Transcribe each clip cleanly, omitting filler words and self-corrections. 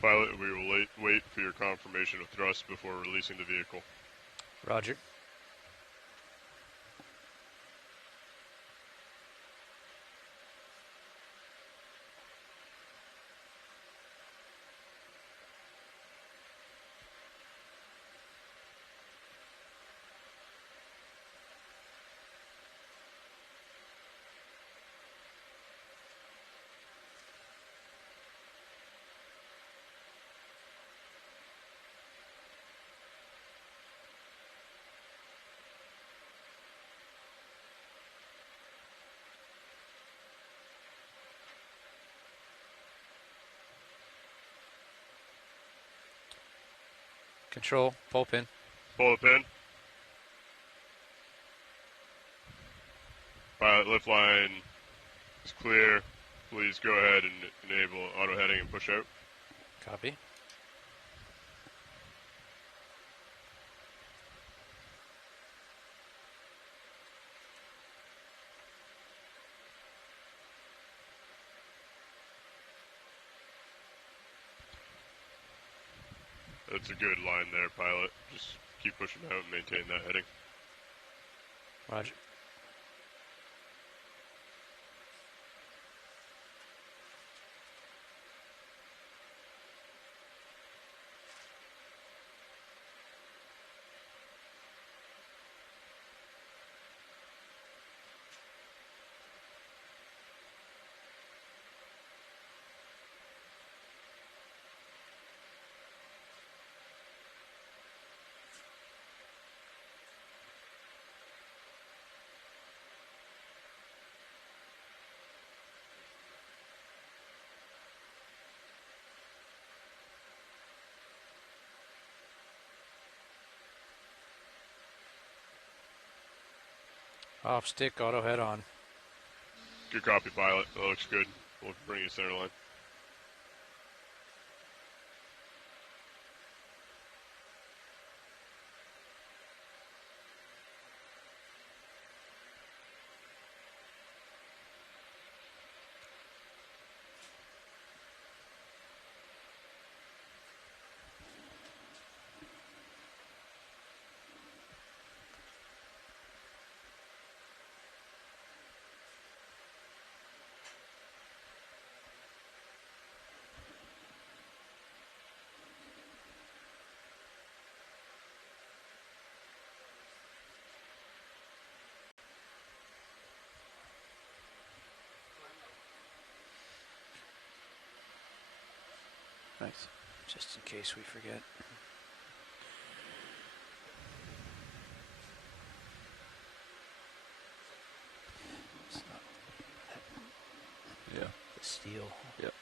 Pilot, we will wait for your confirmation of thrust before releasing the vehicle. Roger. Control, pull pin. Pull the pin. Pilot, lift line is clear. Please go ahead and enable auto heading and push out. Copy. That's a good line there, pilot. Just keep pushing out and maintain that heading. Roger. Off stick, auto head on. Good copy, pilot. That looks good. We'll bring you center line. Nice. Just in case we forget. It's not the steel. Yep.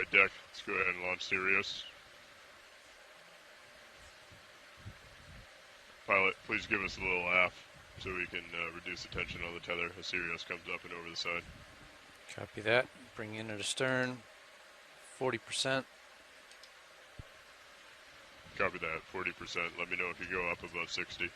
Right deck, let's go ahead and launch Sirius. Pilot, please give us a little laugh so we can reduce the tension on the tether as Sirius comes up and over the side. Copy that. Bring in at astern. 40%. Copy that, 40%. Let me know if you go up above 60.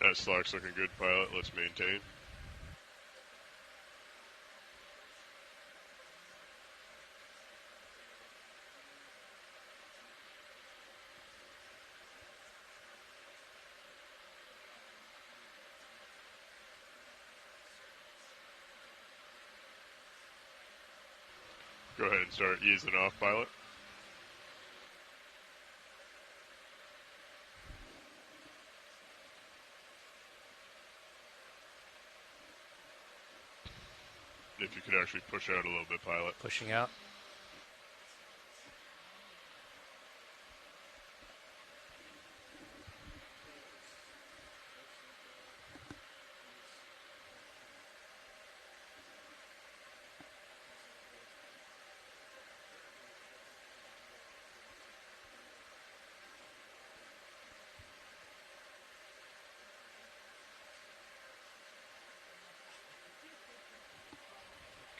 That slack's looking good, pilot. Let's maintain. Go ahead and start easing off, pilot. If you could actually push out a little bit, pilot. Pushing out.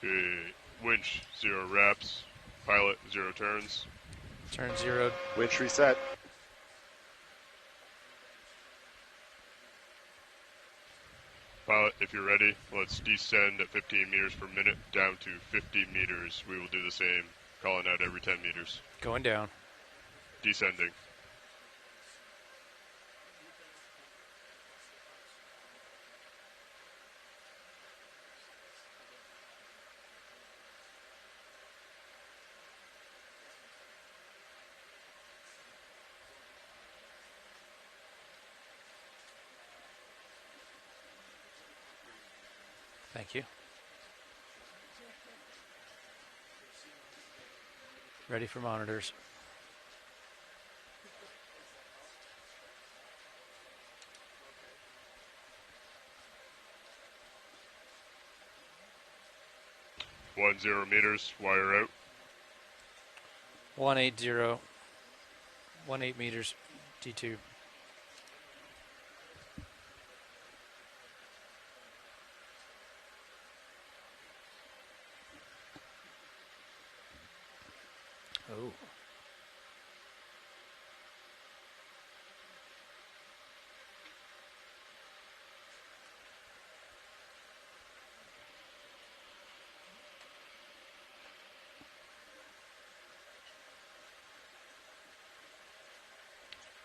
Okay, winch, 0 wraps. Pilot, 0 turns. Turn 0. Winch reset. Pilot, if you're ready, let's descend at 15 meters per minute down to 50 meters. We will do the same, calling out every 10 meters. Going down. Descending. Thank you. Ready for monitors. One 0 meters, wire out. 180. 18 meters. D2. Oh.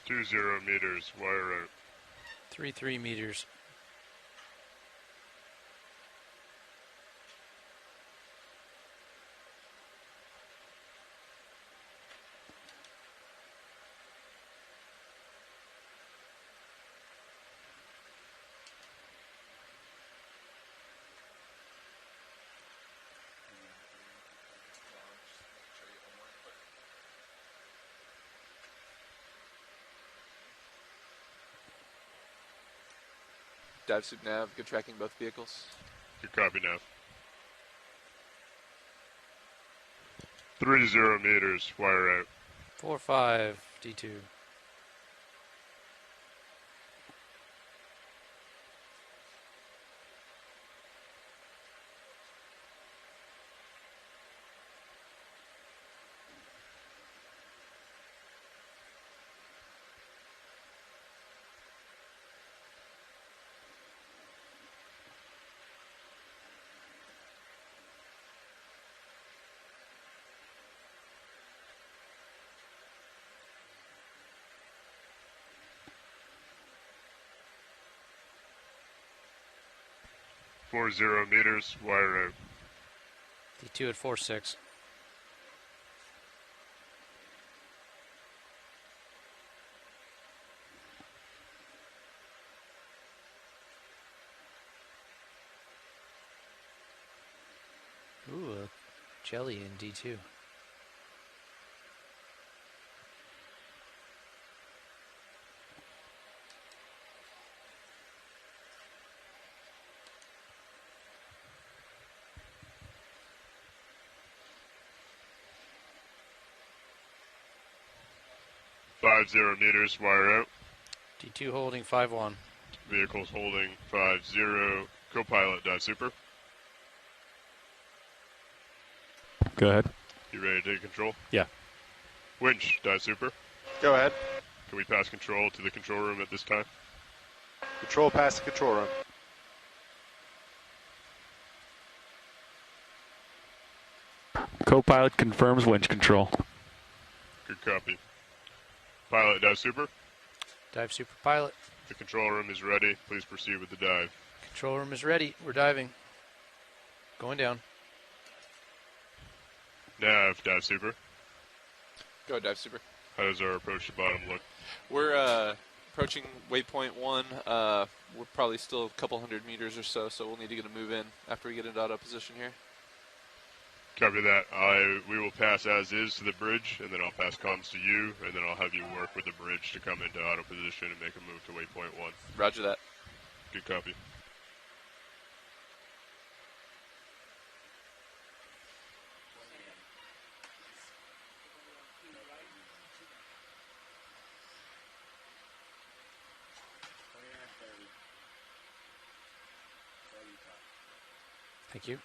Two 0 meters, wire out. 3 meters. Dive suit nav, good tracking both vehicles. Good copy, nav. 30 meters, wire out. 4-5 D2. 40 meters, wire out. D2 at 46. Ooh, a jelly in D2. .50 meters, wire out. D2 holding 5-1. Vehicles holding 50. Co-pilot dive super. Go ahead. You ready to take control? Yeah. Winch, dive super. Go ahead. Can we pass control to the control room at this time? Control past the control room. Co-pilot confirms winch control. Good copy. Pilot, dive super. Dive super pilot. The control room is ready. Please proceed with the dive. Control room is ready. We're diving. Going down. Nav, dive super. Go dive super. How does our approach to bottom look? We're approaching waypoint 1. We're probably still a couple hundred meters or so, so we'll need to get a move in after we get into auto position here. Copy that. We will pass as is to the bridge, and then I'll pass comms to you, and then I'll have you work with the bridge to come into auto position and make a move to waypoint 1. Roger that. Good copy. Thank you.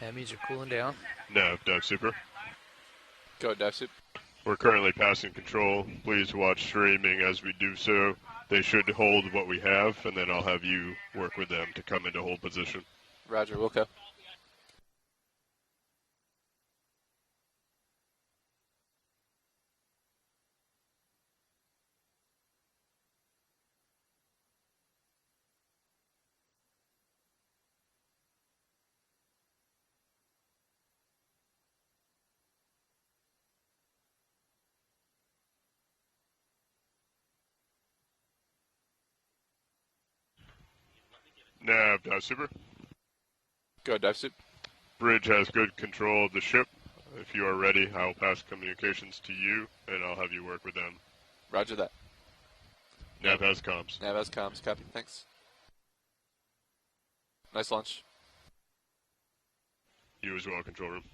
Hemis are cooling down. Nav, dive super. Go dive super. We're currently passing control. Please watch streaming as we do so. They should hold what we have, and then I'll have you work with them to come into hold position. Roger, Wilco. Nav, dive super. Go dive super. Bridge has good control of the ship. If you are ready, I'll pass communications to you, and I'll have you work with them. Roger that. Nav has comms. Nav has comms. Copy. Thanks. Nice launch. You as well, control room.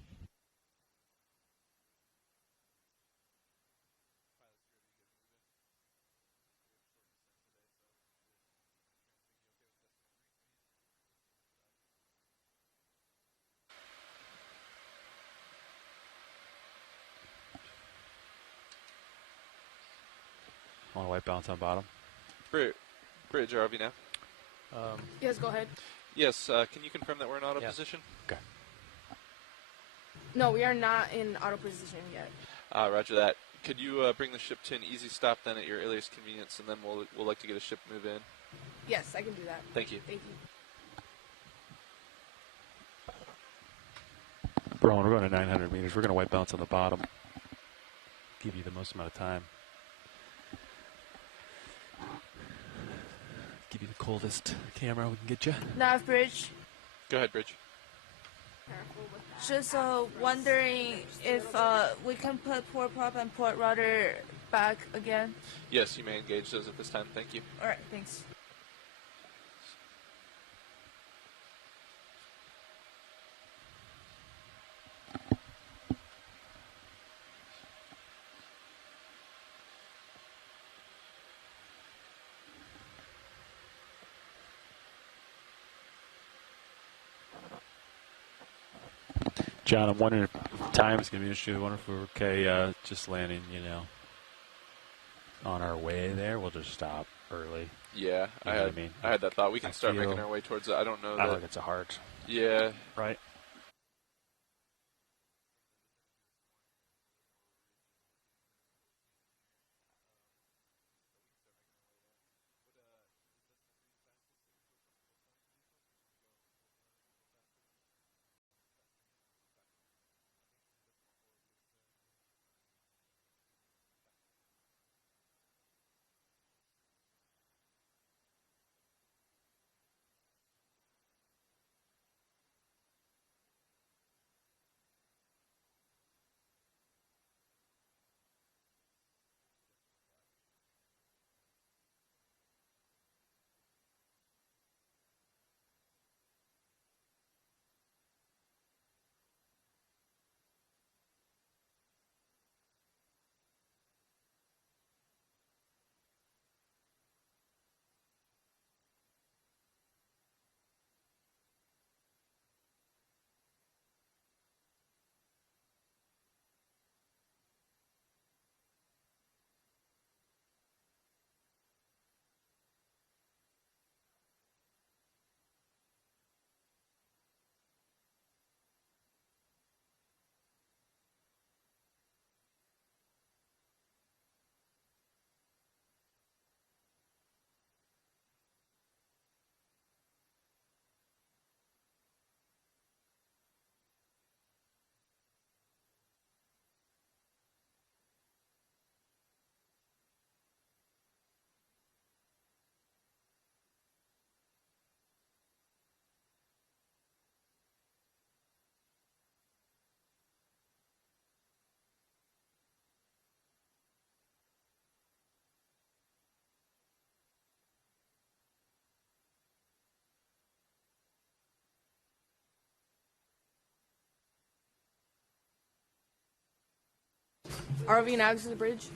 Want to white balance on bottom? Bridge RV now. Yes, go ahead. Yes, can you confirm that we're in auto position? Okay. No, we are not in auto position yet. Roger that. Could you bring the ship to an easy stop then at your earliest convenience, and then we'll like to get a ship move in. Yes, I can do that. Thank you. Thank you. Brian, we're going to 900 meters. We're going to white balance on the bottom. Give you the most amount of time. Give you the coldest camera we can get you. Nav bridge. Go ahead, Bridge. Just wondering if we can put port prop and port rudder back again. Yes, you may engage those at this time. Thank you. All right, thanks. John, I'm wondering if time is going to be an issue. I wonder if we're okay just landing, on our way there. We'll just stop early. Yeah, You know what I mean? I had that thought. We can I start feel- making our way towards it. I don't know I that. think it's a heart, Yeah, right? ROV now to the bridge.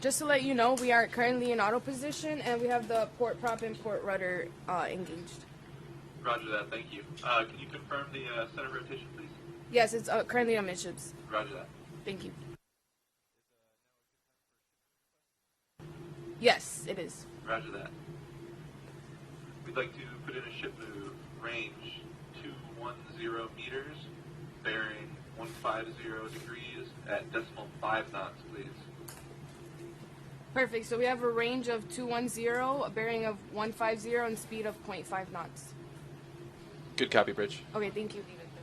Just to let you know, we are currently in auto position, and we have the port prop and port rudder engaged. Roger that, thank you. Can you confirm the center rotation, please? Yes, it's currently on midships. Roger that. Thank you. Yes, it is. Roger that. We'd like to put in a ship move, range 210 meters, bearing 150 degrees at decimal 5 knots, please. Perfect. So we have a range of 210, a bearing of 150, and speed of 0.5 knots. Good copy, Bridge. Okay, thank you. Leave it there.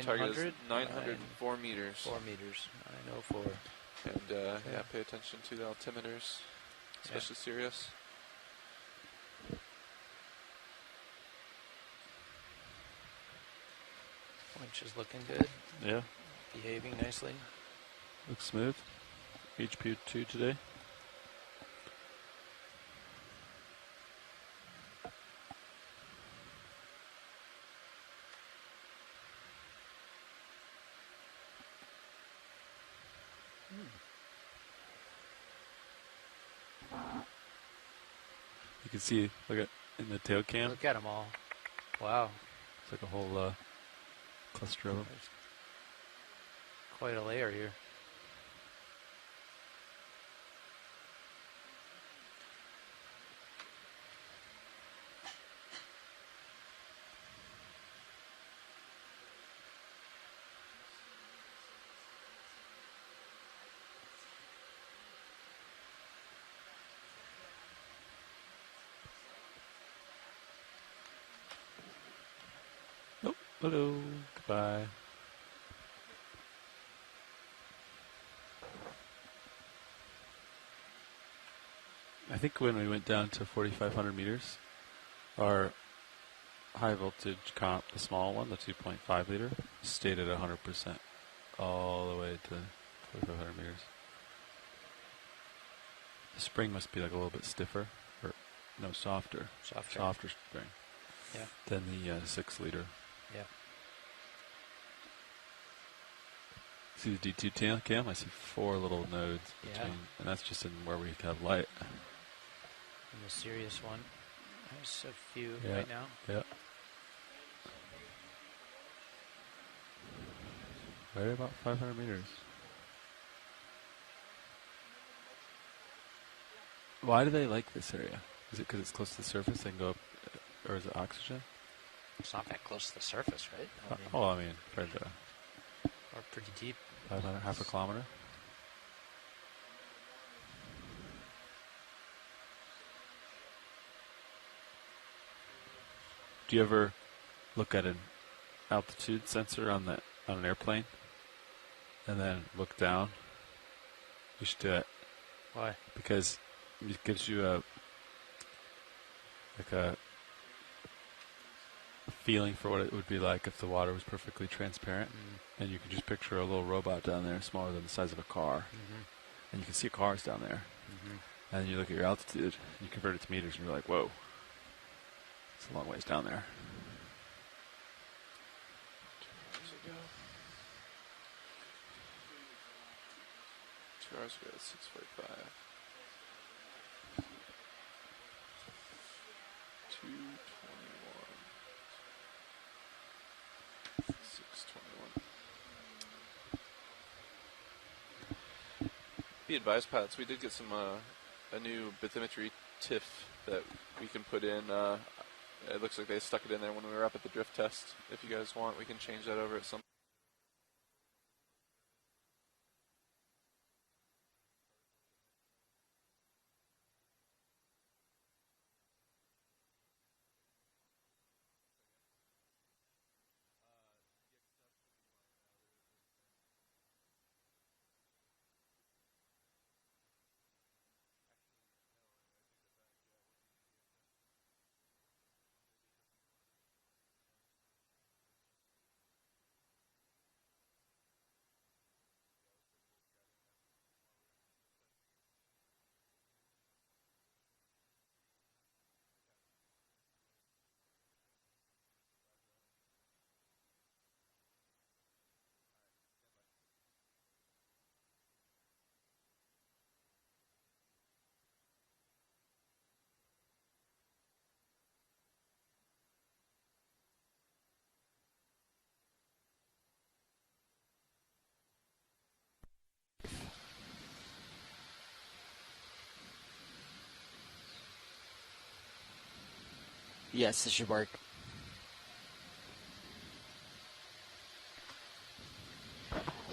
target is 900? 904 meters. 4 meters. 904. And yeah, pay attention to the altimeters, especially Sirius. Winch is looking good. Yeah. Behaving nicely. Looks smooth. HP 2 today. You can see, look at in the tail cam. Look at them all. Wow. It's like a whole cluster of them. There's quite a layer here. Oh, hello. Goodbye. I think when we went down to 4,500 meters, our high voltage comp, the small one, the 2.5 liter, stayed at 100% all the way to 4,500 meters. The spring must be like a little bit stiffer, or no, softer. Softer spring. Yeah. Than the 6 liter. Yeah. See the D2 cam? I see 4 little nodes between, and that's just in where we have light. And the Sirius one. There's a few Yeah. right now. Yeah. Right about 500 meters. Why do they like this area? Is it because it's close to the surface? They can go up, or is it oxygen? It's not that close to the surface, right? I mean, Oh, I mean, compared to or pretty deep. 500, half a kilometer. Do you ever look at an altitude sensor on an airplane, and then look down? You should do it. Why? Because it gives you a feeling for what it would be like if the water was perfectly transparent, and you can just picture a little robot down there, smaller than the size of a car, and you can see cars down there, and you look at your altitude, and you convert it to meters, and you're like, whoa, it's a long ways down there. 2 hours ago, 6:45. 2:21. 6:21. Be advised, pilots, we did get some a new bathymetry TIFF that we can put in. It looks like they stuck it in there when we were up at the drift test. If you guys want, we can change that over at some. Yes, this should work.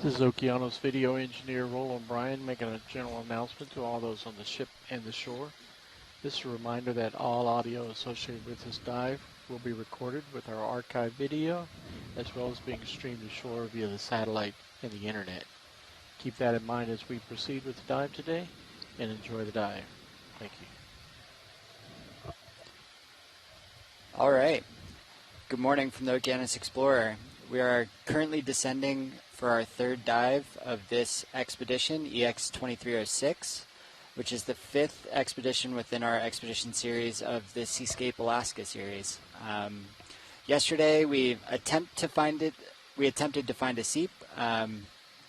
This is Okeanos video engineer Roland Bryan making a general announcement to all those on the ship and the shore. This is a reminder that all audio associated with this dive will be recorded with our archive video, as well as being streamed ashore via the satellite and the internet. Keep that in mind as we proceed with the dive today, and enjoy the dive. Thank you. All right. Good morning from the Okeanos Explorer. We are currently descending for our third dive of this expedition, EX2306, which is the fifth expedition within our expedition series of the Seascape Alaska series. Yesterday we attempted to find a seep.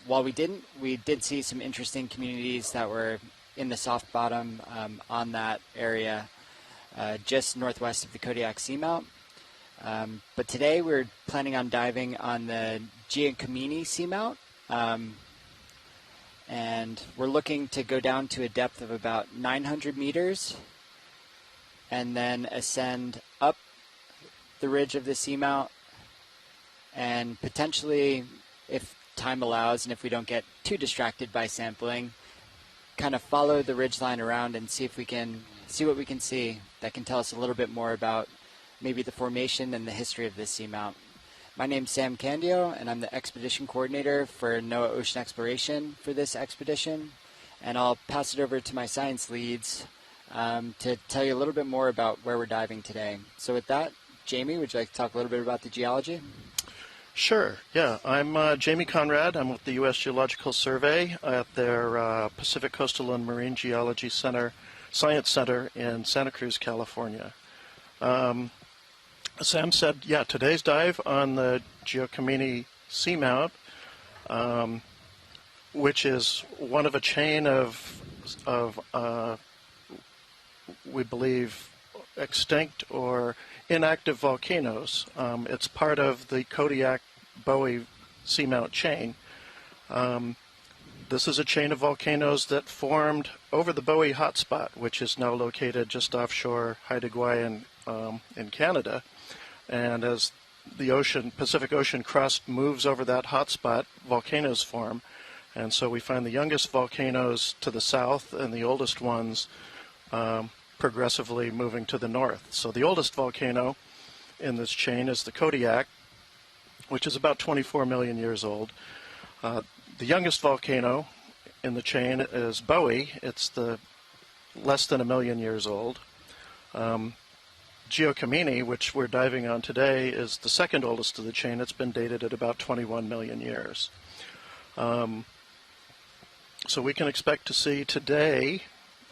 While we didn't, we did see some interesting communities that were in the soft bottom on that area, just northwest of the Kodiak-Bowie Seamount. But today we're planning on diving on the Giacomini Seamount, and we're looking to go down to a depth of about 900 meters and then ascend up the ridge of the seamount and potentially, if time allows and if we don't get too distracted by sampling, kind of follow the ridgeline around and see if we can see what we can see that can tell us a little bit more about maybe the formation and the history of this seamount. My name's Sam Candio, and I'm the expedition coordinator for NOAA Ocean Exploration for this expedition. And I'll pass it over to my science leads to tell you a little bit more about where we're diving today. So with that, Jamie, would you like to talk a little bit about the geology? Sure, yeah. I'm Jamie Conrad. I'm with the U.S. Geological Survey at their Pacific Coastal and Marine Geology Science Center in Santa Cruz, California. Sam said, yeah, today's dive on the Giacomini Seamount, which is one of a chain of we believe, extinct or inactive volcanoes. It's part of the Kodiak-Bowie Seamount Chain. This is a chain of volcanoes that formed over the Bowie hotspot, which is now located just offshore Haida Gwaii in Canada. And as the Pacific Ocean crust moves over that hotspot, volcanoes form. And so we find the youngest volcanoes to the south and the oldest ones progressively moving to the north. So the oldest volcano in this chain is the Kodiak, which is about 24 million years old. The youngest volcano in the chain is Bowie. It's less than 1 million years old. Giacomini, which we're diving on today, is the second oldest of the chain. It's been dated at about 21 million years. So we can expect to see today,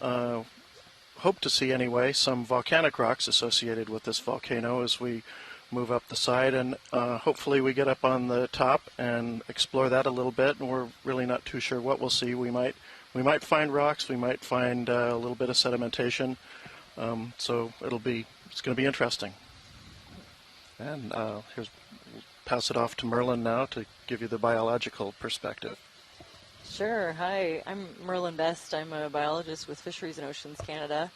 hope to see anyway, some volcanic rocks associated with this volcano as we move up the side, and hopefully we get up on the top and explore that a little bit, and we're really not too sure what we'll see. We might find rocks, we might find a little bit of sedimentation, so it's going to be interesting. And we'll pass it off to Merlin now to give you the biological perspective. Sure. Hi, I'm Merlin Best. I'm a biologist with Fisheries and Oceans Canada,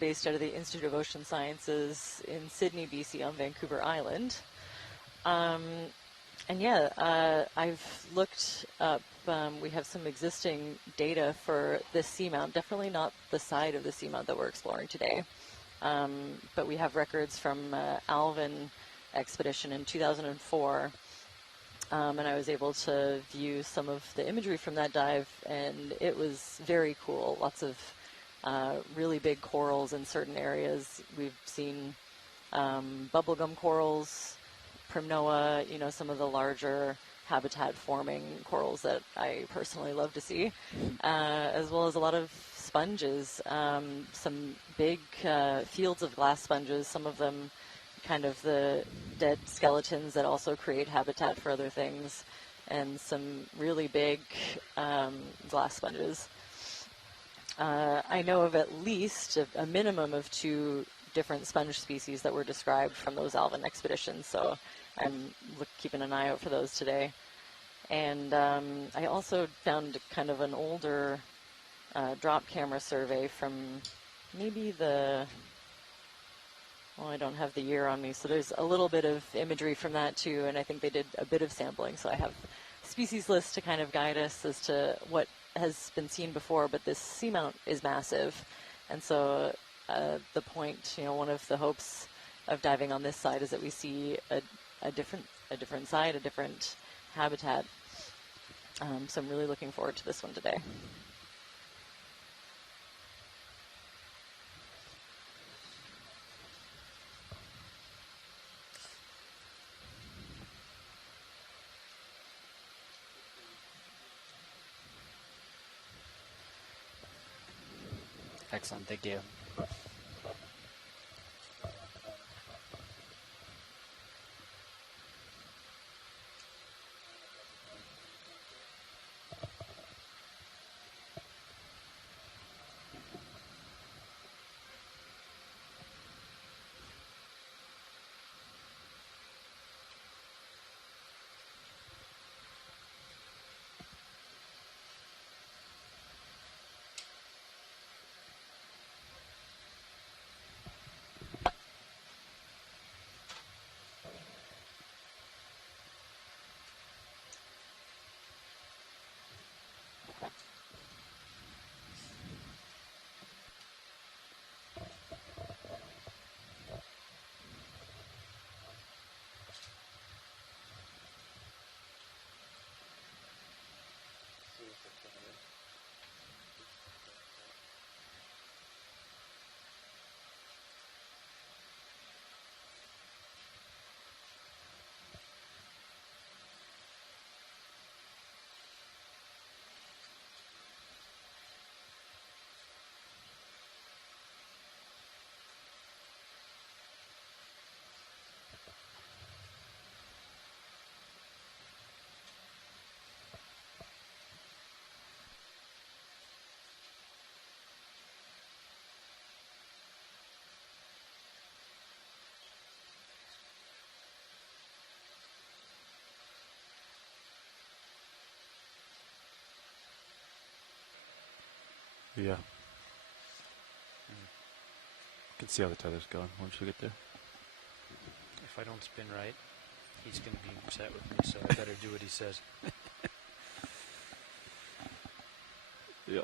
based out of the Institute of Ocean Sciences in Sydney, BC on Vancouver Island. I've looked up, we have some existing data for this seamount, definitely not the side of the seamount that we're exploring today. But we have records from Alvin expedition in 2004, and I was able to view some of the imagery from that dive, and it was very cool. Lots of really big corals in certain areas. We've seen bubblegum corals, primnoa, some of the larger habitat-forming corals that I personally love to see, as well as a lot of sponges, some big fields of glass sponges, some of them kind of the dead skeletons that also create habitat for other things, and some really big glass sponges. I know of at least a minimum of 2 different sponge species that were described from those Alvin expeditions, so I'm keeping an eye out for those today. And I also found kind of an older drop camera survey from maybe I don't have the year on me, so there's a little bit of imagery from that too, and I think they did a bit of sampling, so I have species lists to kind of guide us as to what has been seen before, but this seamount is massive, and so the point. One of the hopes of diving on this side is that we see a different side, a different habitat. So I'm really looking forward to this one today. Excellent, thank you. Yeah. You can see how the tether's going once we get there. If I don't spin right, he's going to be upset with me, so I better do what he says. Yeah.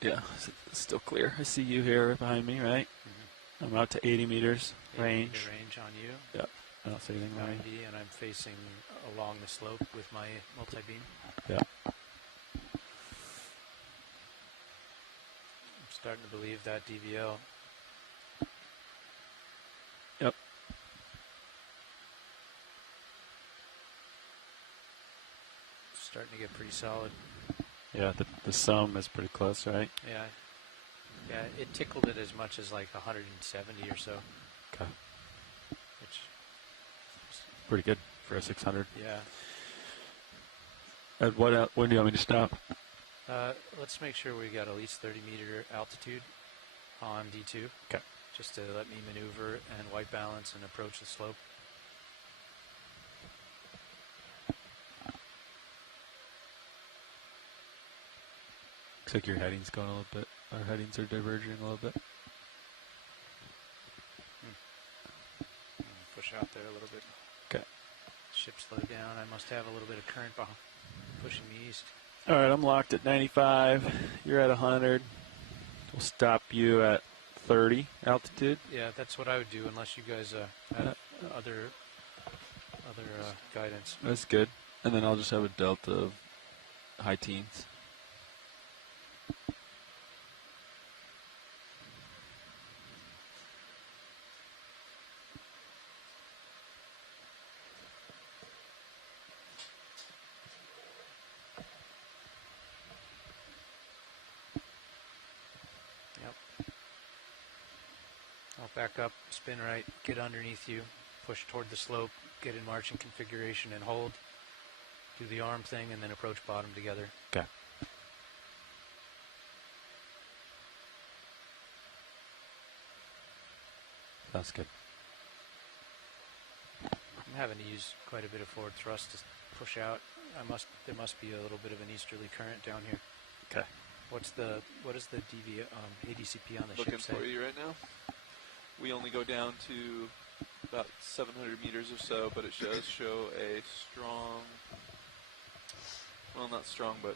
Yeah, it's still clear. I see you here right behind me, right? Mm-hmm. I'm out to 80 meters 80 range. meter range on you. Yeah. I don't see anything 90, wrong. and I'm facing along the slope with my multi-beam. Yeah. I'm starting to believe that DVL. Yep. Starting to get pretty solid. Yeah, the sum is pretty close, right? Yeah. Yeah, it tickled it as much as like 170 or so. Okay. Which pretty good for a 600. Yeah. At what when do you want me to stop? Let's make sure we got at least 30 meter altitude on D2. Okay. Just to let me maneuver and white balance and approach the slope. Looks like your heading's going a little bit. Our headings are diverging a little bit. Push out there a little bit. Okay. Ship slowed down. I must have a little bit of current behind, pushing me east. All right, I'm locked at 95. You're at 100. We'll stop you at 30 altitude. Yeah, that's what I would do unless you guys have other guidance. That's good. And then I'll just have a delta of high teens. Back up, spin right, get underneath you, push toward the slope, get in marching configuration and hold. Do the arm thing and then approach bottom together. Okay. That's good. I'm having to use quite a bit of forward thrust to push out. There must be a little bit of an easterly current down here. Okay. What is the ADCP on the Looking ship say? for you right now. We only go down to about 700 meters or so, but it does show a strong, well, not strong, but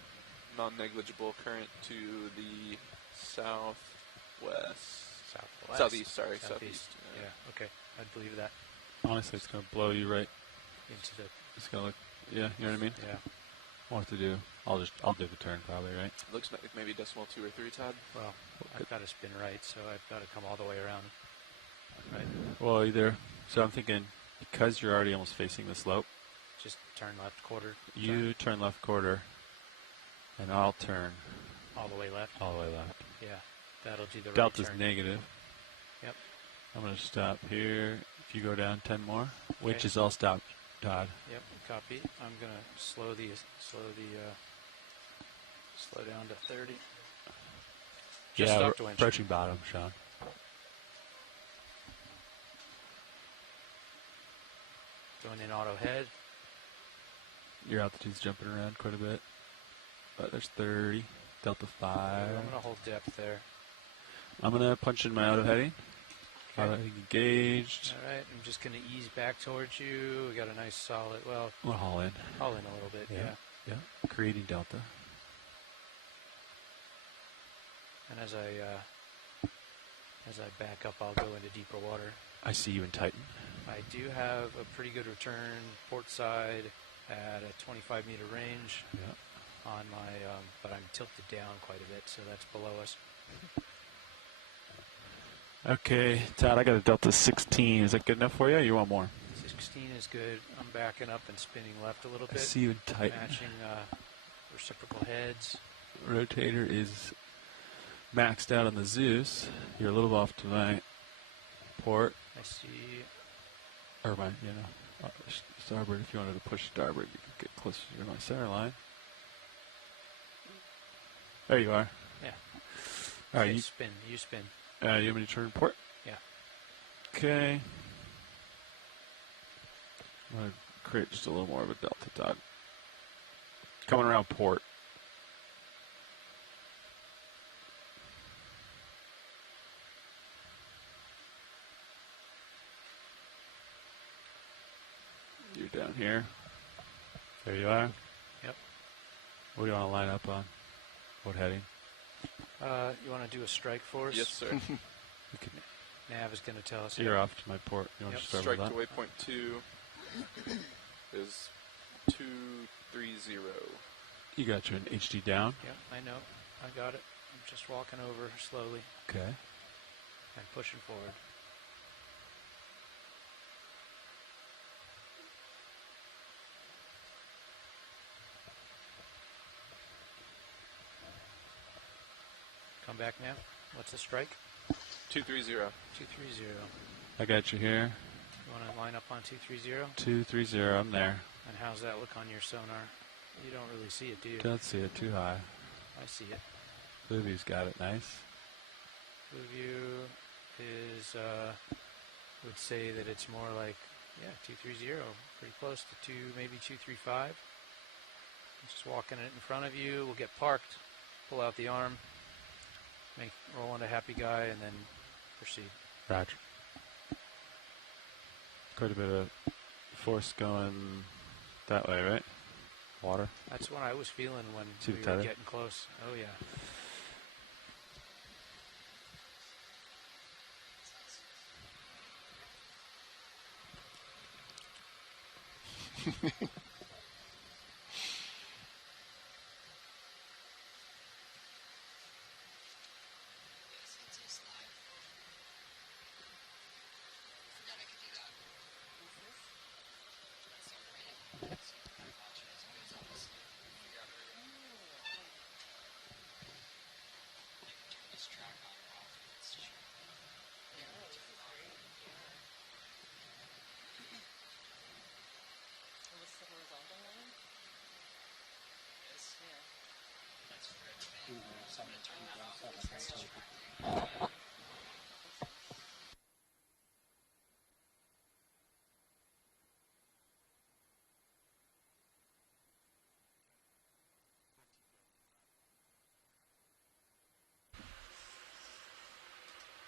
non-negligible current to the southwest. southwest. Southeast, sorry. Southeast. Yeah. Okay. I'd believe that. Honestly, it's going to blow you right. Into the. It's going to look. Yeah, you know what I mean? Yeah. What to do? I'll do the turn probably, right? Looks like maybe decimal 2 or 3, Todd. Well, I've got to spin right, so I've got to come all the way around. Right. Well, either. So I'm thinking, because you're already almost facing the slope. Just turn left quarter. You turn left quarter, and I'll turn. All the way left. All the way left. Yeah, that'll do the Delta's right turn. negative. Yep. I'm going to stop here. If you go down 10 more, which is all stopped, Todd. Yep, copy. I'm going to slow down to 30. Just yeah, stop to winch. approaching bottom, Sean. Going in auto head. Your altitude's jumping around quite a bit. But there's 30, Delta 5. I'm going to hold depth there. I'm going to punch in my auto heading. Okay. Auto heading engaged. All right, I'm just going to ease back towards you. We got a nice solid, well, we'll haul in. Haul in a little bit, yeah. Yeah, creating Delta. And as I back up, I'll go into deeper water. I see you in Titan. I do have a pretty good return port side at a 25-meter range. Yeah. On my, but I'm tilted down quite a bit, so that's below us. Okay, Todd, I got a Delta 16. Is that good enough for you, or you want more? 16 is good. I'm backing up and spinning left a little bit. I see you in Titan. Matching reciprocal heads. Rotator is maxed out on the Zeus. You're a little off to my port. I see. Or my, starboard. If you wanted to push starboard, you could get closer to my center line. There you are. Yeah. All right, Okay, you spin. You spin. You want me to turn port? Yeah. Okay. I'm going to create just a little more of a delta dot. Coming around port. You're down here. There you are. Yep. What do you want to line up on? What heading? You want to do a strike for us? Yes, sir. Nav is going to tell us. You're off to my port. You want to start Strike with to that? waypoint 2 is 230. You got your HD down? Yep, I know. I got it. I'm just walking over slowly. Okay. And pushing forward. Come back now. What's the strike? 230. 230. I got you here. You want to line up on 230? 230, I'm there. And how's that look on your sonar? You don't really see it, do you? Don't see it too high. I see it. Blue View's got it nice. Blue View is, would say that it's more like, 230, pretty close to maybe 235. Just walking it in front of you. We'll get parked, pull out the arm, roll into happy guy, and then proceed. Roger. Quite a bit of force going that way, right? Water. That's what I was feeling when See we the were tether? getting close. Oh, yeah.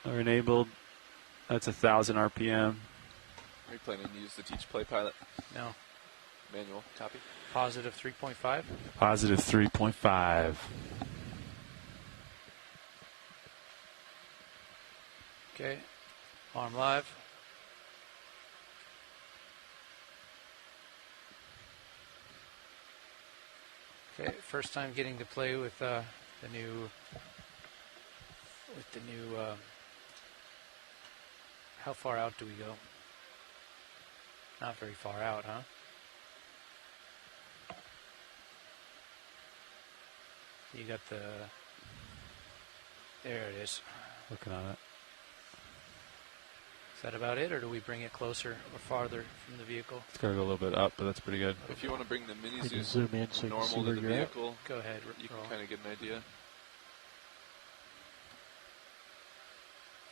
Are enabled. That's 1,000 RPM. Are you planning to use the Teach Play pilot? No. Manual, copy. Positive 3.5. Positive 3.5. Okay, arm live. Okay, first time getting to play with the new how far out do we go? Not very far out, huh? You got the, there it is. Looking on it. Is that about it, or do we bring it closer or farther from the vehicle? It's got to go a little bit up, but that's pretty good. If you want to bring the mini You can Zeus zoom in so you can see normal where to the you're at. vehicle, Go ahead. you can roll. kind of get an idea.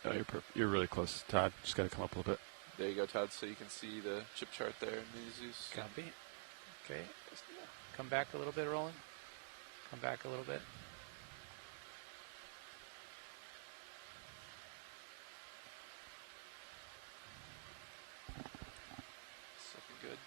Oh, you're really close, Todd. Just got to come up a little bit. There you go, Todd, so you can see the chip chart there in mini Zeus. Copy. Okay. Come back a little bit, Roland. Come back a little bit. It's looking good.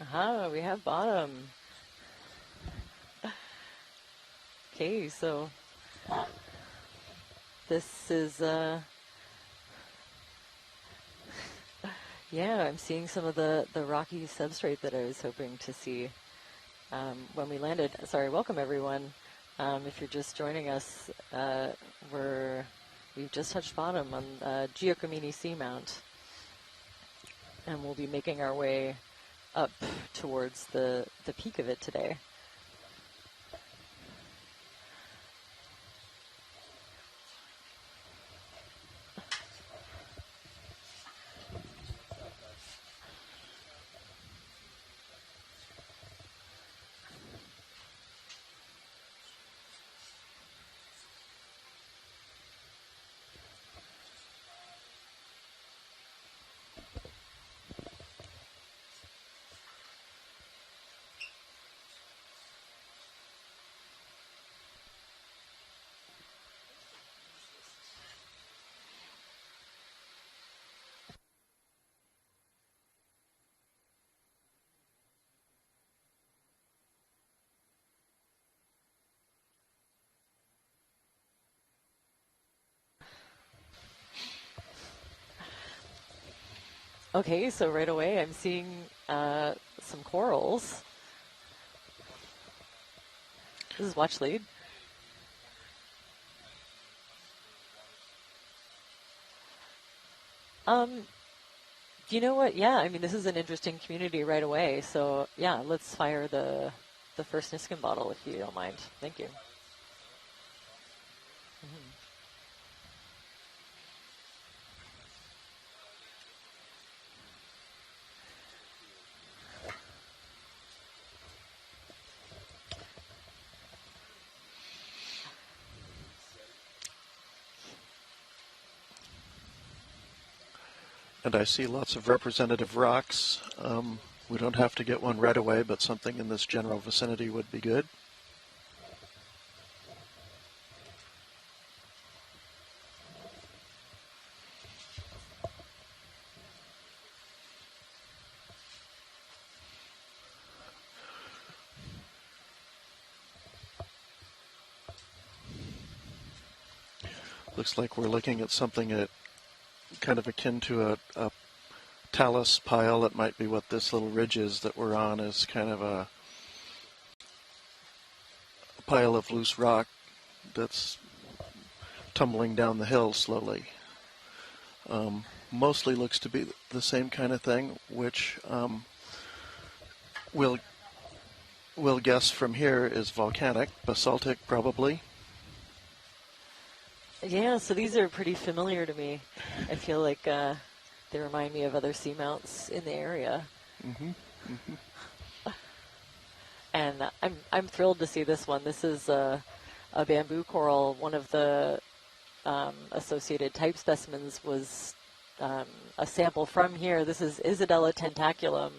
Aha, we have bottom. Okay, so this is, yeah, I'm seeing some of the rocky substrate that I was hoping to see when we landed. Sorry, welcome everyone. If you're just joining us, we've just touched bottom on Giacomini Seamount, and we'll be making our way up towards the peak of it today. Okay, so right away I'm seeing some corals. This is watch lead. You know what? Yeah, I mean, this is an interesting community right away. So yeah, let's fire the first Niskin bottle if you don't mind. Thank you. Mm-hmm. And I see lots of representative rocks. We don't have to get one right away, but something in this general vicinity would be good. Looks like we're looking at something at kind of akin to a talus pile. That might be what this little ridge is that we're on, is kind of a pile of loose rock that's tumbling down the hill slowly. Mostly looks to be the same kind of thing, which we'll guess from here is volcanic, basaltic probably. Yeah, so these are pretty familiar to me. I feel like they remind me of other seamounts in the area. Mm-hmm. Mm-hmm. And I'm thrilled to see this one. This is a bamboo coral. One of the associated type specimens was a sample from here. This is Isidella tentaculum,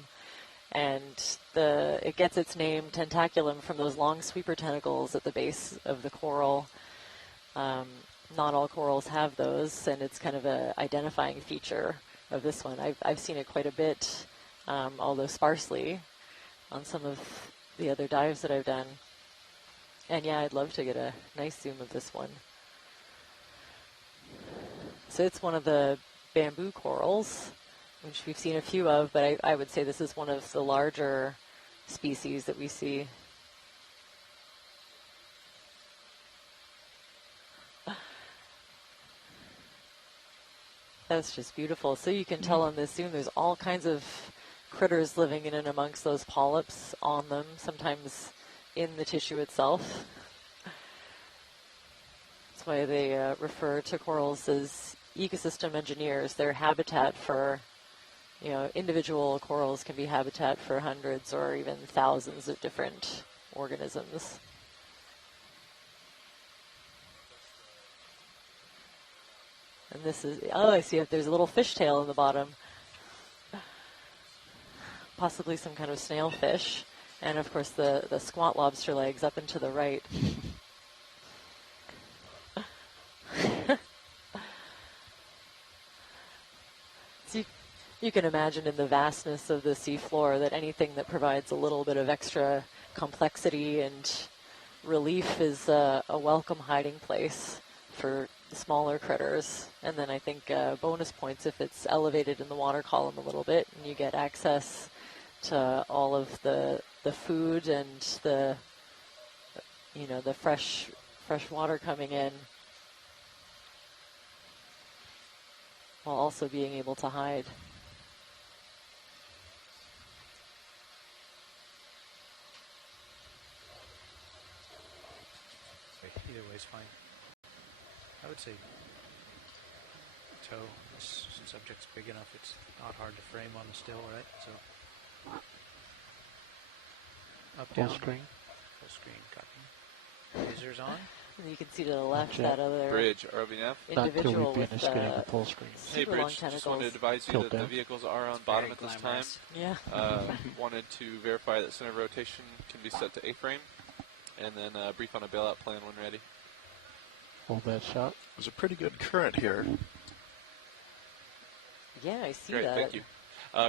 and it gets its name tentaculum from those long sweeper tentacles at the base of the coral. Not all corals have those, and it's kind of an identifying feature of this one. I've seen it quite a bit, although sparsely, on some of the other dives that I've done. And yeah, I'd love to get a nice zoom of this one. So it's one of the bamboo corals, which we've seen a few of, but I would say this is one of the larger species that we see. That's just beautiful. So you can tell on this zoom there's all kinds of critters living in and amongst those polyps on them, sometimes in the tissue itself. That's why they refer to corals as ecosystem engineers. They're habitat for, individual corals can be habitat for hundreds or even thousands of different organisms. And this is, I see it. There's a little fishtail in the bottom. Possibly some kind of snail fish. And of course the squat lobster legs up and to the right. So you can imagine in the vastness of the seafloor that anything that provides a little bit of extra complexity and relief is a welcome hiding place for smaller critters. And then I think bonus points if it's elevated in the water column a little bit and you get access to all of the food and the the fresh water coming in, while also being able to hide. Either way is fine. I would say toe. This subject's big enough, it's not hard to frame on the still, right? So up, Full down, screen. full screen, copy. Lasers on. And you can see to the left yet. that other Bridge, ROV nav. individual with getting the full screen. Hey, super long Bridge, just tentacles. wanted to advise you Tilt that the down. vehicles are on bottom at this time. Yeah. Wanted to verify that center of rotation can be set to A-frame, and then brief on a bailout plan when ready. Hold that shot. There's a pretty good current here. Yeah, I see Great, that. thank you.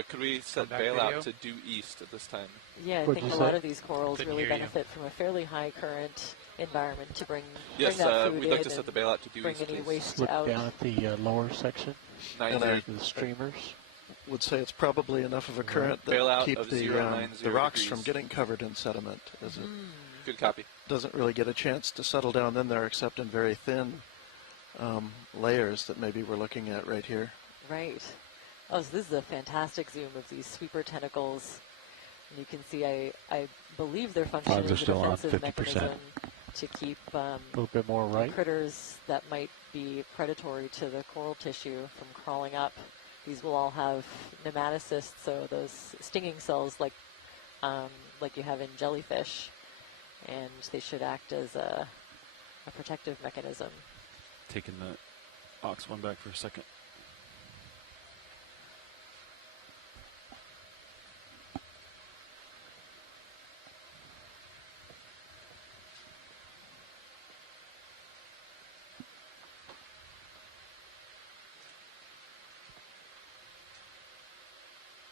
Could we set back bailout video? to due east at this time? Yeah, I What'd think you a lot say? of these corals Couldn't really hear you. benefit from a fairly high current environment to bring Yes, that food we'd like in to set the and bailout to due bring east, any please. waste Look out. down at the lower section. 90. The streamers. Would say it's probably enough of a current that Bailout keep of the 090 rocks degrees. from getting covered in sediment, as it Good copy. doesn't really get a chance to settle down in there except in very thin layers that maybe we're looking at right here. Right. Oh, so this is a fantastic zoom of these sweeper tentacles. And you can see, I believe their function Flags are is a still on, defensive 50%. mechanism to keep A little bit more right. critters that might be predatory to the coral tissue from crawling up. These will all have nematocysts, so those stinging cells like you have in jellyfish, and they should act as a protective mechanism. Taking the Ox one back for a second.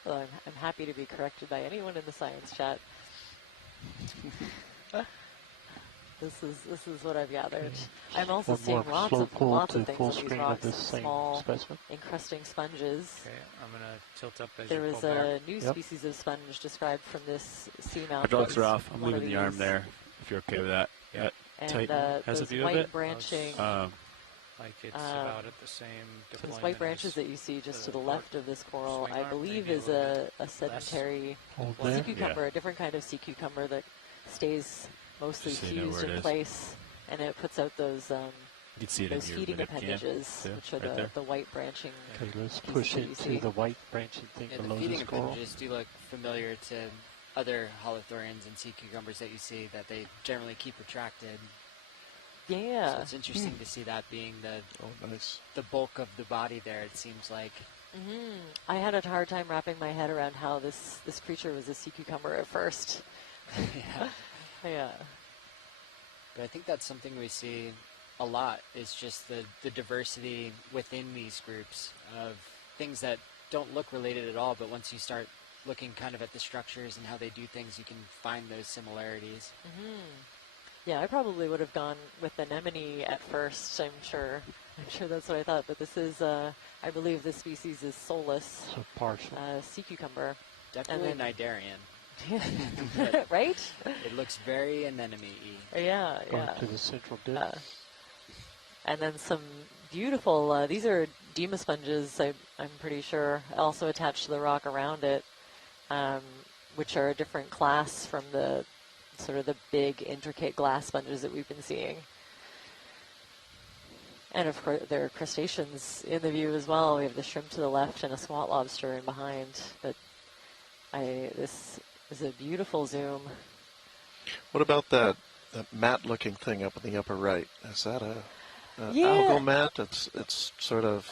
Well, I'm happy to be corrected by anyone in the science chat. This is what I've gathered. I'm also One seeing more lots slow of pull to things full on these screen rocks. of this same Small specimen. encrusting sponges. Okay, I'm going to tilt up as There you was pull a back. new Yep. species of sponge described from this seamount. Hydraulics that are was off. I'm one of leaving the arm these. there, if you're okay with that. Yeah. And Titan has a those view of white it. branching, Like it's about at the same those deployment white branches as that you see just to the the left of this coral, swing I arm, believe maybe a is little a sedentary Hold sea there. cucumber, a different kind of sea cucumber that stays mostly So you know fused where it in is. place, and it puts out those You can see it in those your feeding minute can, appendages, too, which are right there. the white branching. Okay, let's pieces push that you into see. the white branching thing Yeah, the below feeding this coral. appendages do look familiar to other holothurians and sea cucumbers that you see, that they generally keep retracted. Yeah. So it's interesting to see that being nice. the bulk of the body there, it seems like. I had a hard time wrapping my head around how this creature was a sea cucumber at first. Yeah. Yeah. But I think that's something we see a lot, is just the diversity within these groups of things that don't look related at all, but once you start looking kind of at the structures and how they do things, you can find those similarities. Yeah, I probably would have gone with anemone at first. I'm sure that's what I thought. But this is, I believe, this species is soulless. So partial. Sea cucumber. Definitely And Nidarian. Right? It looks very anemone-y. Yeah, Going yeah. to the central disc. And then some beautiful, these are Dema sponges, I'm pretty sure, also attached to the rock around it, which are a different class from the sort of the big, intricate glass sponges that we've been seeing. And of course, there are crustaceans in the view as well. We have the shrimp to the left and a squat lobster in behind. But this is a beautiful zoom. What about that mat-looking thing up in the upper right? Is that a Yeah. algal mat? It's sort of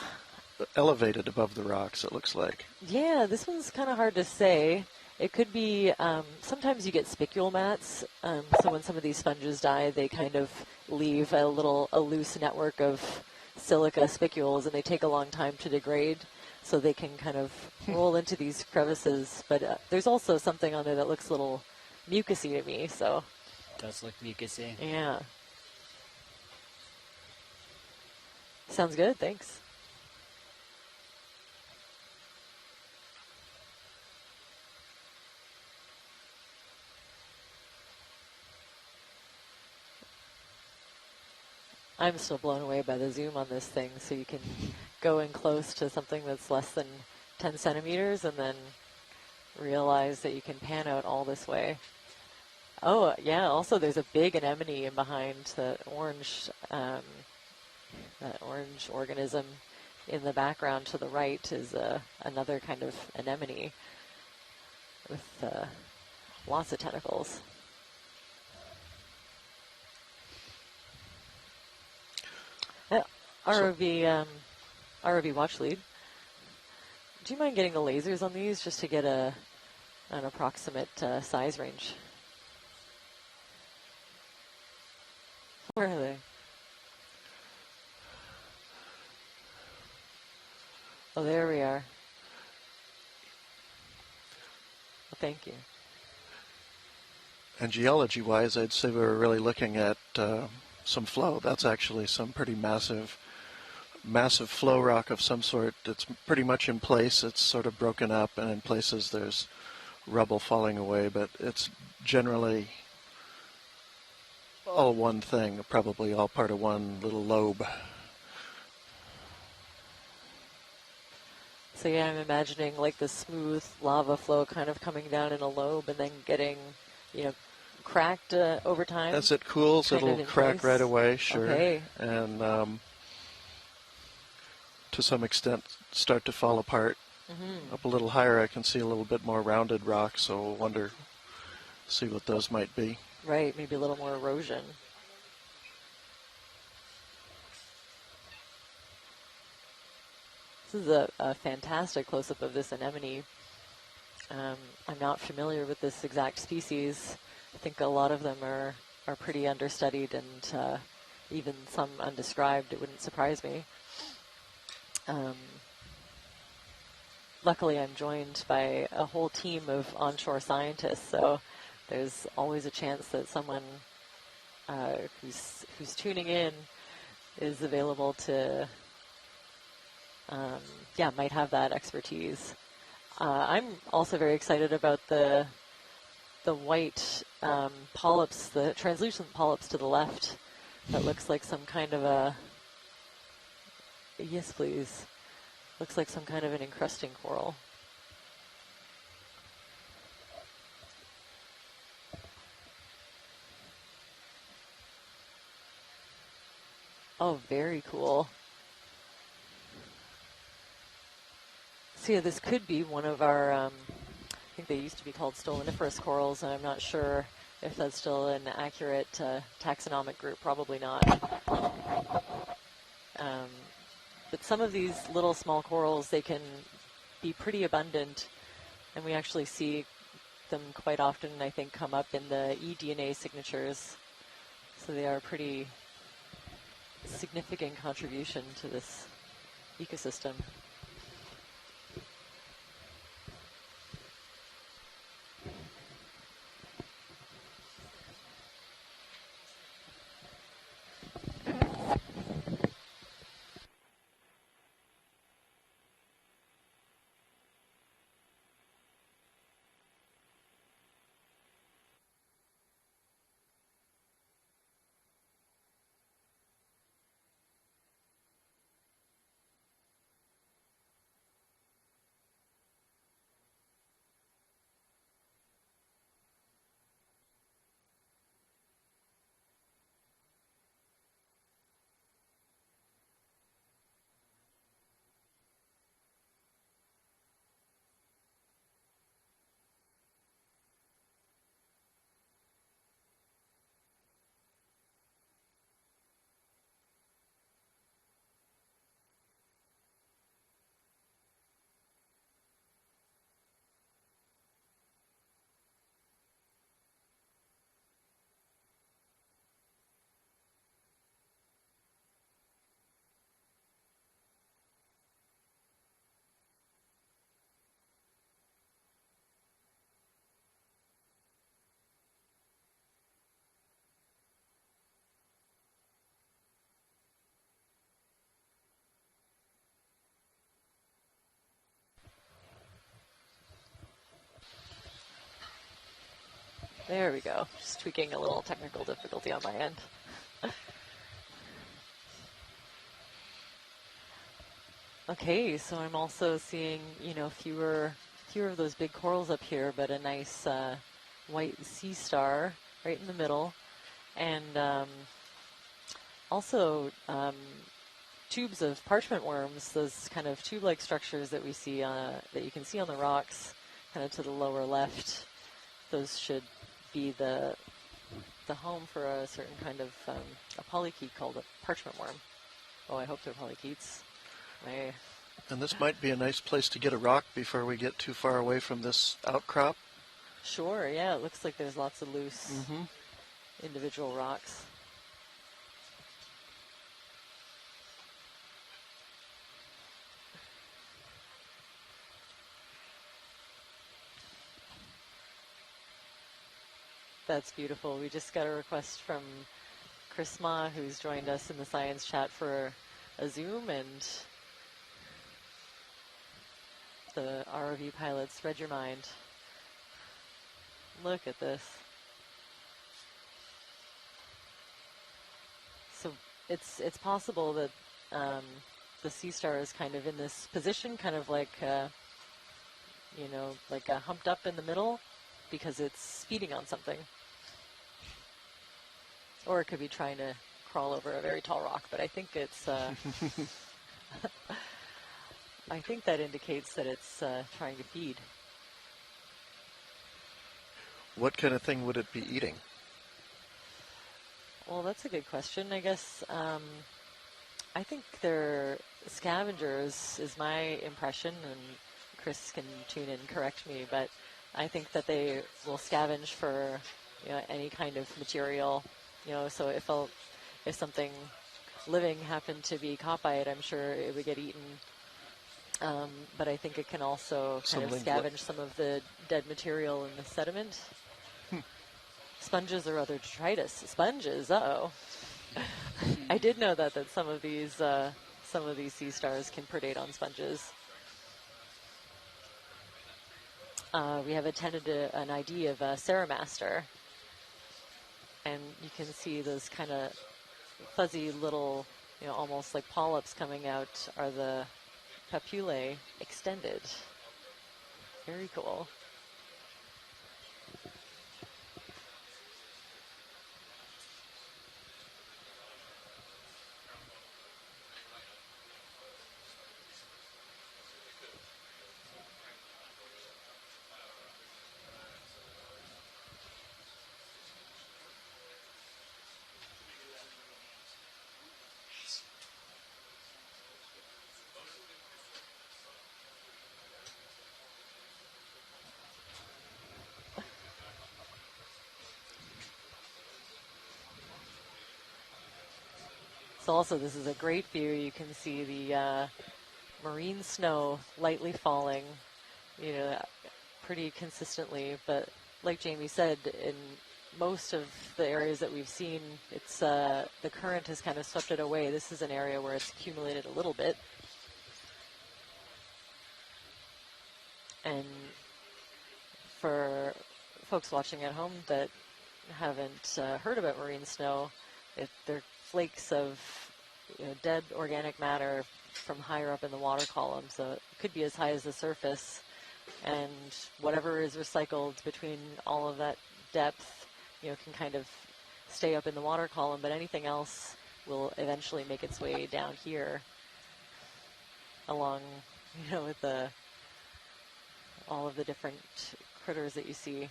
elevated above the rocks, it looks like. Yeah, this one's kind of hard to say. It could be, sometimes you get spicule mats, so when some of these sponges die, they kind of leave a loose network of silica spicules, and they take a long time to degrade. so they can kind of roll into these crevices. But there's also something on there that looks a little mucusy to me, so. It does look mucusy. Yeah. Sounds good, thanks. I'm still blown away by the zoom on this thing, so you can go in close to something that's less than 10 centimeters and then realize that you can pan out all this way. Oh, yeah, also there's a big anemone in behind that orange organism in the background to the right is another kind of anemone with lots of tentacles. ROV watch lead. Do you mind getting the lasers on these just to get an approximate size range? Where are they? Oh, there we are. Well, thank you. And geology-wise, I'd say we were really looking at some flow. That's actually some pretty massive flow rock of some sort. It's pretty much in place. It's sort of broken up, and in places there's rubble falling away, but it's generally all one thing, probably all part of one little lobe. So yeah, I'm imagining like the smooth lava flow kind of coming down in a lobe and then getting, cracked over time. As it cools, it'll crack right away, sure. Okay. And to some extent start to fall apart. Mm-hmm. Up a little higher, I can see a little bit more rounded rock, so I see what those might be. Right, maybe a little more erosion. This is a fantastic close-up of this anemone. I'm not familiar with this exact species. I think a lot of them are pretty understudied and even some undescribed. It wouldn't surprise me. Luckily, I'm joined by a whole team of onshore scientists, so there's always a chance that someone who's tuning in is available to, might have that expertise. I'm also very excited about the white polyps, the translucent polyps to the left. That looks like some kind of a, yes please, looks like some kind of an encrusting coral. Oh, very cool. So yeah, this could be one of our, I think they used to be called stoloniferous corals, and I'm not sure if that's still an accurate taxonomic group, probably not. But some of these little small corals, they can be pretty abundant, and we actually see them quite often, I think, come up in the eDNA signatures. So they are a pretty significant contribution to this ecosystem. There we go. Just tweaking a little technical difficulty on my end. Okay, so I'm also seeing, fewer of those big corals up here, but a nice white sea star right in the middle. And also tubes of parchment worms, those kind of tube-like structures that we see that you can see on the rocks, kind of to the lower left. Those should be the home for a certain kind of a polychaete called a parchment worm. Oh, I hope they're polychaetes. And this might be a nice place to get a rock before we get too far away from this outcrop. Sure, yeah, it looks like there's lots of loose individual rocks. That's beautiful. We just got a request from Chris Ma, who's joined us in the science chat for a Zoom, and the ROV pilots read your mind. Look at this. So it's possible that the sea star is kind of in this position, kind of like like humped up in the middle, because it's feeding on something. Or it could be trying to crawl over a very tall rock, but I think it's I think that indicates that it's trying to feed. What kind of thing would it be eating? Well, that's a good question. I guess I think they're scavengers is my impression, and Chris can tune in and correct me, but I think that they will scavenge for any kind of material. So if something living happened to be caught by it, I'm sure it would get eaten. But I think it can also kind of scavenge some of the dead material in the sediment. Sponges or other detritus. Sponges, uh-oh. I did know that some of these sea stars can predate on sponges. We have an ID of Ceramaster. And you can see those kind of fuzzy little, almost like polyps coming out are the papillae extended. Very cool. So also this is a great view. You can see the marine snow lightly falling, pretty consistently. But like Jamie said, in most of the areas that we've seen, it's the current has kind of swept it away. This is an area where it's accumulated a little bit. And for folks watching at home that haven't heard about marine snow, they're flakes of dead organic matter from higher up in the water column. So it could be as high as the surface. And whatever is recycled between all of that depth, can kind of stay up in the water column. But anything else will eventually make its way down here along, with all of the different critters that you see.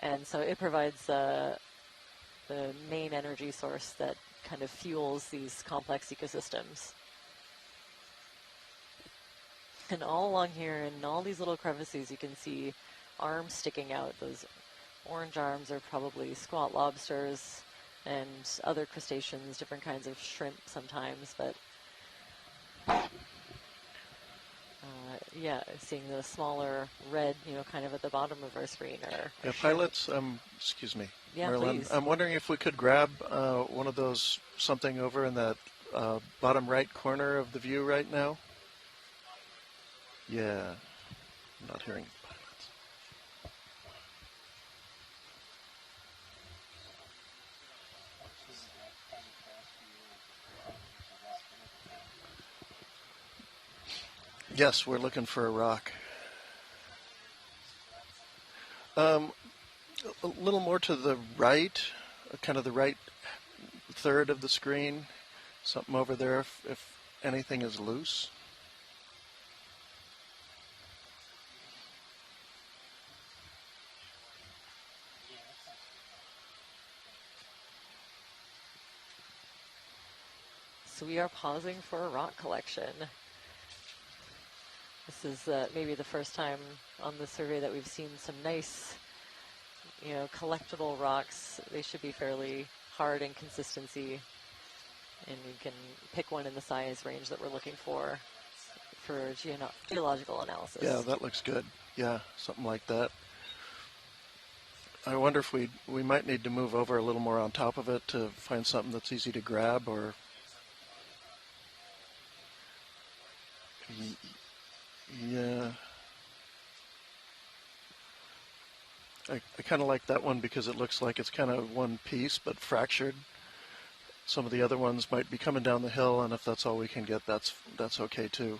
And so it provides the main energy source that kind of fuels these complex ecosystems. And all along here in all these little crevices, you can see arms sticking out. Those orange arms are probably squat lobsters and other crustaceans, different kinds of shrimp sometimes, but yeah, seeing the smaller red, kind of at the bottom of our screen. Yeah, pilots, excuse me, yeah, Marilyn, please. I'm wondering if we could grab one of those, something over in that bottom right corner of the view right now. Yeah, I'm not hearing pilots. Yes, we're looking for a rock. A little more to the right, kind of the right third of the screen. Something over there if anything is loose. So we are pausing for a rock collection. This is maybe the first time on the survey that we've seen some nice, collectible rocks. They should be fairly hard in consistency, and we can pick one in the size range that we're looking for geological analysis. Yeah, that looks good. Yeah, something like that. I wonder if we might need to move over a little more on top of it to find something that's easy to grab, or yeah. I kind of like that one because it looks like it's kind of one piece but fractured. Some of the other ones might be coming down the hill, and if that's all we can get, that's okay too.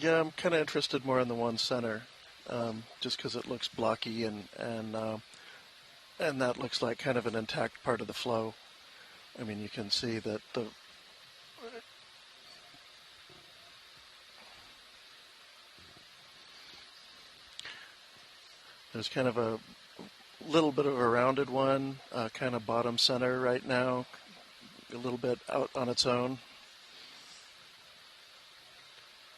Yeah, I'm kind of interested more in the one center, just because it looks blocky and that looks like kind of an intact part of the flow. I mean, you can see that there's kind of a little bit of a rounded one, kind of bottom center right now, a little bit out on its own,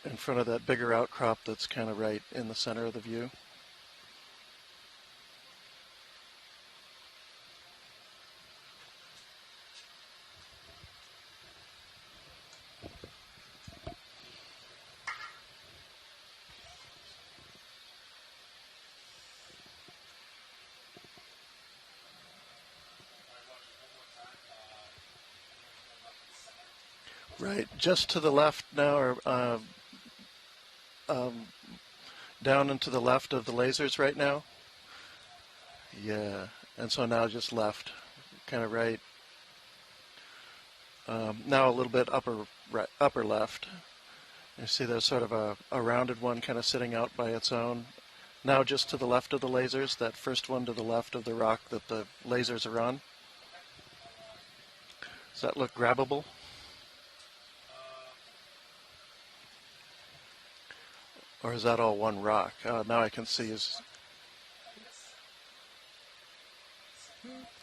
in front of that bigger outcrop that's kind of right in the center of the view. Right, just to the left now, or down and to the left of the lasers right now. Yeah, and so now just left, kind of right. Now a little bit upper left. You see there's sort of a rounded one kind of sitting out by its own. Now just to the left of the lasers, that first one to the left of the rock that the lasers are on. Does that look grabbable? Or is that all one rock? Now I can see is...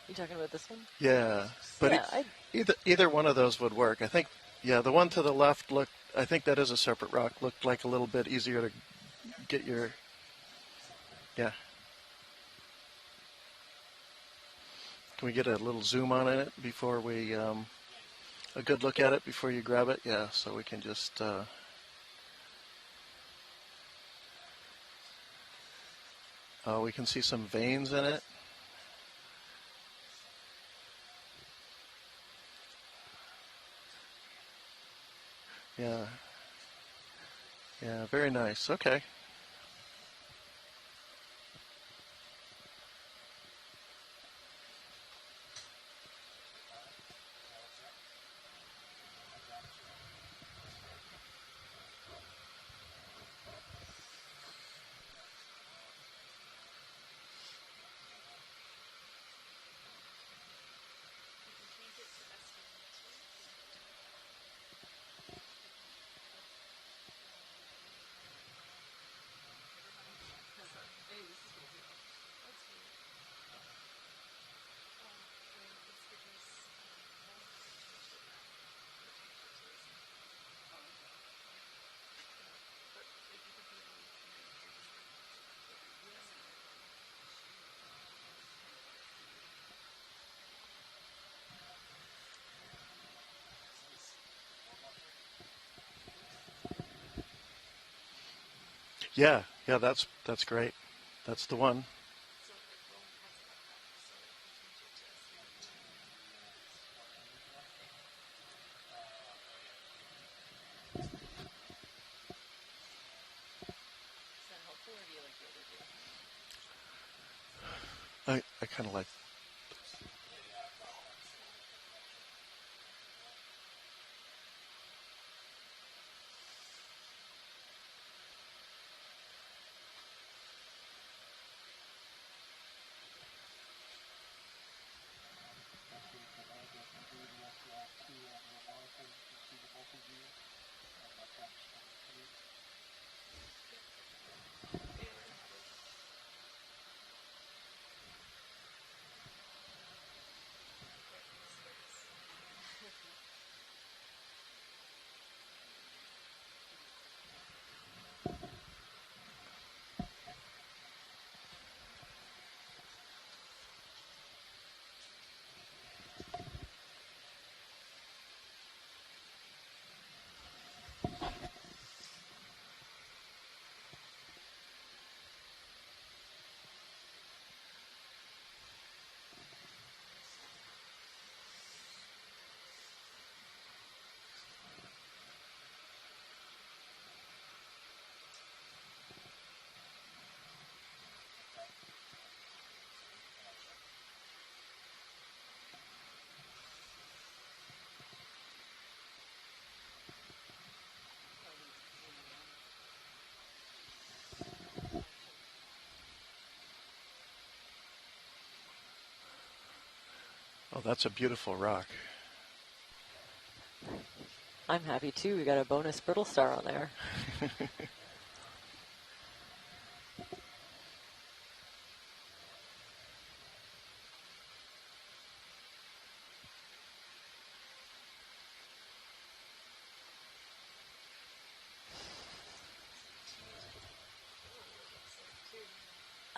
You talking about this one? Yeah, but yeah, either one of those would work. I think, yeah, the one to the left looked, I think that is a separate rock, looked like a little bit easier to get your, yeah. Can we get a little zoom on it before we, a good look at it before you grab it? Yeah, so we can just, we can see some veins in it. Yeah. Yeah, very nice. Okay. Yeah, yeah, that's great. That's the one. kind of like. Oh, that's a beautiful rock. I'm happy too. We got a bonus brittle star on there.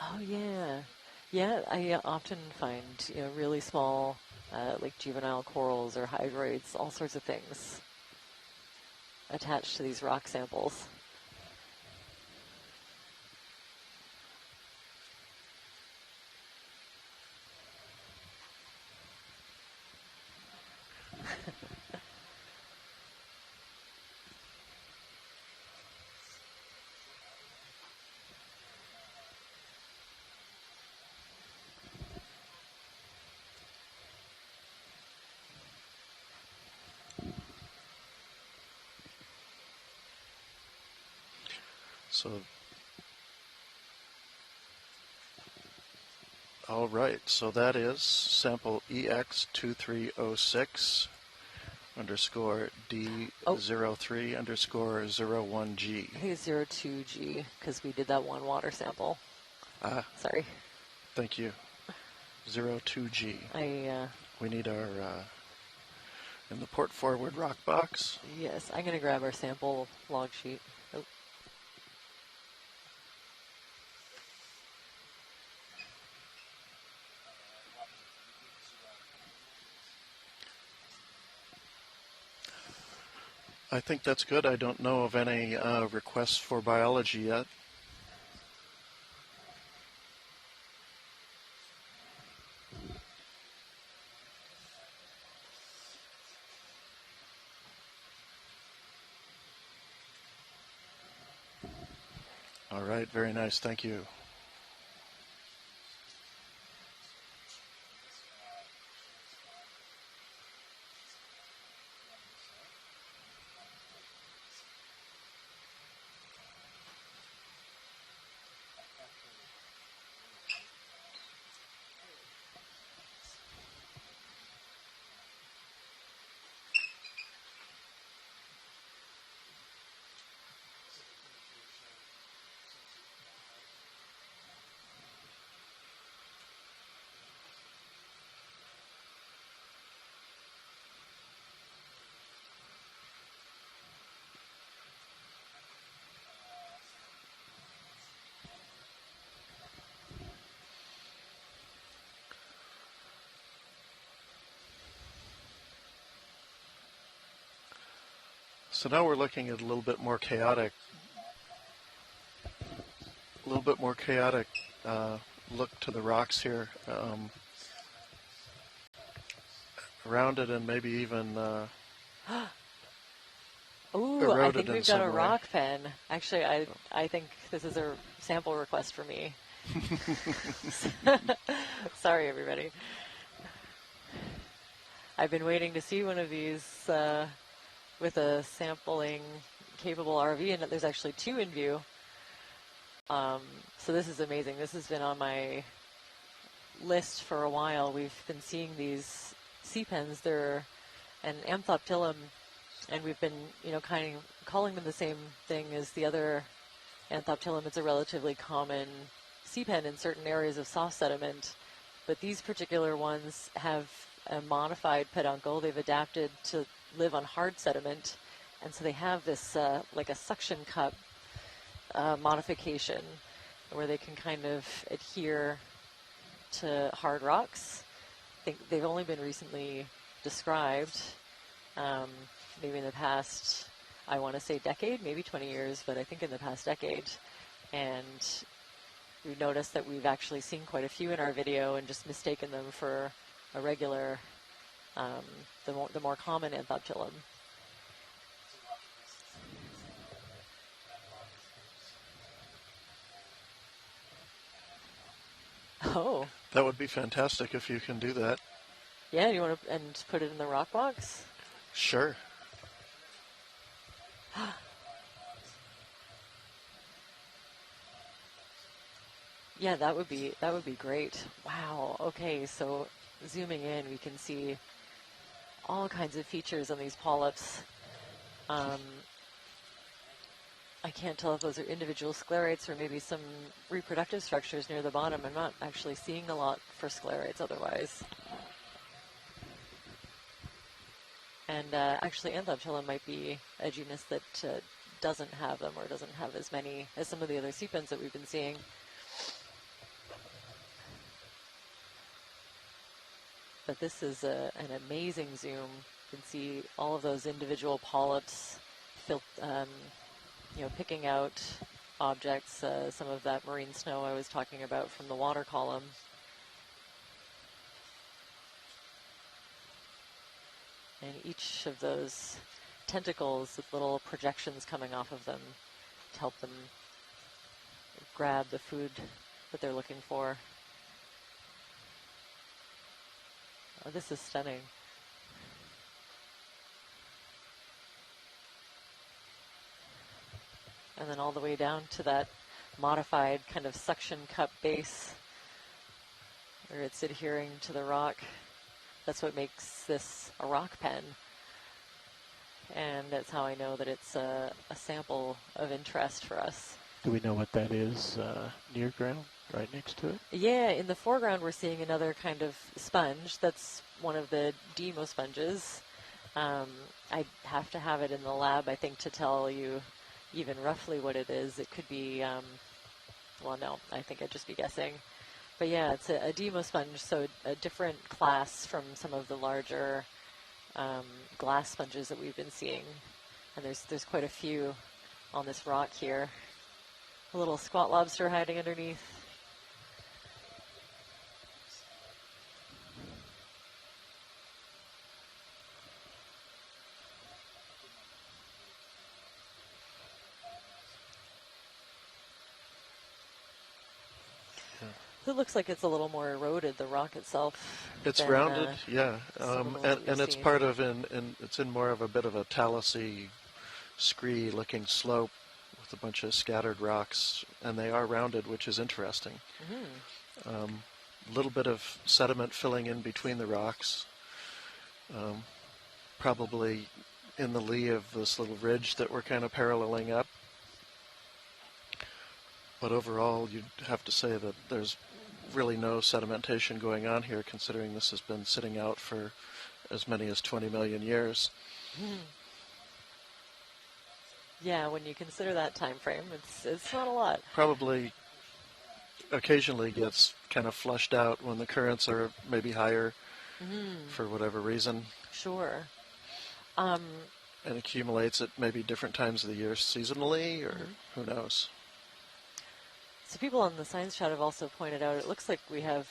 Oh yeah, yeah. I often find really small, like juvenile corals or hydroids, all sorts of things attached to these rock samples. So, all right, so that is sample EX2306 underscore D03 underscore 01G. I think it's 02G because we did that one water sample. Ah. Sorry. Thank you. 02G. We need our, in the port forward rock box. Yes, I'm going to grab our sample log sheet. Oh. I think that's good. I don't know of any requests for biology yet. All right, very nice. Thank you. So now we're looking at a little bit more chaotic look to the rocks here. Around it and maybe even Ooh, I think in we've got some a way. rock pen. Actually, I think this is a sample request for me. Sorry, everybody. I've been waiting to see one of these with a sampling capable RV, and there's actually two in view. So this is amazing. This has been on my list for a while. We've been seeing these sea pens. They're an Amphoptilum, and we've been, kind of calling them the same thing as the other Amphoptilum. It's a relatively common sea pen in certain areas of soft sediment, but these particular ones have a modified peduncle. They've adapted to live on hard sediment, and so they have this like a suction cup modification where they can kind of adhere to hard rocks. I think they've only been recently described, maybe in the past, I want to say decade, maybe 20 years, but I think in the past decade. And we've noticed that we've actually seen quite a few in our video and just mistaken them for a regular, the more common Amphoptilum. Oh. That would be fantastic if you can do that. Yeah, you want to and put it in the rock box? Sure. Yeah, that would be great. Wow. Okay, so zooming in, we can see all kinds of features on these polyps. I can't tell if those are individual sclerates or maybe some reproductive structures near the bottom. I'm not actually seeing a lot for sclerates otherwise. And actually, Amphoptilum might be a genus that doesn't have them or doesn't have as many as some of the other sea pens that we've been seeing. But this is an amazing zoom. You can see all of those individual polyps picking out objects, some of that marine snow I was talking about from the water column. And each of those tentacles with little projections coming off of them to help them grab the food that they're looking for. Oh, this is stunning. And then all the way down to that modified kind of suction cup base where it's adhering to the rock. That's what makes this a rock pen. And that's how I know that it's a sample of interest for us. Do we know what that is near ground, right next to it? Yeah, in the foreground we're seeing another kind of sponge. That's one of the demosponges. I have to have it in the lab, I think, to tell you even roughly what it is. It could be, well, no, I think I'd just be guessing. But yeah, it's a demosponge, so a different class from some of the larger glass sponges that we've been seeing. And there's quite a few on this rock here. A little squat lobster hiding underneath. It looks like it's a little more eroded, the rock itself. It's rounded, yeah, and it's part of it's in more of a bit of a talus-y, scree-looking slope with a bunch of scattered rocks, and they are rounded, which is interesting. A little bit of sediment filling in between the rocks, probably in the lee of this little ridge that we're kind of paralleling up. But overall, you'd have to say that there's really no sedimentation going on here, considering this has been sitting out for as many as 20 million years. Yeah, when you consider that time frame, it's not a lot. Probably occasionally gets kind of flushed out when the currents are maybe higher for whatever reason. Sure. And accumulates at maybe different times of the year seasonally, or who knows. So people on the science chat have also pointed out it looks like we have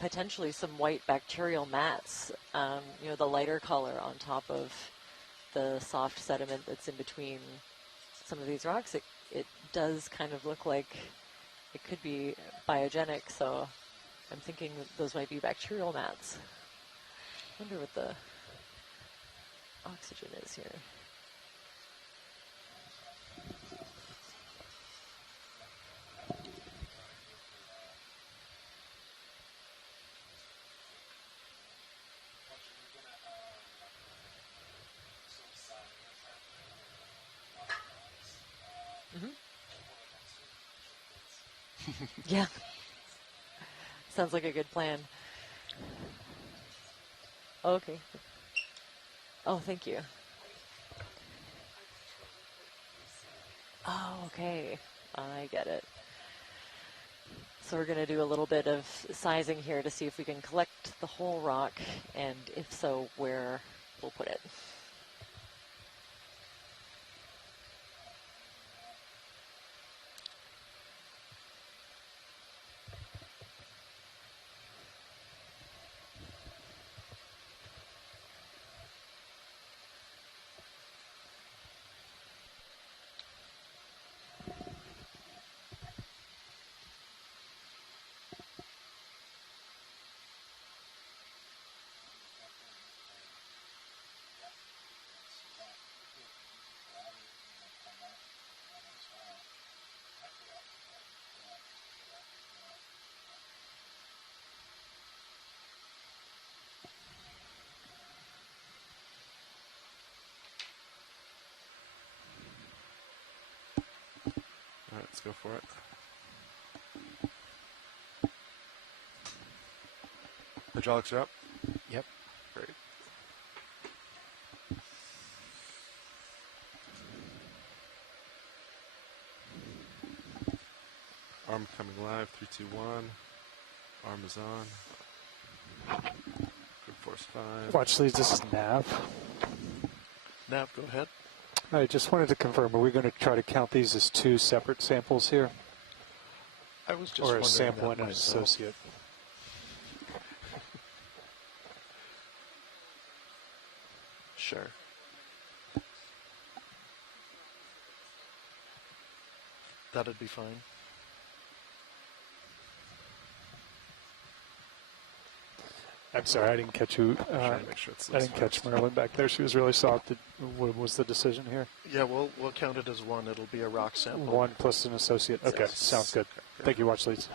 potentially some white bacterial mats, the lighter color on top of the soft sediment that's in between some of these rocks. It does kind of look like it could be biogenic, so I'm thinking that those might be bacterial mats. I wonder what the oxygen is here. Yeah. Sounds like a good plan. Okay. Oh, thank you. Oh, okay. I get it. So we're going to do a little bit of sizing here to see if we can collect the whole rock, and if so, where we'll put it. All right, let's go for it. Hydraulics are up? Yep. Great. Arm coming live, 3, 2, 1. Arm is on. Good force 5. Watch these, this is Nav. Nav, go ahead. I just wanted to confirm, are we going to try to count these as two separate samples here? I was just or a wondering sample that and an myself. associate? Sure. That'd be fine. I'm sorry, I didn't catch who. Trying to make sure it's I didn't catch Marilyn back there. She was really soft. What was the decision here? Yeah, we'll count it as one. It'll be a rock sample. One plus an associate. Okay, Yes. sounds good. Okay, Thank you, watch leads.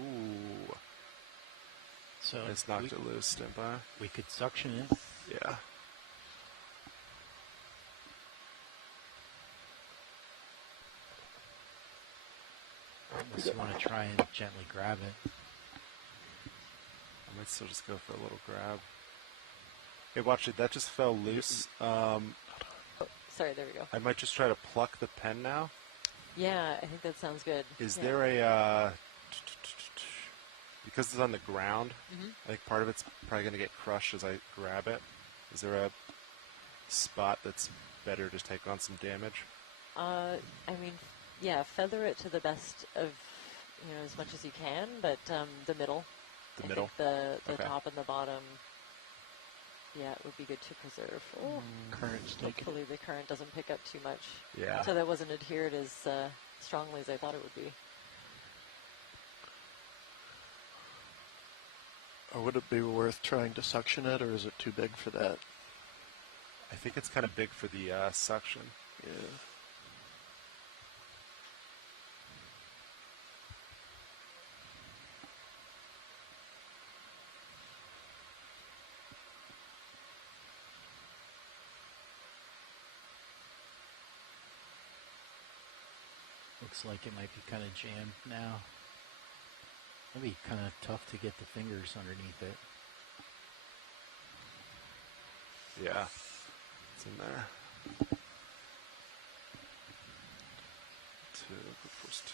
Ooh. So it's knocked it loose. Stand by. We could suction it. Yeah. Unless you want to try and gently grab it. I might still just go for a little grab. Okay, watch it. That just fell loose. Sorry, there we go. I might just try to pluck the pen now. Yeah, I think that sounds good. Is Yeah. there a... because it's on the ground, I think part of it's probably going to get crushed as I grab it. Is there a spot that's better to take on some damage? I mean, yeah, feather it to the best of, as much as you can, but the middle. The I middle? think the Okay. top and the bottom, yeah, it would be good to preserve. Oh, Current's taken. hopefully the current doesn't pick up too much. Yeah. So that wasn't adhered as strongly as I thought it would be. Or would it be worth trying to suction it, or is it too big for that? I think it's kind of big for the suction. Yeah. Looks like it might be kind of jammed now. It'll be kind of tough to get the fingers underneath it. Yeah, it's in there. The first two.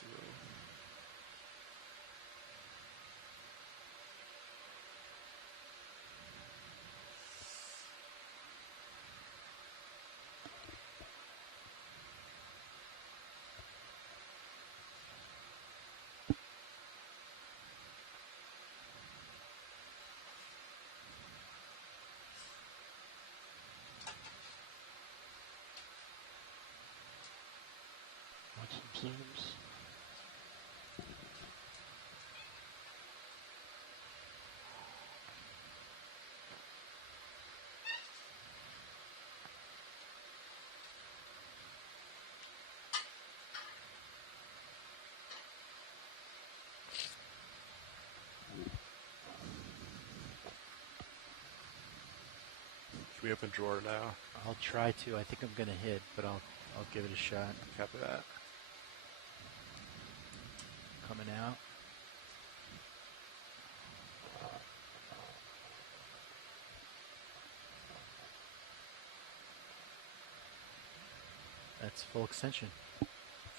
Want some zooms? Can we open drawer now? I'll try to. I think I'm going to hit, but I'll give it a shot. Copy that. Coming out. That's full extension.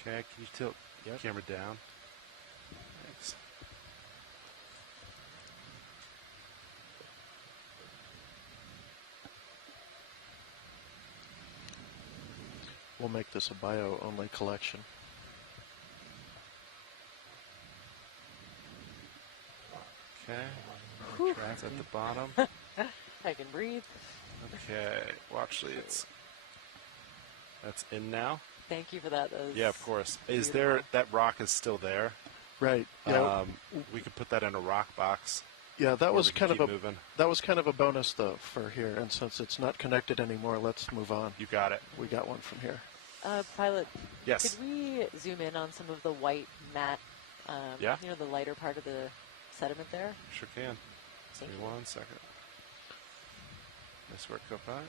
Okay, can you tilt the camera down? Thanks. We'll make this a bio-only collection. Okay, that's at the bottom. I can breathe. Okay, well actually that's in now. Thank you for that. Yeah, of course. Is there, that rock is still there? Right. Yeah. We could put that in a rock box. Yeah, that was kind of moving. That was kind of a bonus though for here, and since it's not connected anymore, let's move on. You got it. We got one from here. Pilot. Yes. Could we zoom in on some of the white matte? Yeah. You know, the lighter part of the sediment there. Sure can. Give me 1 second. Nice work, Copilot.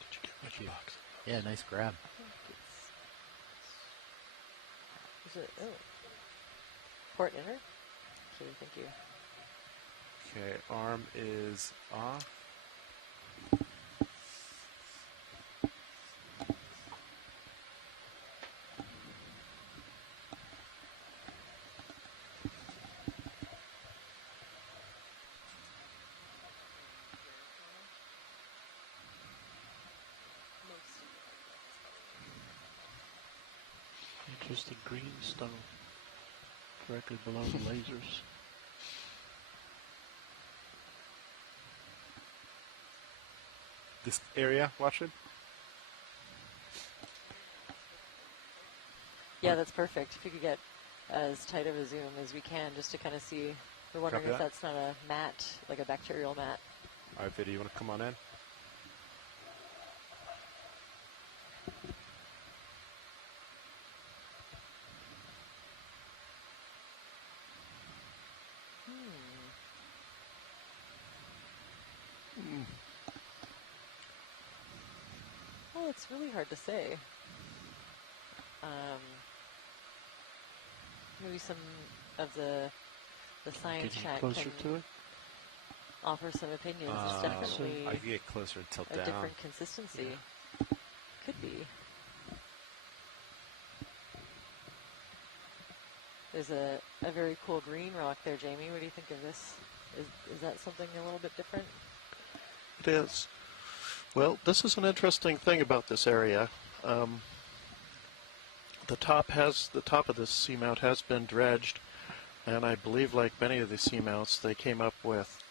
Did you get my box? Yeah, nice grab. Is it? Oh. Port inner. Okay, thank you. Okay, arm is off. Interesting green stone directly below the lasers. This area, watch it. Yeah, that's perfect. If you could get as tight of a zoom as we can, just to kind of see. We're wondering Copy if that. that's not a mat, like a bacterial mat. All right, Vidya, you want to come on in? Well, it's really hard to say. Maybe some of the science Getting chat closer can to it. offer some opinions. It's definitely I can get closer and tilt a down. different consistency. Could be. There's a very cool green rock there, Jamie. What do you think of this? Is that something a little bit different? It is. Well, this is an interesting thing about this area. The top of this seamount has been dredged, and I believe, like many of the seamounts, they came up with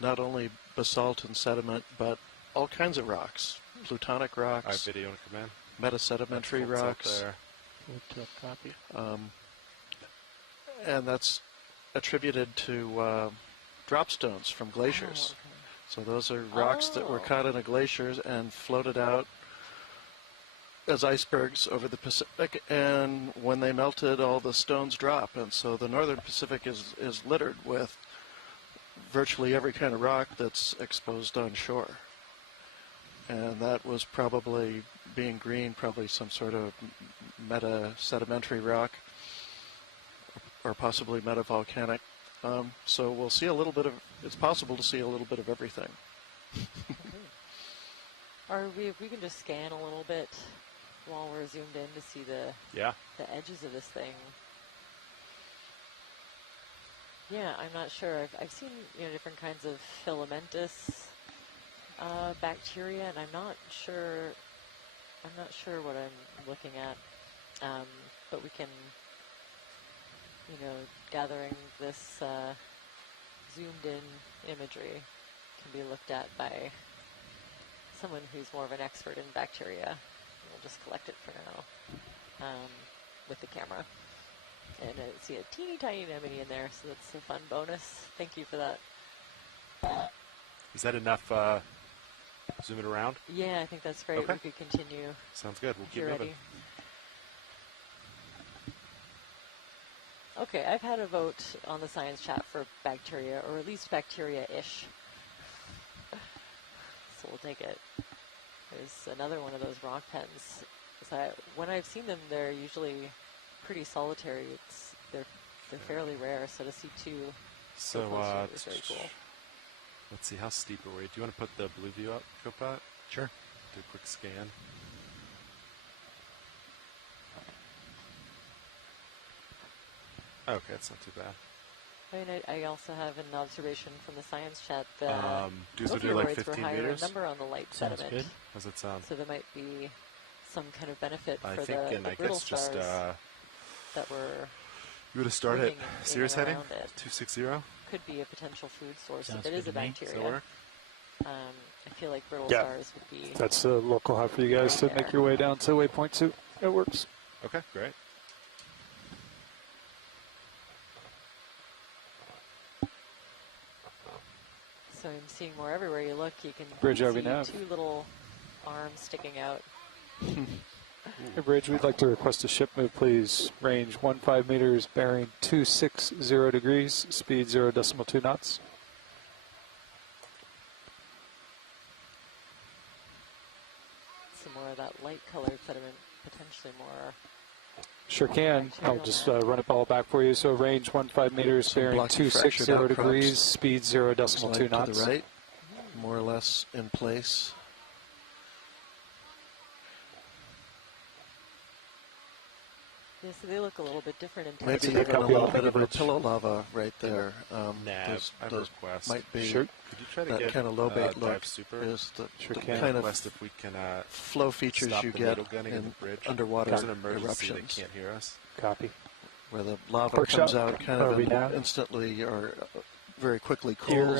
not only basalt and sediment, but all kinds of rocks, plutonic rocks. All right, Vidya, you want to come in? Metasedimentary rocks. There. Full tilt copy. And that's attributed to dropstones from glaciers. So those are rocks that were caught in a glacier and floated out as icebergs over the Pacific, and when they melted, all the stones drop, and so the northern Pacific is littered with virtually every kind of rock that's exposed on shore. And that was probably, being green, probably some sort of meta-sedimentary rock or possibly meta-volcanic. So we'll see a little bit of, it's possible to see a little bit of everything. Or we can just scan a little bit while we're zoomed in to see the edges of this thing. Yeah, I'm not sure. I've seen different kinds of filamentous bacteria, and I'm not sure what I'm looking at. But we can, gathering this zoomed in imagery can be looked at by someone who's more of an expert in bacteria. We'll just collect it for now with the camera. And I see a teeny tiny anemone in there, so that's a fun bonus. Thank you for that. Is that enough zooming around? Yeah, I think that's great. Okay. We could continue. Sounds good. We'll if keep you're moving. ready. Okay, I've had a vote on the science chat for bacteria, or at least bacteria-ish. So we'll take it. There's another one of those rock pens. So when I've seen them, they're usually pretty solitary. They're fairly rare, so to see two So, is very cool. let's see, how steep are we? Do you want to put the blue view up, Copilot? Sure. Do a quick scan. Okay, it's not too bad. I mean, I also have an observation from the science chat that do like opioids 15 were higher meters? number on the light Sounds sediment. good. How's it sound? So there might be some kind of benefit I for think, the and I brittle guess just stars that were you would have started moving at in Sirius and heading around it. 260. Could be a potential food source Sounds if it good is a to me. bacteria. Does that work? I feel like brittle Yeah. stars would be. That's a local hub for you guys to make your way down to waypoint 2. It works. Okay, great. So I'm seeing more everywhere you look. You can Bridge see RV nav. two little arms sticking out. Hey, Bridge, we'd like to request a ship move, please. Range 15 meters, bearing 260 degrees, speed 0.2 knots. Some more of that light colored sediment, potentially more. Sure can. I'll just run it all back for you. So range 15 meters, Some bearing blocky 260 fractured degrees, outcrops. speed Looks 0.2 like knots. to the right, more or less in place. Yeah, so they look a little bit different in Maybe texture. even a little bit of a pillow lava right there. Nav, I have a those request. might be Sure. Could you try to that get kind of lobate look Dive Super? is the, Sure the can. kind of request if we can flow features stop you the get needle gunning in in the bridge. underwater There's an emergency, eruptions, they can't hear us. Copy. where the lava Pork comes shop. out kind Are of we down? instantly or very quickly Here, cools.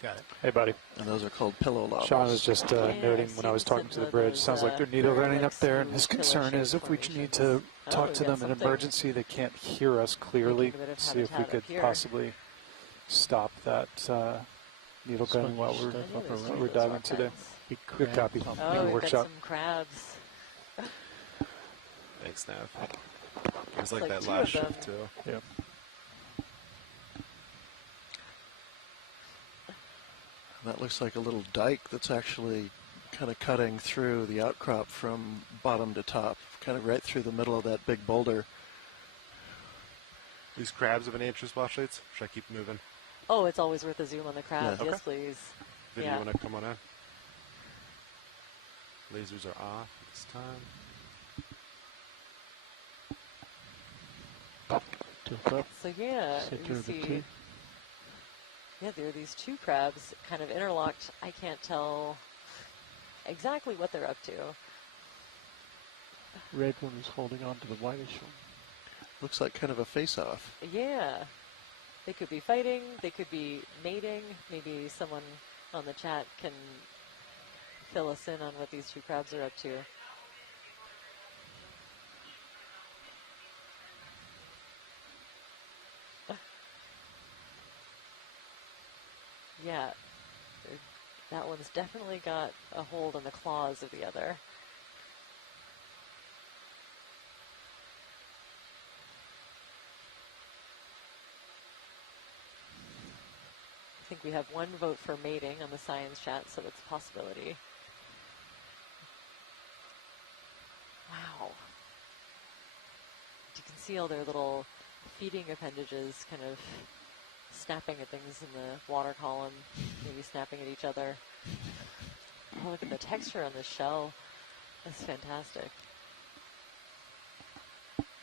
got it. Hey, buddy. And those are called pillow lavas. Sean was just noting I've when I was seen talking to some the of bridge. those, Sounds like they're needle running up there, and his pillar concern is shape if we need to formations. talk Oh, to we got them in something. emergency, they can't hear us clearly. Making a bit of See if we habitat could up here. possibly stop that needle gunning while I knew there's two we're of those diving rock today. pens. Big Good copy. crabs. Oh, New we've got workshop. some crabs. Thanks, Nav. It was like like that two last of them. shift, too. Yeah. That looks like a little dike that's actually kind of cutting through the outcrop from bottom to top, kind of right through the middle of that big boulder. These crabs of any interest, Watchlights? Should I keep moving? Oh, it's always worth a zoom on the crabs. Yeah. Yes, please. Video, Yeah. want to come on in? Lasers are off this time. Tilt up. So yeah, Center you of the see. teeth. Yeah, there are these two crabs kind of interlocked. I can't tell exactly what they're up to. Red one is holding on to the whitish one. Looks like kind of a face-off. Yeah. They could be fighting, they could be mating. Maybe someone on the chat can fill us in on what these two crabs are up to. Yeah, that one's definitely got a hold on the claws of the other. I think we have one vote for mating on the science chat, so it's a possibility. see all their little feeding appendages kind of snapping at things in the water column, maybe snapping at each other. Oh, look at the texture on this shell. That's fantastic.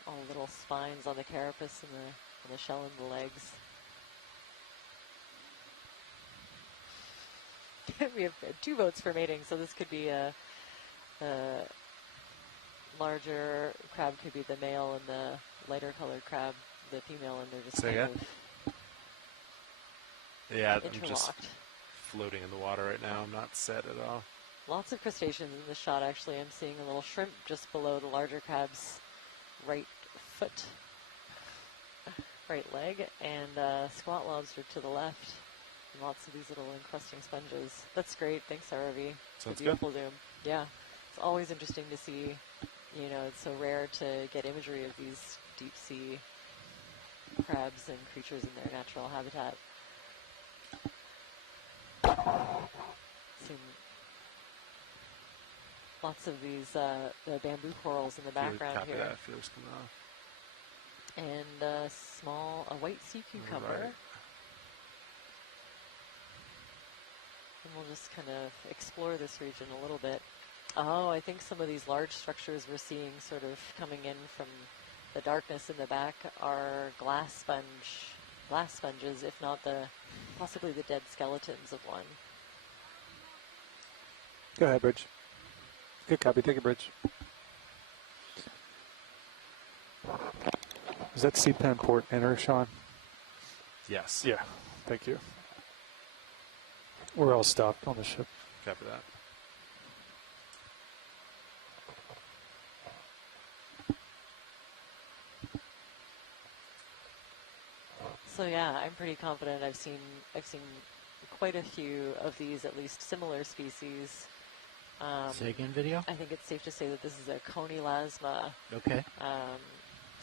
All the little spines on the carapace and the shell and the legs. We have 2 votes for mating, so this could be a larger crab could be the male and the lighter colored crab the female, and they're just Say kind again? of Yeah, I'm just interlocked. floating in the water right now. I'm not set at all. Lots of crustaceans in this shot, actually. I'm seeing a little shrimp just below the larger crab's right foot, right leg, and squat lobster to the left. And lots of these little encrusting sponges. That's great. Thanks, RV. Sounds beautiful zoom. Yeah. It's always interesting to see. You know, it's so rare to get imagery of these deep sea crabs and creatures in their natural habitat. Seen lots of these the bamboo corals in the background Copy here. that. Feelers coming off. And a white sea cucumber. Right. And we'll just kind of explore this region a little bit. Oh, I think some of these large structures we're seeing sort of coming in from the darkness in the back are glass sponges, if not possibly the dead skeletons of one. Go ahead, Bridge. Good copy. Take a Bridge. Is that Seapan Port Enter, Sean? Yes. Yeah. Thank you. We're all stopped on the ship. Copy that. So yeah, I'm pretty confident I've seen quite a few of these, at least similar species. Say again, video? I think it's safe to say that this is a Conilasma. Okay.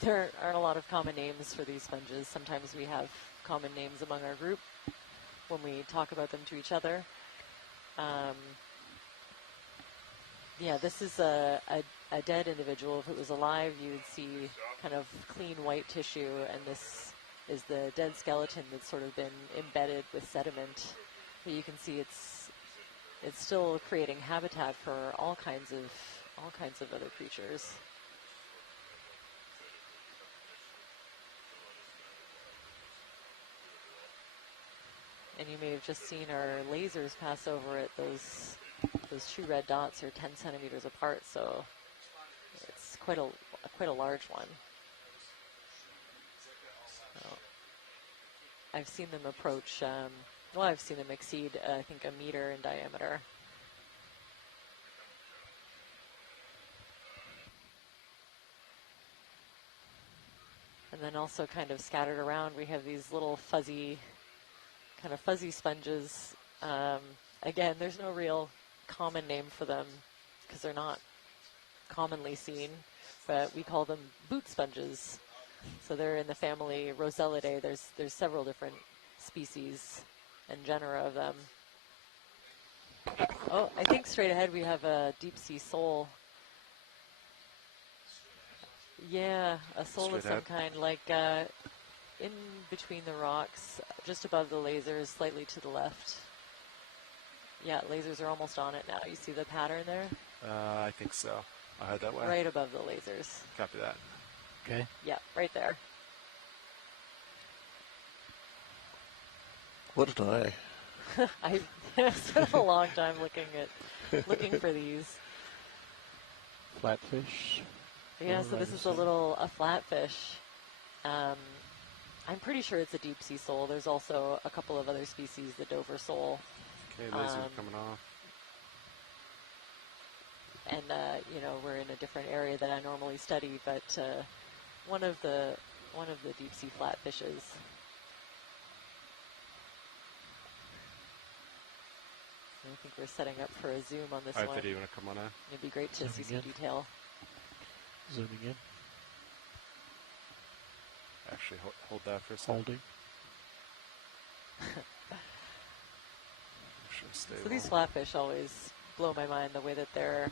There aren't a lot of common names for these sponges. Sometimes we have common names among our group when we talk about them to each other. Yeah, this is a dead individual. If it was alive, you would see kind of clean white tissue, and this is the dead skeleton that's sort of been embedded with sediment. But you can see it's still creating habitat for all kinds of other creatures. And you may have just seen our lasers pass over it. Those 2 red dots are 10 centimeters apart, so it's quite a large one. So I've seen them approach. I've seen them exceed, I think, 1 meter in diameter. And then also kind of scattered around, we have these little fuzzy sponges. Again, there's no real common name for them because they're not commonly seen, but we call them boot sponges. So they're in the family Rosellidae. There's several different species and genera of them. Oh, I think straight ahead we have a deep sea sole. Yeah, a sole Straight of some ahead. kind, like in between the rocks, just above the lasers, slightly to the left. Yeah, lasers are almost on it now. You see the pattern there? I think so. I'll head that way. Right above the lasers. Copy that. Okay. Yeah, right there. What did I? I spent a long time looking for these. Flatfish. Yeah, so this is a flatfish. I'm pretty sure it's a deep sea sole. There's also a couple of other species, the Dover sole. Okay, lasers coming off. And we're in a different area that I normally study, but one of the deep sea flatfishes. I think we're setting up for a zoom on this All right, one. video, you want to come on in? It'd be great to see some in. detail. Zooming in. Actually, hold that for a second. Holding. So these flatfish always blow my mind, the way that they're,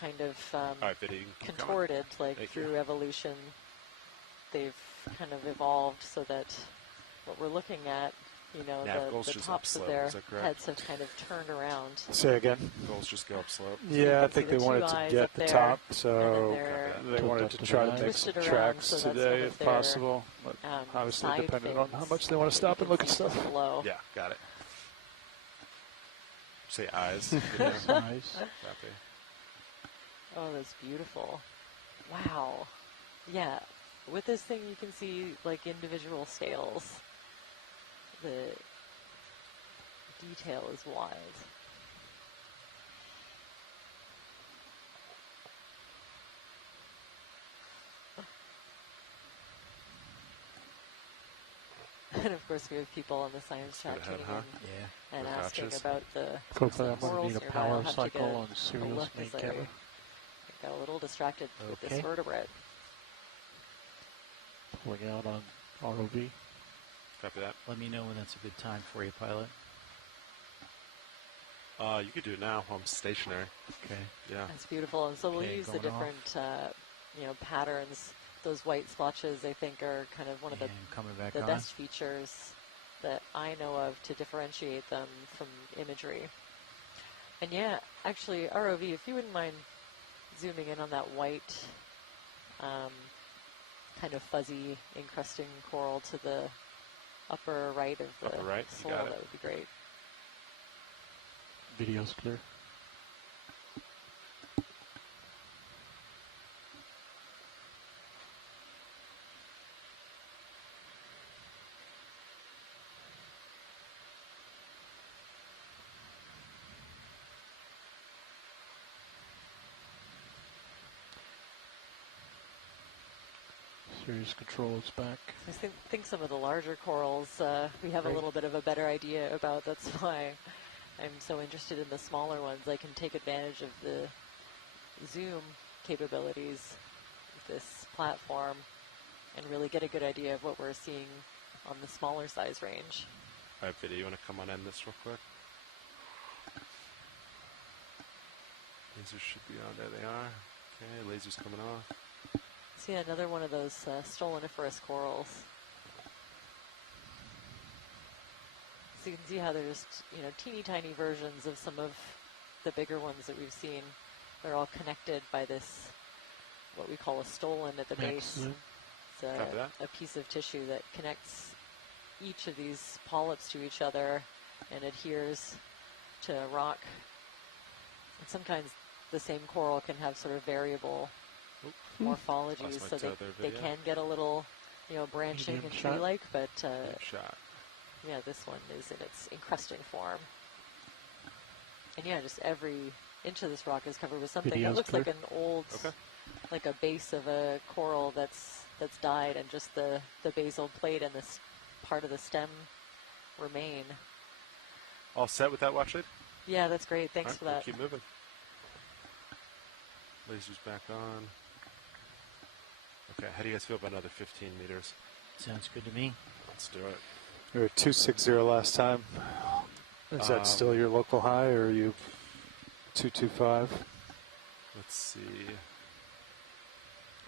kind of All right, video, you can keep contorted, going. like Thank through you. evolution. they've kind of evolved so that what we're looking at, the tops of their heads have kind of turned around. Say again. Goals just go up slope. Yeah, I think they wanted to get the top, so they wanted to try to make some tracks today if possible. But obviously, depending on how much they want to stop and look at stuff. Yeah, got it. Say eyes. Eyes. Copy. Oh, that's beautiful. Wow. Yeah. With this thing, you can see like individual scales. The detail is wild. And of course, we have people on the science chat tuning in and asking about the corals need a nearby. power I'll have to cycle get on a Cyril's look main as I camera. got a little distracted with this vertebrate. Pulling out on ROV. Copy that. Let me know when that's a good time for you, pilot. You could do it now while I'm stationary. Okay. Yeah. That's beautiful. And so we'll use the different, patterns. Those white splotches, I think, are kind of one of the best features that I know of to differentiate them from imagery. And yeah, actually, ROV, if you wouldn't mind zooming in on that white, kind of fuzzy encrusting coral to the upper right of the soul, that would be great. Video's clear. Series control is back. I think some of the larger corals we have a little bit of a better idea about. That's why I'm so interested in the smaller ones. I can take advantage of the zoom capabilities of this platform and really get a good idea of what we're seeing on the smaller size range. All right, Video, you want to come on in this real quick? Lasers should be on. There they are. Okay, lasers coming off. See another one of those stoloniferous corals. So you can see how there's teeny tiny versions of some of the bigger ones that we've seen. They're all connected by this, what we call a stolon at the base. It's a piece of tissue that connects each of these polyps to each other and adheres to rock. And sometimes the same coral can have sort of variable morphologies, so they can get a little, branching and tree-like, but yeah, this one is in its encrusting form. And yeah, just every inch of this rock is covered with something that looks like an old, like a base of a coral that's died, and just the basal plate and this part of the stem remain. All set with that watch lead? Yeah, that's great. Thanks for that. We'll keep moving. Lasers back on. Okay, how do you guys feel about another 15 meters? Sounds good to me. Let's do it. We were 260 last time. Is that still your local high, or are you 225? Let's see.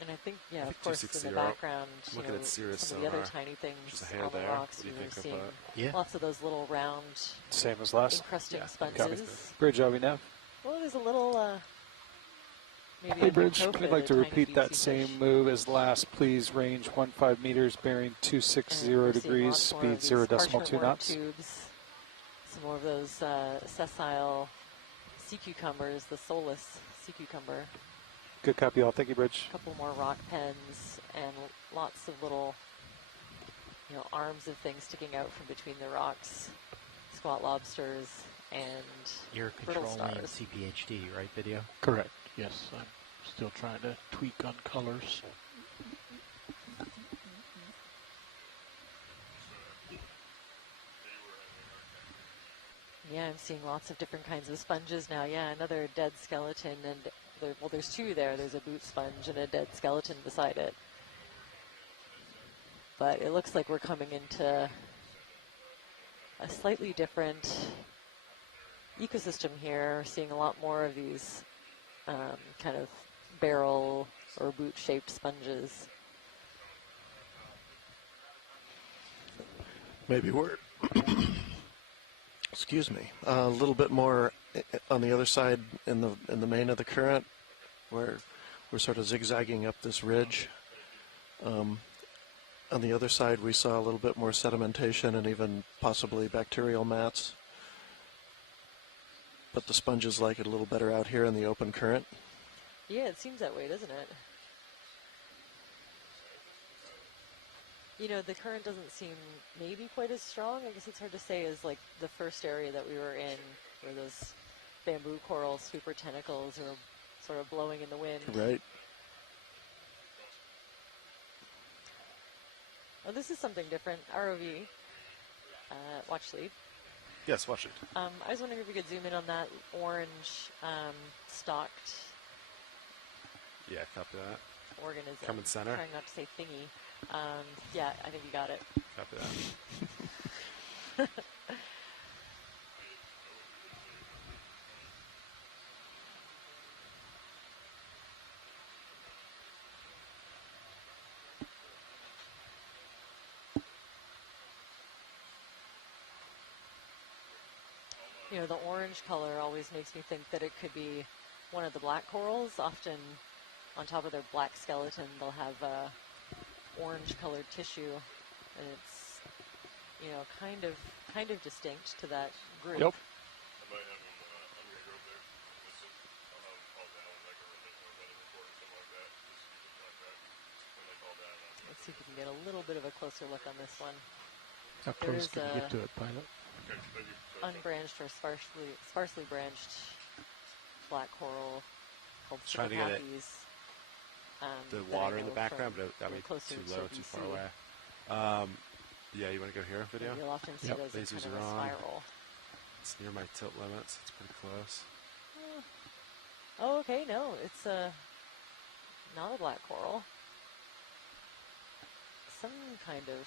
And I think, of course, in the background, some of the other tiny things on the rocks, we were seeing lots of those little round, same as last, encrusting sponges. Bridge, are we now? Well, there's a little, maybe hey, Bridge, I'd like to repeat that same move as last. Please range 15 meters, bearing 260 degrees, speed 0.2 knots. Tubes. Some more of those sessile sea cucumbers, the soulless sea cucumber. Good copy, all. Thank you, Bridge. A couple more rock pens and lots of little, arms of things sticking out from between the rocks. Squat lobsters and you're controlling CPHD, right, Video? Correct. Yes, I'm still trying to tweak on colors. Yeah, I'm seeing lots of different kinds of sponges now. Yeah, another dead skeleton, and there's two there. There's a boot sponge and a dead skeleton beside it. But it looks like we're coming into a slightly different ecosystem here. We're seeing a lot more of these kind of barrel or boot-shaped sponges. Maybe we're, excuse me, a little bit more on the other side in the main of the current, where we're sort of zigzagging up this ridge. On the other side, we saw a little bit more sedimentation and even possibly bacterial mats. But the sponges like it a little better out here in the open current. Yeah, it seems that way, doesn't it? You know, the current doesn't seem maybe quite as strong. I guess it's hard to say as like the first area that we were in, where those bamboo coral super tentacles are sort of blowing in the wind. Right. Oh, this is something different. ROV, watch lead. Yes, watch it. I was wondering if we could zoom in on that orange stalked Yeah, copy that. organism. Come in center. Trying not to say thingy. Yeah, I think you got it. Copy that. You know, the orange color always makes me think that it could be one of the black corals. Often on top of their black skeleton, they'll have orange-colored tissue, and it's, you know, kind of distinct to that group. Yep. Let's see if we can get a little bit of a closer look on this one. How close can you get to it, pilot? Unbranched or sparsely branched black coral called Trying to get it. The that water I in the know background, from but it got me closer too to low, too BC. far away. Yeah, you want to go here, video? You'll often see those as Lasers kind of are a on. spiral. It's near my tilt limits. It's pretty close. Oh, okay, no, it's not a black coral. Some kind of,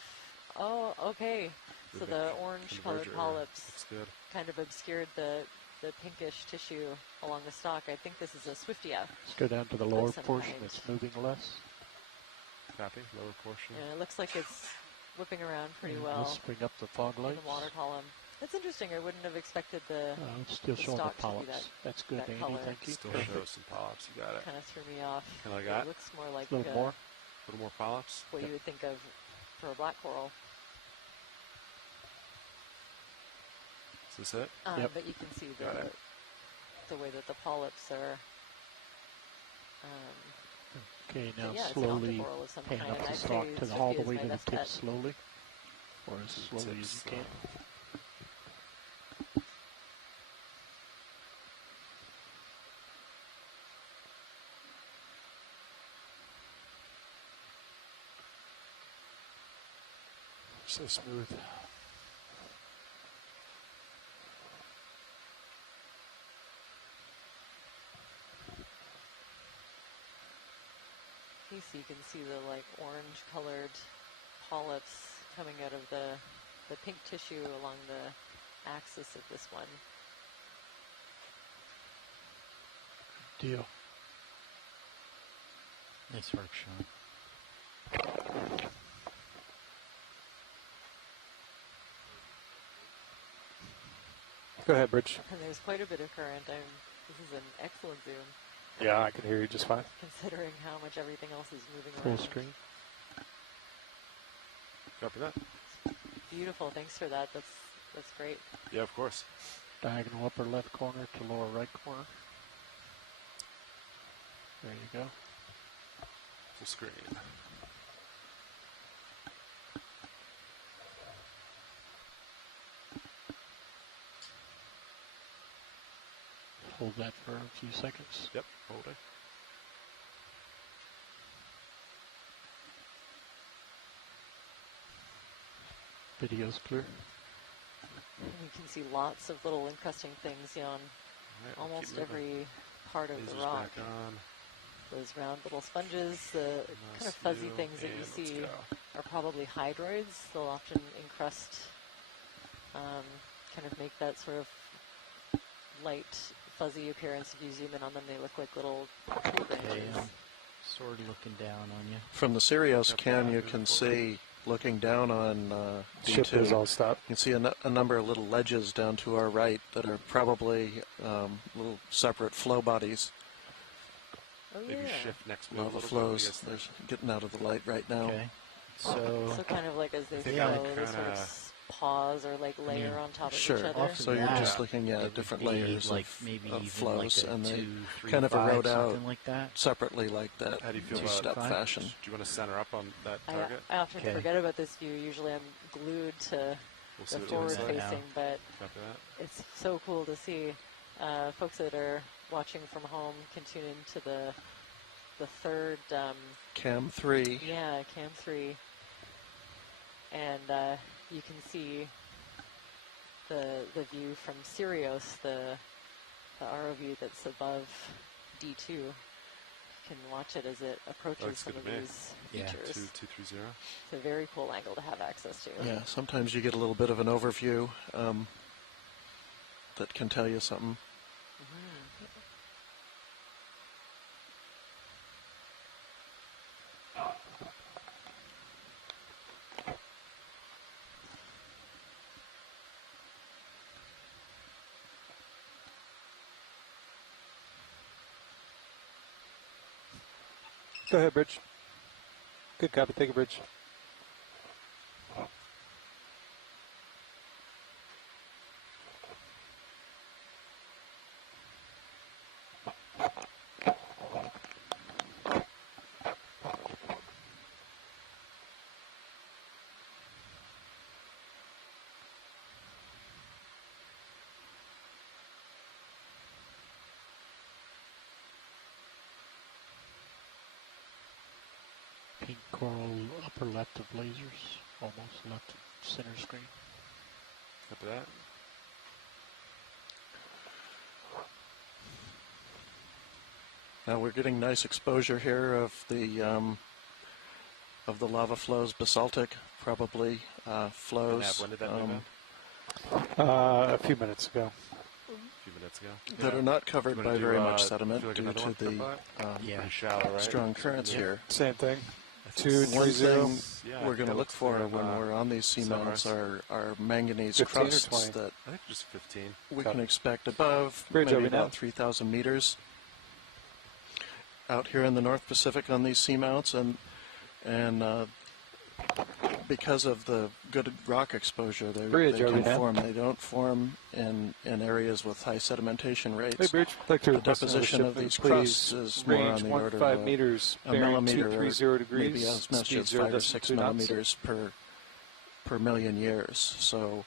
oh, okay. So the orange-colored polyps Looks good. kind of obscured the pinkish tissue along the stalk. I think this is a Swiftia. Let's go down to the lower of some portion kind. that's moving less. Copy, lower portion. Yeah, it looks like it's whipping around pretty And well Let's bring up the fog in lights. the water column. That's interesting. I wouldn't have expected the It's still the showing the stalk to be polyps. That's good, that Andy. color. Thank you. Still Perfect. shows some polyps. You got it. Kind of threw me off. Kind of like It that? looks more like A little more. A little more polyps? what you would think of for a black coral. Is this it? But you can see Got it. the way that the polyps are. Okay, now yeah, it's an slowly octocoral of some pan kind. up the I'd stalk say to the, all the Swiftia way is to my the best tip bet. slowly, or as slowly as you can. So smooth. Okay, so you can see the like orange-colored polyps coming out of the pink tissue along the axis of this one. Deal. Nice work, Sean. Go ahead, Bridge. And there's quite a bit of current. This is an excellent zoom. Yeah, I can hear you just fine. Considering how much everything else is moving Full around. screen. Copy that. Beautiful. Thanks for that. That's great. Yeah, of course. Diagonal upper left corner to lower right corner. There you go. Full screen. Hold that for a few seconds. Yep, hold it. Video's clear. And you can see lots of little encrusting things, you know, on We'll almost keep moving. every part of the Lasers rock. back on. Those round little sponges, the kind of fuzzy view, things that you and let's see go. are probably hydroids. They'll often encrust, kind of make that sort of light, fuzzy appearance. If you zoom in on them, they look like little Okay, branches. sort of looking down on you. From the Sirius cam, you can see looking down on Ship D2. is all stopped. You can see a number of little ledges down to our right that are probably little separate flow bodies. Oh, Maybe yeah. shift next move. Lava flows. They're getting out of the light right now. Okay. So kind of like as they think flow, I would they sort kinda- of pause or like layer on top of Sure. each other. So you're just looking at different layers like of, maybe of even flows, like a and they 2, 3, kind of 5, erode out something like that. separately like that. How do you feel two-step about fashion. Do you want to center up on that target? I often forget about this view. Usually I'm glued to We'll see the what it looks forward like. facing, but Copy that. it's so cool to see. Folks that are watching from home can tune into the third Cam 3. Yeah, Cam 3. And you can see the view from Sirius, the ROV that's above D2. You can watch it as it approaches Looks some good of to me. these Yeah. features. 2230. It's a very cool angle to have access to. Yeah, sometimes you get a little bit of an overview that can tell you something. Go ahead, Bridge. Good copy. Take a Bridge. pink coral upper left of lasers, almost left center screen. Copy that. Now we're getting nice exposure here of the lava flows, basaltic probably flows. When did that move in? A few minutes ago. A few minutes ago. That are not covered by very much sediment like due another to one? the Pretty shallow, right? strong currents Yeah. here. Same thing. One 230. thing Yeah, I we're think going to it look looks for fair, when we're on these seamounts sunrise. are manganese 15 or crusts 20? that I think just 15. we can expect above Bridge maybe over now. about 3,000 meters out here in the North Pacific on these seamounts, and because of the good rock exposure, they Bridge over can now. form. They don't form in areas with high sedimentation rates. Hey, Bridge. I'd like to The request another deposition of shipment, these please. crusts is more on Range the 1 order 5 of meters, a bearing millimeter, 230 degrees, maybe as much speed as 0 5 or 6 decimal 2 knots. millimeters per million years. So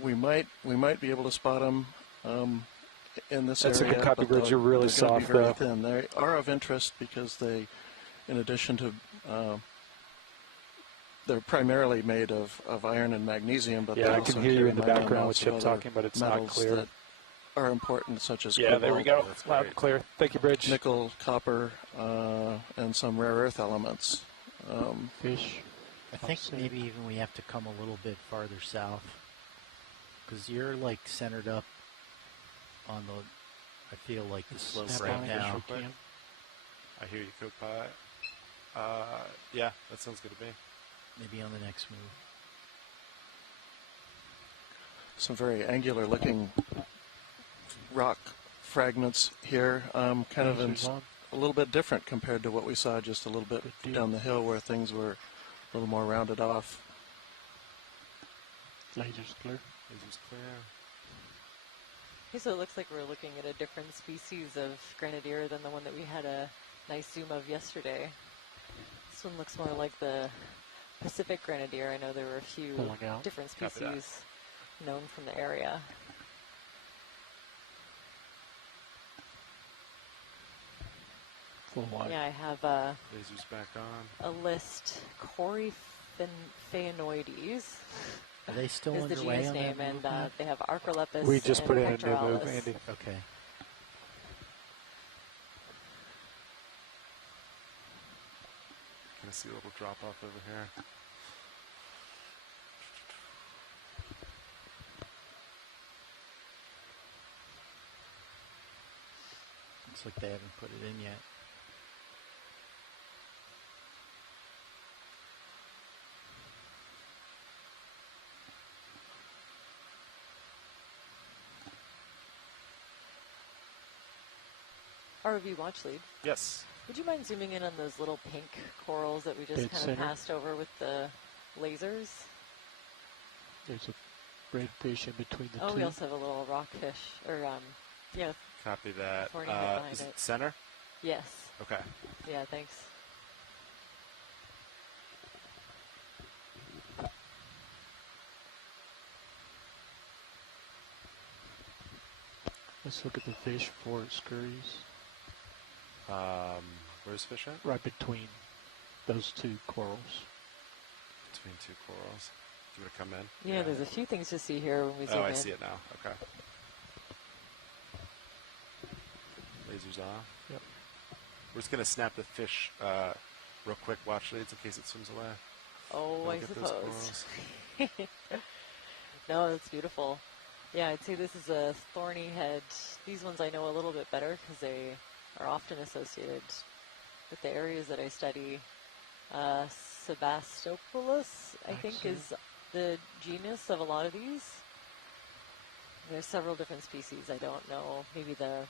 we might be able to spot them in this That's a area. good copy, but Bridge. You're really they're gonna soft, be very though. thin. They are of interest because they, in addition to they're primarily made of iron and magnesium, but Yeah, they I also can hear you carry in the minor background amounts with Chip of other talking, but it's not metals clear. that are important, such as Yeah, there we go. cobalt, Loud and clear. Thank you, Bridge. nickel, copper, and some rare earth elements. Fish. I think maybe even we have to come a little bit farther south, because you're like centered up on the, I feel like the slope Snap right on it, now. if you can. I hear you, Copilot. Yeah, that sounds good to me. Maybe on the next move. Some very angular looking rock fragments here, kind of Lasers on. a little bit different compared to what we saw just a little bit deal. down the hill where things were a little more rounded off. Lasers clear. Lasers clear. Okay, so it looks like we're looking at a different species of grenadier than the one that we had a nice zoom of yesterday. This one looks more like the Pacific grenadier. I know there were a few Pulling out. different Copy that. species known from the area. Full wide. Yeah, I have Lasers back on. a list. Coryphaenoides Are they still is the underway genus on name, that and move now? they have Archolepis We just and put in a new move, Pectoralis. Andy. Okay. Can I see a little drop off over here? Looks like they haven't put it in yet. ROV watch lead. Yes. Would you mind zooming in on those little pink corals that we just Dead kind of center. passed over with the lasers? There's a red fish in between the two. Oh, we also have a little rockfish, or yeah. Copy that. Thorny head behind Is it. it center? Yes. Okay. Yeah, thanks. Let's look at the fish before it scurries. Where's fish at? Right between those two corals. Between two corals. Do you want to come in? Yeah, there's a few things to see here when we zoom in. Oh, I see it now. Okay. Lasers off. Yep. We're just going to snap the fish real quick, watch leads in case it swims away. Oh, I Look at those suppose. corals. No, it's beautiful. Yeah, I'd say this is a thorny head. These ones I know a little bit better because they are often associated with the areas that I study. Sebastopoulos, I think, is the genus of a lot of these. There's several different species. I don't know. Maybe the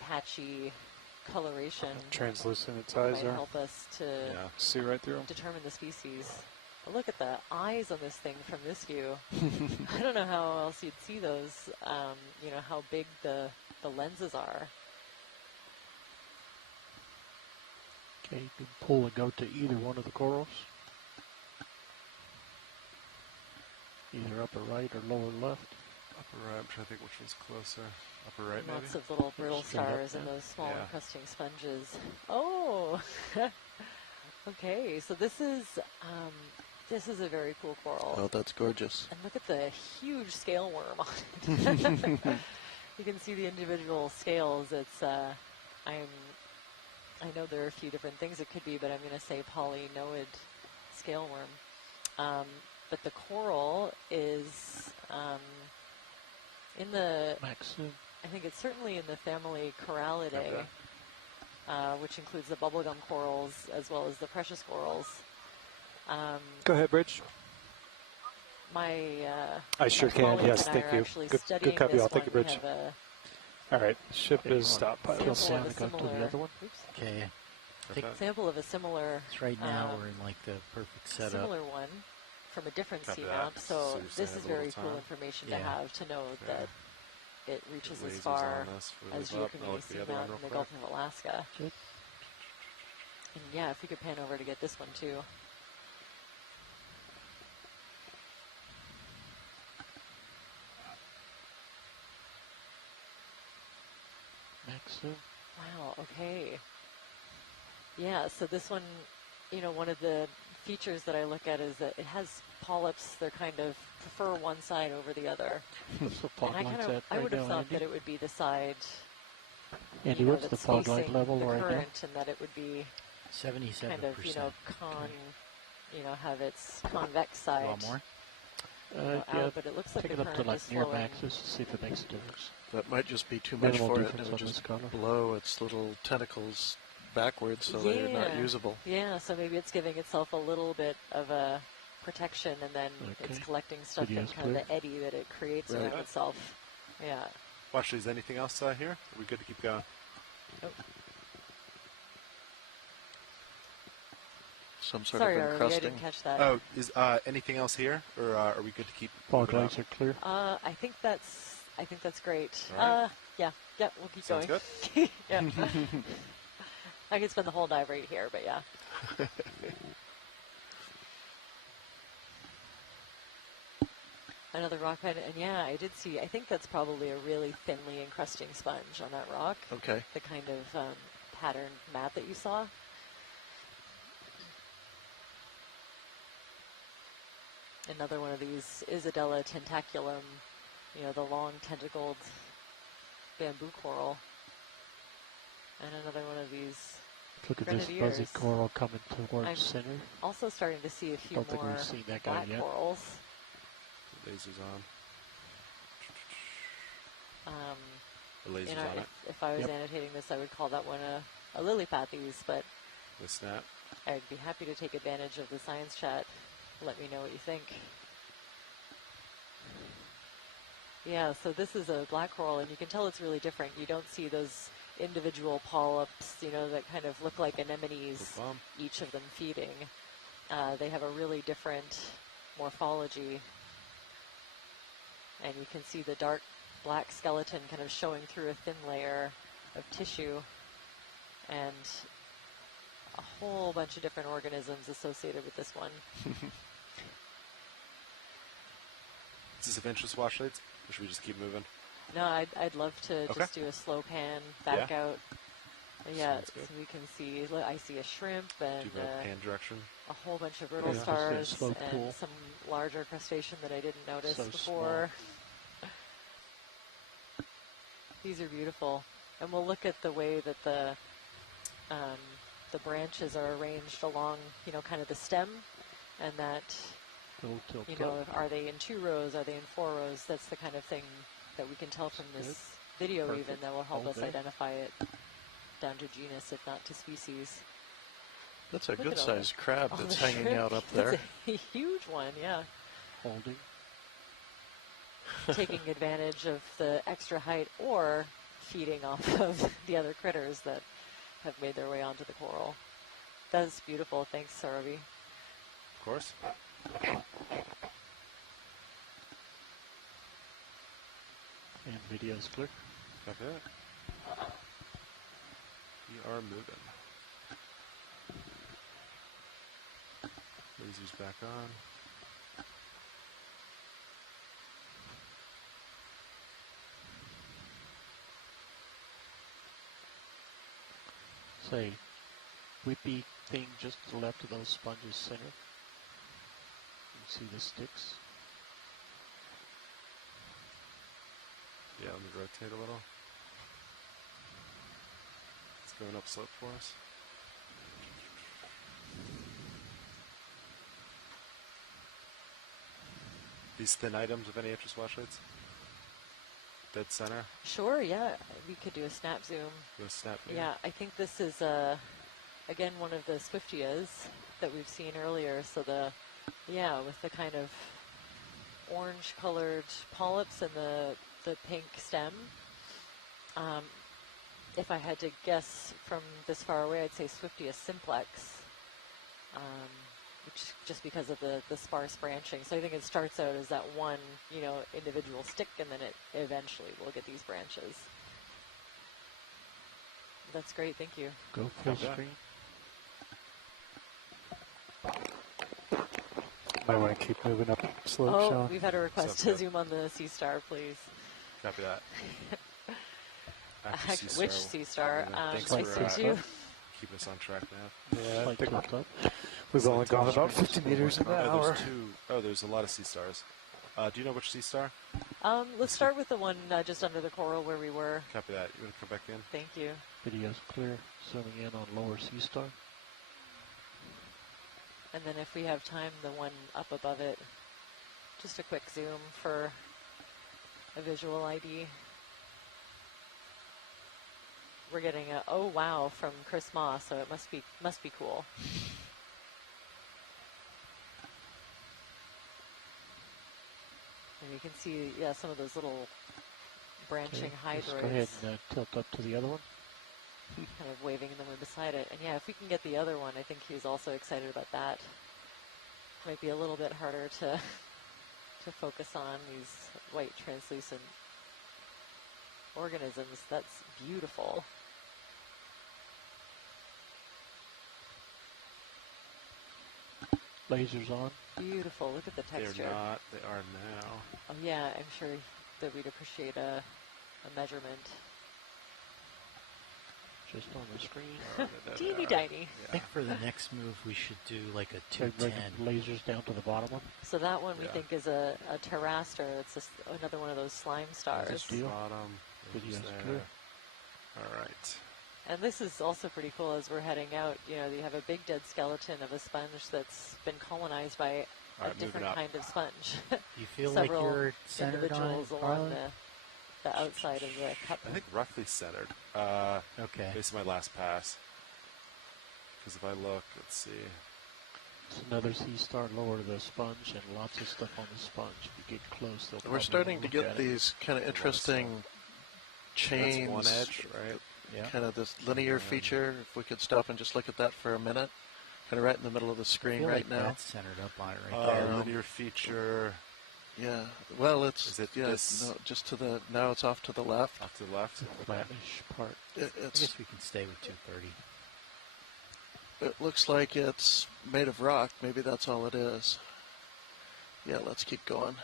patchy coloration Translucent its eyes might are. help us to See right through 'em. determine the species. But look at the eyes on this thing from this view. I don't know how else you'd see those. You know how big the lenses are. Okay, you can pull and go to either one of the corals. Either upper right or lower left. Upper right, I'm trying to think which one's closer. Upper right, maybe? Lots of little brittle Straight up, stars and yeah. those small Yeah. encrusting sponges. Oh, okay. So this is a very cool coral. Oh, that's gorgeous. And look at the huge scale worm on it. You can see the individual scales. It's I know there are a few different things it could be, but I'm going to say polynoid scale worm. But the coral is in the. Maxim. I think it's certainly in the family Corallidae, Okay. which includes the bubblegum corals as well as the precious corals. Go ahead, Bridge. My I sure my can. colleagues Yes, and I thank are you. actually Good studying copy. this I'll take one. a We bridge. have a All right, ship Okay, is stopped. Pilot. sample of a Go to the similar. other one. Oops. Okay. I think Sample of a similar. it's right now we're in like the perfect setup. Similar one from a different Copy seamount. that. So So you're this saying is have a little very cool time? information Yeah. to have to know Okay. that it reaches as Lasers far on this. We as leave up. I'll Giacomini look at the other one Seamount in real the quick. Gulf of Alaska. Good. And yeah, if we could pan over to get this one too. Maxim. Wow, okay. Yeah, so this one, you know, one of the features that I look at is that it has polyps. They're kind of prefer one side over the other. What's the fog And I lights kind of, at I right would have now, thought Andy? that it would be the side, Andy, you know, what's the that's fog light facing level the right now? current, and that it would be 77%. kind of, you know, you know, have its convex side. You want more? Out, but it looks like take the it up to current like is near flowing. maxes to see if it makes a difference. That might just be too much Minimal for it. difference It'll on this just color. blow its little tentacles backwards so they're not usable. Yeah, so maybe it's giving itself a little bit of a protection, and then it's Okay. collecting stuff from Video's kind of clear. the eddy that it creates Right. around itself. Yeah. Watch, is anything else here? Are we good to keep going? Oh. Some sort Sorry, of Arlie, I encrusting. didn't catch that. Oh, is anything else here, or are we good to keep? Fog moving lights on? are clear. I think that's great. All right. Yeah, we'll keep Sounds going. good. Yeah. I could spend the whole dive right here, but yeah. Another rock bed, and yeah, I did see. I think that's probably a really thinly encrusting sponge on that rock. Okay. The kind of patterned mat that you saw. Another one of these Isidella tentaculum, you know, the long tentacled bamboo coral. And another one of these Look at this grenadiers. fuzzy coral coming towards I'm center. also starting to see a few Don't think more we've seen that guy black yet. corals. Lasers on. The You lasers know, on it. if I was Yep. annotating this, I would call that one a lilipathes, but The snap. I'd be happy to take advantage of the science chat. Let me know what you think. Yeah, so this is a black coral, and you can tell it's really different. You don't see those individual polyps, that kind of look like anemones, each of them feeding. They have a really different morphology. And you can see the dark black skeleton kind of showing through a thin layer of tissue, and a whole bunch of different organisms associated with this one. Is this of interest, Washlights? Or should we just keep moving? No, I'd love to just do a slow pan back out. Yeah, so we can see, I see a shrimp and pan direction. A whole bunch of brittle stars and some larger crustacean that I didn't notice before. These are beautiful. And we'll look at the way that the branches are arranged along, kind of the stem, and that, are they in 2 rows, are they in 4 rows? That's the kind of thing that we can tell from this video even that will help us identify it down to genus, if not to species. That's a good-sized crab that's hanging out up there. It's a huge one, yeah. Holding. Taking advantage of the extra height or feeding off of the other critters that have made their way onto the coral. That's beautiful. Thanks, Sarabi. Of course. And video's clear. Copy that. We are moving. Laser's back on. Say, whippy thing just to the left of those sponges center. You see the sticks? Yeah, let me rotate a little. It's going up slope for us. These thin items of any interest, Washlights? Dead center? Sure, yeah. We could do a snap zoom. Do a snap view? Yeah, I think this is, again, one of the Swiftias that we've seen earlier. So with the kind of orange-colored polyps and the pink stem. If I had to guess from this far away, I'd say Swiftia simplex, which just because of the sparse branching. So I think it starts out as that one, individual stick, and then it eventually will get these branches. That's great, thank you. Go full screen. Might want to keep moving up slope, Oh, Sean. we've had a request to zoom on the sea star, please. Copy that. Which sea star? Thanks I for see you. keeping us on track now. Yeah, I think we've only gone about 50 meters an hour. There's a lot of sea stars. Do you know which sea star? Let's start with the one just under the coral where we were. Copy that. You want to come back in? Thank you. Video's clear. Zooming in on lower sea star. And then if we have time, the one up above it. Just a quick zoom for a visual ID. We're getting a oh wow from Chris Moss, so it must be cool. And you can see, some of those little branching hydroids. Just go ahead and tilt up to the other one. Kind of waving them beside it. And if we can get the other one, I think he's also excited about that. Might be a little bit harder to focus on these white translucent organisms. That's beautiful. Lasers on. Beautiful. Look at the texture. They're not. They are now. Oh yeah, I'm sure that we'd appreciate a measurement. Just on the screen. Teeny tiny. I think for the next move we should do like a 210. Lasers down to the bottom one. So that one we think is a terraster. It's another one of those slime stars. Bottom. Video's there. clear. All right. And this is also pretty cool as we're heading out. You have a big dead skeleton of a sponge that's been colonized by a different kind of sponge. You feel like you're centered on individuals along the outside of the cup. I think roughly centered. Okay. Based on my last pass. Because if I look, let's see. It's another sea star lower to the sponge and lots of stuff on the sponge. If you get close, they'll We're starting to get these kind of interesting chains. That's one edge, right? Yeah. kind of this linear feature. If we could stop and just look at that for a minute, kind of right in the middle of the screen feel right like now. that's centered up on it right there. Linear feature. Yeah. Well, it's Is it yeah. this? No, just to the now. It's off to the left. Off to the left. Flattish part. I It's. guess we can stay with 230. It looks like it's made of rock. Maybe that's all it is. Yeah. Let's keep going.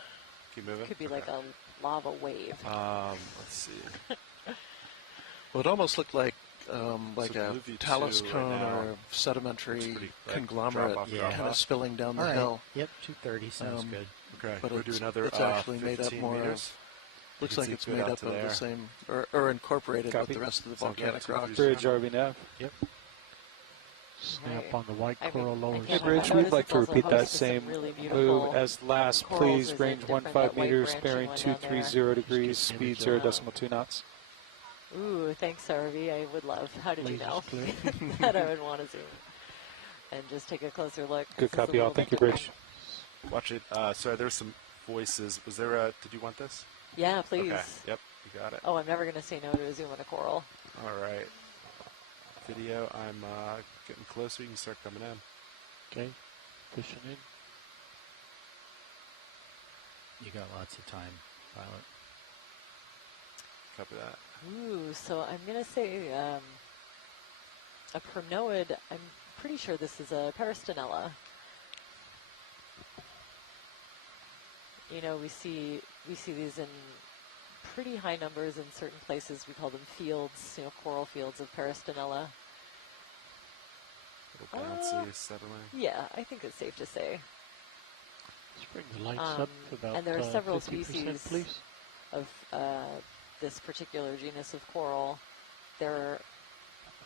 Keep moving. Could be like a lava wave. Let's see. Well, it almost looked like So a move you talus to right cone now. or a sedimentary Pretty, like, conglomerate drop off, Yeah. drop kind of off. spilling down the All right. hill. Yep, 230 sounds good. Okay, But we'll do it's, another it's actually made up 15 more meters. of. Looks You can like see it's good made out up to of there. the same, or incorporated Copy. with the rest of the Sound good? volcanic rock. Bridge RV nav. Yep. Snap Right. on the white I mean, coral I lower can't Hey, help side. Bridge, but we'd notice like it's to also repeat that host to some same really move beautiful as last. corals. Please Is it range different, 15 that white meters, branching bearing one down there? 230 degrees, Just get speed the 0 image decimal 2 knots. Ooh, thanks, RV. I would love. How did you Laser's know clear. that I would want to zoom and just take a closer look? Good This is a copy, little all. Thank you, bit Bridge. Watch it. Sorry, there's some voices. Was there a? Did you want this? different. Yeah, please. Okay. Yep. You got it. Oh, I'm never going to say no to a zoom on a coral. All right. Video. I'm getting closer. You can start coming in. Okay. Fishing in. You got lots of time, Pilot. Copy that. Ooh, so I'm going to say a pronoid. I'm pretty sure this is a peristanella. You know, we see these in pretty high numbers in certain places. We call them fields, coral fields of peristanella. A little bouncy, settling. Yeah, I think it's safe to say. Let's bring the lights up about and there are several 50%, species please. of this particular genus of coral. There,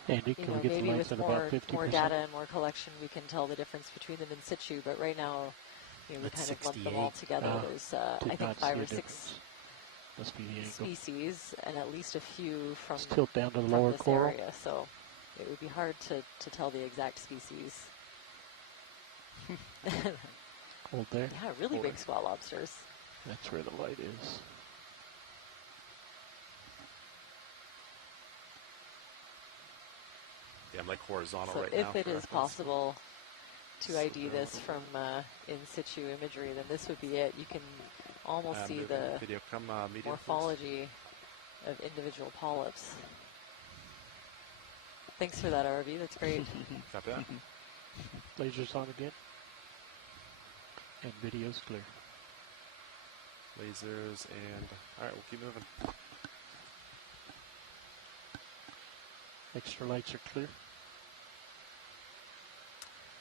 Andy, can we get the maybe lights with at about 50%? more data and more collection, we can tell the difference between them in situ. But right now, we That's kind of lump them all 68. together. There's, Did I think, not 5 see or a 6 difference. Must be the angle. species, and at least a few from, Let's tilt down to the from lower this coral. area. So it would be hard to tell the exact species. Hold there. Yeah, really big squat lobsters. That's where the light is. Yeah, I'm like horizontal So right now. if it for is reference. possible to ID this from in situ imagery, then this would be it. You can almost see moving the video. Come, medium, please. morphology of individual polyps. Thanks for that, RV. That's great. Copy that. Lasers on again. And video's clear. Lasers and all right, we'll keep moving. Extra lights are clear.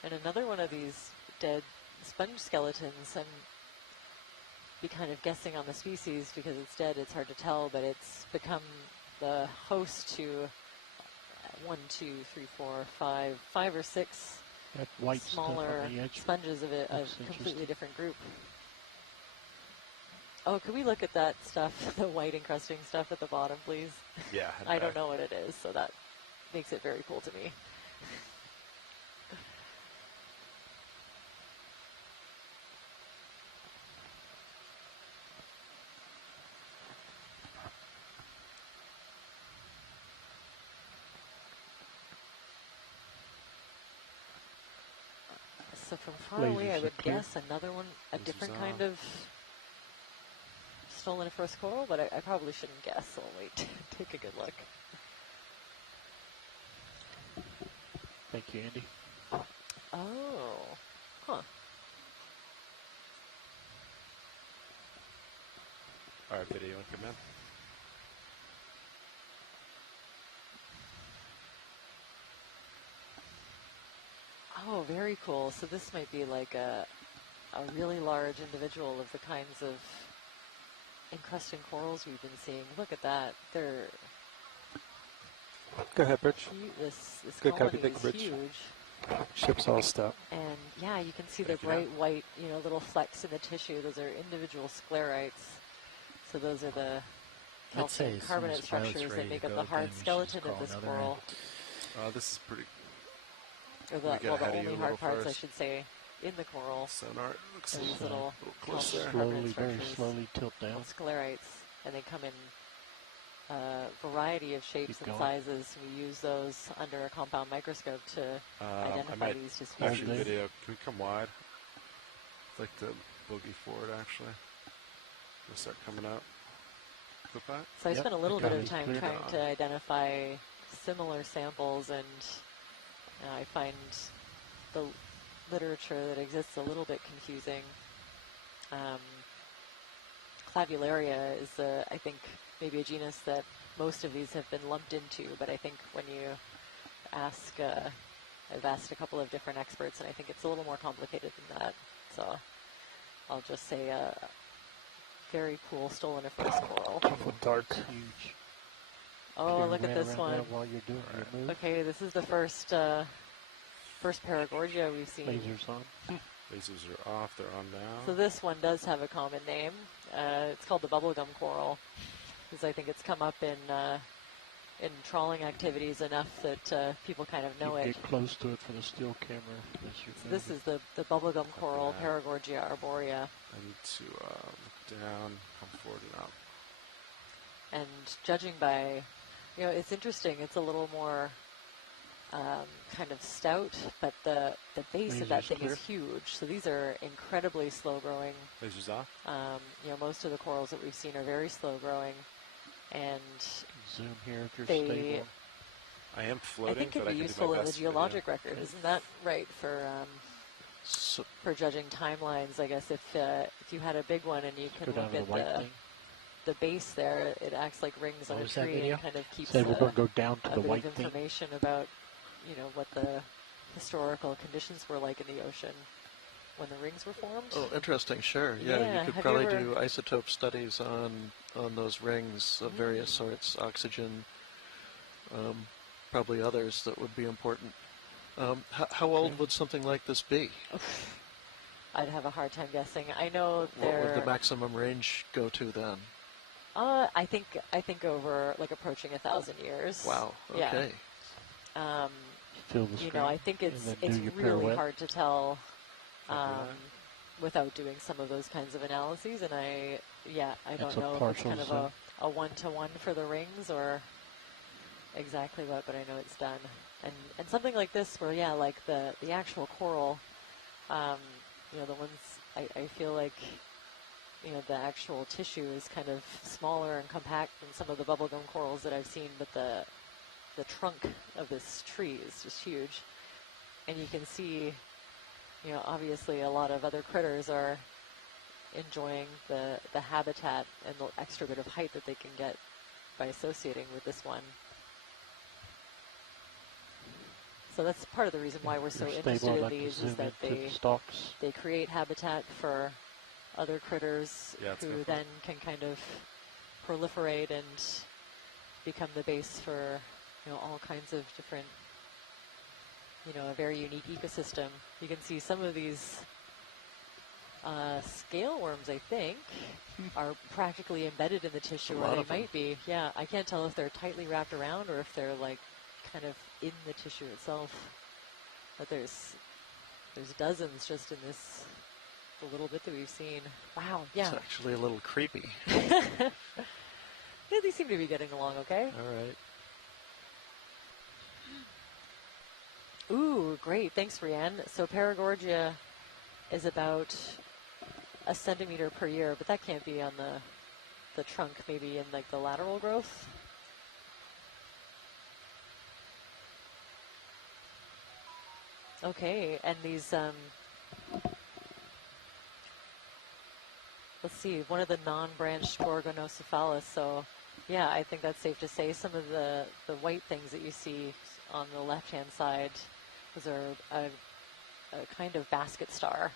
And another one of these dead sponge skeletons, I'm be kind of guessing on the species because it's dead, it's hard to tell, but it's become the host to 5 or 6 That white stuff smaller on the edge. sponges of a Looks completely interesting. different group. Oh, could we look at that stuff, the white encrusting stuff at the bottom, please? Yeah. I don't know what it is, so that makes it very cool to me. So from far away, I Lasers would are clear. guess another one, a Lasers different on. kind of stolen first coral, but I probably shouldn't guess, so I'll wait, take a good look. Thank you, Andy. Oh, huh. All right, video and come in. Oh, very cool. So this might be like a really large individual of the kinds of encrusting corals we've been seeing. Look at that. They're Go ahead, Bridge. this Good colony copy, thank is you, Bridge. huge. Ship's all stopped. And yeah, you can see the Thank you, bright white, little flecks in the tissue. Those are individual sclerites. So those are the I'd say calcium as soon carbonate as Pilot's structures that ready make to up go the hard again, we should skeleton just of call this another coral. This is pretty. Or Let me get the ahead of you only a hard little parts, I first. should say, in the coral. Sonar looks are a these little little closer. calcium Slowly, carbonate very structures slowly tilt down. called sclerites, and they come in variety of shapes Keep and going. sizes. We use those under a compound microscope to I identify might these disputes. actually video. Can we come wide? I'd like to boogie forward, actually. We'll start coming out. Clip that? So I spent a little bit of It's time clear. trying to identify similar samples, and I find the literature that exists a little bit confusing. Clavularia is, I think, maybe a genus that most of these have been lumped into, but I think when you ask, I've asked a couple of different experts, and I think it's a little more complicated than that. So I'll just say very cool stoloniferous coral. Dark. Huge. Oh, You look at ran this around one. that while you're doing your move. Okay, this is the first Paragorgia we've seen. Lasers on. Lasers are off. They're on now. So this one does have a common name. It's called the bubblegum coral, because I think it's come up in trawling activities enough that people kind of know You it. get close to it for the still camera. As you So this is the bubblegum coral, Paragorgia arborea. I need to look down, come forward and up. And judging by, it's interesting. It's a little more kind of stout, but the base of that Lasers thing clear. is huge. So these are incredibly slow growing. Lasers off. Most of the corals that we've seen are very slow growing, and zoom here if you're they, stable. I am I floating, think but could I be can useful do my in the best video. geologic record. Isn't that right for judging timelines? I guess if you had a big one and you can Go down look to at the white thing. the base there, it acts like rings on What a was that tree video? and kind of keeps Said we're gonna go down to a the bit white of thing. information about what the historical conditions were like in the ocean when the rings were formed. Oh, interesting. Sure. Yeah, Yeah, you could have probably you ever- do isotope studies on those rings of various sorts, oxygen, probably others that would be important. How old would something like this be? I'd have a hard time guessing. I know What would they're. the maximum range go to then? I think over like approaching 1,000 years. Wow. Yeah. Okay. Fill the screen, I think and it's then it's do your really pirouette. hard to tell Copy without doing some of those kinds of analyses. And I That's don't a know if it's partial kind of zoom. a one-to-one for the rings or exactly what, but I know it's done. And something like this where, like the actual coral, the ones I feel like, the actual tissue is kind of smaller and compact than some of the bubblegum corals that I've seen, but the trunk of this tree is just huge. And you can see, obviously a lot of other critters are enjoying the habitat and the extra bit of height that they can get by associating with this one. So that's part of the reason why we're so If you're interested stable, I'd in like to these, zoom is that into the stalks. they create habitat for other critters Yeah, let's go who for it. then can kind of proliferate and become the base for all kinds of different, a very unique ecosystem. You can see some of these scale worms, I think, are practically embedded in the tissue, A or lot they of them. might be. Yeah, I can't tell if they're tightly wrapped around or if they're like kind of in the tissue itself. But there's dozens just in this, the little bit that we've seen. Wow, yeah. It's actually a little creepy. Yeah, these seem to be getting along okay. All right. Ooh, great. Thanks, Rianne. So Paragorgia is about 1 centimeter per year, but that can't be on the trunk, maybe in like the lateral growth. Okay, and these, let's see, one of the non-branched Gorgonocephalus. So, yeah, I think that's safe to say. Some of the white things that you see on the left-hand side, those are a kind of basket star.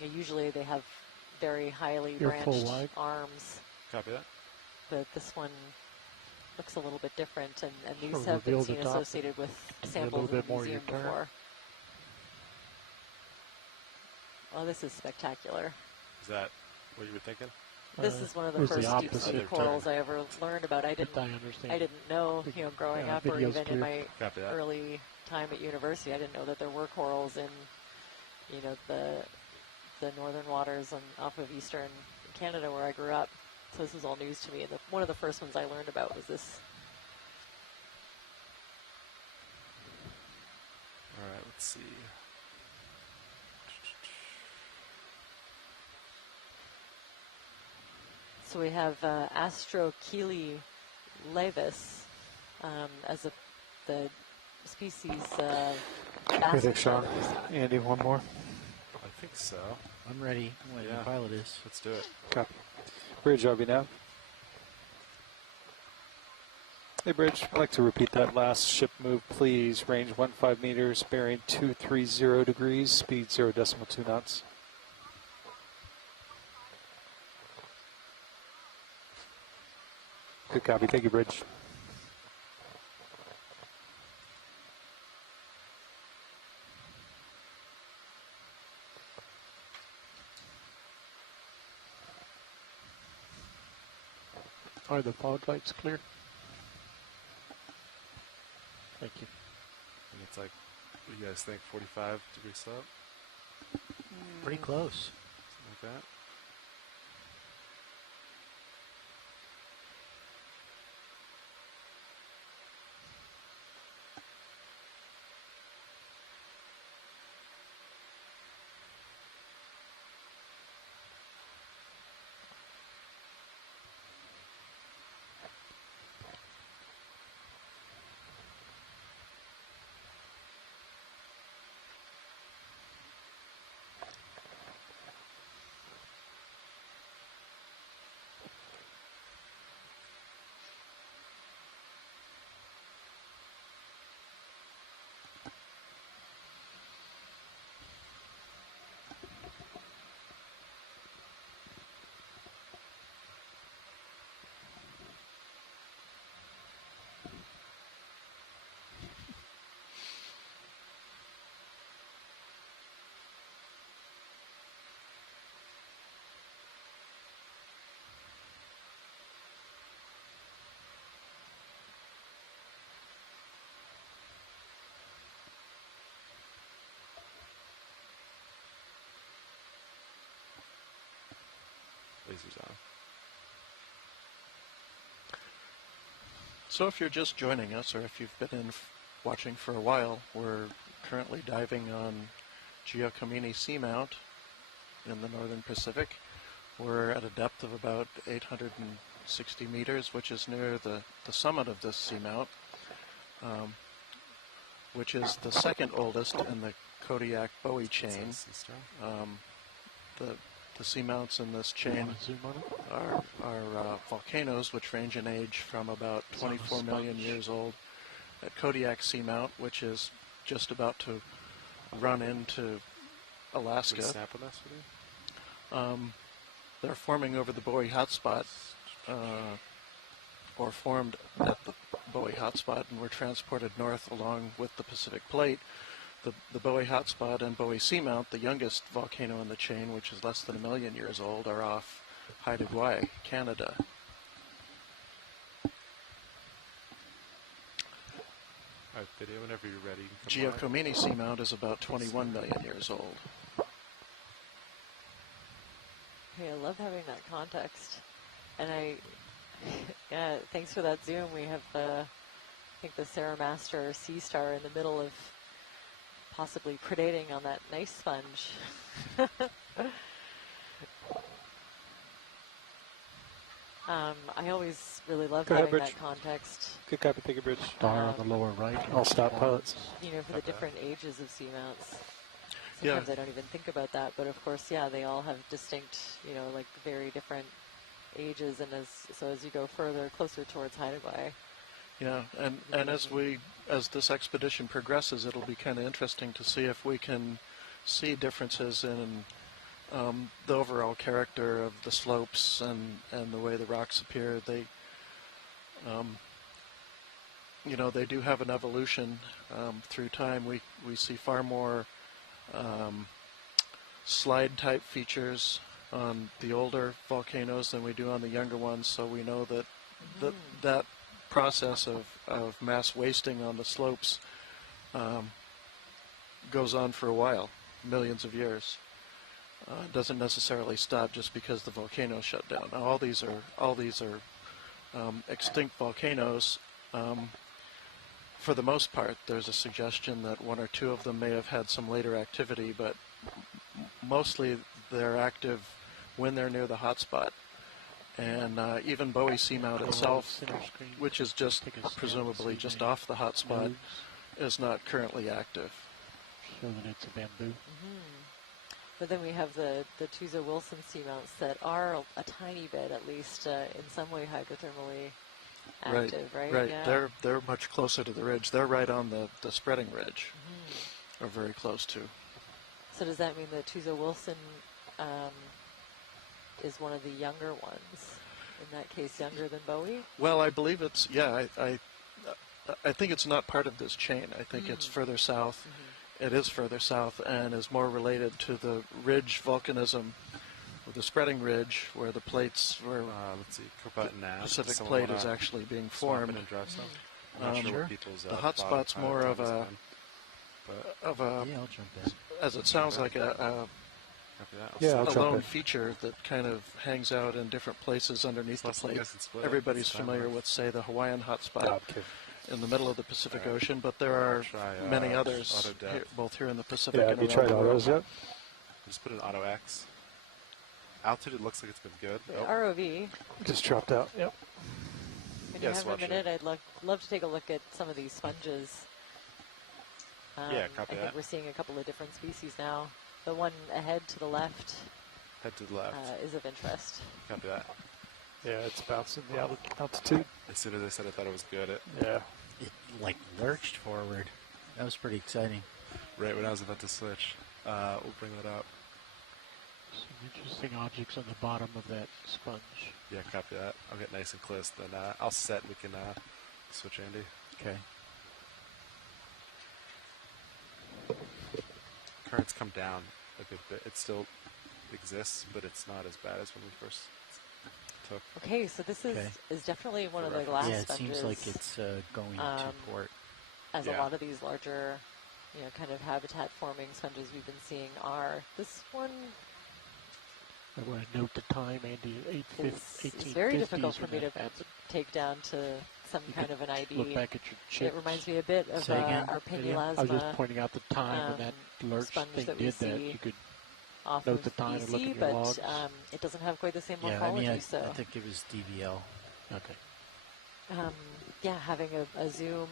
Usually they have very highly You're full branched wide. arms, Copy that. but this one looks a little bit different, and these Sort of have been reveal the seen top associated with and a samples little in bit the more museum your turn. before. Oh, this is spectacular. Is that what you were thinking? This is one of the was the first deep sea opposite. corals I ever learned about. I didn't understand. I didn't know, growing Yeah, up or video's even in clear. my Copy that. early time at university, I didn't know that there were corals in, the northern waters and off of eastern Canada where I grew up. So this was all news to me. And one of the first ones I learned about was this. All right, let's see. So we have Astrochili laevis as the species. Here they Sean. Andy, one more. I think so. I'm ready when the pilot is. Let's do it. Copy. Bridge, RB nav. Hey, Bridge, I'd like to repeat that last ship move, please. Range 15 meters, bearing 230 degrees, speed 0.2 knots. Good copy. Thank you, Bridge. Are the fog lights clear? Thank you. And it's like, what do you guys think, 45 degree slope? Pretty close. Something like that. Lasers on. So if you're just joining us, or if you've been watching for a while, we're currently diving on Giacomini Seamount in the northern Pacific. We're at a depth of about 860 meters, which is near the summit of this seamount, which is the second oldest in the Kodiak-Bowie Chain. The seamounts in this chain are volcanoes which range in age from about 24 million years old. At Kodiak Seamount, which is just about to run into Alaska. They're forming over the Bowie hotspot, or formed at the Bowie hotspot, and were transported north along with the Pacific Plate. The Bowie hotspot and Bowie Seamount, the youngest volcano in the chain, which is less than 1 million years old, are off Haida-Gwaii, Canada. All right, video whenever you're ready. Giacomini Seamount is about 21 million years old. Hey, I love having that context. And yeah, thanks for that zoom. We have I think the Sarah Master Sea Star in the middle of possibly predating on that nice sponge. I always really love having that context. Good copy, thank you, Bridge. Star on the lower right. I'll stop pilots. You know, for the different ages of seamounts. Sometimes I don't even think about that, but of course, yeah, they all have distinct, you know, like very different ages, and as you go further, closer towards Haida-Gwaii. Yeah, and as this expedition progresses, it'll be kind of interesting to see if we can see differences in the overall character of the slopes and the way the rocks appear. They, you know, they do have an evolution through time. We see far more slide-type features on the older volcanoes than we do on the younger ones, so we know that that process of mass wasting on the slopes goes on for a while, millions of years. doesn't necessarily stop just because the volcano shut down. Now, all these are extinct volcanoes. For the most part, there's a suggestion that one or two of them may have had some later activity, but mostly they're active when they're near the hotspot. And even Bowie Seamount itself, which is just presumably just off the hotspot, is not currently active. Showing it's a bamboo. But then we have the Tuzo-Wilson seamounts that are a tiny bit, at least in some way, hydrothermally active, right? Right. Yeah. They're much closer to the ridge. They're right on the spreading ridge, or very close to. So does that mean that Tuzo-Wilson is one of the younger ones? In that case, younger than Bowie? Well, I believe it's, yeah, I think it's not part of this chain. I think it's further south. It is further south and is more related to the ridge volcanism, or the spreading ridge, where the plates, where let's see, the Pacific plate is actually being formed. I'm not sure what people's the hotspot's more of a, Yeah, I'll jump in. as it sounds like a lone feature that kind of hangs out in different places underneath the plate. Everybody's familiar with, say, the Hawaiian hotspot in the middle of the Pacific Ocean, but there are many others, both here in the Pacific and have you around tried the world. autos yet? Just put an auto X. Altitude, it looks like it's been good. ROV. Just dropped out. Yep. When you have a minute, I'd love to take a look at some of these sponges. Yeah, copy I that. think we're seeing a couple of different species now. The one ahead to the left. Head to the left. Is of interest. Copy that. Yeah, it's bouncing the altitude. As soon as I said I thought it was good, It like lurched forward. That was pretty exciting. Right when I was about to switch. We'll bring that up. Some interesting objects on the bottom of that sponge. Yeah, copy that. I'll get nice and close, then I'll set and we can switch Andy. Okay. Currents come down a good bit. It still exists, but it's not as bad as when we first took. Okay, so this is definitely one of the glass Yeah, it sponges. seems like it's going to port. As a lot of these larger, kind of habitat-forming sponges we've been seeing are. This one I want to note the time, Andy. is very difficult for me to take down to some kind of an ID. Look back at your chips. It reminds me a bit of our Penulasma. I was just pointing out the time when that lurch thing did that. You could note the time and look at your logs. But it doesn't have quite the same Yeah, morphology. I so think it was DVL. Okay. Yeah, having a zoom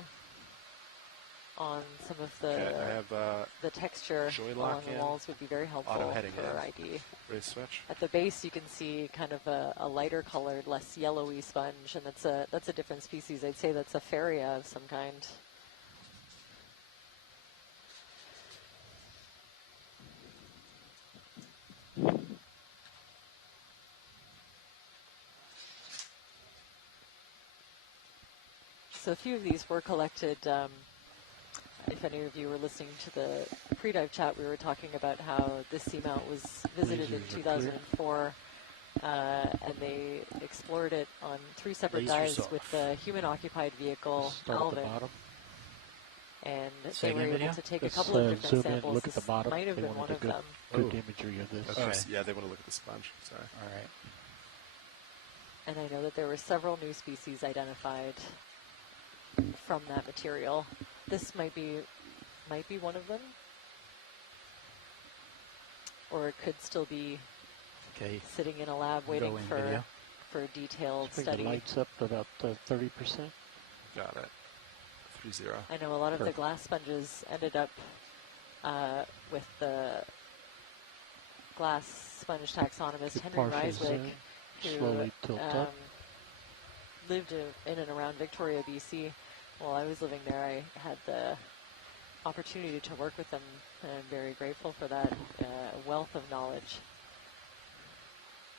on some of the texture along the walls would be very helpful for ID. Raise switch. At the base, you can see kind of a lighter colored, less yellowy sponge, and that's a different species. I'd say that's a Faria of some kind. So a few of these were collected. If any of you were listening to the pre-dive chat, we were talking about how this seamount was visited in 2004, and they explored it on 3 separate dives with the human-occupied vehicle, Alvin. And they were able to take a couple of different samples. Look at the bottom. Might have They been one wanted of good, them. good imagery of this. Okay. Yeah, they want to look at the sponge. Sorry. All right. And I know that there were several new species identified from that material. This might be one of them, or it could still be sitting in a lab waiting for detailed study. The lights up to about 30%. Got it. 3-0. I know a lot of the glass sponges ended up with the glass sponge taxonomist Henry Reiswick, who lived in and around Victoria, BC. While I was living there, I had the opportunity to work with him, and I'm very grateful for that wealth of knowledge.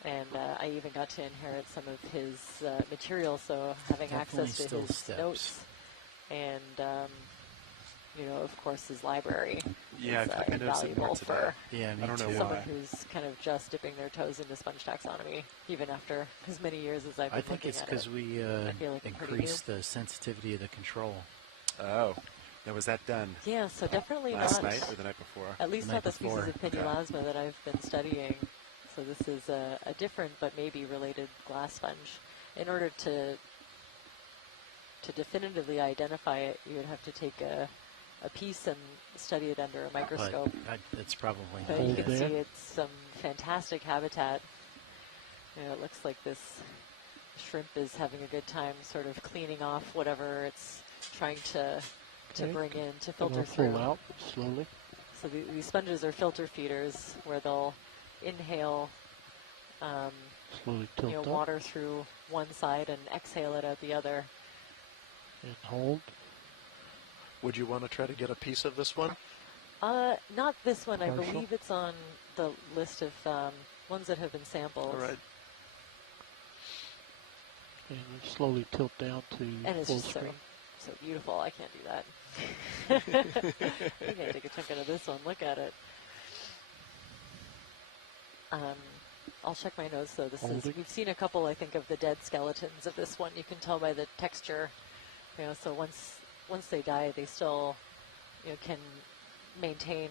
And I even got to inherit some of his material, so having access to his notes and, of course, his library is valuable for someone who's kind of just dipping their toes into sponge taxonomy, even after as many years as I've been looking at it. I think it's because we increased the sensitivity of the control. Oh. Now, was that done Yeah, so definitely last not. night or the night before? At least The not night the species before. of Pinulasma that I've been studying. So this is a different but maybe related glass sponge. In order to definitively identify it, you would have to take a piece and study it under a microscope. But it's probably But not you can good. see it's some fantastic habitat. You know, it looks like this shrimp is having a good time sort of cleaning off whatever it's trying to bring in to filter through. Pull out slowly. So these sponges are filter feeders where they'll inhale Slowly tilt up. water through one side and exhale it out the other. And hold. Would you want to try to get a piece of this one? Not this one. I Partial? believe it's on the list of ones that have been sampled. All right. And then slowly tilt down to And it's full just screen. so beautiful. I can't do that. I can't take a chunk out of this one. Look at it. I'll check my notes though. We've seen a couple, I think, of the dead skeletons of this one. You can tell by the texture. You know, so once they die, they still, can maintain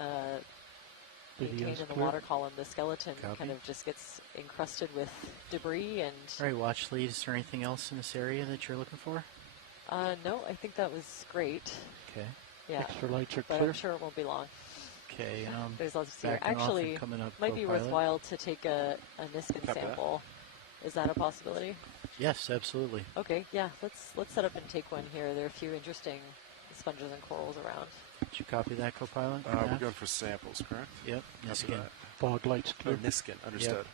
in the water column. The skeleton kind of just gets encrusted with debris and. All right, watch lead. Is there anything else in this area that you're looking for? No, I think that was great. Okay. Yeah. Extra lights are but clear. I'm sure it won't be long. Okay. There's lots to see here. backing off and Actually, coming up might be co-pilot. worthwhile to take a Niskin Copy that. sample. Is that a possibility? Yes, absolutely. Okay, yeah. Let's set up and take one here. There are a few interesting sponges and corals around. Did you copy that, co-pilot? We're going for samples, correct? Yep. Copy Niskin. that. Fog lights Oh, clear. Niskin, understood.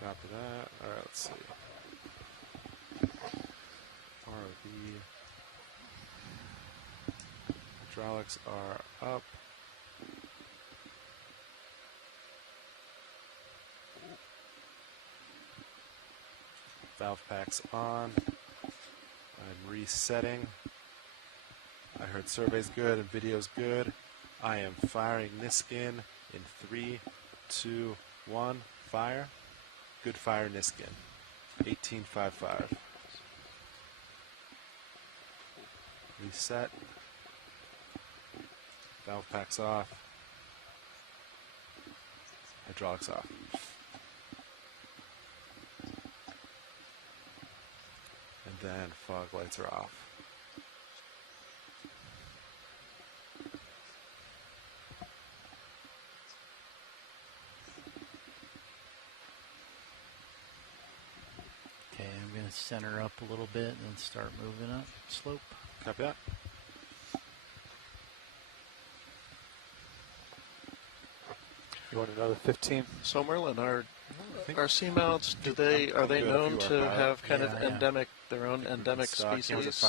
Copy that. All right, let's see. ROV. Hydraulics are up. Valve packs on. I'm resetting. I heard survey's good and video's good. I am firing Niskin in 3, 2, 1. Fire. Good fire, Niskin. 1855. Reset. Valve packs off. Hydraulics off. And then fog lights are off. Okay, I'm going to center up a little bit and then start moving up slope. Copy that. You want another 15? So Merlin, our seamounts, are they known to have kind of endemic, their own endemic species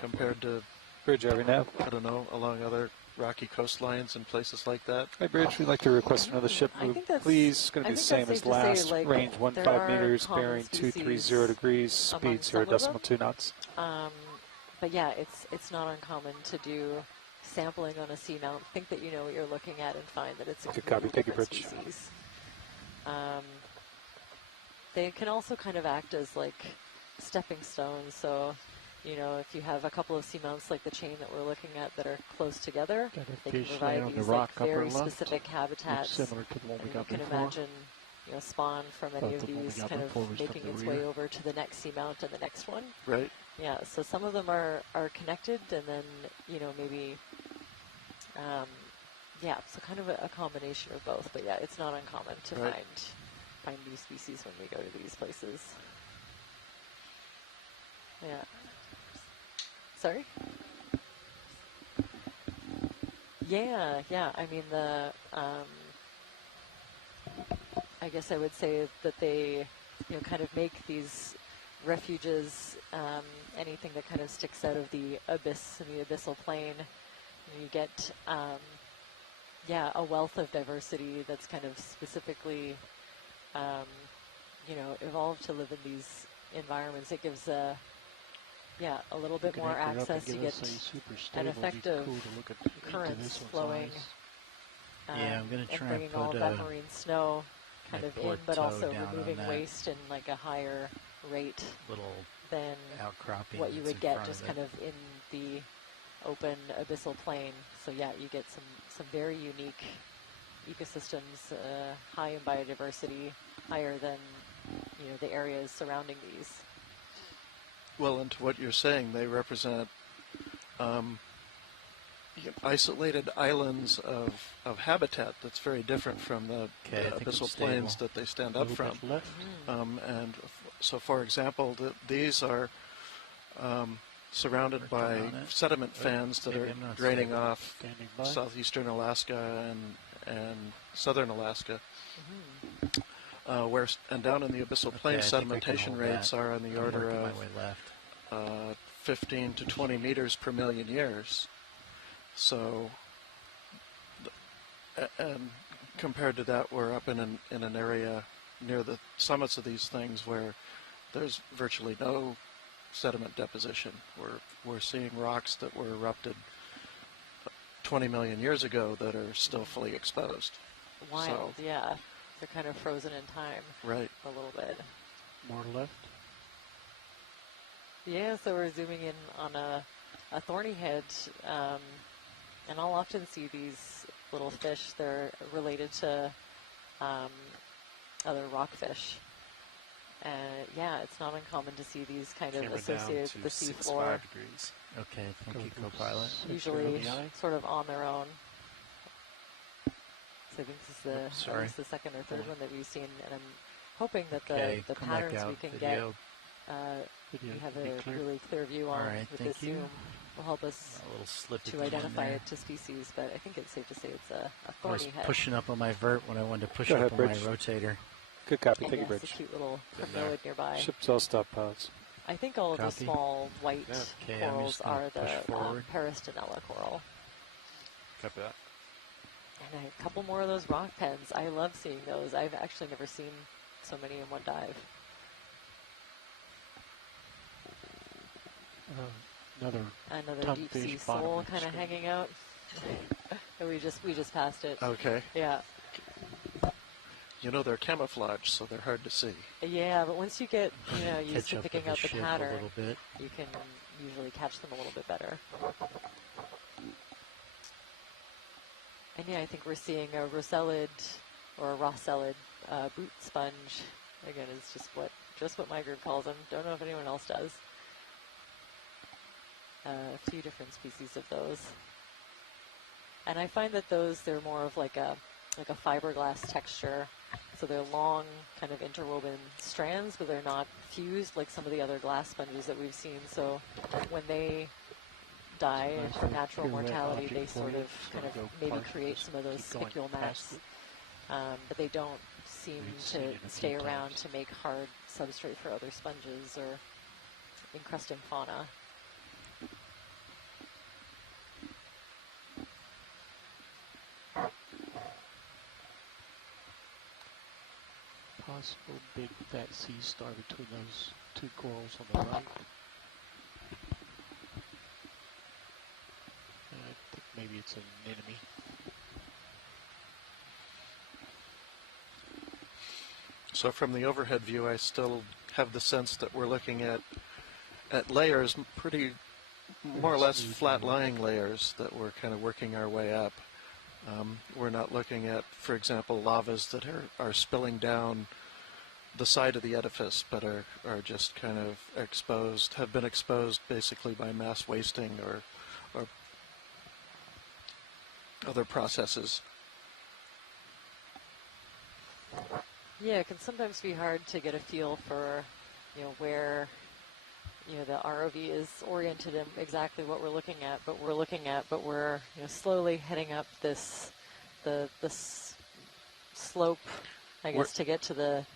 compared to Bridge every now? I don't know, along other rocky coastlines and places like that? Hi, Bridge. We'd like to request another ship I move, think that's- please. It's going I to be the think same that's as safe to say, last. like, Range there 15 are meters, common bearing species 230 degrees, among speed some 0 of decimal them. 2 knots. But yeah, it's not uncommon to do sampling on a seamount, think that you know what you're looking at, and find that it's a Good completely copy. Thank you, different Bridge. species. They can also kind of act as like stepping stones. So, if you have a couple of seamounts like the chain that we're looking at that are close together, Got a they can fish provide laying on the these rock like very upper left. specific habitats. Looks similar to the one we And you got can before. imagine, spawn from any About of the one we these got kind before of we stepped making the its rear. way over to the next seamount and the next one. Right. Yeah, so some of them are connected, and then, maybe, so kind of a combination of both. But yeah, it's not uncommon to Right. find new species when we go to these places. Yeah. Sorry? Yeah. I mean, I guess I would say that they, kind of make these refuges, anything that kind of sticks out of the abyss and the abyssal plain. And you get, a wealth of diversity that's kind of specifically, evolved to live in these environments. It gives a little bit can more anchor up and access to give get us a super an stable. It'd be effective cool to look into currents this one's flowing. eyes. Yeah, I'm gonna and try and bringing all put of that marine snow kind my of in, port but toe also down on removing that. waste and like a higher rate little than outcropping what you that's would in get front just of kind it. of in the open abyssal plain. So yeah, you get some very unique ecosystems, high in biodiversity, higher than the areas surrounding these. Well, and to what you're saying, they represent isolated islands of habitat that's very different from the abyssal plains that they stand up from. So, for example, these are surrounded by sediment fans that are draining off southeastern Alaska and southern Alaska. And down in the abyssal plain, sedimentation rates are on the order of 15 to 20 meters per million years. So, and compared to that, we're up in an area near the summits of these things where there's virtually no sediment deposition. We're seeing rocks that were erupted 20 million years ago that are still fully exposed. Wild, yeah. They're kind of frozen in time. Right. A little bit. More left. Yeah, so we're zooming in on a thorny head, and I'll often see these little fish. They're related to other rockfish. Yeah, it's not uncommon to see these kind of associated with the seafloor. Okay, thank you, co-pilot. Usually sort of on their own. So I think this is at least the second or third one that we've seen, and I'm hoping that the patterns we can get, we have a really clear view on with this zoom, will help us to identify it to species. But I think it's safe to say it's a thorny head. I was pushing up on my vert when I wanted to push Go up ahead, on Bridge. my rotator. Good copy. And Thank you, yes, Bridge. a cute little primnoid nearby. Ship's all stop pods. I think all of the small white corals are the Peristinella coral. Copy that. And a couple more of those rock pens. I love seeing those. I've actually never seen so many in one dive. Another deep sea sole kind of hanging out. we just passed it. Okay. Yeah. You know, they're camouflaged, so they're hard to see. Yeah, but once you get used to picking out the pattern, bit. you can usually catch them a little bit better. And yeah, I think we're seeing a rosellid or a rossellid boot sponge. Again, it's just what my group calls them. Don't know if anyone else does. A few different species of those. And I find that they're more of like a fiberglass texture. So they're long, kind of interwoven strands, but they're not fused like some of the other glass sponges that we've seen. So when they die from natural mortality, they sort of kind of maybe create some of those spicule mats, but they don't seem to stay around to make hard substrate for other sponges or encrusting fauna. Possible big fat sea star between those two corals on the right. I think maybe it's an anemone. So from the overhead view, I still have the sense that we're looking at layers, pretty more or less flat-lying layers that we're kind of working our way up. We're not looking at, for example, lavas that are spilling down the side of the edifice, but are just kind of exposed, have been exposed basically by mass wasting or other processes. Yeah, it can sometimes be hard to get a feel for, where, the ROV is oriented in exactly what we're looking at, but we're slowly heading up this slope, I guess, to get to the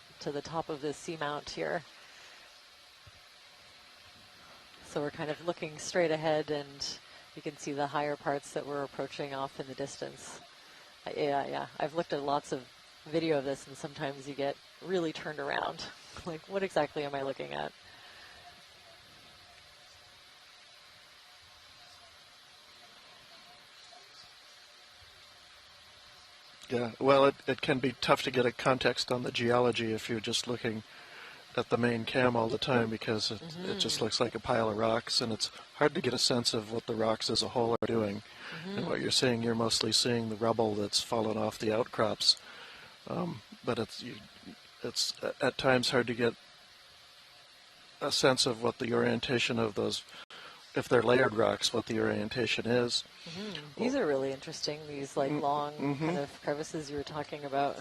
top of this seamount here. So we're kind of looking straight ahead, and you can see the higher parts that we're approaching off in the distance. Yeah. I've looked at lots of video of this, and sometimes you get really turned around. Like, what exactly am I looking at? Yeah, well, it can be tough to get a context on the geology if you're just looking at the main cam all the time because it just looks like a pile of rocks, and it's hard to get a sense of what the rocks as a whole are doing. And what you're seeing, you're mostly seeing the rubble that's fallen off the outcrops. But it's at times hard to get a sense of what the orientation of those, if they're layered rocks, what the orientation is. These are really interesting, these like long kind of crevices you were talking about.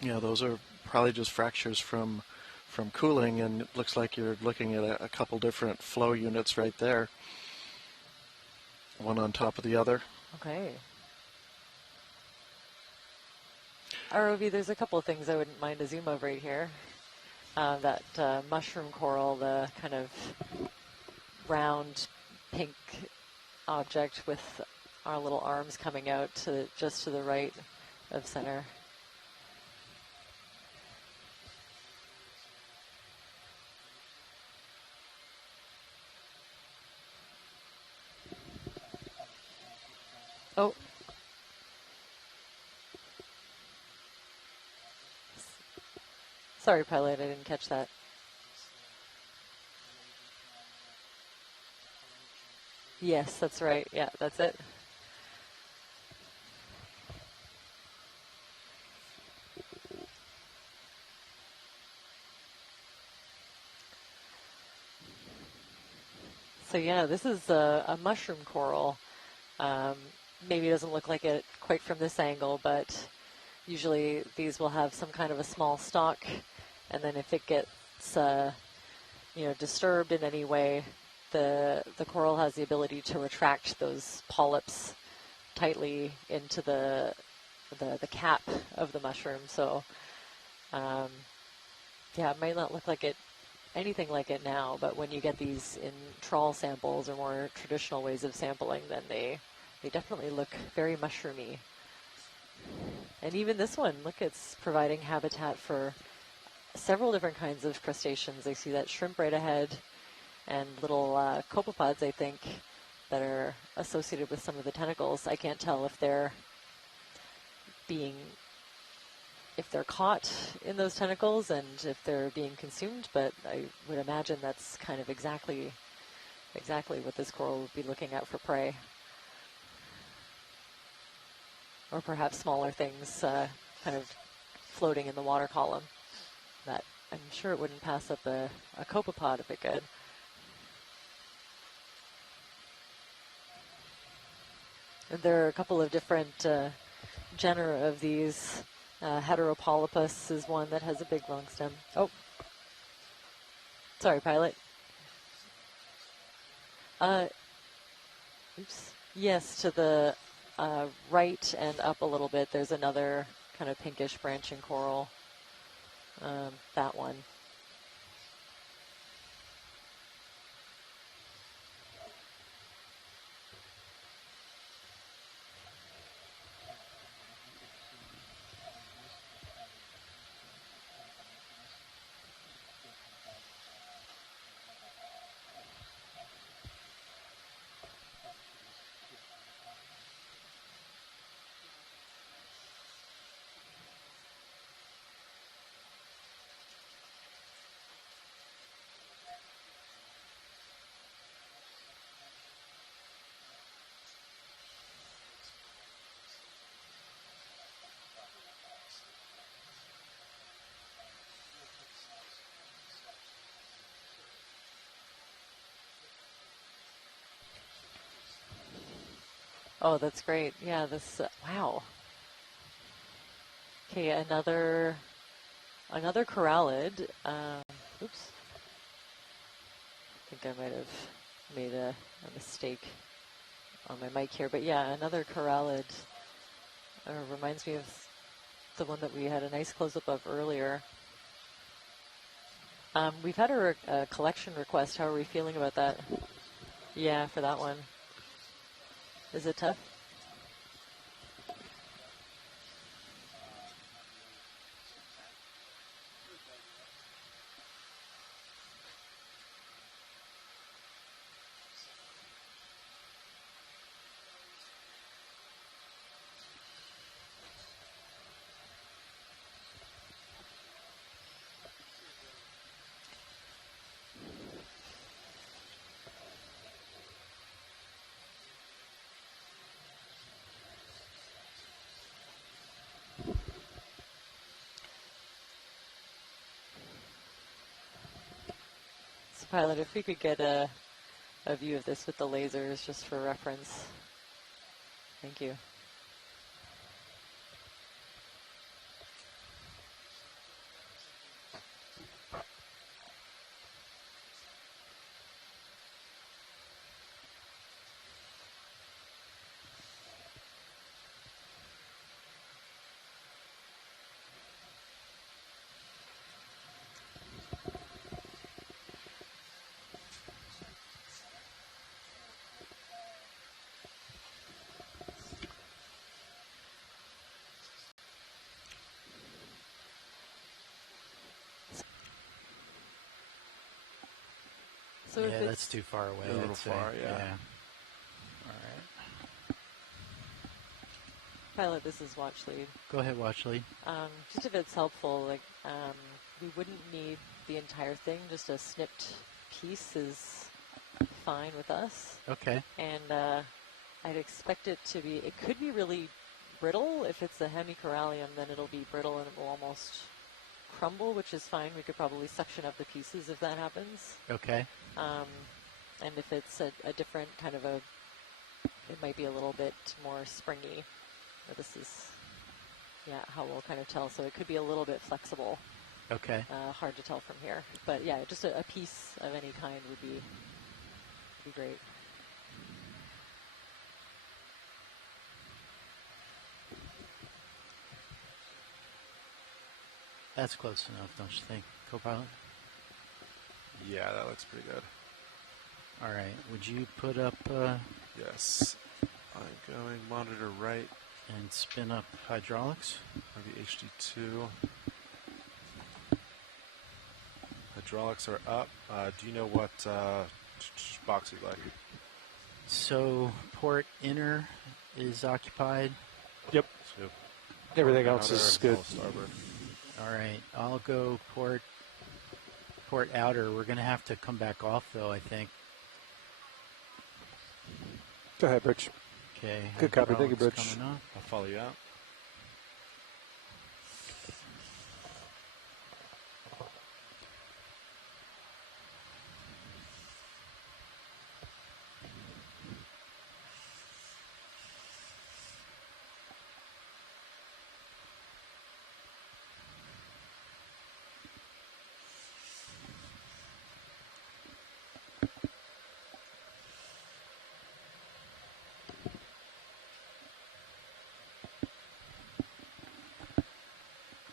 Yeah, those are probably just fractures from cooling, and it looks like you're looking at a couple different flow units right there, one on top of the other. Okay. ROV, there's a couple of things I wouldn't mind to zoom over right here. That mushroom coral, the kind of round pink object with our little arms coming out to just to the right of center. Oh. Sorry, pilot, I didn't catch that. Yes, that's right. Yeah, that's it. So yeah, this is a mushroom coral. Maybe it doesn't look like it quite from this angle, but usually these will have some kind of a small stalk, and then if it gets disturbed in any way, the coral has the ability to retract those polyps tightly into the cap of the mushroom. So yeah, it might not look like it anything like it now, but when you get these in trawl samples or more traditional ways of sampling, then they definitely look very mushroomy. And even this one, look, it's providing habitat for several different kinds of crustaceans. I see that shrimp right ahead and little copepods, I think, that are associated with some of the tentacles. I can't tell if they're caught in those tentacles and if they're being consumed, but I would imagine that's kind of exactly what this coral would be looking at for prey. Or perhaps smaller things kind of floating in the water column. That I'm sure it wouldn't pass up a copepod if it could. And there are a couple of different genera of these. Heteropolypus is one that has a big long stem. Oh, sorry, pilot. Oops. Yes, to the right and up a little bit, there's another kind of pinkish branching coral. That one. Oh, that's great. Yeah, this, wow. Okay, another corallid. Oops. I think I might have made a mistake on my mic here, but yeah, another corallid reminds me of the one that we had a nice close-up of earlier. We've had a collection request. How are we feeling about that? Yeah, for that one. Is it tough? Pilot, if we could get a view of this with the lasers just for reference. Thank you. So yeah, if it's that's too far away. A little I'd say. far, yeah. All right. Pilot, this is watch lead. Go ahead, watch lead. Just if it's helpful, like we wouldn't need the entire thing. Just a snipped piece is fine with us. Okay. And I'd expect it to be. It could be really brittle. If it's a hemicorallium, then it'll be brittle and it will almost crumble, which is fine. We could probably suction up the pieces if that happens. Okay. And if it's a different kind of it might be a little bit more springy. But this is, how we'll kind of tell. So it could be a little bit flexible. Okay. Hard to tell from here. But yeah, just a piece of any kind would be great. That's close enough, don't you think, co-pilot? Yeah, that looks pretty good. All right. Would you put up Yes. I'm going monitor right. and spin up hydraulics? Maybe HD2. Hydraulics are up. Do you know what box you'd like? So port inner is occupied. Yep. So Everything else outer, is good. all starboard. All right. I'll go port outer. We're going to have to come back off, though, I think. Go ahead, Rich. Okay. Good copy. Thank you, hydraulics Bridge. coming up. I'll follow you out.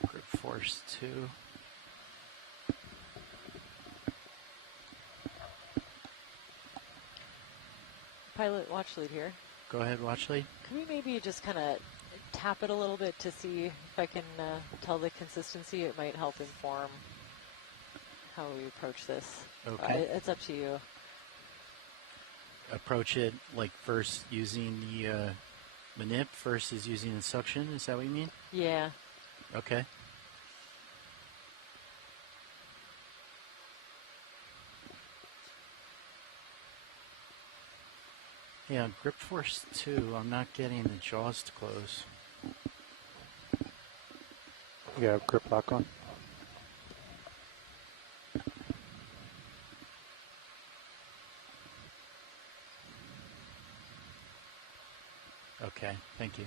Grip force 2. Pilot, watch lead here. Go ahead, watch lead. Can we maybe just kind of tap it a little bit to see if I can tell the consistency? It might help inform how we approach this. Okay. It's up to you. Approach it like first using the manip versus using the suction. Is that what you mean? Yeah. Okay. Yeah, grip force 2. I'm not getting the jaws to close. You got grip lock on. Okay, thank you.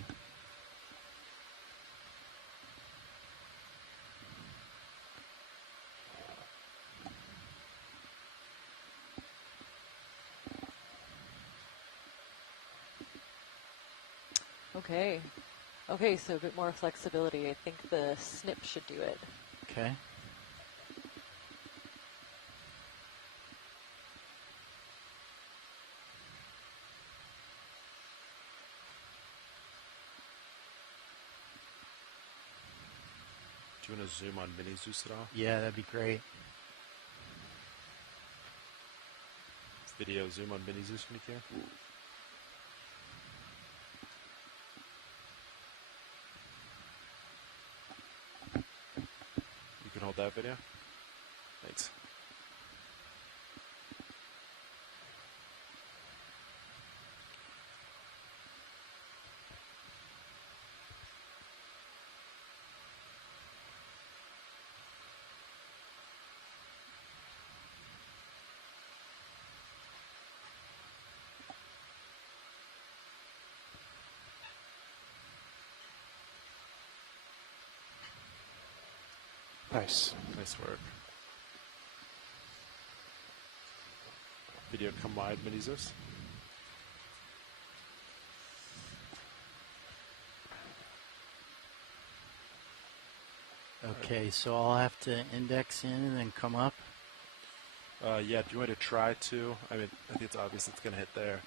Okay. Okay, so a bit more flexibility. I think the snip should do it. Okay. Do you want to zoom on Mini Zeus at all? Yeah, that'd be great. Video zoom on Mini Zeus when you can. You can hold that video. Thanks. Nice. Nice work. Video come wide, Menezes. Okay, so I'll have to index in and then come up. Yeah, do you want to try to? I mean, I think it's obvious it's going to hit there.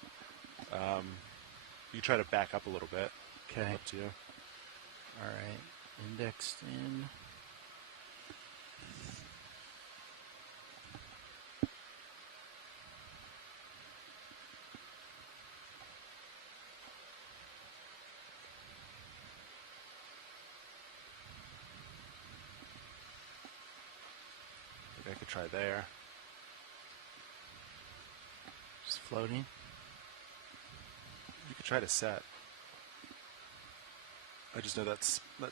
You try to back up a little bit. Okay. Up to you. All right, indexed in. I could try there. Just floating. You could try to set. I just know that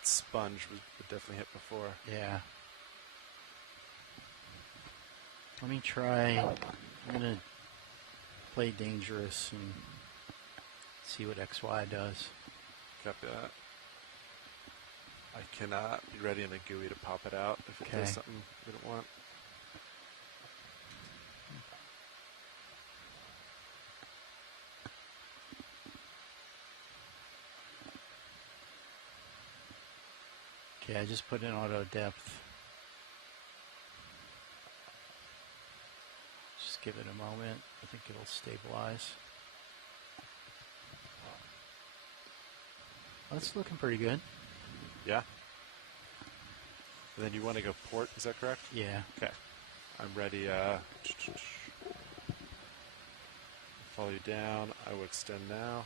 sponge would definitely hit before. Yeah. Let me try. I'm going to play dangerous and see what XY does. Copy that. I can be ready in the GUI to pop it out if it does something we don't want. Okay, I just put in auto depth. Just give it a moment. I think it'll stabilize. Well, that's looking pretty good. Yeah. And then you want to go port, is that correct? Yeah. Okay. I'm ready. Follow you down. I will extend now.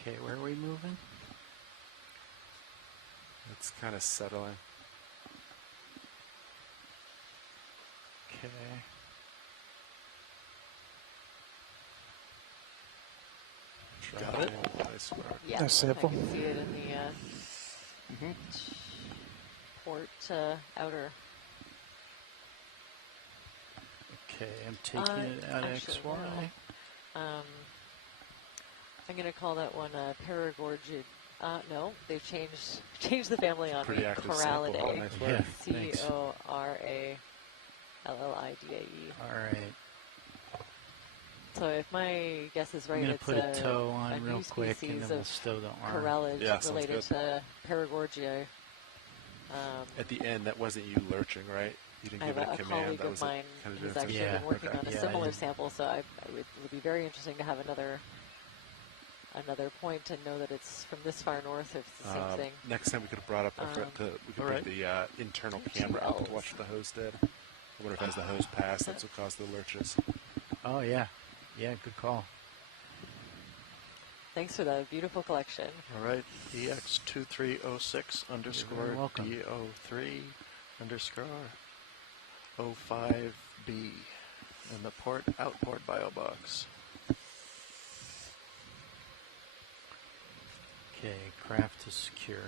Okay, where are we moving? It's kind of settling. Okay. Got it. Nice work. Yeah, Nice sample. I can see it in the port outer. Okay, I'm taking it out of actually, XY. no. I'm going to call that one Paragorgid. No, they've changed the family on Pretty me. active sample. Corallidae. Nice work. Yeah, thanks. Corallidae. All right. So if my guess is right, I'm going to it's put a toe on a real new quick and species then we'll of stow the arm. corallid Yeah, sounds related good. to Paragorgia. At the end, that wasn't you lurching, right? You didn't I give have it a a command. colleague That of was mine kind of who's doing actually something. been working Okay. on a Yeah, similar I- sample, so it would be very interesting to have another point and know that it's from this far north if it's the same thing. Next time we could have brought up we could bring the internal camera up to watch what the hose did. I wonder if as the hose passed, that's what caused the lurches. Oh, yeah. Yeah, good call. Thanks for that beautiful collection. All right, EX2306 underscore welcome. DO3 underscore 05B in the port outport bio box. Okay, craft is secure.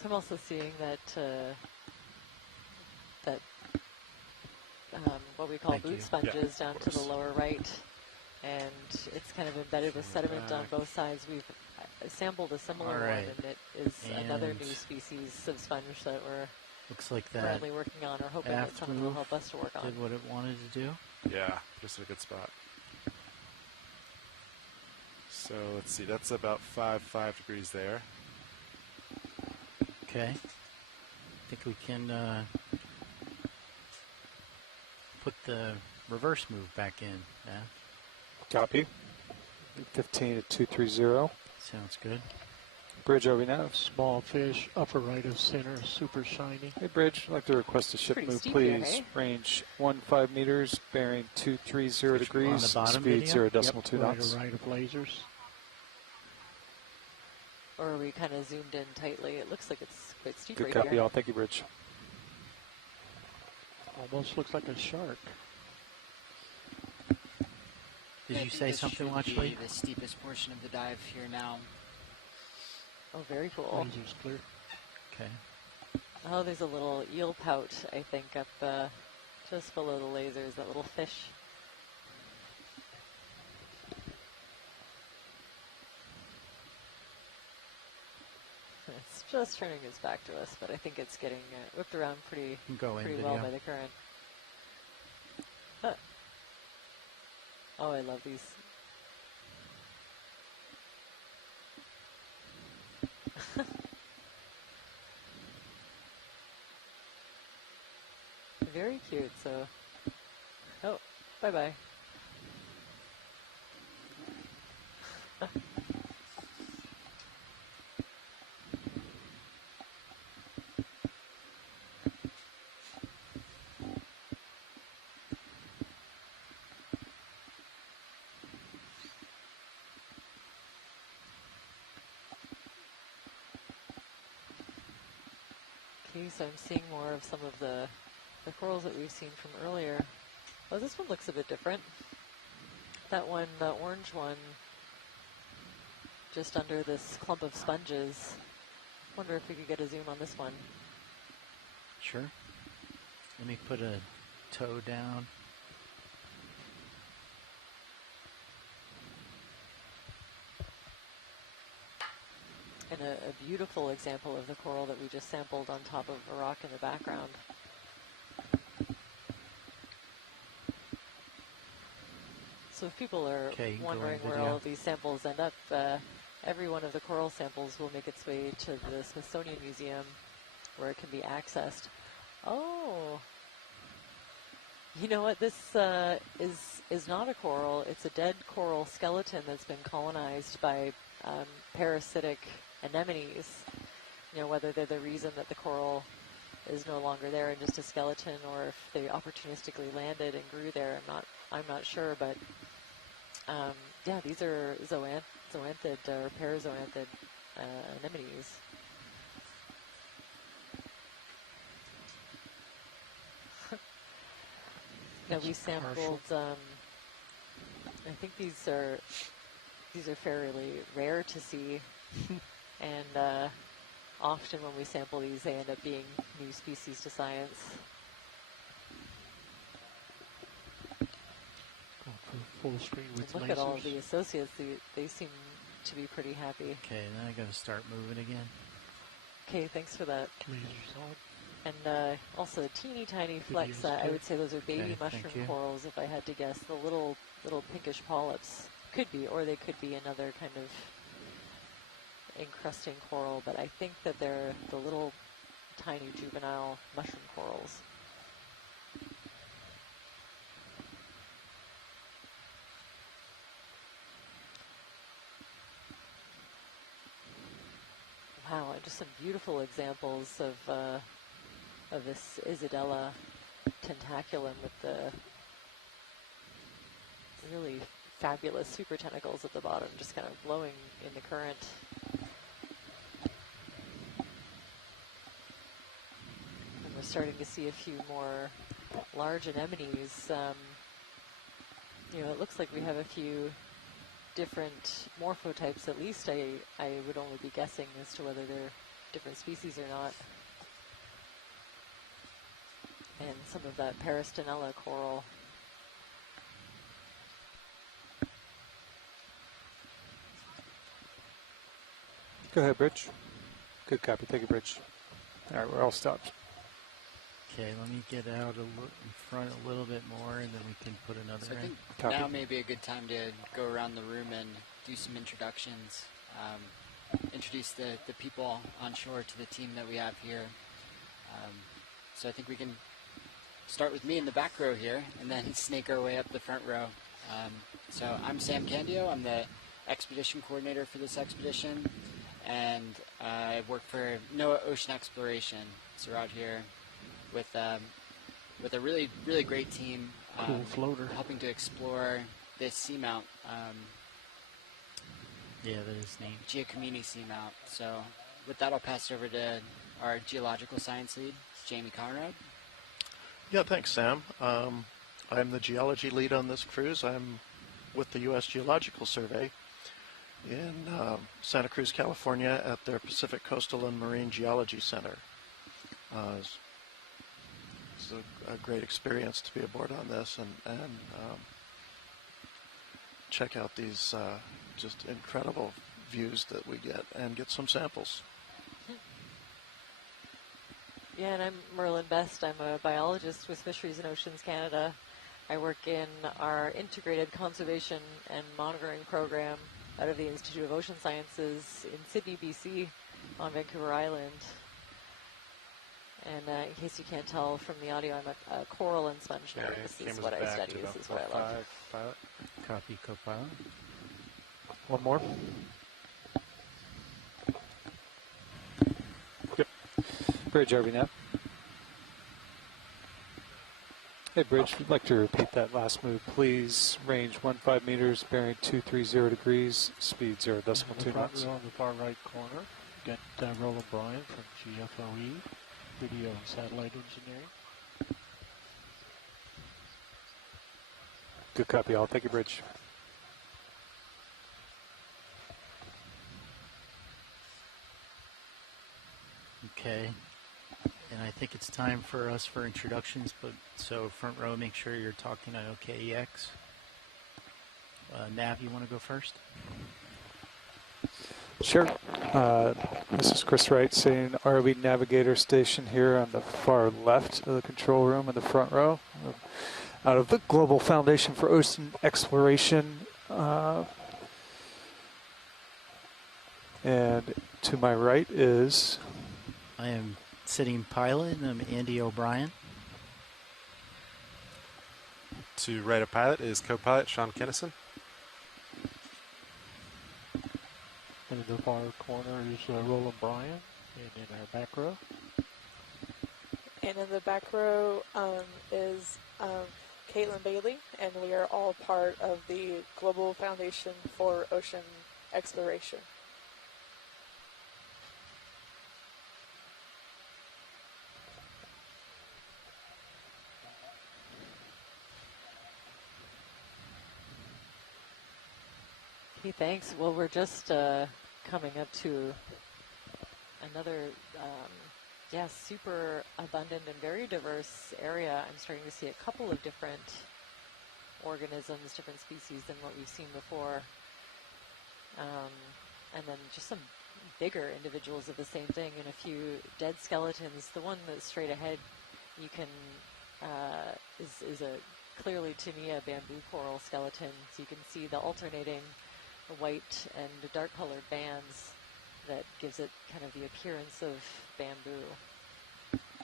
So I'm also seeing that what we call Thank boot you. sponges Yeah, down of to the course. lower right, and it's kind of embedded with sediment on both sides. We've sampled a similar All right. one, and it is another And new species of sponge that we're looks like that currently working on, or hoping that aft someone will move help us to work on. did what it wanted to do. Yeah, just in a good spot. So let's see, that's about 5 degrees there. Okay. I think we can put the reverse move back in. Yeah, Copy. 15 at 230. sounds good. Bridge, are we now? Small fish, upper right of center, super shiny. Hey, Bridge, I'd like to request a ship Pretty move, steep here, please. hey? Range 15 meters, bearing 230 degrees, On the bottom speed video? 0.2 Right knots. to right of lasers. Or are we kind of zoomed in tightly? It looks like it's quite steep Good right copy, here. all. Thank you, Bridge. Almost looks like a shark. Did I you think say this something, should Watchley? be the steepest portion of the dive here now. Oh, very cool. Lasers clear. Okay. Oh, there's a little eel pout, I think, up just below the lasers, that little fish. It's just turning its back to us, but I think it's getting whipped around pretty Go in well video. by the current. Oh, I love these. Very cute, so... Oh, bye-bye. Okay, so I'm seeing more of some of the corals that we've seen from earlier. Oh, this one looks a bit different. That one, the orange one, just under this clump of sponges. Wonder if we could get a zoom on this one. Sure. Let me put a toe down. And a beautiful example of the coral that we just sampled on top of a rock in the background. So if people are wondering where all of these samples end up, every one of the coral samples will make its way to the Smithsonian Museum where it can be accessed. Oh, you know what? This is not a coral. It's a dead coral skeleton that's been colonized by parasitic anemones. You know, whether they're the reason that the coral is no longer there and just a skeleton, or if they opportunistically landed and grew there. I'm not sure, but yeah, these are zoanthid or parazoanthid anemones. Now we sampled. I think these are fairly rare to see, and often when we sample these, they end up being new species to science. Full screen with Look lasers. at all of the associates. They seem to be pretty happy. Okay, then I gotta start moving again. Okay, thanks for that. Lasers on. And also teeny tiny flecks. I would say those are baby mushroom corals, if I had to guess. The little pinkish polyps could be, or they could be another kind of encrusting coral. But I think that they're the little tiny juvenile mushroom corals. Wow, just some beautiful examples of this Isidella tentaculum with the really fabulous super tentacles at the bottom, just kind of blowing in the current. And we're starting to see a few more large anemones. You know, it looks like we have a few different morphotypes, at least. I would only be guessing as to whether they're different species or not. And some of that Parastinella coral. Go ahead, Bridge. Good copy. Thank you, Bridge. All right, we're all stopped. Okay, let me get out in front a little bit more, and then we can put another So I in. think Copy. now may be a good time to go around the room and do some introductions. Introduce the people on shore to the team that we have here. So I think we can start with me in the back row here, and then snake our way up the front row. So I'm Sam Candio. I'm the expedition coordinator for this expedition, and I work for NOAA Ocean Exploration. So we're out here with a really, really great team. Cool floater. Helping to explore this seamount. Yeah, that is neat. Giacomini Seamount. So with that, I'll pass it over to our geological science lead, Jamie Conrad. Yeah, thanks, Sam. I'm the geology lead on this cruise. I'm with the U.S. Geological Survey in Santa Cruz, California, at their Pacific Coastal and Marine Geology Center. It's a great experience to be aboard on this and check out these just incredible views that we get and get some samples. Yeah, and I'm Merlin Best. I'm a biologist with Fisheries and Oceans Canada. I work in our integrated conservation and monitoring program out of the Institute of Ocean Sciences in Sydney, BC, on Vancouver Island. And in case you can't tell from the audio, I'm a coral and sponge nerd. This is what I study. This is what I love. Pilot. Copy, co-pilot. One more. Yep. Bridge, RV nav. Hey, Bridge, we'd like to repeat that last move, please. Range 15 meters, bearing 230 degrees, speed 0.2 knots. On the far right corner, get Roland Bryan from GFOE, Video and Satellite Engineering. Good copy, all. Thank you, Bridge. Okay. And I think it's time for us for introductions, but so front row, make sure you're talking on OKEX. Nav, you want to go first? Sure. This is Chris Wright saying ROV Navigator Station here on the far left of the control room in the front row. Out of the Global Foundation for Ocean Exploration. And to my right is... I am sitting pilot, and I'm Andy O'Brien. To right of pilot is co-pilot Sean Kennison. And in the far corner is Roland Bryan, and in our back row. And in the back row is Caitlin Bailey, and we are all part of the Global Foundation for Ocean Exploration. Okay, thanks. Well, we're just coming up to another, super abundant and very diverse area. I'm starting to see a couple of different organisms, different species than what we've seen before. And then just some bigger individuals of the same thing and a few dead skeletons. The one that's straight ahead, you can, is a clearly to me a bamboo coral skeleton. So you can see the alternating white and dark colored bands that gives it kind of the appearance of bamboo.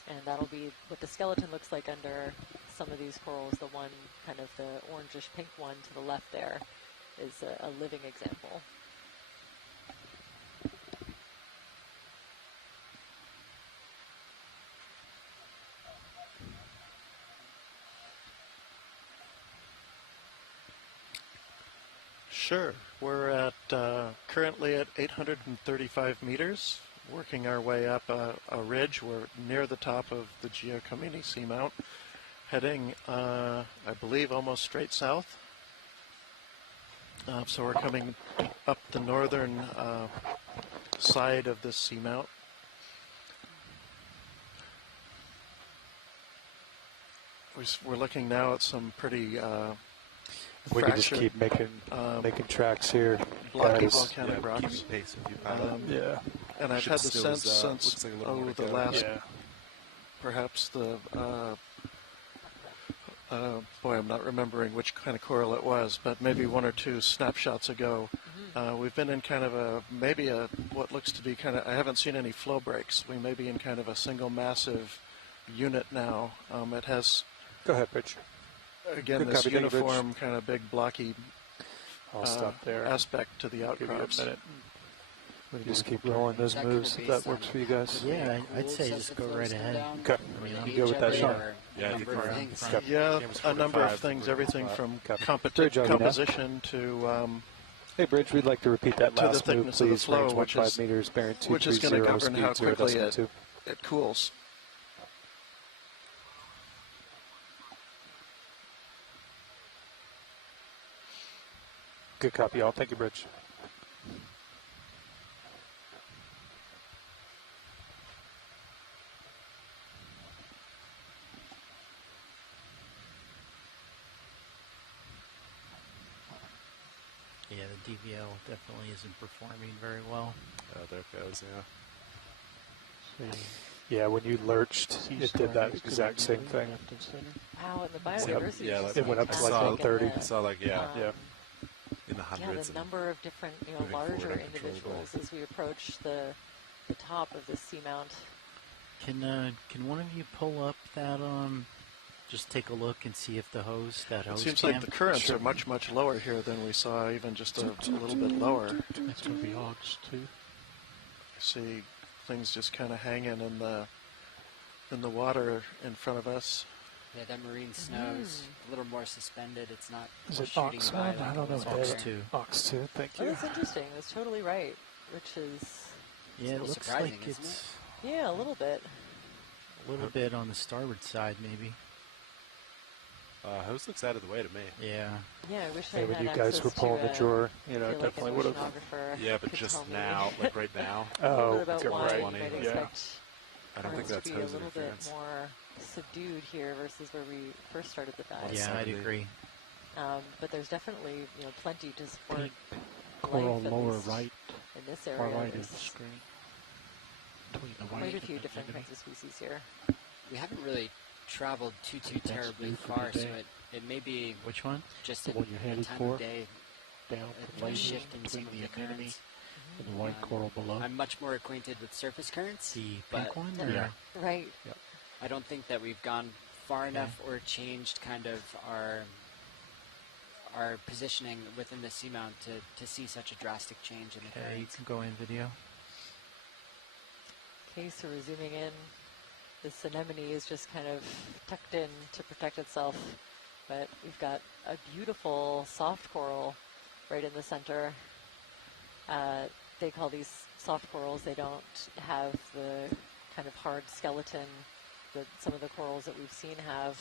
And that'll be what the skeleton looks like under some of these corals. The one, kind of the orangish pink one to the left there, is a living example. Sure. We're at currently at 835 meters, working our way up a ridge. We're near the top of the Giacomini Seamount, heading, I believe, almost straight south. So we're coming up the northern side of this seamount. We're looking now at some pretty we can just keep making tracks here. Blocky volcanic rocks. Pace with you, Yeah. And I've had the sense since the last, perhaps the, boy, I'm not remembering which kind of coral it was, but maybe one or two snapshots ago, we've been in kind of what looks to be kind of, I haven't seen any flow breaks. We may be in kind of a single massive unit now. It has... Go ahead, Rich. Again, this uniform kind of big blocky I'll stop there. aspect to the outcrops. Give you a minute. We can just keep rolling those moves if that works for you guys. Yeah, I'd say just go right ahead. Okay. You go with that, Sean? Yeah, a number of things, everything from composition to... hey, Bridge, we'd like to repeat that last the move, thickness of the please. flow, Range which 15 meters, bearing 230, which is going to govern how speed quickly 0.2. it cools. Good copy, all. Thank you, Bridge. Yeah, the DVL definitely isn't performing very well. Oh, there it goes, yeah. Yeah, when you lurched, it did that exact same thing. Wow, and the biodiversity. Yeah, is it went up to like 130. I saw like, yeah. In the Yeah, hundreds. the number of different, moving forward larger uncontrollable. individuals as we approach the top of this seamount. Can one of you pull up that just take a look and see if the hose It hose seems cam? like the currents are much, much lower here than we saw, even just a little bit lower. That's going to be hogs too. I see things just kind of hanging in the water in front of us. Yeah, that marine snow's a little more suspended. It's not Is it shooting Ox by 1? like I don't know. it was Ox before. 2. Ox 2, thank Oh, you. that's interesting. That's totally right. Which is Yeah, it looks surprising, like isn't it's yeah, a little bit. a little bit on the starboard side, maybe. Hose looks out of the way to me. Yeah. Yeah, I wish I Hey, when had you guys access were pulling to, the drawer, I feel like an definitely would have. oceanographer Yeah, but could just tell me now, like right now. a little Oh, bit about you're why right. you might Yeah. expect I don't think currents that's to be a hose little bit interference. more subdued here versus where we first started the dive. Yeah, I'd agree. But there's definitely plenty to support Pink coral life, at lower least right, in this far area. right of There's the screen. Between the white quite a and few the different enemy. kinds of species here. We haven't really traveled too think that's terribly new for far, so today. it may be Which one? just The a, one you're a headed time for? of day, Down a from lasers shift in some between of the the anemone currents. and the white coral below. I'm much more acquainted with surface currents, The but pink one? Yeah. Right. I don't think that we've gone far enough or changed kind of our positioning within the seamount to see such a drastic change in the Okay, you currents. can go in video. Okay, so we're zooming in. This anemone is just kind of tucked in to protect itself, but we've got a beautiful soft coral right in the center. They call these soft corals. They don't have the kind of hard skeleton that some of the corals that we've seen have.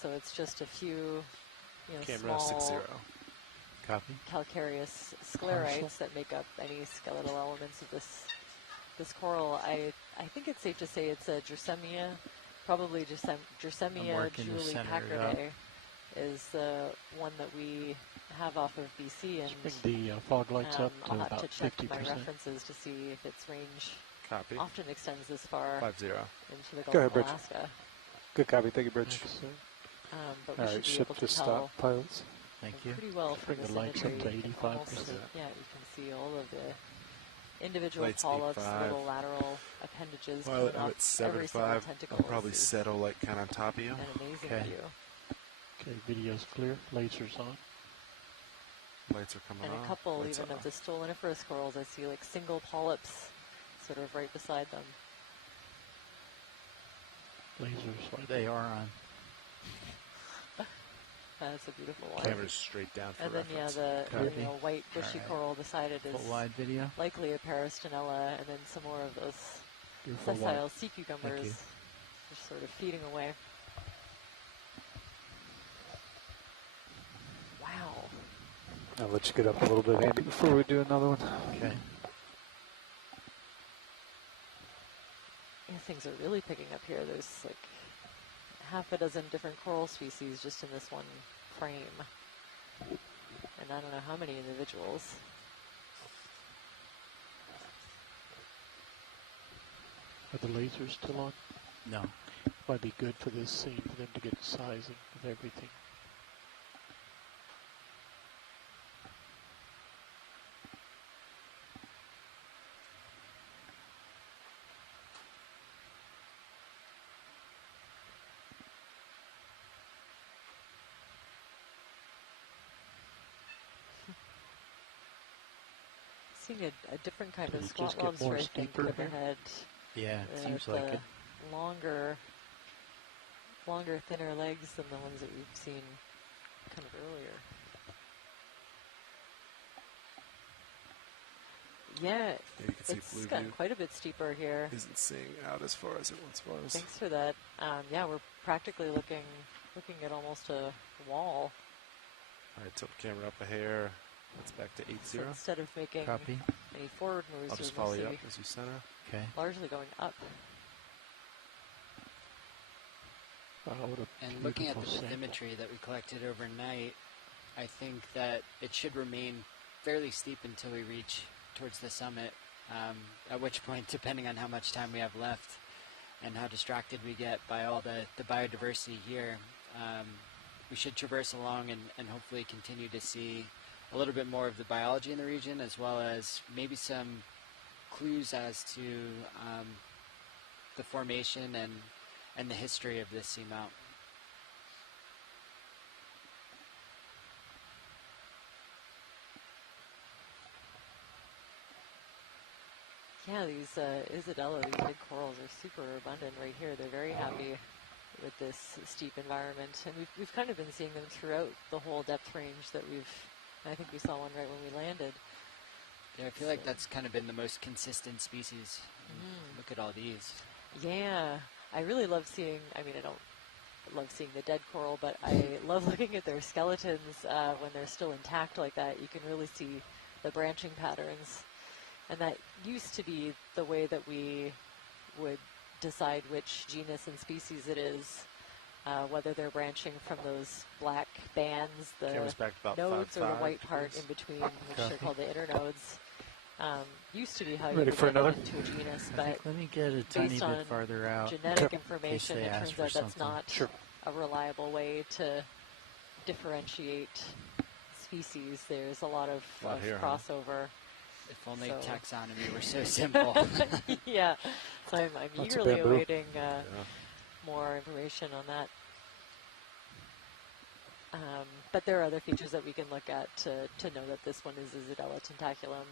So it's just a few, Camera small 60. Copy. calcareous sclerites that make up any skeletal elements of this coral. I think it's safe to say it's a Drossemia, probably Drossemia marking the Julie center, Packarday is the one that we have off of BC, and Bring the fog lights up to I'll have about to check 50%. my references to see if its range Copy. often extends this far 50. into the Gulf Go ahead, of Bridge. Alaska. Good copy. Thank you, Bridge. But All we right, should be ship able to to stop, tell pilots. Thank you. pretty well from Bring this the lights up to imagery. 85%. Almost, yeah, you can see all of the individual Lights polyps, 85. little lateral appendages Well, coming I'm off at every single 75. tentacle. I'll probably is settle like kind of on top of you. an amazing Okay. view. Okay, video's clear. Lasers on. Lights are coming And on. a couple Lights even are of the stoloniferous corals, I see like single polyps sort of right beside them. Lasers right They are on. That's a beautiful one. Camera's straight down for And then reference. the Copy. white bushy Alright. coral beside it is Full wide video. likely a Parastinella, and then some more of those Beautiful sessile white. sea cucumbers you. just sort of feeding away. Wow. I'll let you get up a little bit, Andy, before we do another one. Okay. Yeah, things are really picking up here. There's like half a dozen different coral species just in this one frame. And I don't know how many individuals. Are the lasers still on? No. Might be good for this scene for them to get the sizing of everything. Seeing a different kind Did of it squat just get lobster, more I think, steeper with the here? head. Yeah, it seems the like it. longer, thinner legs than the ones that we've seen kind of earlier. Yeah, Yeah, you can see it's blue gotten view. quite a bit steeper here. Isn't seeing out as far as it once was. Thanks for that. Yeah, we're practically looking at almost a wall. All right, tilt the camera up a hair. That's back to 8-0. So instead of making Copy. any forward moves, I'll just we're follow you up mostly as you center. Okay. largely going up. And looking at the bathymetry that we collected overnight, I think that it should remain fairly steep until we reach towards the summit, at which point, depending on how much time we have left and how distracted we get by all the biodiversity here, we should traverse along and hopefully continue to see a little bit more of the biology in the region, as well as maybe some clues as to the formation and the history of this seamount. Yeah, these Isabella, these big corals are super abundant right here. They're very happy with this steep environment, and we've kind of been seeing them throughout the whole depth range that I think we saw one right when we landed. Yeah, I feel like that's kind of been the most consistent species. Look at all these. Yeah, I really love seeing, I mean, I don't love seeing the dead coral, but I love looking at their skeletons when they're still intact like that. You can really see the branching patterns. And that used to be the way that we would decide which genus and species it is, whether they're branching from those black bands, the nodes, or the white part in between, which are called the internodes. Used to be how you would get into a genus, but let me get a tiny based on bit farther out. genetic information, it turns out that's not Sure. a reliable way to differentiate species. There's a lot of crossover. If only taxonomy were so simple. Yeah, so I'm Lots eagerly of bamboo. awaiting more information on that. But there are other features that we can look at to know that this one is Isidella tentaculum.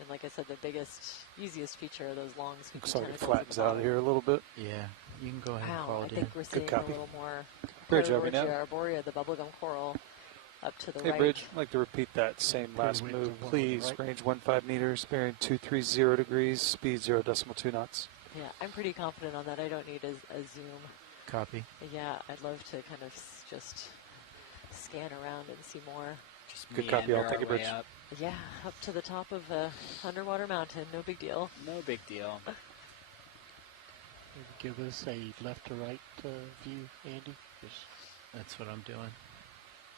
And like I said, the biggest, easiest feature are those long sweeping Looks like it tentacles. flattens out here a little bit. Yeah, you can go ahead and Wow, call I it think in. we're seeing a copy. little more Bridge, are we now? Kodiak-Bowie Arborea, the bubblegum coral, up to the Hey, right. Bridge, I'd like to repeat that same last wait, move, the one on the please. right. Range 15 meters, bearing 230 degrees, speed 0.2 knots. Yeah, I'm pretty confident on that. I don't need a zoom. Copy. Yeah, I'd love to kind of just scan around and see more. Just Good copy, I'll meander take a our way bridge. up. Yeah, up to the top of a underwater mountain. No big deal. No big deal. Maybe give us a left to right view, Andy. Just That's what I'm doing.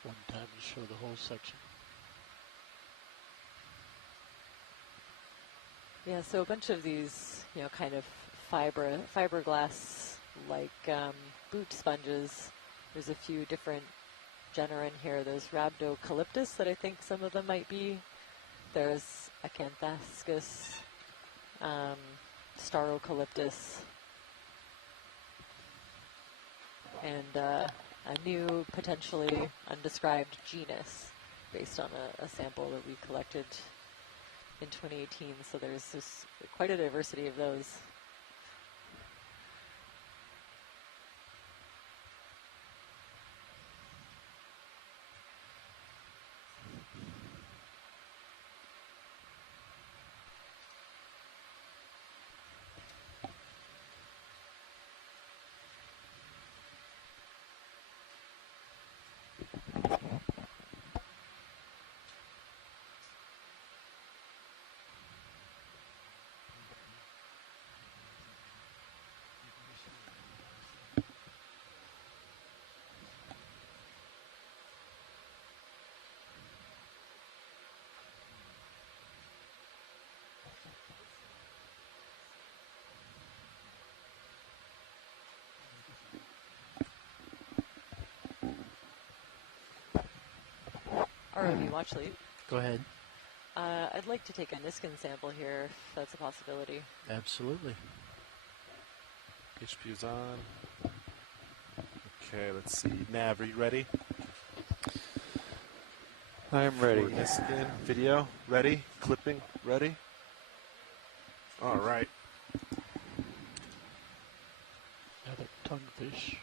one time to show the whole section. Yeah, so a bunch of these, kind of fiberglass like boot sponges. There's a few different genera in here. There's Rhabdocalyptus that I think some of them might be. There's Acanthascus, Starocalyptus, and a new, potentially undescribed genus based on a sample that we collected in 2018. So there's quite a diversity of those. ROV watch lead. Go ahead. I'd like to take a Niskin sample here, if that's a possibility. Absolutely. HPU's on. Okay, let's see. Nav, are you ready? I am ready. For Niskin. Video, ready? Clipping, ready? All right. Another tonguefish.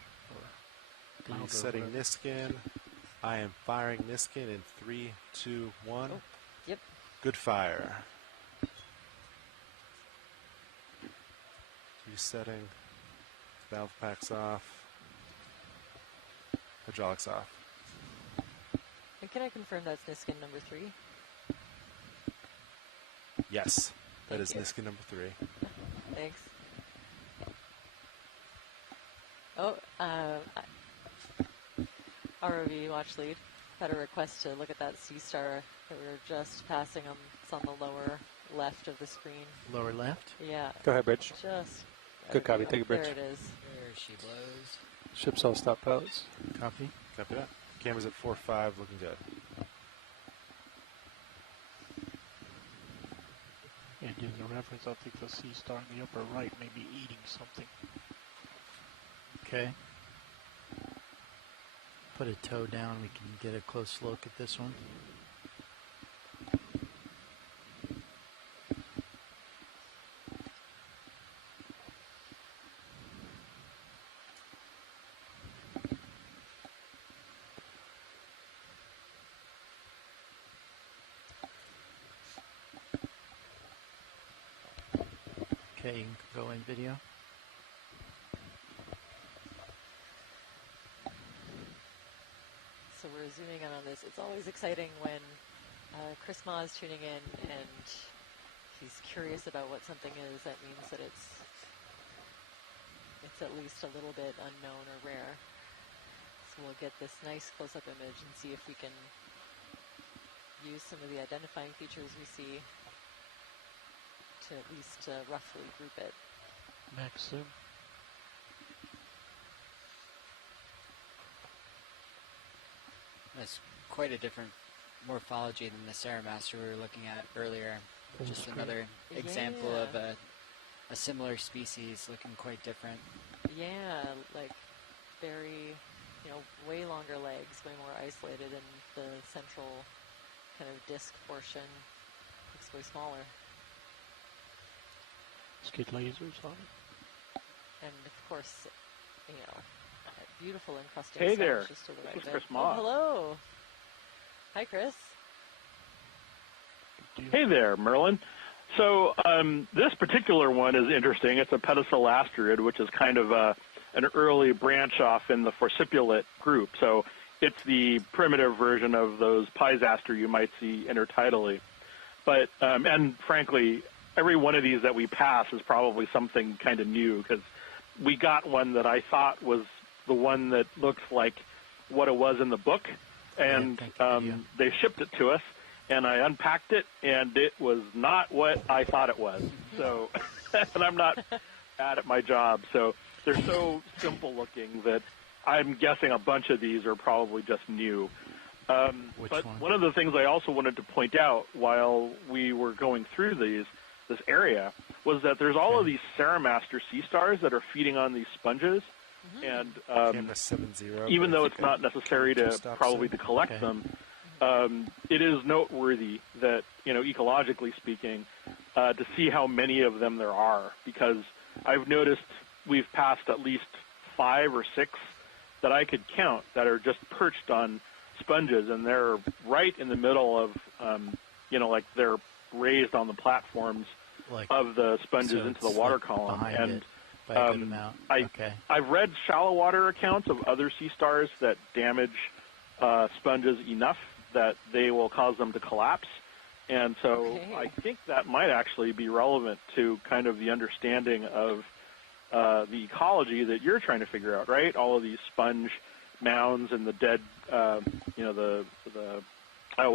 Or He's setting Niskin. I am firing Niskin in 3, 2, 1. Oh, yep. Good fire. Resetting. Valve packs off. Hydraulics off. And can I confirm that's Niskin number 3? Yes, that is you. Niskin number 3. Thanks. Oh, ROV watch lead had a request to look at that sea star that we were just passing them. It's on the lower left of the screen. Lower left? Yeah. Go ahead, Bridge. Just. Good copy. Take a bridge. There it is. There she blows. Ships all stop pilots. Copy. Copy that. Camera's at 4.5, looking good. And as a reference, I think the sea star in the upper right may be eating something. Okay. Put a toe down. We can get a close look at this one. Okay, you can go in video. So we're zooming in on this. It's always exciting when Chris Ma is tuning in and he's curious about what something is. That means that it's at least a little bit unknown or rare. So we'll get this nice close-up image and see if we can use some of the identifying features we see to at least roughly group it. Max zoom. That's quite a different morphology than the Ceramaster we were looking at earlier. Full Just screen. another example of a similar species looking quite different. Yeah, like very, way longer legs, way more isolated, and the central kind of disc portion looks way smaller. Let's get lasers on it. And of course, that beautiful encrusting Hey sponge there, just to the this right is bit. Chris Ma. Oh, hello. Hi, Chris. Hey there, Merlin. So this particular one is interesting. It's a pedicel asteroid, which is kind of an early branch off in the forcipulate group. So it's the primitive version of those Pisaster you might see intertidally. But and frankly, every one of these that we pass is probably something kind of new, because we got one that I thought was the one that looks like what it was in the book, and they shipped it to us, and I unpacked it, and it was not what I thought it was. So, and I'm not bad at my job, so they're so simple looking that I'm guessing a bunch of these are probably just new. But one of the things I also wanted to point out while we were going through this area was that there's all of these Ceramaster sea stars that are feeding on these sponges, and even though it's not necessary to probably to collect them, it is noteworthy that, ecologically speaking, to see how many of them there are, because I've noticed we've passed at least 5 or 6 that I could count that are just perched on sponges, and they're right in the middle of, like they're raised on the platforms of the sponges so into the water column. behind And it by a good amount. I've read shallow water accounts of other sea stars that damage sponges enough that they will cause them to collapse. And so I think that might actually be relevant to kind of the understanding of the ecology that you're trying to figure out, right? All of these sponge mounds and the dead, what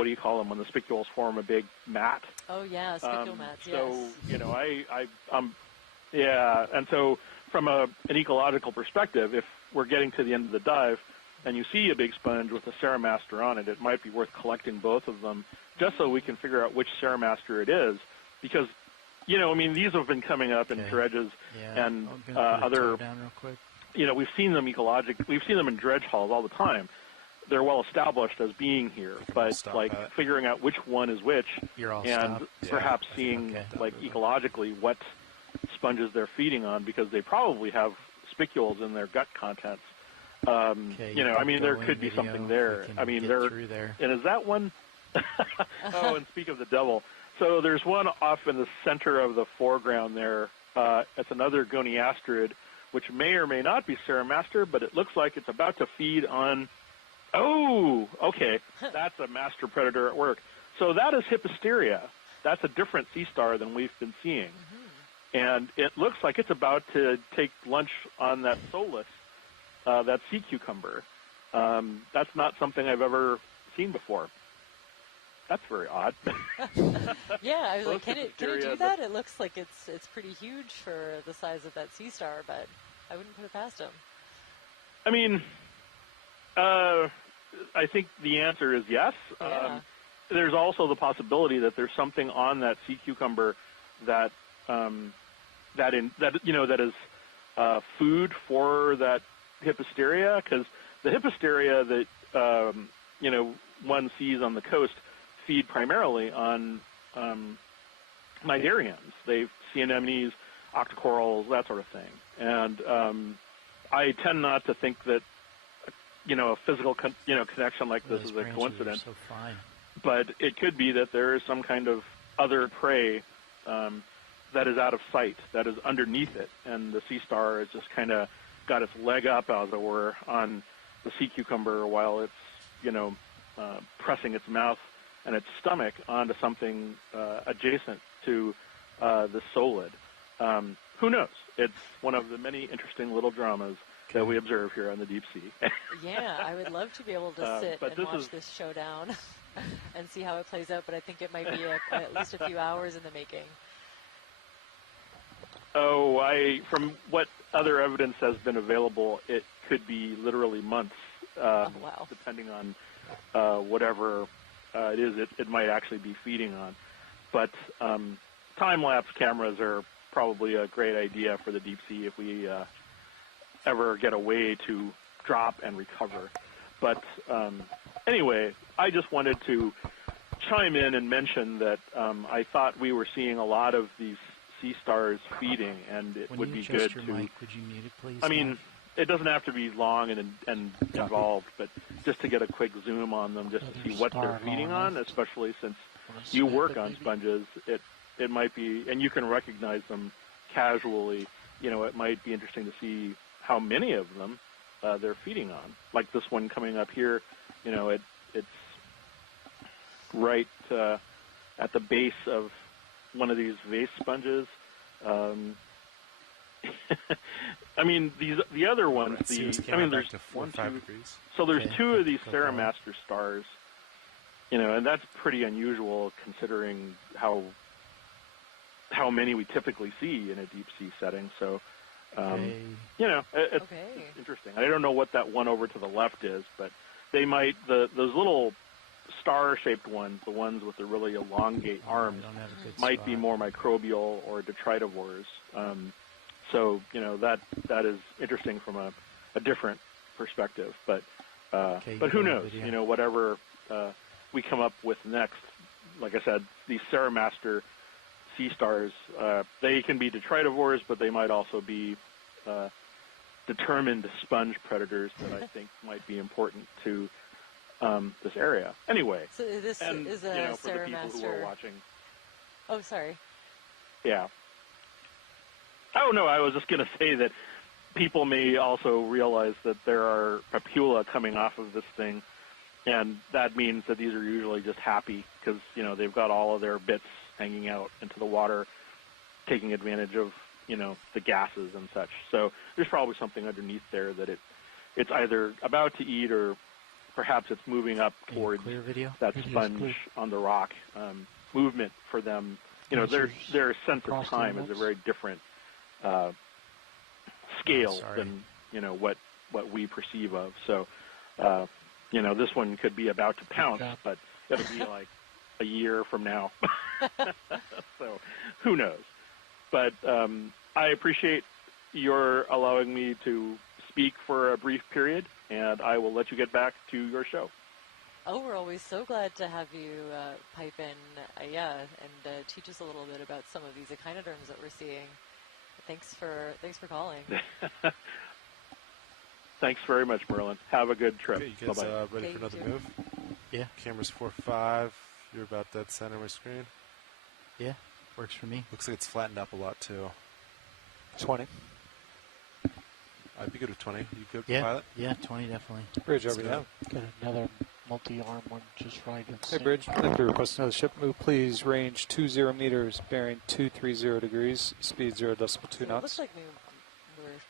do you call them when the spicules form a big mat? Oh, yeah, spicumats, yes. So, and so from an ecological perspective, if we're getting to the end of the dive and you see a big sponge with a Ceramaster on it, it might be worth collecting both of them just so we can figure out which Ceramaster it is, because, these have been coming up in dredges and other, we've seen them we've seen them in dredge halls all the time. They're well established as being here, but figuring out which one is which, and perhaps seeing ecologically what sponges they're feeding on, because they probably have spicules in their gut contents. There could be something there. And is that one? Oh, and speak of the devil. So there's one off in the center of the foreground there. It's another goniasterid, which may or may not be Ceramaster, but it looks like it's about to feed on. Oh, okay. That's a master predator at work. So that is Hippisteria. that's a different sea star than we've been seeing. And it looks like it's about to take lunch on that Solus, that sea cucumber. That's not something I've ever seen before. That's very odd. Yeah, I was like, can it do that? It looks like it's pretty huge for the size of that sea star, but I wouldn't put it past him. I mean, I think the answer is yes. Yeah. There's also the possibility that there's something on that sea cucumber that that is food for that Hipposteria, because the Hipposteria that one sees on the coast feed primarily on cnidarians. They sea anemones, octocorals, that sort of thing. And I tend not to think that a physical connection like this is a coincidence. So fine. But it could be that there is some kind of other prey that is out of sight, that is underneath it, and the sea star has just kind of got its leg up, as it were, on the sea cucumber while it's pressing its mouth and its stomach onto something adjacent to the solid. Who knows? It's one of the many interesting little dramas that we observe here on the deep sea. Yeah, I would love to be able to sit but and watch is- this showdown and see how it plays out, but I think it might be at least a few hours in the making. From what other evidence has been available, it could be literally months, depending on whatever it is it might actually be feeding on. But time-lapse cameras are probably a great idea for the deep sea if we ever get a way to drop and recover. But anyway, I just wanted to chime in and mention that I thought we were seeing a lot of these sea stars feeding, and it When would you be adjust good your to. mic, would you mute it, please? I mean, it doesn't have to be long and involved, but just to get a quick zoom on them, just to see what they're feeding on, especially since you work on sponges, it might be, and you can recognize them casually. It might be interesting to see how many of them they're feeding on. Like this one coming up here, it's right at the base of one of these vase sponges. I mean, the other ones. There's to 4 or 1, 5 2. degrees. So there's 2 of these Ceramaster stars, and that's pretty unusual considering how many we typically see in a deep sea setting. So, it's interesting. I don't know what that one over to the left is, but they might those little star-shaped ones, the ones with the really elongate arms, might be more microbial or detritivores. So that is interesting from a different perspective. But who knows? Whatever we come up with next. Like I said, these Ceramaster sea stars, they can be detritivores, but they might also be determined sponge predators that I think might be important to this area. Anyway, So this is a for the people who are Ceramaster. watching. Oh, sorry. Yeah. Oh, no, I was just going to say that people may also realize that there are papula coming off of this thing, and that means that these are usually just happy because, they've got all of their bits hanging out into the water, taking advantage of, the gases and such. So there's probably something underneath there that it's either about to eat or perhaps it's moving up towards that sponge on the rock. Movement for them, their sense of time is a very different scale than what we perceive of. So this one could be about to pounce, but it'll be like a year from now. So who knows? But I appreciate your allowing me to speak for a brief period, and I will let you get back to your show. Oh, we're always so glad to have you pipe in, and teach us a little bit about some of these echinoderms that we're seeing. Thanks for calling. Thanks very much, Merlin. Have a good trip. Okay, you guys Bye-bye. ready for another move? Yeah. Camera's 4.5. You're about dead center of my screen. Yeah, works for me. Looks like it's flattened up a lot too. 20. I'd be good with 20. You good, Yeah, pilot? yeah, 20 definitely. Bridge Let's over go. now. Got another multi-arm one just right. Hey, Bridge. I'd like to request another ship move, please. Range 20 meters, bearing 230 degrees, speed 0.2 So it knots. looks like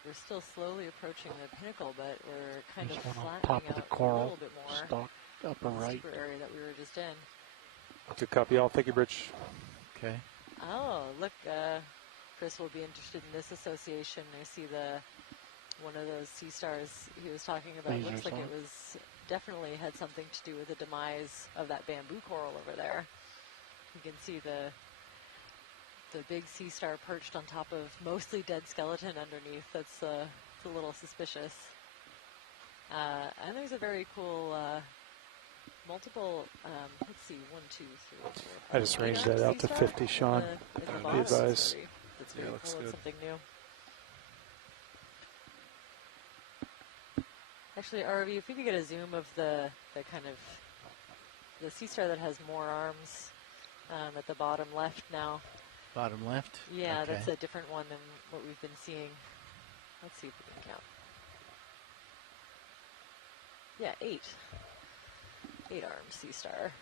we're still slowly approaching the pinnacle, but we're kind There's of one on flattening top of the out a coral little bit more. stalk upper in the right. steeper area that we were just in. Good copy, all. Thank you, Bridge. Okay. Oh, look, Chris will be interested in this association. I see one of those sea stars he was talking about. Lasers Looks like on. it was definitely had something to do with the demise of that bamboo coral over there. You can see the big sea star perched on top of mostly dead skeleton underneath. That's it's a little suspicious. And there's a very cool multiple, let's see, 1, 2, 3, 4. I just ranged that out to 50, Sean. Be advised. That's very cool. It's something new. Actually, RV, if we could get a zoom of the kind of the sea star that has more arms at the bottom left now. Bottom left? Yeah, Okay. that's a different one than what we've been seeing. Let's see if we can count. Yeah, 8. 8 arms sea star.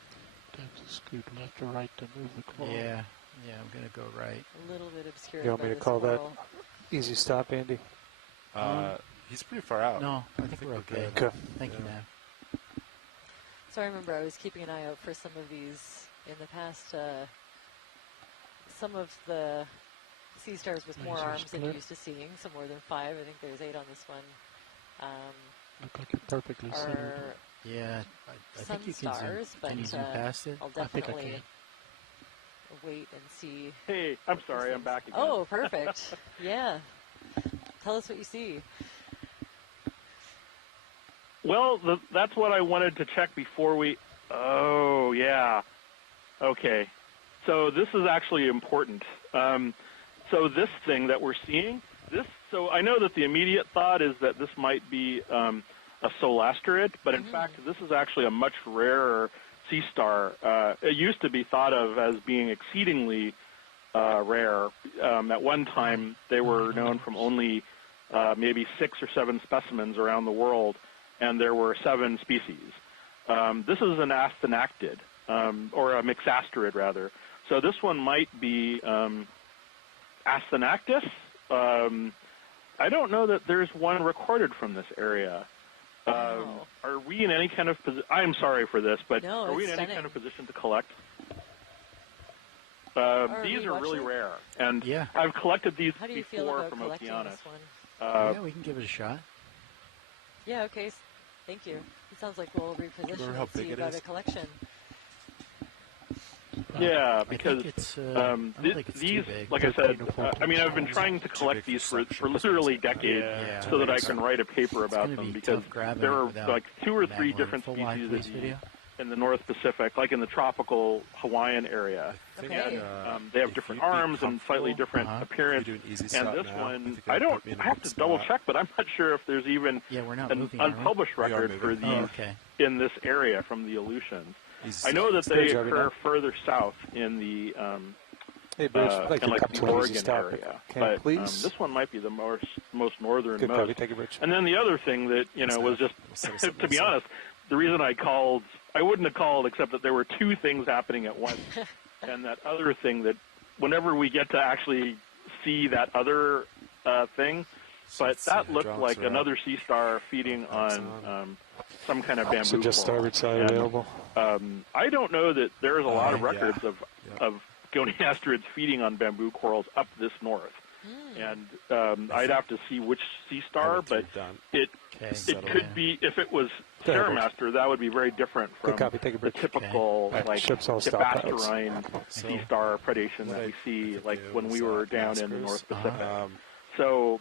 Have to scoot left or right to move the coral. Yeah, I'm going to go right. A little bit obscured. You want me to call that easy stop, Andy? He's pretty far out. No, I think we're okay. Okay. Thank you, Nav. So I remember I was keeping an eye out for some of these in the past. Some of the sea stars with more Laser arms than you're split. used to seeing, some more than 5. I think there's 8 on this one. Look like it perfectly centered. Are Yeah, I some think you can stars, zoom. but Can you zoom past it? I'll I think I definitely can. wait and see. Hey, I'm sorry, I'm back again. Oh, perfect. Yeah. Tell us what you see. Well, that's what I wanted to check before we... Oh, yeah. Okay. So this is actually important. So this thing that we're seeing, so I know that the immediate thought is that this might be a solasterid, but in fact, this is actually a much rarer sea star. It used to be thought of as being exceedingly rare. At one time, they were known from only maybe 6 or 7 specimens around the world, and there were 7 species. This is an asthenactid, or a mixasterid, rather. So this one might be Asthenactus. I don't know that there's one recorded from this area. Are we in any kind of position? I'm sorry for this, but No, are we it's in any stunning. kind of position to collect? These are really rare, and Yeah. I've collected these How do you feel before about from collecting Okeanos. this one? Yeah, we can give it a shot. Yeah, okay. Thank you. It sounds like we'll reposition Remember how and see big it about is? a collection. Yeah, I because think it's, I don't think it's these, too big. like I said, I mean, I've been trying to collect these for literally decades, Yeah. so that I can write a paper about gonna them. be Because tough grabbing there it are without like 2 or 3 Madeline. different Full wide, species please, video. in the North Pacific, like in the tropical Hawaiian area. Okay. And they have if different you'd be arms and slightly different Uh-huh. appearance. If you do an easy And stop this now, I one, think I it'll don't. put me in a I have good to double spot. check, but I'm not sure if there's even Yeah, we're not an moving, are we? unpublished We are record for moving. these Oh, okay. in this area from the Aleutians. Easy I know that Stage they over occur now. further south in the Hey, Bridge, I'd like in to like come the to an easy Oregon stop. area. Can But please? this one might be the most northernmost. Good copy. Thank you, Bridge. And then the other thing that was just, Set us up to be nice. honest, the reason I wouldn't have called except that there were 2 things happening at once, and that other thing that whenever we get to actually see that other thing, but let's see, that looked hydraulics like are up. another sea star feeding on some kind of bamboo. So just coral. starboard side And, available. I don't know that there's a lot of yeah. records of goniasterids feeding on bamboo corals up this north. And I'd have to see which sea star, but it could be, if it was Go ahead, Terramaster, that would be very different from Good copy. Thank you, the Bridge. typical Okay. like Ships all stop pilots. Hippastorine sea star predation that we see like when we were down in the North Pacific. So,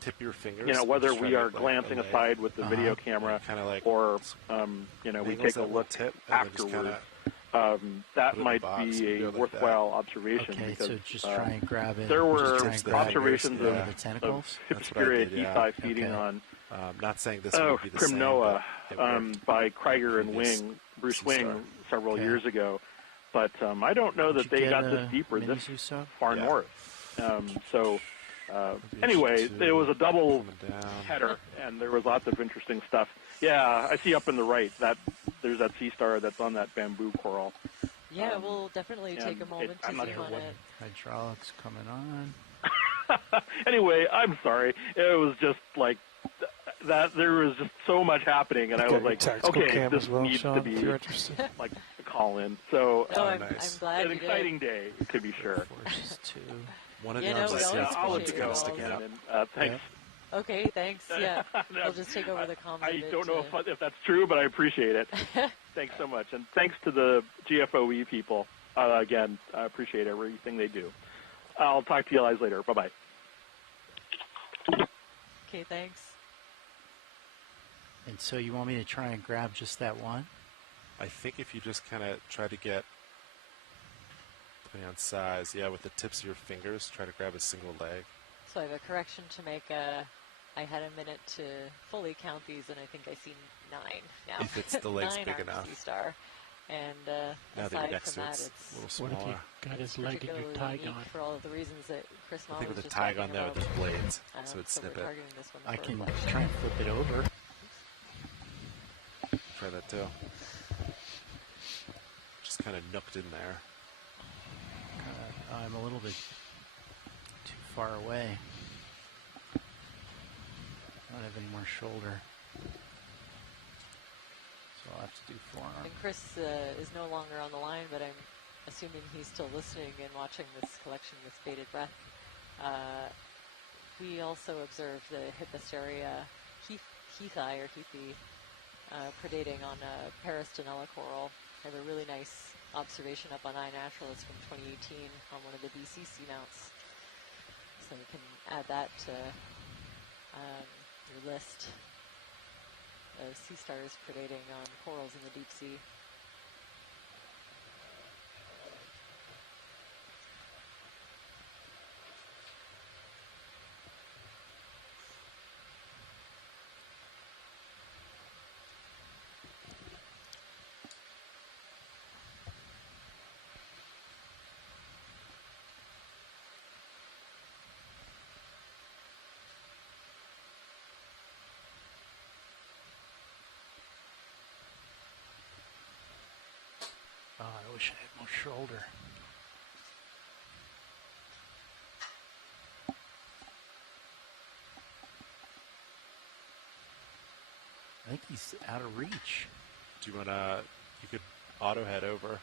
tip your fingers. whether just try we to, are like, glancing allay. aside with the video camera, Kinda like or we angles take a at one look tip and then just afterwards, kinda that put it in might the box be and a go like worthwhile observation. Okay, because so just try and grab it. there just were try and grab it observations with of the tentacles. That's what I Hippascuria did, yeah. eti feeding Okay. on not saying this would be the same. Primnoa but it worked. by Krieger and previous Wing, Bruce sea Wing, star. several Okay. years ago. But I don't know that Did you they get got this deep or mini this Zuso? far Yeah. north. So Maybe I anyway, should there was a double coming down. header, and there was lots of interesting stuff. Yeah, I see up in the right that there's that sea star that's on that bamboo coral. Yeah, we'll definitely take a moment to I'm not zoom sure on what. it. Hydraulics coming on. Anyway, I'm sorry. It was just like that. There was just so much happening, and I Got was your like, tactical okay, cam this as well, needs Sean, to if be you're interested. like a call in. So No, I'm glad an you did. exciting day, to be sure. Forces 2. One of Yeah, the no, arms we is always I'll let appreciate you it go. all. sticking out. And, thanks. Okay, thanks. Yeah, we'll just take over the comms. I don't know if that's true, but I appreciate it. Thanks so much, and thanks to the GFOE people. Again, I appreciate everything they do. I'll talk to you guys later. Bye-bye. Okay, thanks. And so you want me to try and grab just that one? I think if you just kind of try to get, depending on size, with the tips of your fingers, try to grab a single leg. So I have a correction to make. I had a minute to fully count these, and I think I see 9 now. If it's the leg's 9 big arms enough. sea star. And Now that aside you're next from to that, it's it's a little What smaller. if you got his leg and your particularly tag unique on? for all of the reasons that Chris I Mom think was with the just tag talking on there with about. the blades, so it'd So snip we're it. targeting this one I for can flex. try and flip it over. Try that too. Just kind of nooked in there. I'm a little bit too far away. I don't have any more shoulder. So I'll have to do forearm. And Chris is no longer on the line, but I'm assuming he's still listening and watching this collection with bated breath. We also observed the Hipposteria heathi or heathi predating on Paristonella coral. I have a really nice observation up on iNaturalist from 2018 on one of the BC seamounts. So you can add that to your list of sea stars predating on corals in the deep sea. Oh, I wish I had more shoulder. I think he's out of reach. Do you want to, you could auto head over.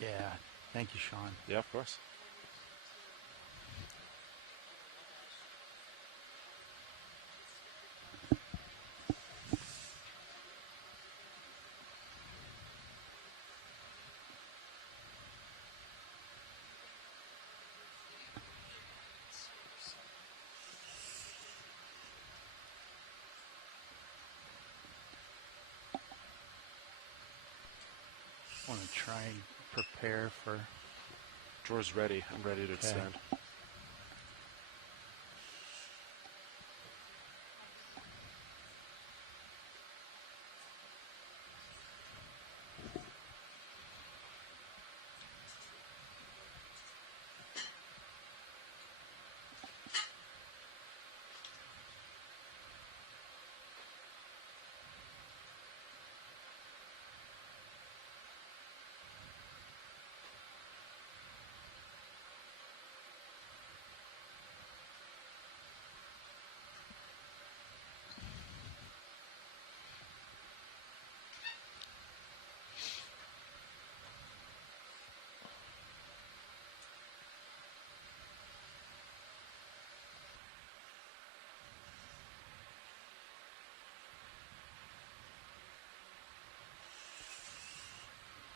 Yeah. Thank you, Sean. Yeah, of course. I want to try and prepare for... Drawer's ready. I'm ready to extend.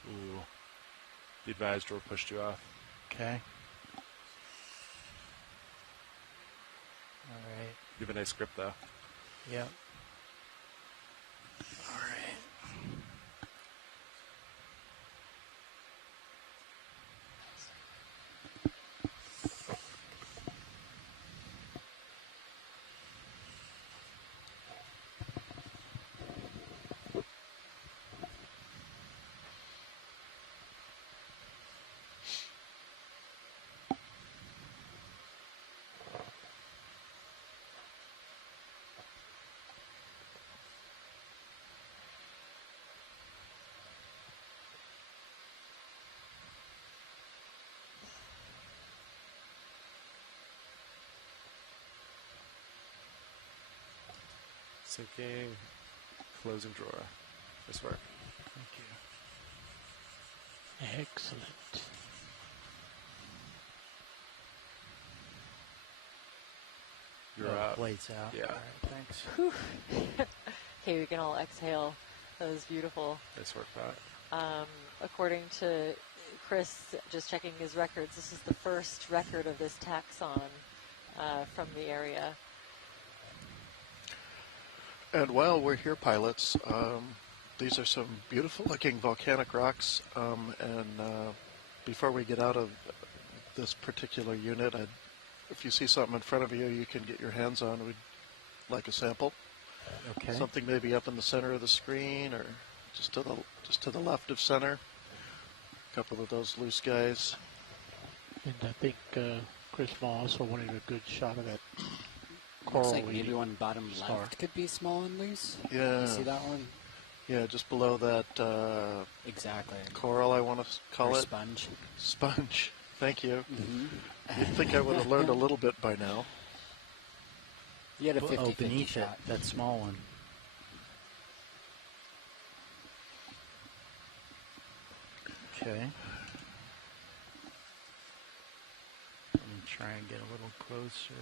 Ooh. The advised drawer pushed you off. Okay. All right. You have a nice grip, though. Yep. All right. It's okay. Closing drawer. This work. Thank you. Excellent. You're Oh, up. Plates out. Yeah. All right, thanks. Whew. Okay, we can all exhale. That was beautiful. Nice work, Pat. According to Chris, just checking his records, this is the first record of this taxon from the area. And while we're here, pilots, these are some beautiful looking volcanic rocks. Before we get out of this particular unit, if you see something in front of you you can get your hands on, we'd like a sample. Okay. Something maybe up in the center of the screen or just to the left of center. A couple of those loose guys. And I think Chris Maul also wanted a good shot of that Looks coral. like maybe one bottom star. left could be small and loose. Yeah. You see that one? Yeah, just below that Exactly. coral, I want to call Or it. sponge. Sponge. Thank you. Mm-hmm. You'd think I would have learned a little bit by now. You had a 50-50 Oh, beneath shot. it, that small one. Okay. Let me try and get a little closer.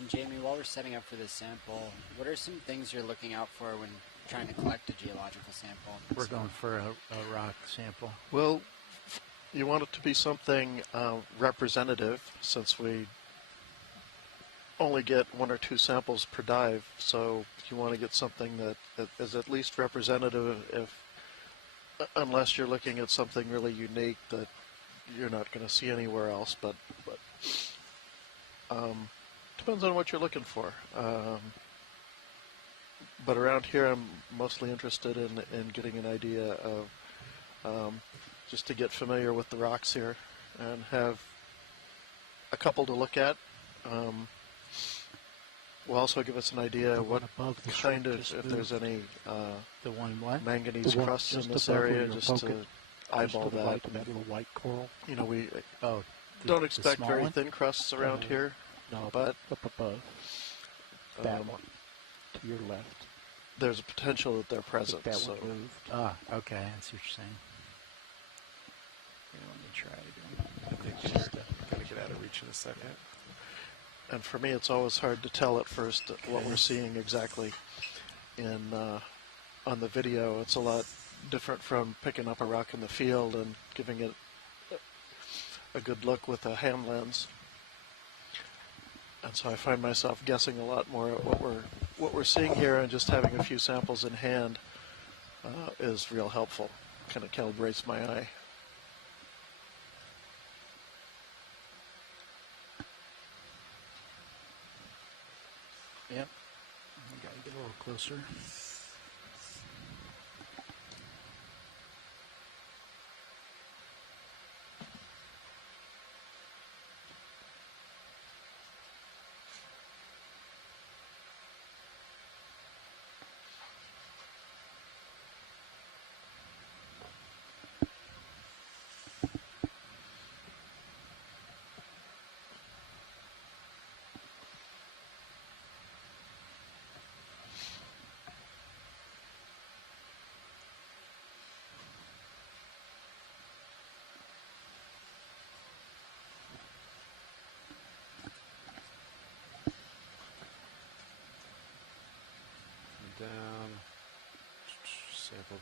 And Jamie, while we're setting up for this sample, what are some things you're looking out for when trying to collect a geological sample? We're going for a rock sample. Well, you want it to be something representative, since we only get 1 or 2 samples per dive. So you want to get something that is at least representative, unless you're looking at something really unique that you're not going to see anywhere else. But depends on what you're looking for. But around here, I'm mostly interested in getting an idea of just to get familiar with the rocks here and have a couple to look at. Will also give us an idea what kind of, if there's any the one what? manganese The one crusts in just this above where area, you're just to poking, eyeball just to the that. right of that little white coral. You know, we Oh, don't expect small very one? thin crusts around here, No, but up above. That one to your left. there's a potential that they're present. That So one moved. Ah, okay, I see what you're saying. Here, let me try again. I think you're going to get out of reach in a second. and for me, it's always hard to tell at first what we're seeing exactly in on the video. It's a lot different from picking up a rock in the field and giving it a good look with a hand lens. And so I find myself guessing a lot more at what we're seeing here, and just having a few samples in hand is real helpful. Kind of calibrates my eye. Yep. I gotta get a little closer.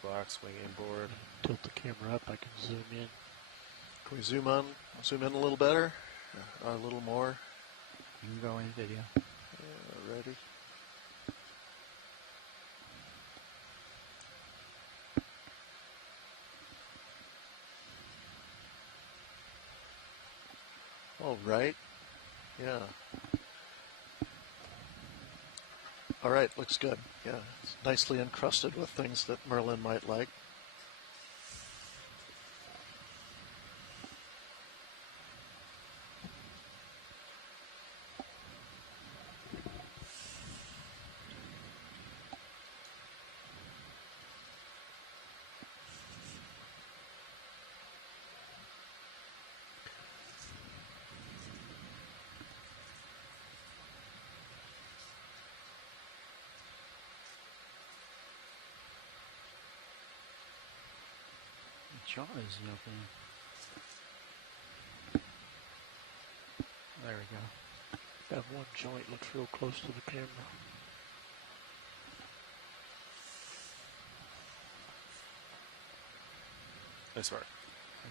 box, wing aim board. Tilt the camera up, I can zoom in. Can we zoom in a little better? Or a little more? You can go in video. Ready? All right. Yeah. All right, looks good. Yeah, it's nicely encrusted with things that Merlin might like. Jaw isn't opening. There we go. That one joint looks real close to the camera. Nice work.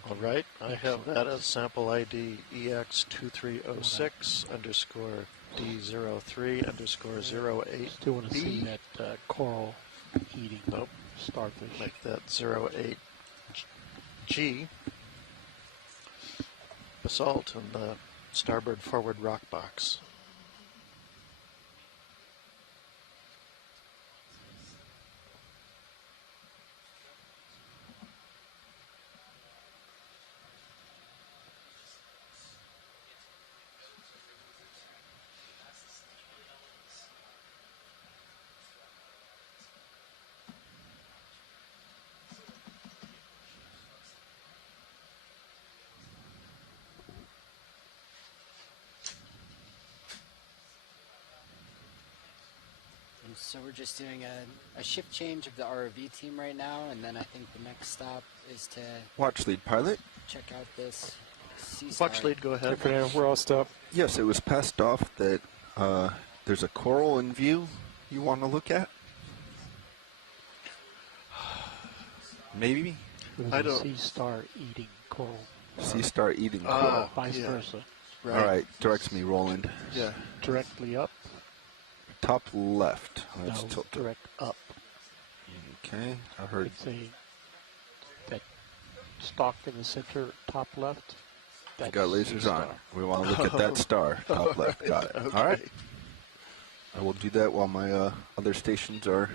All right, I have that as sample ID EX2306 underscore D03 underscore 08. Still want to see that coral eating starfish. Make that 08G basalt in the starboard forward rock box. So we're just doing a shift change of the ROV team right now, and then I think the next stop is to Watch lead pilot. check out this sea star. Watch lead, go ahead. Okay, we're all stopped. Yes, it was passed off that there's a coral in view you want to look at. Maybe? There's a sea star eating coral. Sea star eating coral. Vice versa. Right. All right, directs me, Roland. Yeah. Directly up. Top left. Let's No, tilt it. direct up. Okay, I heard. It's that stalk in the center, top left. I That's got lasers sea on. star. We want to look at that star, top left. Got it. Okay. All right. I will do that while my other stations are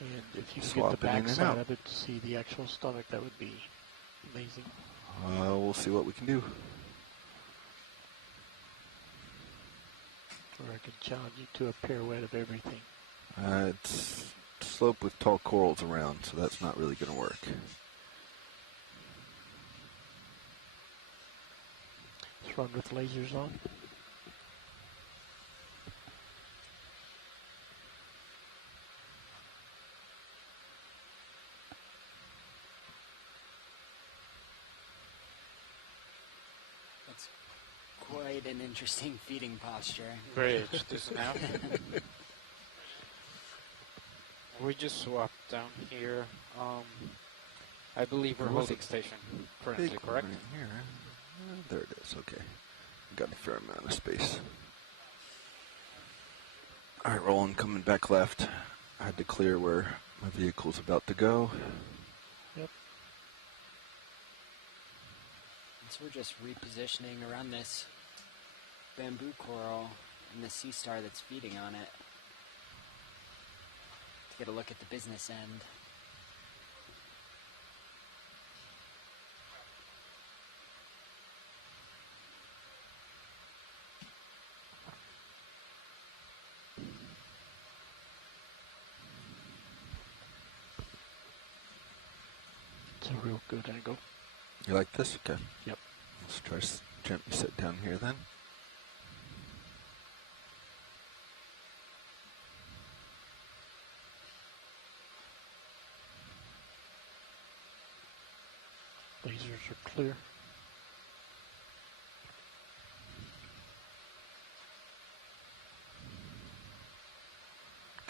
And if you can get the swapping in back and side out. of it to see the actual stomach, that would be amazing. We'll see what we can do. Or I could challenge you to a pirouette of everything. It's slope with tall corals around, so that's not really going to work. Let's run with lasers on. That's quite an interesting feeding posture. Bridge, isn't it? We just swapped down here. I believe we're holding station currently, Big correct? right here. There it is. Okay. Got a fair amount of space. All right, Roland, coming back left. I had to clear where my vehicle's about to go. Yep. So we're just repositioning around this bamboo coral and the sea star that's feeding on it to get a look at the business end. It's a real good angle. You like this? Okay. Yep. Let's try to gently sit down here then. Lasers are clear.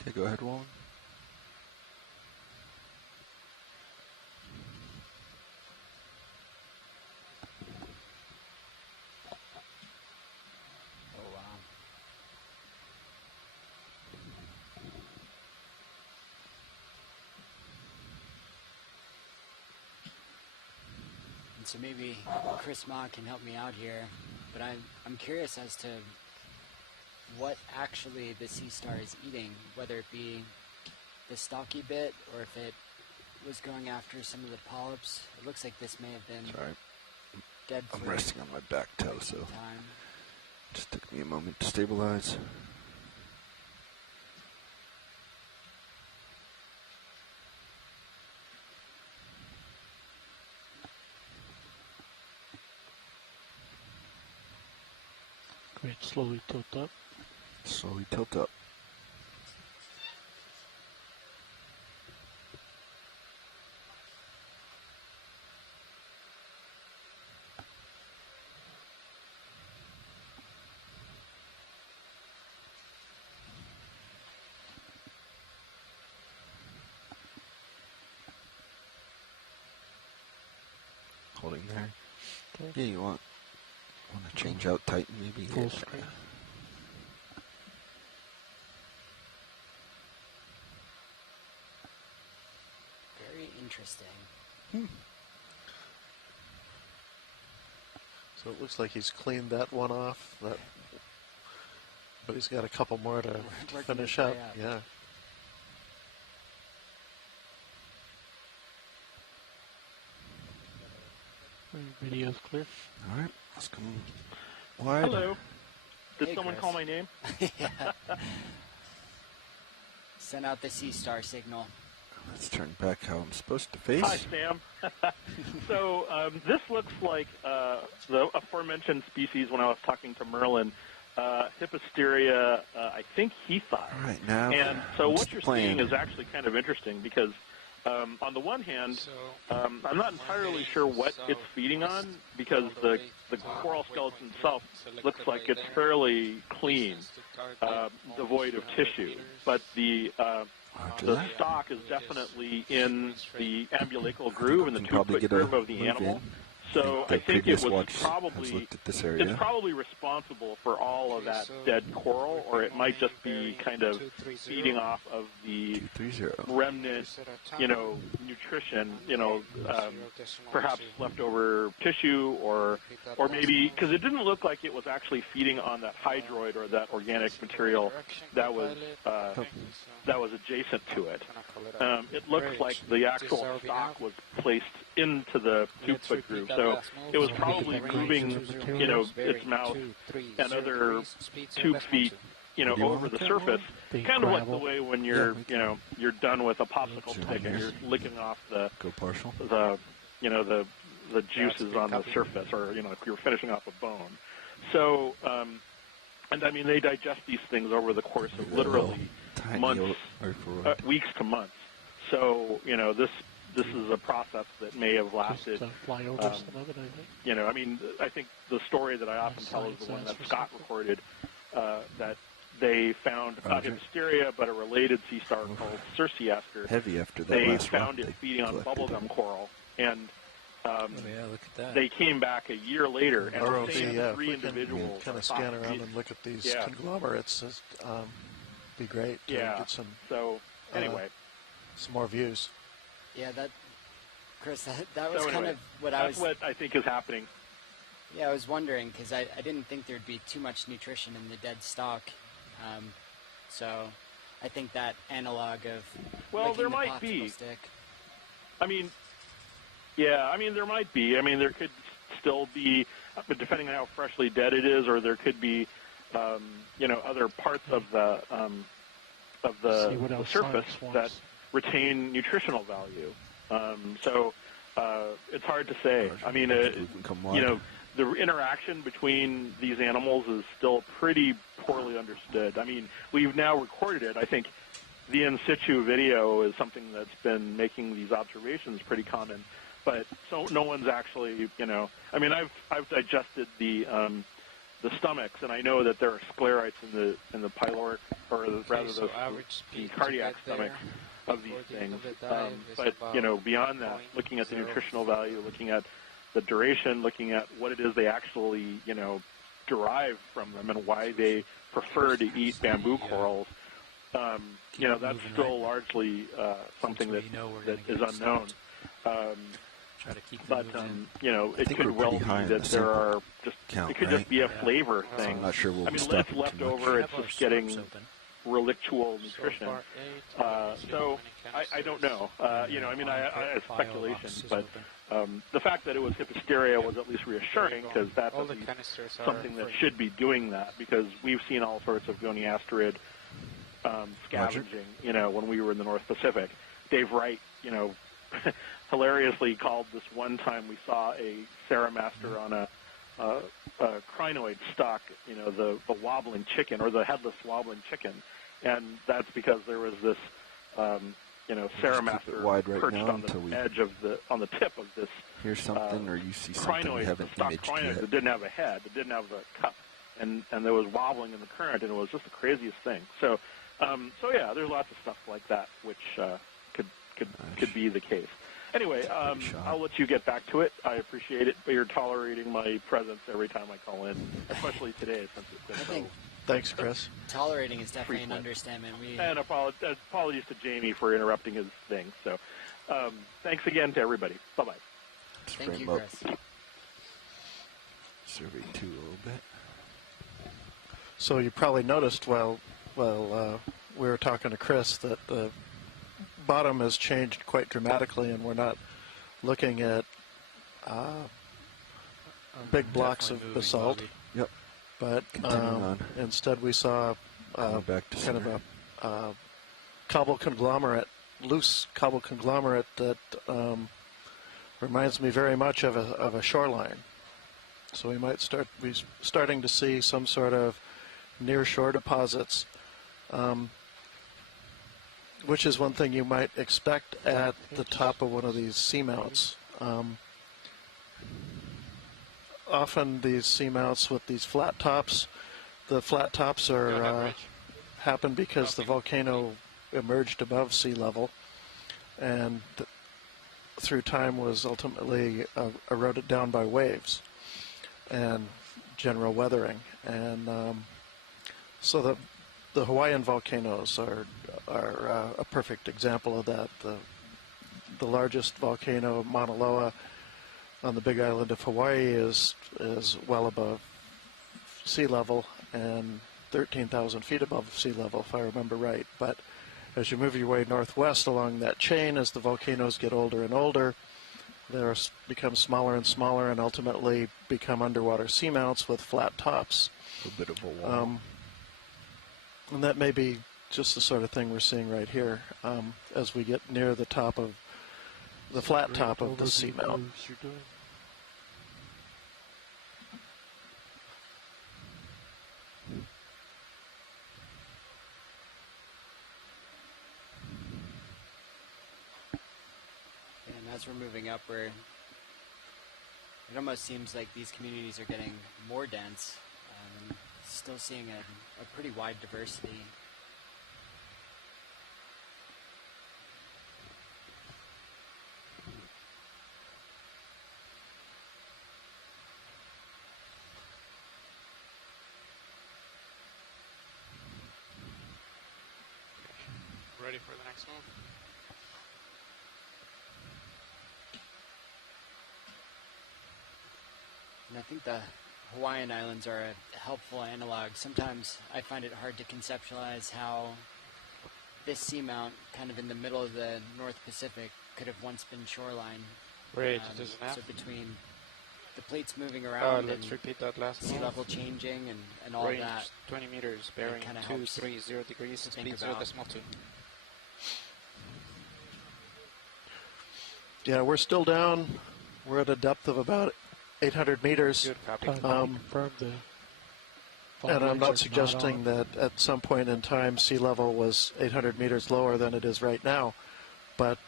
Okay, go ahead, Roland. so maybe Chris Ma can help me out here, but I'm curious as to what actually the sea star is eating, whether it be the stocky bit or if it was going after some of the polyps. It looks like this may have been dead for I'm resting on my back toe, so time. just took me a moment to stabilize. Great, slowly tilt up. Slowly tilt up. Holding there. Okay. Yeah, you want to change out, tighten maybe. Full Yeah. screen. Very interesting. So it looks like he's cleaned that one off, but he's got a couple more to finish up. Yeah. Video's clear. All right, let's come wide. Hello. Did Hey, someone Chris. call my name? Yeah. Send out the sea star signal. Let's turn back how I'm supposed to face. Hi, Sam. So this looks like the aforementioned species when I was talking to Merlin, Hipposteria, I think heathi. All right, now. And so what's what the you're plan? seeing is actually kind of interesting because on the one hand, I'm not entirely sure what it's feeding on because the coral skeleton itself looks like it's fairly clean, devoid of tissue. But the stock is definitely in the ambulacral groove, in the probably two-foot get a groove of the move animal. in. So I think it previous was watch has probably looked at this area. it's probably responsible for all of that dead coral, or it might just be kind of feeding off of the 230. remnant, nutrition, perhaps leftover tissue, or maybe because it didn't look like it was actually feeding on that hydroid or that organic material that was adjacent to it. It looks like the actual stock was placed into the two-foot groove, so it was probably moving, its mouth and other tube feet, over the surface, kind of like the way when you're, you're done with a popsicle stick and you're licking off the juices on the surface, or if you're finishing off a bone. So, and I mean, they digest these things over the course of literally months, weeks to months. So, this is a process that may have lasted. Fly over some of it, I think. I mean, I think the story that I often tell is the one that Scott recorded, that they found not Hipposteria, but a related sea star called Circeaster. Heavy after that They last found rock it feeding on bubblegum coral, and look at that. they came back a year later, and the same three if we individuals kind of scan around and look at these conglomerates, be great to get some. So anyway, some more views. Yeah, Chris, that was so anyway, kind of what I was. That's what I think is happening. Yeah, I was wondering because I didn't think there'd be too much nutrition in the dead stock. So I think that analog of there might the be. Stick. I mean, there might be. I mean, there could still be, but depending on how freshly dead it is, or there could be, other parts of the surface that retain nutritional value. So it's hard to say. I mean, the interaction between these animals is still pretty poorly understood. I mean, we've now recorded it. I think the in situ video is something that's been making these observations pretty common, but so no one's actually, I mean, I've digested the stomachs, and I know that there are sclerites in the pyloric, or rather the cardiac stomach of these things. But beyond that, looking at the nutritional value, looking at the duration, looking at what it is they actually derive from them, and why they prefer to eat bamboo corals, that's still largely something that is unknown. Try to keep but you know, I it think could we're well pretty high be in that the there sample are just count, it could right? just be a Yeah. flavor So thing. I'm not sure we'll I be mean, when it's stopping left too much. over, it's Have our just getting slopes open. relictual nutrition. far, 8, So I don't know. You know, I mean, it's speculation, but the fact that it was Hyposteria was at least reassuring because that's all at the least canisters are something that free. should be doing that because we've seen all sorts of goniasterid scavenging, you know, when we were in the North Pacific. Dave Wright, you know, hilariously called this one time we saw a Ceramaster on a crinoid stock, you know, the wobbling chicken or the headless wobbling chicken, and that's because there was this, you know, Ceramaster wide right perched now on until the we edge of on the tip of this. Here's something, or you see something we Crinoid, haven't the stock imaged crinoid yet. that didn't have a head, that didn't have the cup, and there was wobbling in the current, and it was just the craziest thing. So, so yeah, there's lots of stuff like that which could be the case. Anyway, I'll let you get back to it. I appreciate it, but you're tolerating my presence every time I call in, especially today since it's been so. Thanks, Chris. Tolerating is definitely an Frequent. understatement. And apologies to Jamie for interrupting his thing. So, thanks again to everybody. Bye-bye. Thank you, Chris. Survey 2 a little bit. So you probably noticed while we were talking to Chris that the bottom has changed quite dramatically, and we're not looking at big blocks of basalt. Yep. But instead we saw back to kind of center. a cobble conglomerate, loose cobble conglomerate that reminds me very much of a shoreline. So we might be starting to see some sort of near shore deposits, which is one thing you might expect at the top of one of these seamounts. Often these seamounts with these flat tops, the flat tops are happen because the volcano emerged above sea level and through time was ultimately eroded down by waves and general weathering. And so the Hawaiian volcanoes are a perfect example of that. The largest volcano, Mauna Loa, on the Big Island of Hawaii is well above sea level and 13,000 feet above sea level, if I remember right. But as you move your way northwest along that chain, as the volcanoes get older and older, they become smaller and smaller and ultimately become underwater seamounts with flat tops. A bit of a wall. And that may be just the sort of thing we're seeing right here as we get near the top of the flat top of the seamount. And as we're moving up, it almost seems like these communities are getting more dense. Still seeing a pretty wide diversity. Ready for the next move? And I think the Hawaiian Islands are a helpful analog. Sometimes I find it hard to conceptualize how this seamount, kind of in the middle of the North Pacific, could have once been shoreline. Wait, it doesn't have. So between the plates moving around Let's and repeat that last sea move. level changing and all Range that. 20 meters, bearing kinda 230 degrees, to speed think 0.2. Yeah, we're still down. We're at a depth of about 800 meters. Good copy. Confirm the And I'm followers not are suggesting on. that at some point in time sea level was 800 meters lower than it is right now. But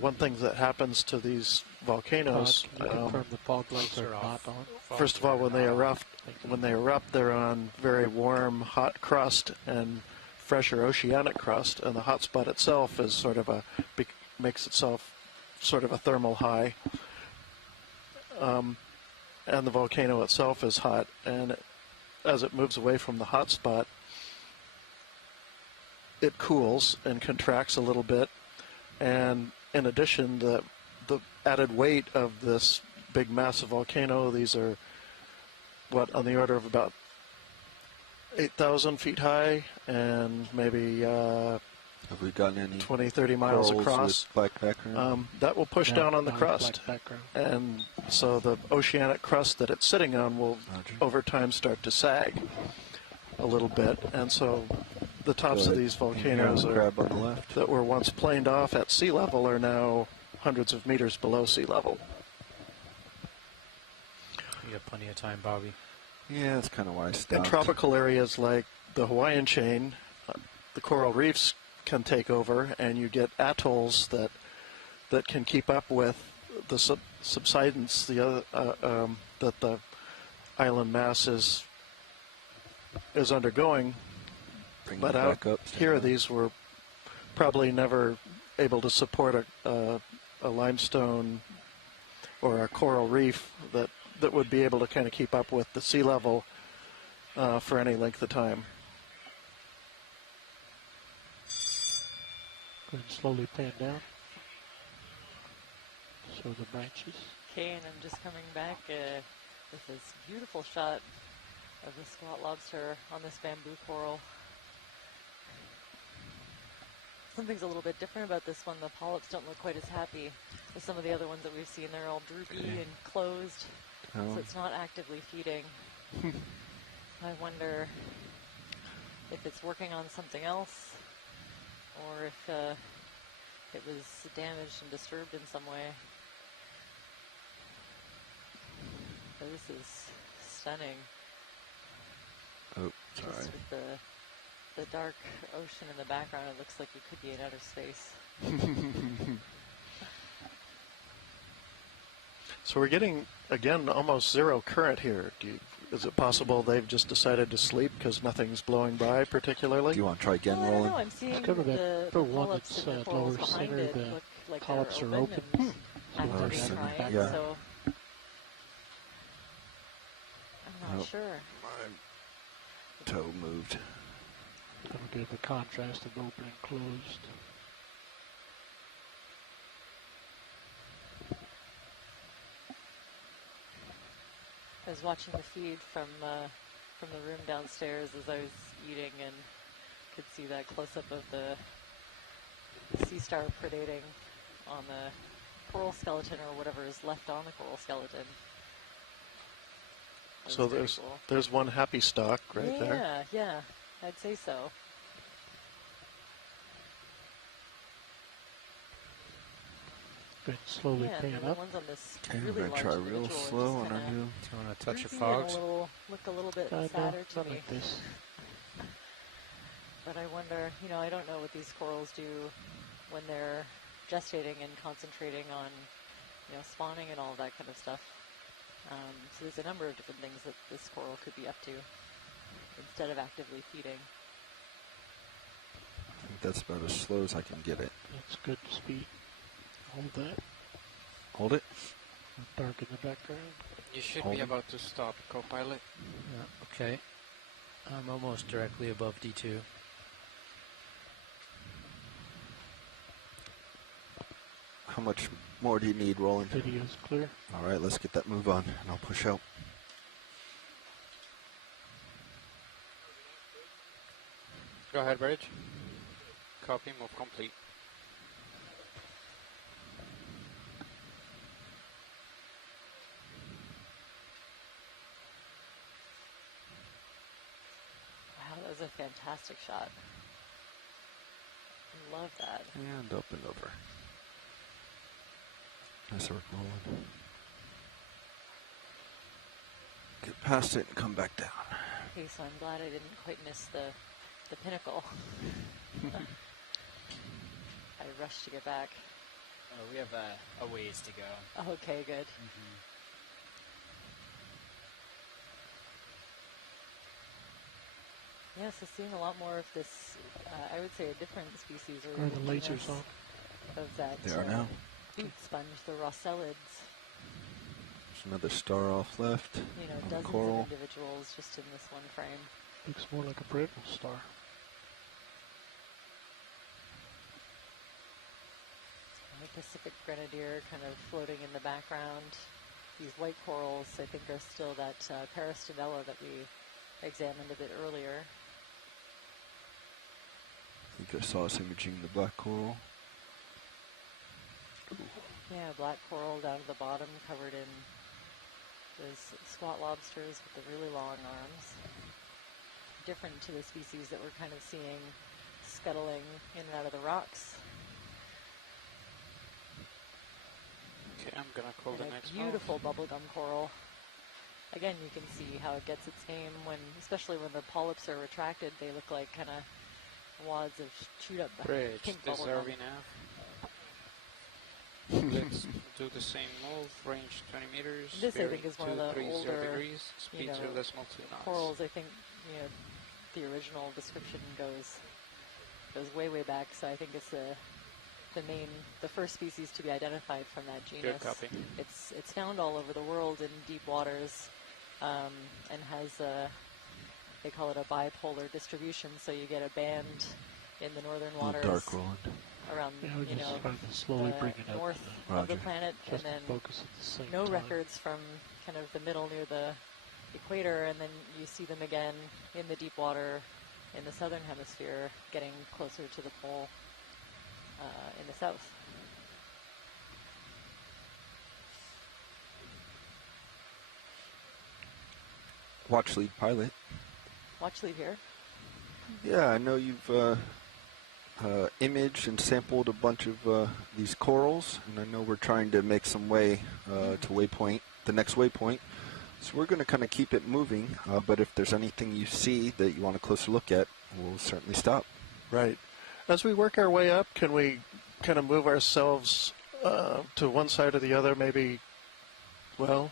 one thing that happens to these volcanoes, Can you confirm the fog lights are not on? first of all, when they erupt, they're on very warm, hot crust and fresher oceanic crust, and the hot spot itself is sort of makes itself sort of a thermal high. And the volcano itself is hot, and as it moves away from the hot spot, it cools and contracts a little bit. And in addition, the added weight of this big massive volcano. These are, on the order of about 8,000 feet high and maybe have we gotten any 20, 30 miles corals across. with black background? That will push down on the crust. Background. And so the oceanic crust that it's sitting on will, over time, start to sag a little bit. And so the tops of these volcanoes that were once planed off at sea level are now hundreds of meters below sea level. You got plenty of time, Bobby. Yeah, that's kind of why I stopped. In tropical areas like the Hawaiian chain, the coral reefs can take over, and you get atolls that can keep up with the subsidence that the island mass is undergoing. But out here, these were probably never able to support a limestone or a coral reef that would be able to kind of keep up with the sea level for any length of time. Go ahead and slowly pan down. Show the branches. Okay, and I'm just coming back with this beautiful shot of the squat lobster on this bamboo coral. Something's a little bit different about this one. The polyps don't look quite as happy as some of the other ones that we've seen. They're all droopy and closed, so it's not actively feeding. I wonder if it's working on something else, or if it was damaged and disturbed in some way. But this is stunning. Oh, sorry. Just with the dark ocean in the background, it looks like we could be in outer space. So we're getting, again, almost zero current here. Is it possible they've just decided to sleep because nothing's blowing by particularly? Do you want to try again, Well, I don't Roland? know. I'm seeing Discover that the one polyps that's and the corals lower behind center, it the look like polyps they're are open. and actively Lower center, trying, yeah. so I'm not sure. My toe moved. That'll give a contrast of open and closed. I was watching the feed from the room downstairs as I was eating, and could see that close-up of the sea star predating on the coral skeleton, or whatever is left on the coral skeleton. So there's one happy stalk right there. Yeah, I'd say so. Good, slowly pan the up. ones on this Okay, really we're going to try large real individual are slow just on our kinda new. Do you want to touch your droopy and fogs? look a little bit sadder to not me. like this. But I wonder, I don't know what these corals do when they're gestating and concentrating on, spawning and all that kind of stuff. So there's a number of different things that this coral could be up to instead of actively feeding. I think that's about as slow as I can get it. That's good speed. Hold that. Hold it. Dark in the background. You should Hold be it. about to stop, co-pilot. Yeah, okay. I'm almost directly above D2. How much more do you need, Roland? Video's clear. All right, let's get that move on, and I'll push out. Go ahead, Bridge. Copy, move complete. Wow, that was a fantastic shot. I love that. And up and over. Nice work, Roland. Get past it and come back down. Okay, so I'm glad I didn't quite miss the pinnacle. I rushed to get back. Oh, we have a ways to go. Okay, good. Yeah, so seeing a lot more of this, I would say a different species or Are the lasers genus on? of that They are now. boot sponge, the Rosselids. There's another star off left. On the Dozens coral. of individuals just in this one frame. Looks more like a brittle star. I Pacific grenadier kind of floating in the background. These white corals, I think, are still that Peristanella that we examined a bit earlier. I think I saw us imaging the black coral. Yeah, black coral down at the bottom, covered in those squat lobsters with the really long arms. Different to the species that we're kind of seeing scuttling in and out of the rocks. Okay, I'm gonna call the next one. Beautiful bubblegum coral. Again, you can see how it gets its name when, especially when the polyps are retracted, they look like kind of wads of chewed up pink bubblegum. Deserving now. Let's do the same move, range 20 meters. This, I think, is one of the older degrees, speed 0.2 knots. Corals. I think, the original description goes way, way back. So I think it's the first species to be identified from that genus. Good copy. It's found all over the world in deep waters, and has they call it a bipolar distribution. So you get a band in the northern waters. Dark Roland. Around, slowly bring it up north of the planet, and then no records from kind of the middle near the equator, and then you see them again in the deep water in the southern hemisphere, getting closer to the pole in the south. Watch lead pilot. Watch lead here. Yeah, I know you've imaged and sampled a bunch of these corals, and I know we're trying to make some way to waypoint, the next waypoint. So we're going to kind of keep it moving, but if there's anything you see that you want a closer look at, we'll certainly stop. Right. As we work our way up, can we kind of move ourselves to one side or the other, maybe, well,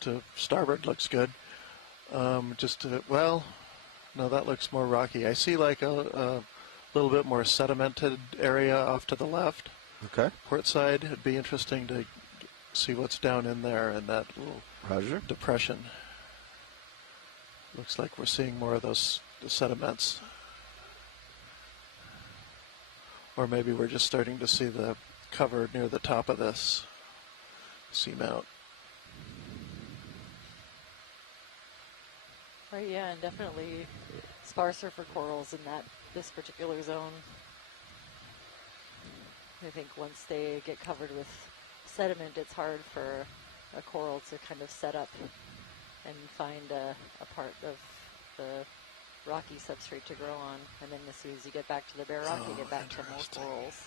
to starboard looks good. No, that looks more rocky. I see like a little bit more sedimented area off to the left. Okay. Port side. It'd be interesting to see what's down in there in that little depression. Looks like we're seeing more of the sediments. Or maybe we're just starting to see the cover near the top of this seamount. Right, yeah, and definitely sparser for corals in this particular zone. I think once they get covered with sediment, it's hard for a coral to kind of set up and find a part of the rocky substrate to grow on. And then as soon as you get back to the bare rock, you get back to more corals.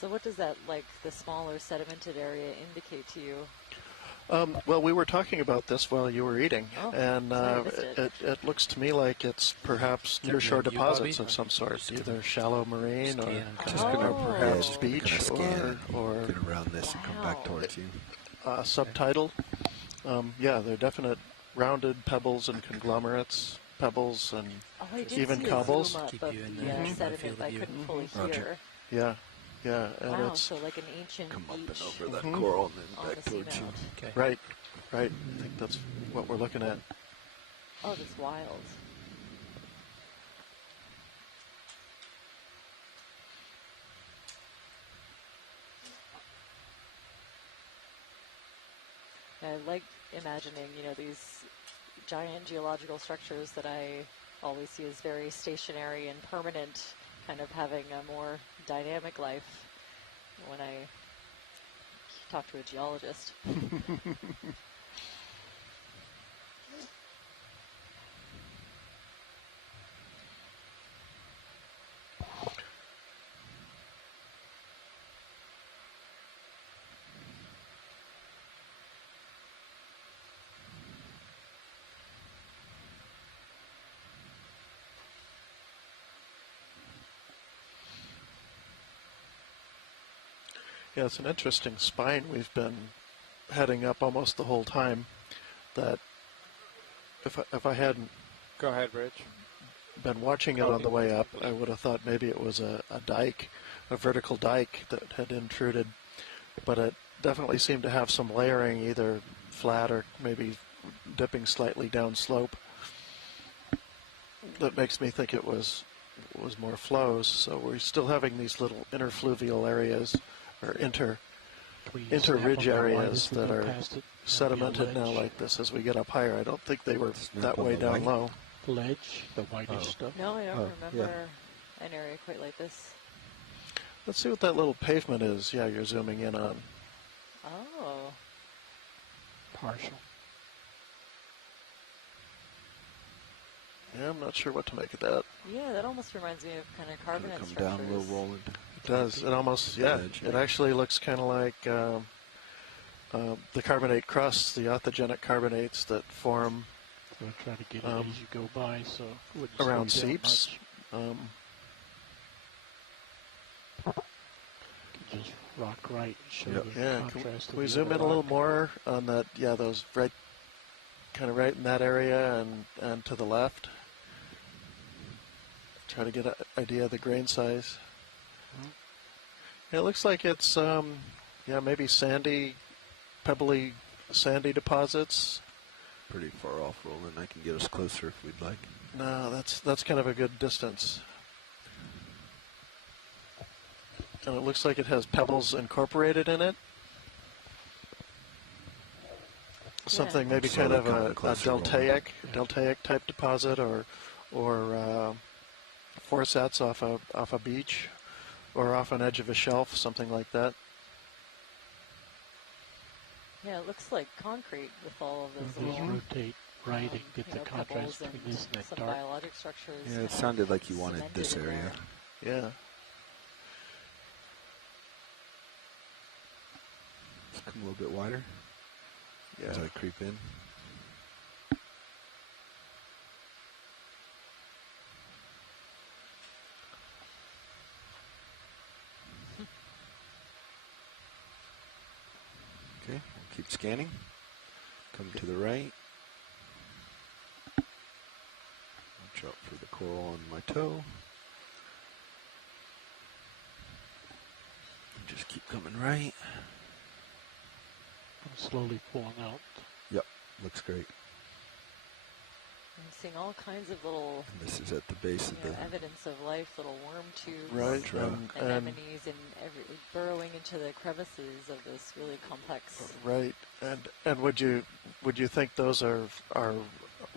So what does that, the smaller sedimented area indicate to you? Well, we were talking about this while you were eating, and it looks to me like it's perhaps near-shore deposits of some sort, either shallow marine or perhaps beach or get around this and come back towards you. Subtidal. Yeah, they're definite rounded pebbles and conglomerates, pebbles and even cobbles. Keep you in the sediment I couldn't fully hear. Yeah. Yeah, and wow, it's so like an ancient come up beach and over that coral and then back towards you. Okay. Right. I think that's what we're looking at. Oh, that's wild. I like imagining, these giant geological structures that I always see as very stationary and permanent, kind of having a more dynamic life when I talk to a geologist. Yeah, it's an interesting spine we've been heading up almost the whole time. That if I hadn't go ahead, Rich, been watching it on the way up, I would have thought maybe it was a dike, a vertical dike that had intruded. But it definitely seemed to have some layering, either flat or maybe dipping slightly downslope. That makes me think it was was more flows. So we're still having these little interfluvial areas, or inter-ridge areas that are sedimented now like this as we get up higher. I don't think they were that way down low. Ledge, the whitish stuff. No, I don't remember an area quite like this. Let's see what that little pavement is. Yeah, you're zooming in on. Oh. Partial. Yeah, I'm not sure what to make of that. Yeah, that almost reminds me of kind of carbonate Come structures. down a little rolling. It does. It almost, yeah. It actually looks kind of like the carbonate crusts, the orthogenic carbonates that form. So try to get it as you go by, so it wouldn't around slow down seeps. much. Just rock right and show the Yeah, contrast. can we zoom in a little more on that? Yeah, those right, kind of right in that area and to the left. Try to get an idea of the grain size. Yeah, it looks like it's yeah, maybe sandy, pebbly, sandy deposits. Pretty far off rolling. I can get us closer if we'd like. No, that's kind of a good distance. And it looks like it has pebbles incorporated in it. Something maybe kind of a deltaic type deposit, or foresets off a beach, or off an edge of a shelf, something like that. Yeah, it looks like concrete with all of those Just little rotate right and get the contrast between this and that some dark. biologic structures. Yeah, it sounded like you wanted this cemented in area. there. Yeah. Let's come a little bit wider. Yeah. As I creep in. Okay, we'll keep scanning. Come to the right. Watch out for the coral on my toe. Just keep coming right. I'm slowly pulling out. Yep, looks great. I'm seeing all kinds of little And this is at the base of the evidence of life, little worm tubes, Right, anemones, and burrowing into the crevices of this really complex. Right, and would you think those are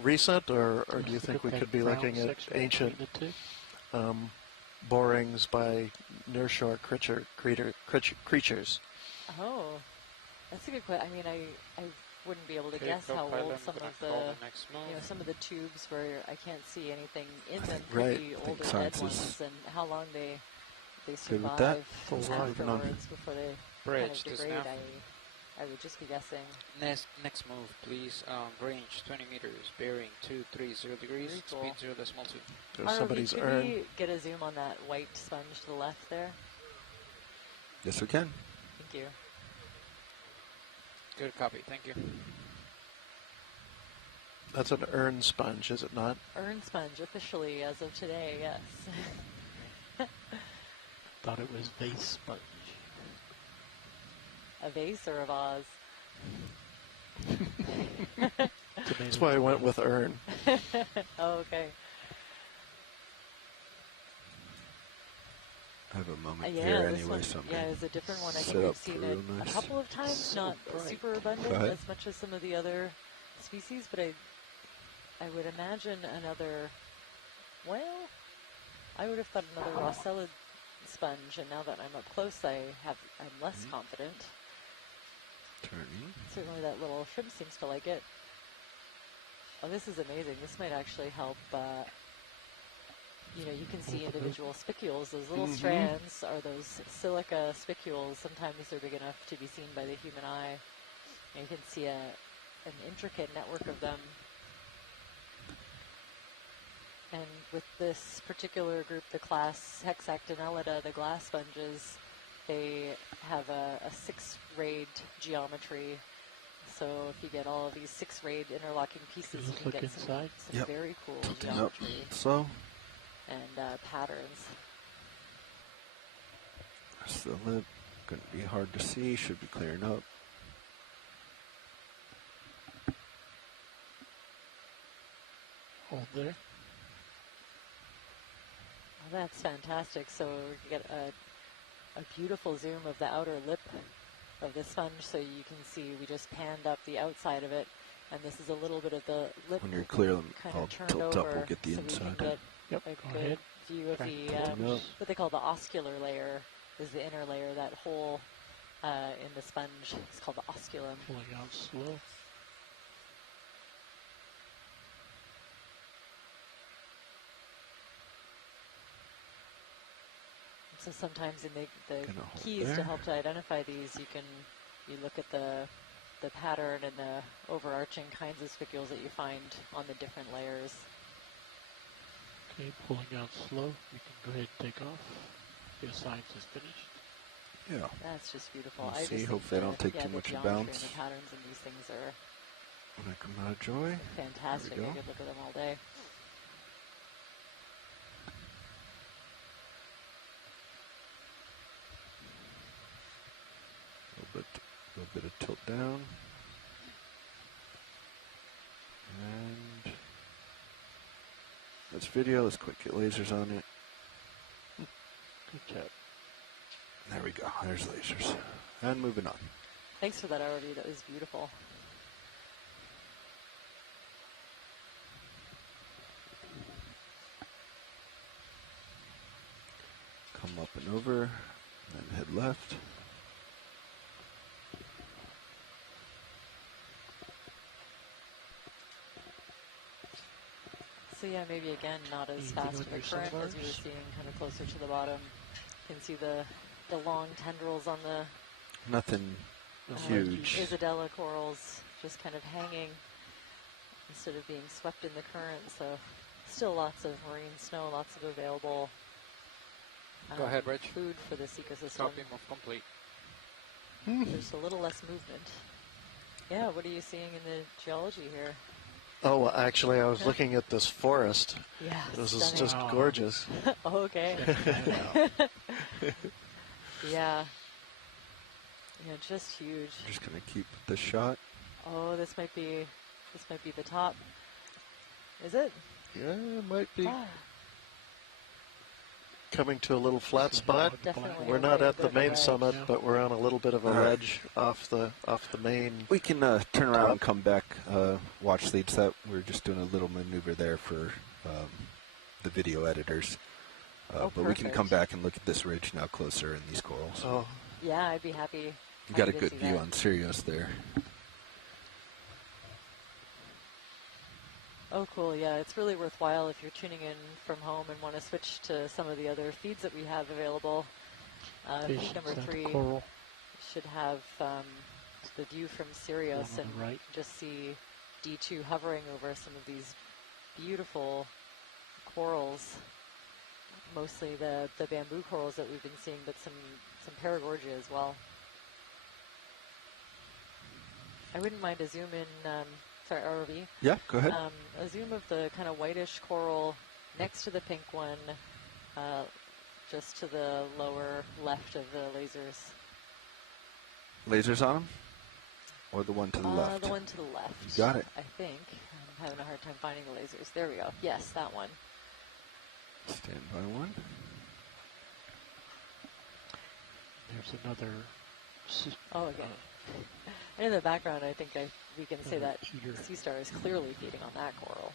recent, or do you think we could be looking at ancient borings by nearshore creatures? Oh, that's a good question. I mean, I wouldn't be able to guess how old some of some of the tubes where I can't see anything in them could Right. be I think older science dead is ones, and how long they good with that. survive Moving on. afterwards before they Bridge, kind of this degrade. now. I would just be guessing. Next move, please. Range 20 meters, bearing 230 degrees, Very cool. speed 0.2. There's somebody's could urn. we get a zoom on that white sponge to the left there? Yes, we can. Thank you. Good copy, thank you. That's an urn sponge, is it not? Urn sponge, officially, as of today, yes. Thought it was vase sponge. A vase or a vase? That's why I went with urn. Oh, okay. I have a moment Yeah, here this anyway, one, so I'm yeah, gonna it's a different one. I set think we've up seen for it real a nice. couple of times, So not bright. super abundant Go ahead. as much as some of the other species, but I would imagine another, well, I would have thought another Rossella sponge, and now that I'm up close, I'm less confident. Turning. Certainly that little shrimp seems to like it. Oh, this is amazing. This might actually help, you know, you can see individual spicules. Those little strands are those silica spicules. Sometimes they're big enough to be seen by the human eye. And you can see an intricate network of them. And with this particular group, the class Hexactinellida, the glass sponges, they have a 6-rayed geometry. So if you get all of these 6-rayed interlocking pieces, you can get some very cool geometry So and patterns. that's the lip. Gonna be hard to see. Should be clearing up. Hold there. That's fantastic. So you get a beautiful zoom of the outer lip of the sponge, so you can see we just panned up the outside of it, and this is a little bit of the lip. When you're clear, kind I'll of turned tilt over, up. We'll get the so inside. we can get Yep, a go good ahead. view of Try the to pull it up. what they call the oscular layer is the inner layer, that hole in the sponge. It's called the osculum. Pulling out slow. So sometimes in the Gonna hold keys to there. help to identify these, you look at the pattern and the overarching kinds of spicules that you find on the different layers. Okay, pulling out slow. You can go ahead and take off. The science is finished. Yeah. That's just beautiful. We'll I see. just think Hopefully I don't take yeah, too the much of geometry bounce. and the patterns in these things are When I come out of joy. fantastic. There I we go. could look at them all day. A little bit of tilt down. And that's video. Let's quick get lasers on it. Good job. There we go. There's lasers. And moving on. Thanks for that overview. That was beautiful. Come up and over, and then head left. So yeah, maybe again not as Anything fast on of a your current as you were sonars? seeing kind of closer to the bottom. You can see the long tendrils on the Nothing huge. Isadella corals just kind of hanging instead of being swept in the current. So still lots of marine snow, lots of available Go ahead, Rich. food for this ecosystem. Copy, move complete. There's a little less movement. Yeah, what are you seeing in the geology here? Oh, well, actually, I was looking at this forest. Yeah, This is stunning. just gorgeous. Okay. Yeah. Yeah, just huge. Just gonna keep the shot. Oh, this might be the top. Is it? Yeah, it might be Ah, coming to a little flat spot. Definitely We're a not way at the above the main ledge. summit, Yeah. but we're on a little bit of a All right. ledge off the main. We can turn around and come back, watch leads. That we're just doing a little maneuver there for the video editors. But we can come perfect. back and look at this ridge now closer and these corals. Oh, Yeah, I'd be happy. You got a happy to good see view that. on Sirius there. Oh, cool. Yeah, it's really worthwhile if you're tuning in from home and want to switch to some of the other feeds that we have available. Feed Patience number at the 3 coral. should have the view from Sirius One on and the right. just see D2 hovering over some of these beautiful corals. Mostly the bamboo corals that we've been seeing, but some paragorgia as well. I wouldn't mind a zoom in, sorry, ROV. Yeah, go ahead. A zoom of the kind of whitish coral next to the pink one, just to the lower left of the lasers. Lasers on them? Or the one to the left? The one to the left. You got it. I think. I'm having a hard time finding the lasers. There we go. Yes, that one. Stand by one. There's another. Oh, okay. And in the background, I think we can say that Eater. sea star is clearly feeding on that coral.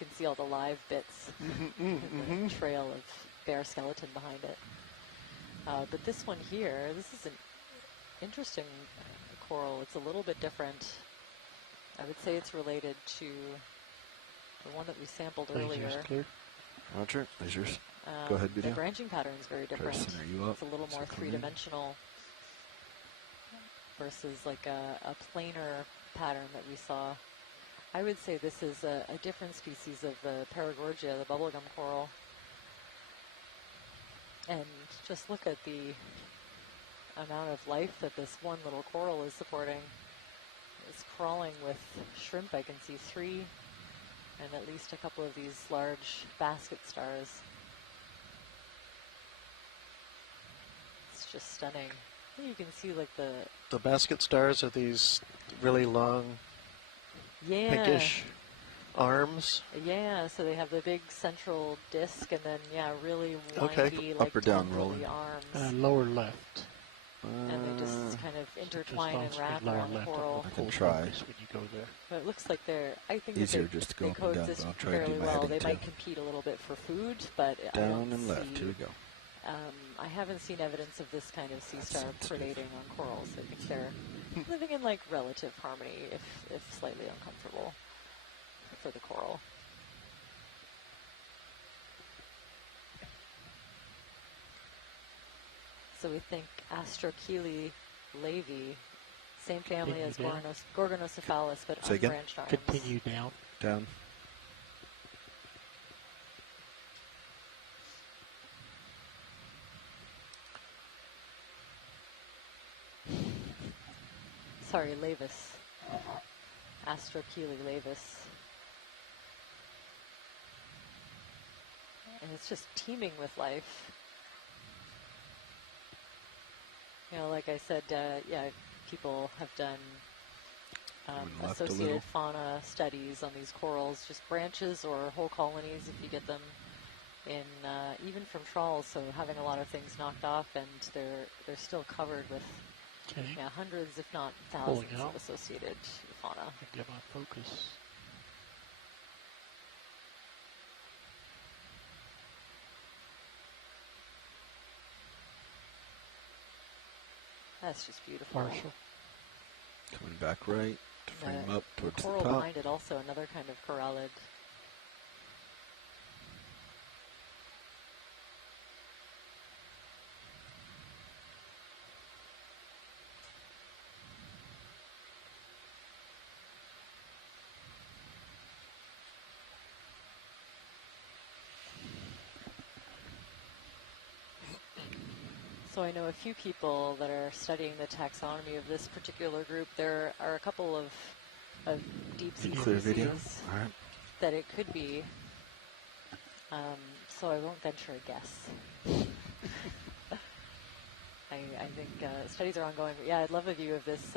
You can see all the live bits, and the trail of bare skeleton behind it. But this one here, this is an interesting coral. It's a little bit different. I would say it's related to the one that we sampled earlier. Lasers clear. Roger. Lasers. Go ahead, The video. branching pattern is very Try to different. center you up It's a little so more come in. three-dimensional versus like a planar pattern that we saw. I would say this is a different species of the paragorgia, the bubblegum coral. And just look at the amount of life that this one little coral is supporting. It's crawling with shrimp. I can see 3 and at least a couple of these large basket stars. It's just stunning. You can see like the basket stars are these really long, yeah. pinkish. arms. Yeah, so they have the big central disc, and then really Okay. windy, like Up or down, tendrily rolling? arms. Lower left. And they just kind of intertwine and wrap lower around the left coral. I can try. When you go there. But it looks like I think Easier that just to they go up and down, coexist but I'll try to do fairly my well. heading They too. might compete a little bit for food, but I Down don't and left. see, Here we go. I haven't seen evidence of this kind of sea star predating on corals. I think they're living in like relative harmony, if slightly uncomfortable for the coral. So we think Astrochelys levi, same family as Gorgonocephalus, but Say again? unbranched arms. Continue down. Down. Sorry, lavis. Astrochelys lavis. And it's just teeming with life. You know, like I said, people have done left a associated little. fauna studies on these corals, just branches or whole colonies if you get them in, even from trawls, so having a lot of things knocked off, and they're still covered with hundreds, if not thousands, of associated fauna. Get my focus. That's just beautiful. Marshall. Coming back right to frame up towards the coral top. behind it also, another kind of corallid. So I know a few people that are studying the taxonomy of this particular group. There are a couple of deep sea Clear video. species All right. that it could be. So I won't venture a guess. I think studies are ongoing. But yeah, I'd love a view of this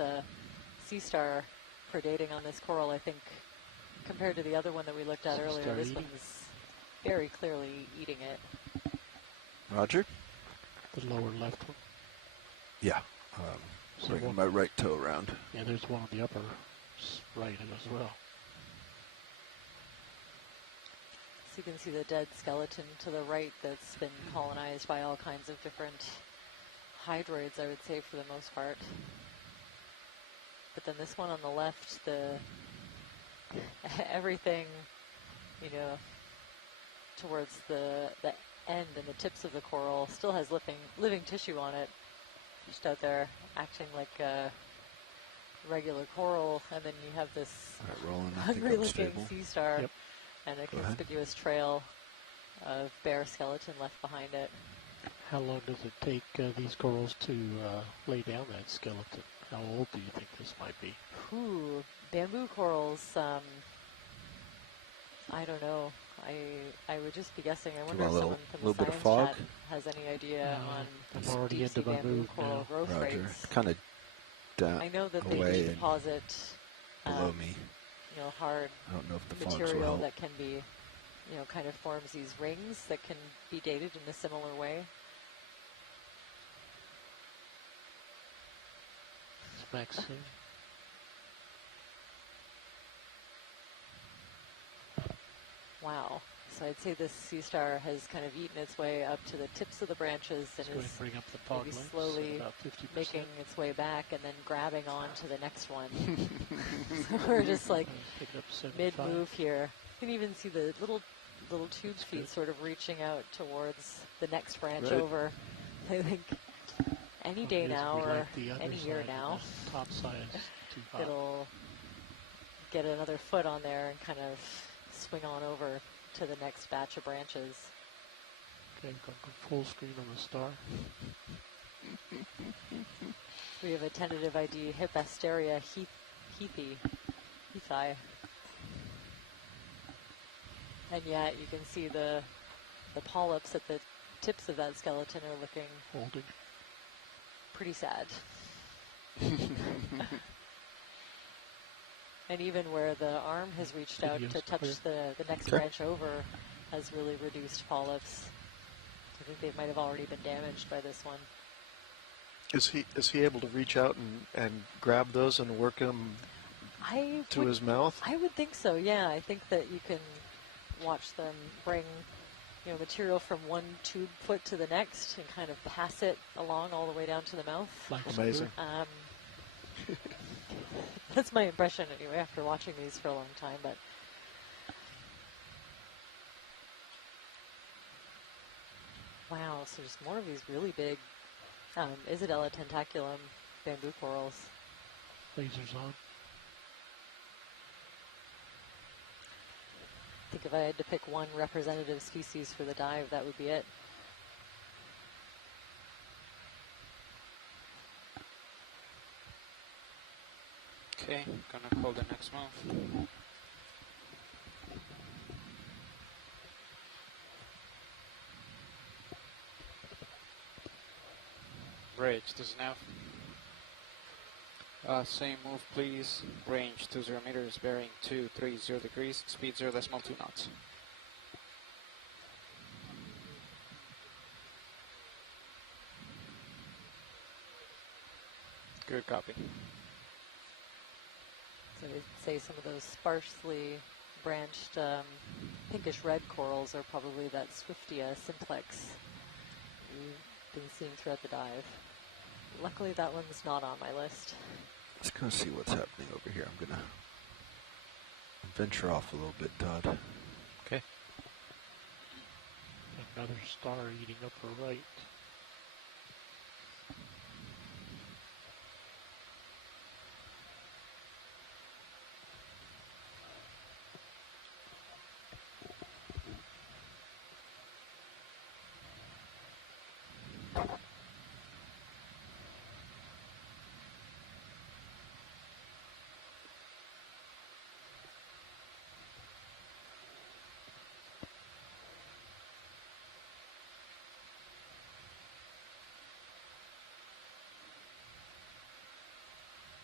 sea star predating on this coral. I think compared to the other one that we looked at earlier, this one's very clearly eating it. Roger. The lower left one. Yeah. So Bringing my right toe around. Yeah, there's one on the upper right as well. So you can see the dead skeleton to the right that's been colonized by all kinds of different hydroids, I would say, for the most part. But then this one on the left, everything, towards the end and the tips of the coral still has living tissue on it, just out there acting like a regular coral, and then you have this hungry-looking sea star and a conspicuous trail of bare skeleton left behind it. How long does it take these corals to lay down that skeleton? How old do you think this might be? Ooh, bamboo corals, I don't know. I would just be guessing. I wonder if someone from the science chat has any idea on deep sea bamboo coral growth rates. Kind of down. I know that they away do deposit below me. Hard I don't know if the fogs will material help. that can be, kind of forms these rings that can be dated in a similar way. It's back soon. Wow. So I'd say this sea star has kind of eaten its way up to the tips of the branches and is bring up the fog maybe lengths, slowly about 50%. making its way back and then grabbing on to the next one. So we're just like mid-move here. You can even see the little tube feet sort of reaching out towards the next branch over. I think any day now or any year now, top side is too hot. it'll get another foot on there and kind of swing on over to the next batch of branches. Okay, go full screen on the star. We have a tentative ID, Hippasteria heathi. And yet you can see the polyps at the tips of that skeleton are looking pretty sad. And even where the arm has reached out to touch the next Okay. branch over has really reduced polyps. I think they might have already been damaged by this one. Is he able to reach out and grab those and work them to his mouth? I would think so, yeah. I think that you can watch them bring material from one tube foot to the next and kind of pass it along all the way down to the mouth. Amazing. That's my impression anyway after watching these for a long time. But wow, so just more of these really big Isidella tentaculum bamboo corals. Lasers on. I think if I had to pick one representative species for the dive, that would be it. Okay, gonna call the next move. Bridge to nav. Same move, please. Range 20 meters, bearing 230 degrees, speed 0.2 knots. Good copy. So I'd say some of those sparsely branched pinkish red corals are probably that Swiftia simplex we've been seeing throughout the dive. Luckily that one's not on my list. Let's go see what's happening over here. I'm gonna venture off a little bit, Todd. Okay. Another star eating up her right.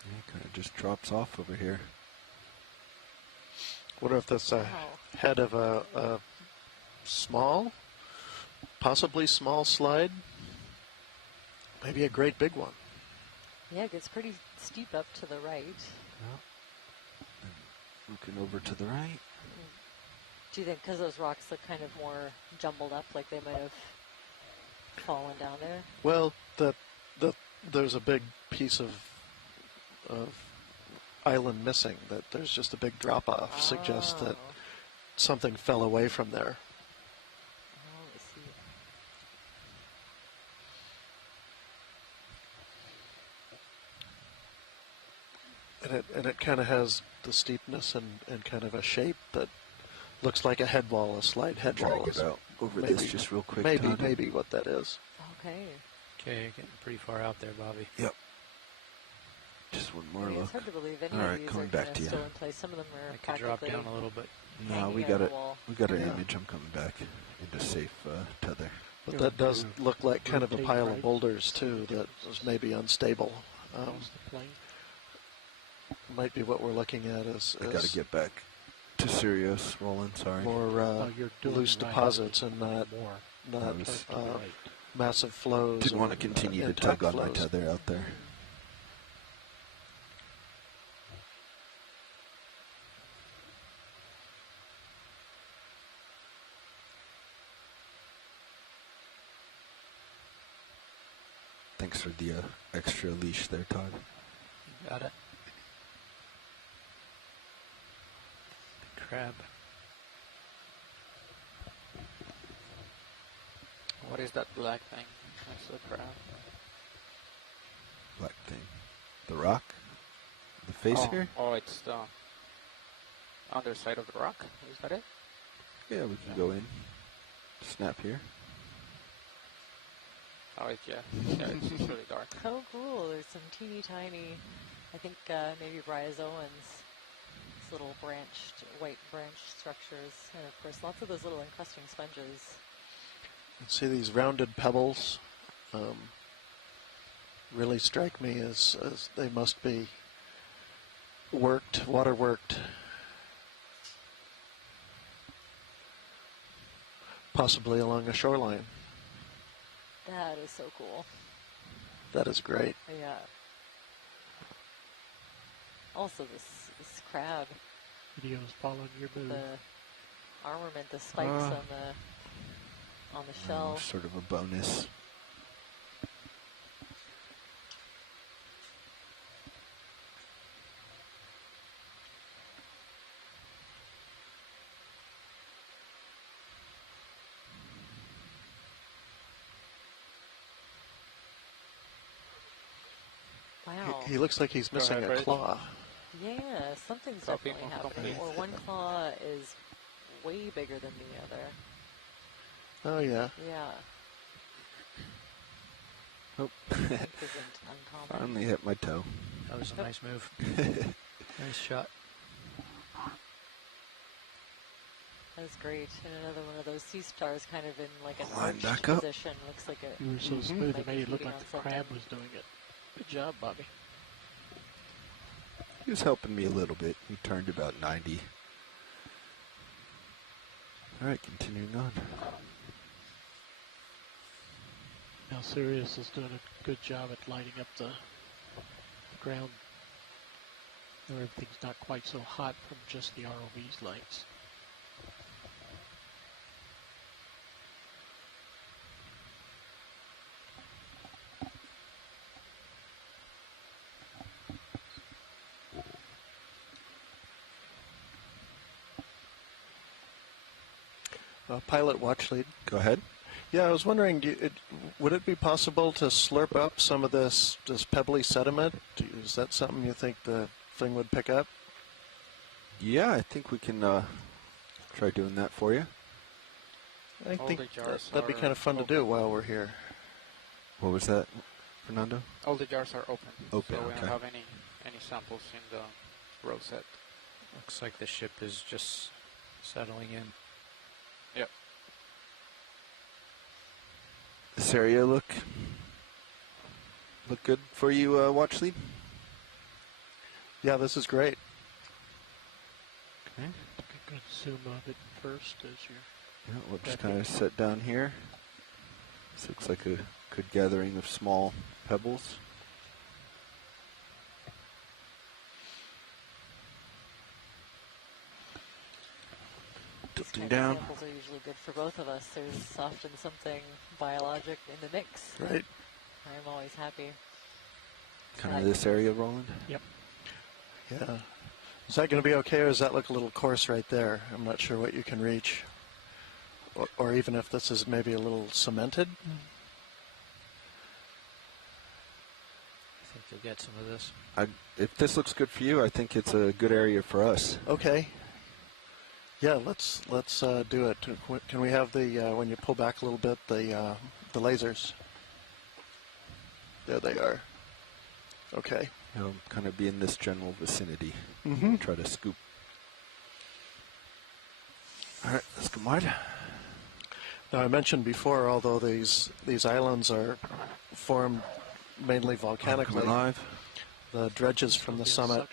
Yeah, kind of just drops off over here. Wonder if that's a head of a small, possibly small slide. Maybe a great big one. Yeah, it gets pretty steep up to the right. Looking over to the right. Do you think because those rocks look kind of more jumbled up, like they might have fallen down there? Well, there's a big piece of island missing. That there's just a big drop off suggests that something fell away from there. Oh, I see. And it kind of has the steepness and kind of a shape that looks like a head wall, a slide head wall. Get out over this just real quick, Todd. Maybe what that is. Okay. Okay, getting pretty far out there, Bobby. Yep. Just one more look. It's hard to believe any All of right, these coming are back to you. still in place. Some of them are I can drop practically down a little bit. No, we hanging got on it. the wall. We got an image. I'm coming back into safe tether. But that does look like kind of a pile of boulders too that was maybe unstable. Might be what we're looking at is I got to get back to serious, Roland. Sorry. more loose deposits and not massive flows. Didn't want to continue to tug on my tether out there. Thanks for the extra leash there, Todd. Got it. Crab. What is that black thing next to the crab? Black thing. The rock? The face here? Oh, it's the underside of the rock. Is that it? Yeah, we can go in. Snap here. Oh, yeah, it's really dark. Oh, cool. There's some teeny tiny, I think maybe bryozoans. These little white branched structures. And of course, lots of those little encrusting sponges. See these rounded pebbles really strike me as they must be water worked. Possibly along a shoreline. That is so cool. That is great. Yeah. Also, this crab. Video's following your move. The armament, the spikes on the shell. Sort of a bonus. Wow. He looks like he's missing a claw. Yeah, something's definitely happening. Or one claw is way bigger than the other. Oh, yeah. Yeah. Oh. Isn't uncommon. Finally hit my toe. That was a nice move. Nice shot. That was great. And another one of those sea stars kind of in like an Line arched back up. position. Looks like it. You were so smooth, it made it look feeding like on the crab something. was doing it. Good job, Bobby. He was helping me a little bit. He turned about 90. All right, continuing on. Now Sirius is doing a good job at lighting up the ground where everything's not quite so hot from just the ROV's lights. Pilot watch lead. Go ahead. Yeah, I was wondering, would it be possible to slurp up some of this pebbly sediment? Is that something you think the thing would pick up? Yeah, I think we can try doing that for you. I All think the jars that'd be are kind of fun to do while we're here. What was that, Fernando? All the jars are open. Open, So we okay. don't have any samples in the row set. Looks like the ship is just settling in. Yep. This area look good for you, watch lead? Yeah, this is great. Okay. Take a good zoom of it first as you're... Yeah, we'll just kind of sit down here. This looks like a good gathering of small pebbles. Tilting down. Samples are usually good for both of us. There's often something biologic in the mix. Right. I'm always happy. Kind of this area, Roland? Yep. Yeah. Is that going to be okay, or does that look a little coarse right there? I'm not sure what you can reach. Or even if this is maybe a little cemented. I think you'll get some of this. If this looks good for you, I think it's a good area for us. Okay. Yeah, let's do it. Can we have the when you pull back a little bit, the lasers? There they are. Okay. It'll kind of be in this general vicinity. Mhm. Try to scoop. All right, let's come wide. Now I mentioned before, although these islands are formed mainly volcanically, live. the dredges from the summit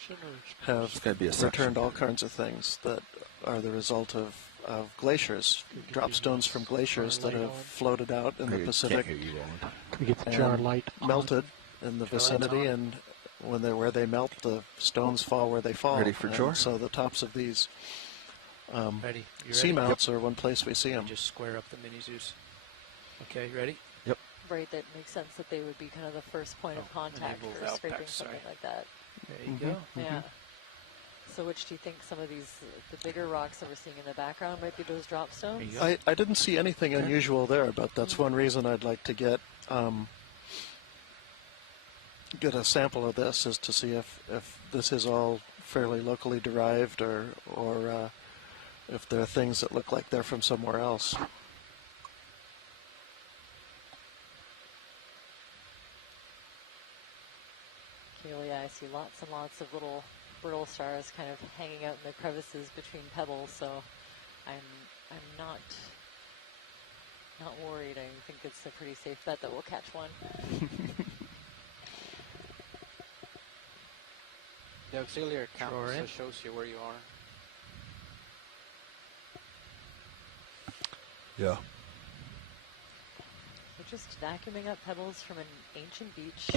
have gotta be a suction. returned all kinds of things that are the result of glaciers, drop stones from glaciers that have floated out in the Pacific Can't hear you, Roland. Can we get the jar and light on? melted in the vicinity, and where they melt, the stones fall where they fall. Ready for And chore? So the tops of these Ready? You ready? seamounts are one place we see them. Just square up the mini Zeus. Okay, you ready? Yep. Right, that makes sense that they would be kind of the first point of contact move for out scraping back, something sorry. like that. There you go. Yeah. So which do you think some of these, the bigger rocks that we're seeing in the background might be those drop stones? I didn't see anything unusual there, but that's one reason I'd like to get a sample of this, is to see if this is all fairly locally derived, or if there are things that look like they're from somewhere else. Okay, well, yeah, I see lots and lots of little brittle stars kind of hanging out in the crevices between pebbles, so I'm not worried. I think it's a pretty safe bet that we'll catch one. The auxiliary count Drawer also in. shows you where you are. Yeah. We're just vacuuming up pebbles from an ancient beach.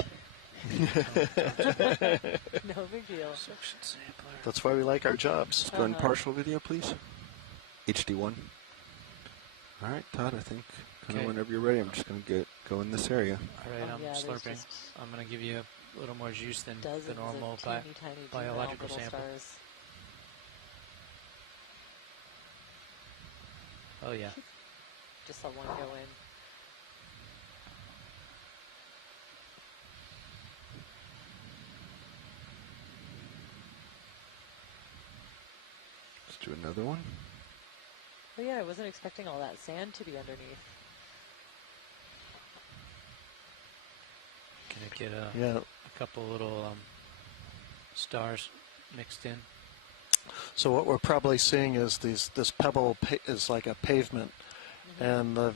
No big deal. Suction sampler. That's why we like our jobs. Let's go in partial video, please. HD1. All right, Todd, I think kind of Okay. whenever you're ready, I'm just going to go in this area. All right, I'm yeah, there's slurping. just I'm going to give you a little more juice than the Dozens normal of teeny tiny biological little sample. stars. Oh, yeah. Just saw one go in. Let's do another one. Oh yeah, I wasn't expecting all that sand to be underneath. Can I get Yeah. a couple little stars mixed in? So what we're probably seeing is this pebble is like a pavement, and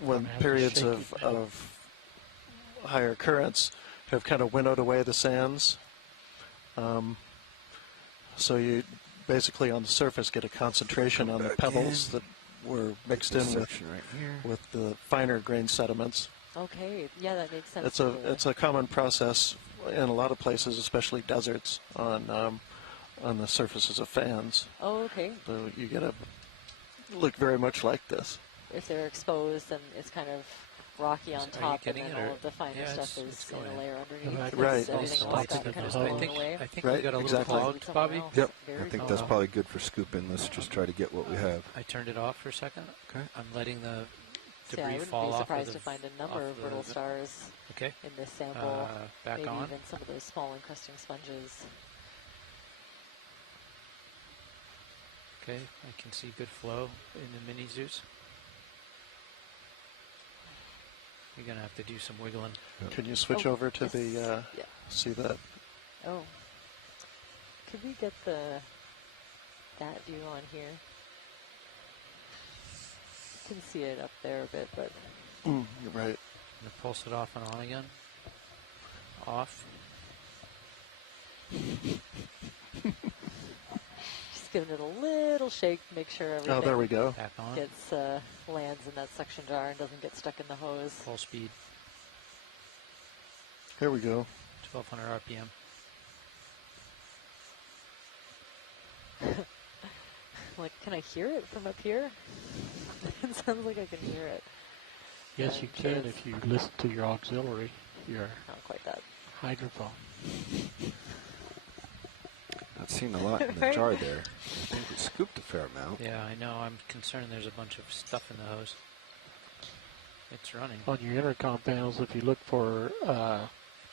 when periods of higher currents have kind of winnowed away the sands. So you basically on the surface get a concentration on the pebbles that were mixed in with the finer grain sediments. Okay, yeah, that makes sense. It's a common process in a lot of places, especially deserts, on the surfaces of fans. Oh, okay. So you get a look very much like this. If they're exposed, then it's kind of rocky on Are you top, and getting then it, or- all of the finer Yeah, stuff it's is in going a in. layer underneath. Right. Everything else got kind of blown away. I think Right, we got a little exactly. clogged, Bobby. Yep. Very I think cool. that's probably good for scooping. Let's just try to get what we have. I turned it off for a second. Okay. I'm letting the See, I debris wouldn't fall be off surprised of to the find a number of brittle stars Okay. in this sample. Back Maybe on. even some of those small encrusting sponges. Okay, I can see good flow in the mini Zeus. You're gonna have to do some wiggling. Can you switch over to the see that? Oh, could we get that view on here? You can see it up there a bit, but You're right. I'm gonna pulse it off and on again. Off. just giving it a little shake to make sure everything Oh, there we go. Back on. gets lands in that suction jar and doesn't get stuck in the hose. Full speed. Here we go. 1200 RPM. Like, can I hear it from up here? It sounds like I can hear it. Yes, you can if you listen to your auxiliary, your Not quite that. hydrophone. I've seen a lot in the Right? jar there. I think we scooped a fair amount. Yeah, I know. I'm concerned there's a bunch of stuff in the hose. It's running. On your intercom panels, if you look for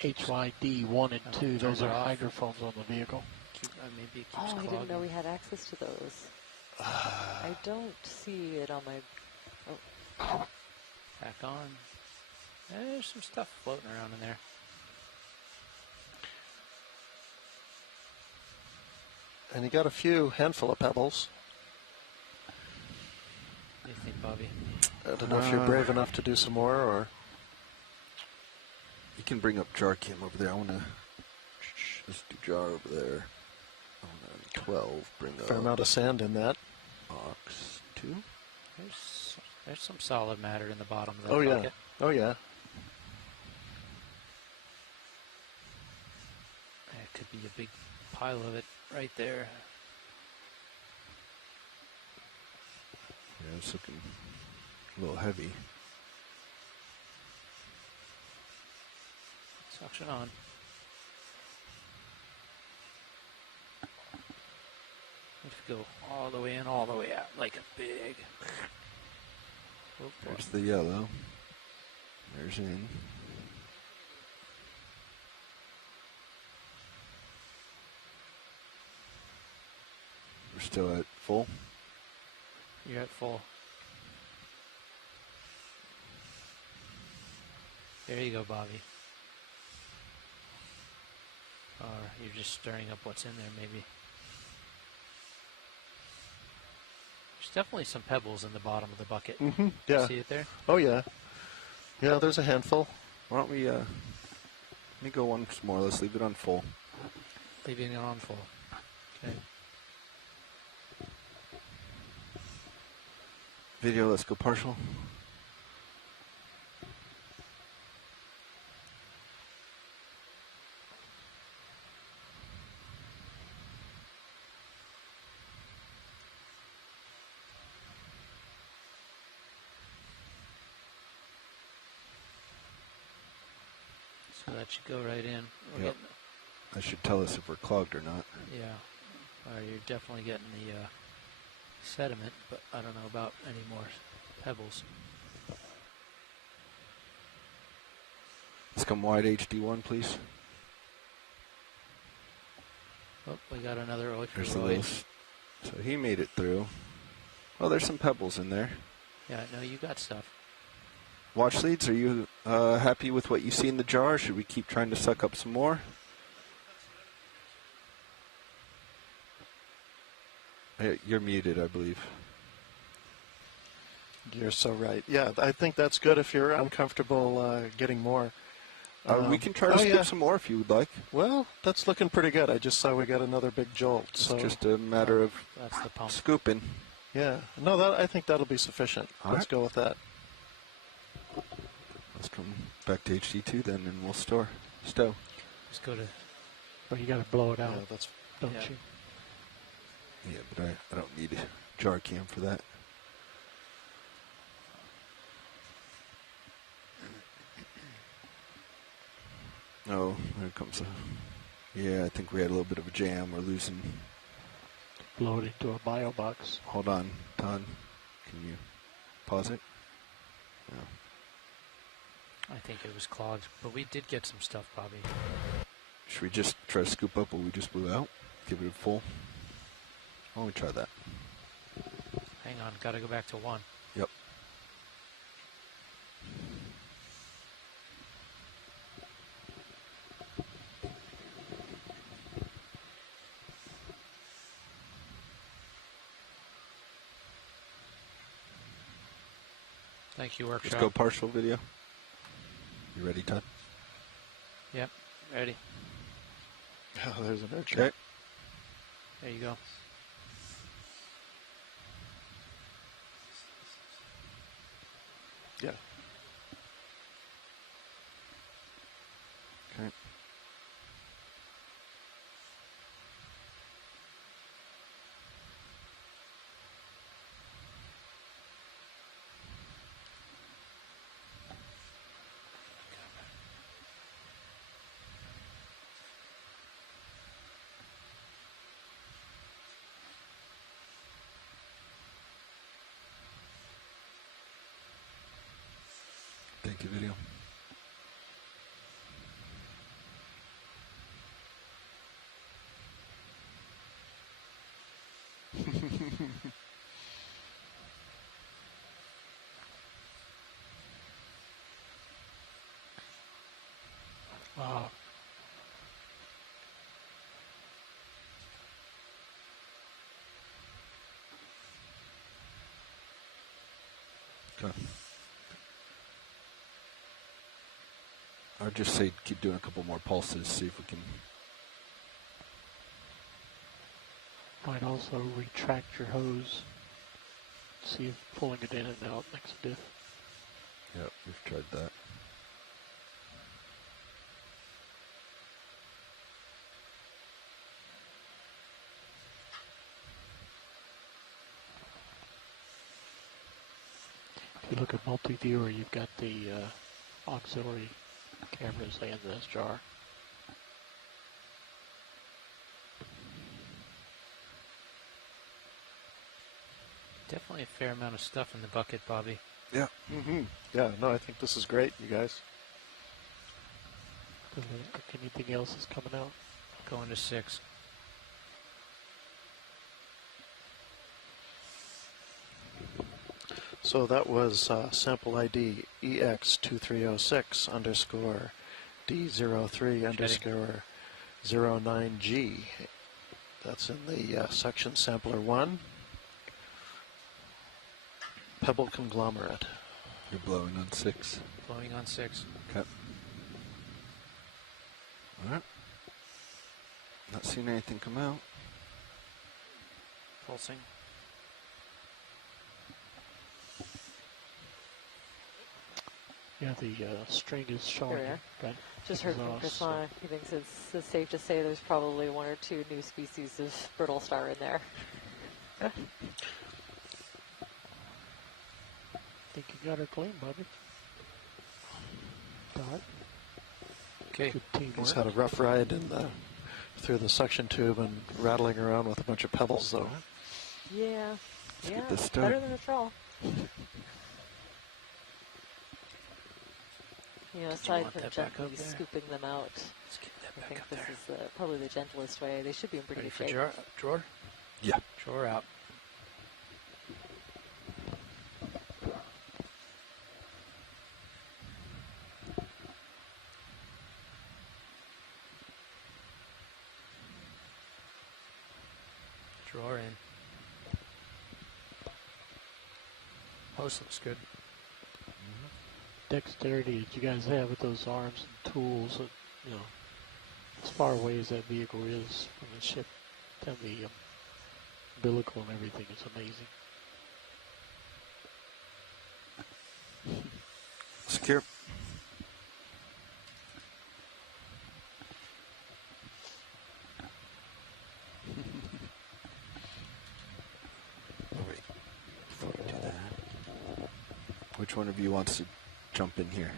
HYD 1 and 2, those turn are it off. hydrophones on the vehicle. Maybe it keeps Oh, I clogging. didn't know we had access to those. I don't see it on my... Oh. Back on. There's some stuff floating around in there. And you got a handful of pebbles. What do you think, Bobby? I don't know if you're brave enough to do some more, or You can bring up jar Kim over there. I want to just do jar over there. I want to 12. Bring a fair up amount of sand in that. Ox 2. There's some solid matter in the bottom of that Oh yeah. bucket. Oh yeah. It could be a big pile of it right there. Yeah, it's looking a little heavy. Suction on. Let's go all the way in, all the way out, like a big. Oh, There's the yellow. There's in. We're still at full. You're at full. There you go, Bobby. Or you're just stirring up what's in there, maybe. There's definitely some pebbles in the bottom of the bucket. Mm-hmm. Yeah. See it there? Oh yeah. Yeah, there's a handful. Why don't we, let me go once more. Let's leave it on full. leaving it on full. Okay. Video, let's go partial. So that should go right in. We're Yep. getting- That should tell us if we're clogged or not. yeah. You're definitely getting the sediment, but I don't know about any more pebbles. Let's come wide HD1, please. Oh, we got another There's the ultravoid. little. So he made it through. Oh, there's some pebbles in there. Yeah, no, you got stuff. Watch leads, are you happy with what you see in the jar? Should we keep trying to suck up some more? You're muted, I believe. You're so right. Yeah, I think that's good if you're uncomfortable getting more. We can try to skip some more if you would like. Well, that's looking pretty good. I just saw we got another big jolt. It's So just a matter of that's the pump. scooping. Yeah. No, I think that'll be sufficient. All Let's right. go with that. Let's come back to HD2 then, and we'll stow. Let's go to... Oh, you got to blow it out, Yeah, that's don't yeah. you? Yeah, but I don't need a jar cam for that. Oh, there comes a... Yeah, I think we had a little bit of a jam. We're losing... Blow it into a bio box. Hold on, Todd. Can you pause it? No. I think it was clogged, but we did get some stuff, Bobby. Should we just try to scoop up what we just blew out? Give it a full? Why don't we try that? Hang on, got to go back to 1. Yep. Thank you, Workshop. Let's go partial video. You ready, Todd? Yep, ready. Oh, there's an urchin. Okay. There you go. Yeah. Okay. Thank you, video. Wow. Okay. I'd just say keep doing a couple more pulses, see if we can... Might also retract your hose. See if pulling it in and out makes a diff. Yep, we've tried that. If you look at multi-viewer, you've got the auxiliary cameras in this jar. Definitely a fair amount of stuff in the bucket, Bobby. Yeah. Mm-hmm. Yeah, no, I think this is great, you guys. Does it look like anything else is coming out? Going to 6. So that was sample ID EX2306 underscore D03 underscore 09G. That's in the section sampler 1. Pebble conglomerate. You're blowing on 6. Blowing on 6. Okay. All right. No, Not seeing anything come out. Pulsing. Yeah, the string is showing. Here we are. That Just heard from exhaust, Chris so- Lana. He thinks it's safe to say there's probably 1 or 2 new species of brittle star in there. think you got her clean, Bobby. Todd? Okay. Good teamwork. He's had a rough ride through the suction tube and rattling around with a bunch of pebbles, though. Yeah. get Yeah. this Better done. than a trawl. You know, aside want from that back gently up there? scooping them out, I think this is probably the gentlest way. They should be in pretty Ready good for shape. drawer? Yeah. Drawer out. Drawer in. Hose looks good. Dexterity that you guys have with those arms and tools, you know, as far away as that vehicle is from the ship, and the umbilical and everything is amazing. Secure. Wait, before we do that, which one of you wants to jump in here?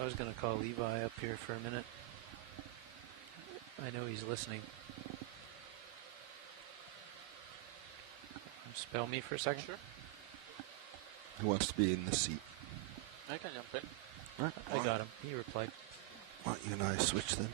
I was gonna call Levi up here for a minute. I know he's listening. Spell me for a second. Sure. Who wants to be in the seat? I can jump in. All right. I got him. He replied. Why don't you and I switch then?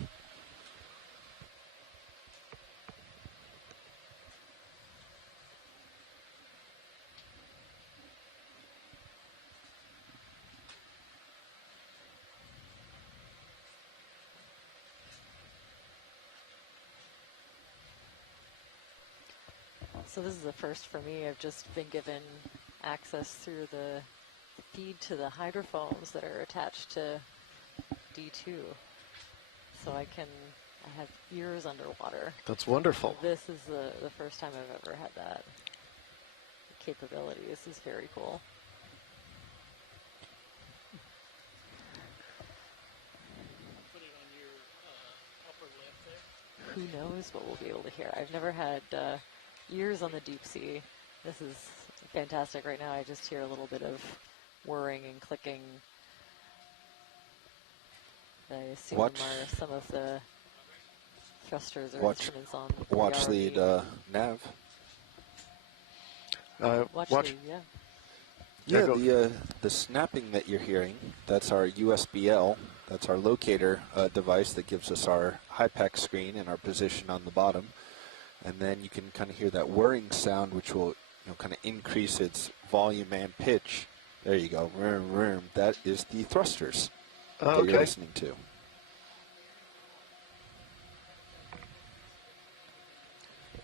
So this is the first for me. I've just been given access through the feed to the hydrophones that are attached to D2. So I have ears underwater. That's wonderful. This is the first time I've ever had that capability. This is very cool. Who knows what we'll be able to hear? I've never had ears on the deep sea. This is fantastic. Right now I just hear a little bit of whirring and clicking. I assume are some of the thrusters or instruments on the Watch RV. lead nav. Watch watch. lead, yeah. Yeah, the snapping that you're hearing, that's our USBL. That's our locator device that gives us our HIPAC screen and our position on the bottom. And then you can kind of hear that whirring sound, which will kind of increase its volume and pitch. There you go. Vroom, vroom. That is the thrusters that you're listening to.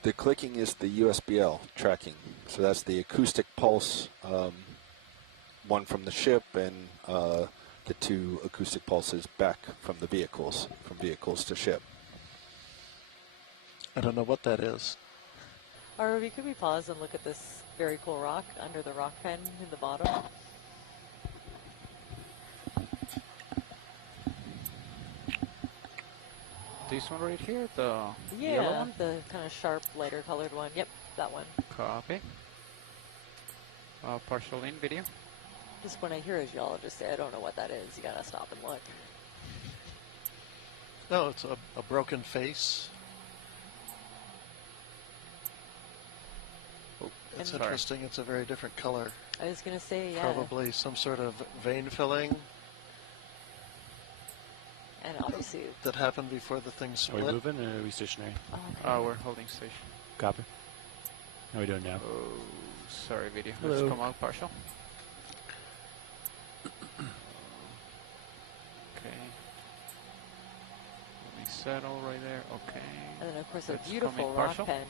The clicking is the USBL tracking. So that's the acoustic pulse, one from the ship and the 2 acoustic pulses back from the vehicles, from vehicles to ship. I don't know what that is. ROV, could we pause and look at this very cool rock under the rock pen in the bottom? This one right here, the yellow Yeah, one? the kind of sharp, lighter colored one. Yep, that one. Copy. Partial in video. Just when I hear a geologist say, I don't know what that is, you gotta stop and look. No, it's a broken face. It's And- interesting. It's a very different color. I was gonna say, yeah. Probably some sort of vein filling And obviously, that happened before the thing Are split. we moving or are we stationary? We're holding station. Copy. How are we doing now? Oh, sorry, video. Hello. Let's come out partial. Okay. Let me settle right there. Okay. and then of course a It's beautiful coming rock partial. pen.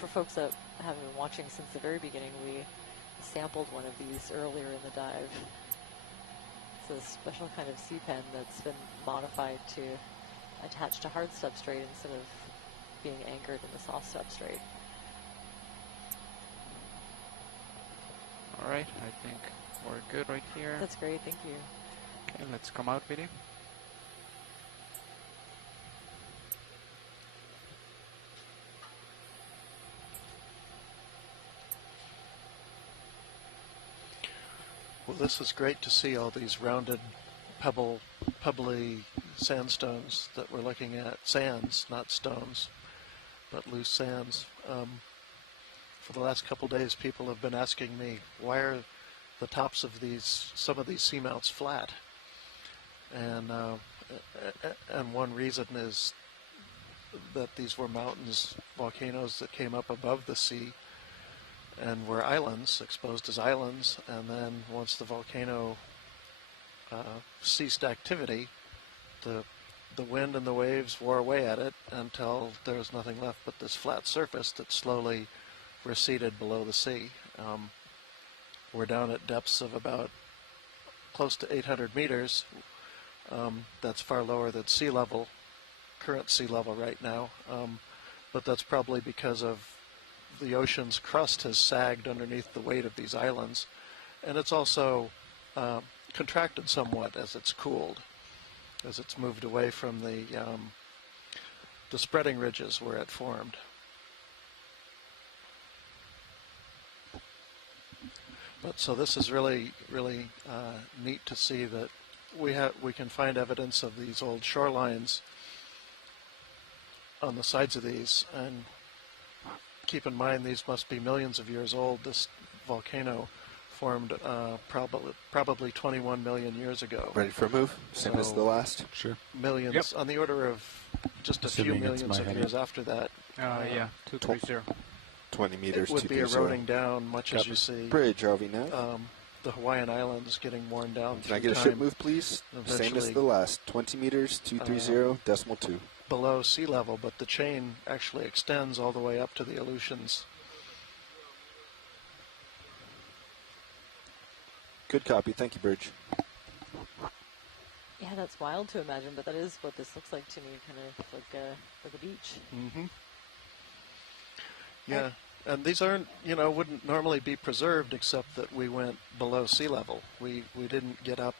For folks that haven't been watching since the very beginning, we sampled one of these earlier in the dive. It's a special kind of sea pen that's been modified to attach to hard substrate instead of being anchored in the soft substrate. All right, I think we're good right here. That's great, thank you. Okay, let's come out video. Well, this is great to see all these rounded, pebbly sandstones that we're looking at. Sands, not stones, but loose sands. For the last couple days, people have been asking me, why are the tops of some of these seamounts flat? And one reason is that these were mountains, volcanoes that came up above the sea and were islands, exposed as islands, and then once the volcano ceased activity, the wind and the waves wore away at it until there was nothing left but this flat surface that slowly receded below the sea. We're down at depths of about close to 800 meters. That's far lower than sea level, current sea level right now, but that's probably because of the ocean's crust has sagged underneath the weight of these islands, and it's also contracted somewhat as it's cooled, as it's moved away from the spreading ridges where it formed. But so this is really neat to see that we can find evidence of these old shorelines on the sides of these, and keep in mind these must be millions of years old. This volcano formed probably 21 million years ago. Ready for a move? Same as the last? Sure. Millions, yep. On the order of just a few millions of years after that. Yeah, 230. 20 meters. It would be eroding down, much as you see. Bridge, RV nav. The Hawaiian Islands getting worn down. Can I get a ship move, please? Same as the last. 20 meters, 230.2. Below sea level, but the chain actually extends all the way up to the Aleutians. Good copy. Thank you, Bridge. Yeah, that's wild to imagine, but that is what this looks like to me, kind of like a beach. Mm-hmm. Yeah, and these aren't, wouldn't normally be preserved except that we went below sea level. We didn't get up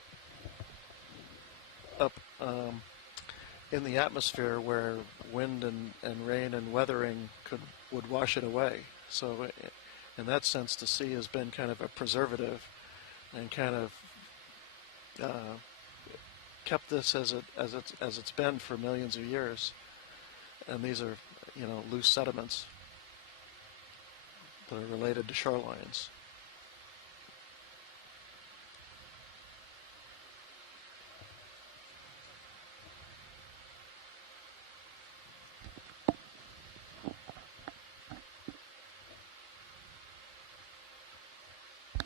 in the atmosphere where wind and rain and weathering would wash it away. So in that sense, the sea has been kind of a preservative and kind of kept this as it's been for millions of years. And these are, loose sediments that are related to shorelines.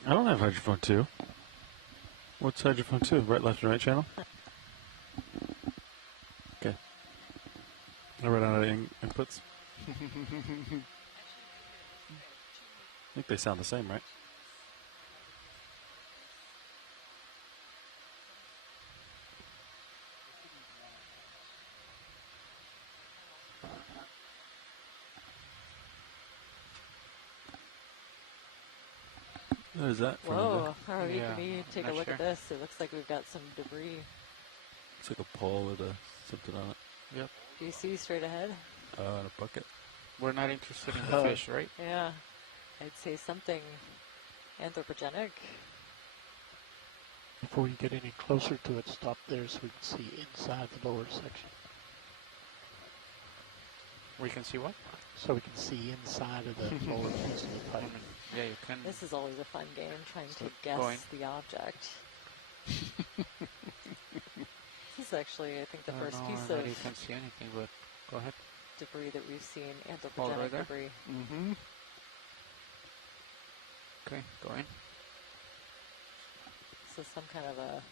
I don't have hydrophone 2. What's hydrophone 2? Right, left, and right channel? Okay. I read out of inputs. I think they sound the same, right? What is that? Whoa, Harvey, can you take a look at this? It looks like we've got some debris. It's like a pole with something on it. Yep. Do you see straight ahead? In a bucket. We're not interested in the fish, right? Yeah. I'd say something anthropogenic. Before you get any closer to it, stop there so we can see inside the lower section. We can see what? So we can see inside of the lower piece of the pipe. Yeah, you can. This is always a fun game, trying to guess the object. This is actually, I think, the first piece of you can't see anything, but go ahead. Debris that we've seen, anthropogenic debris. Mm-hmm. Okay, go in. So some kind of a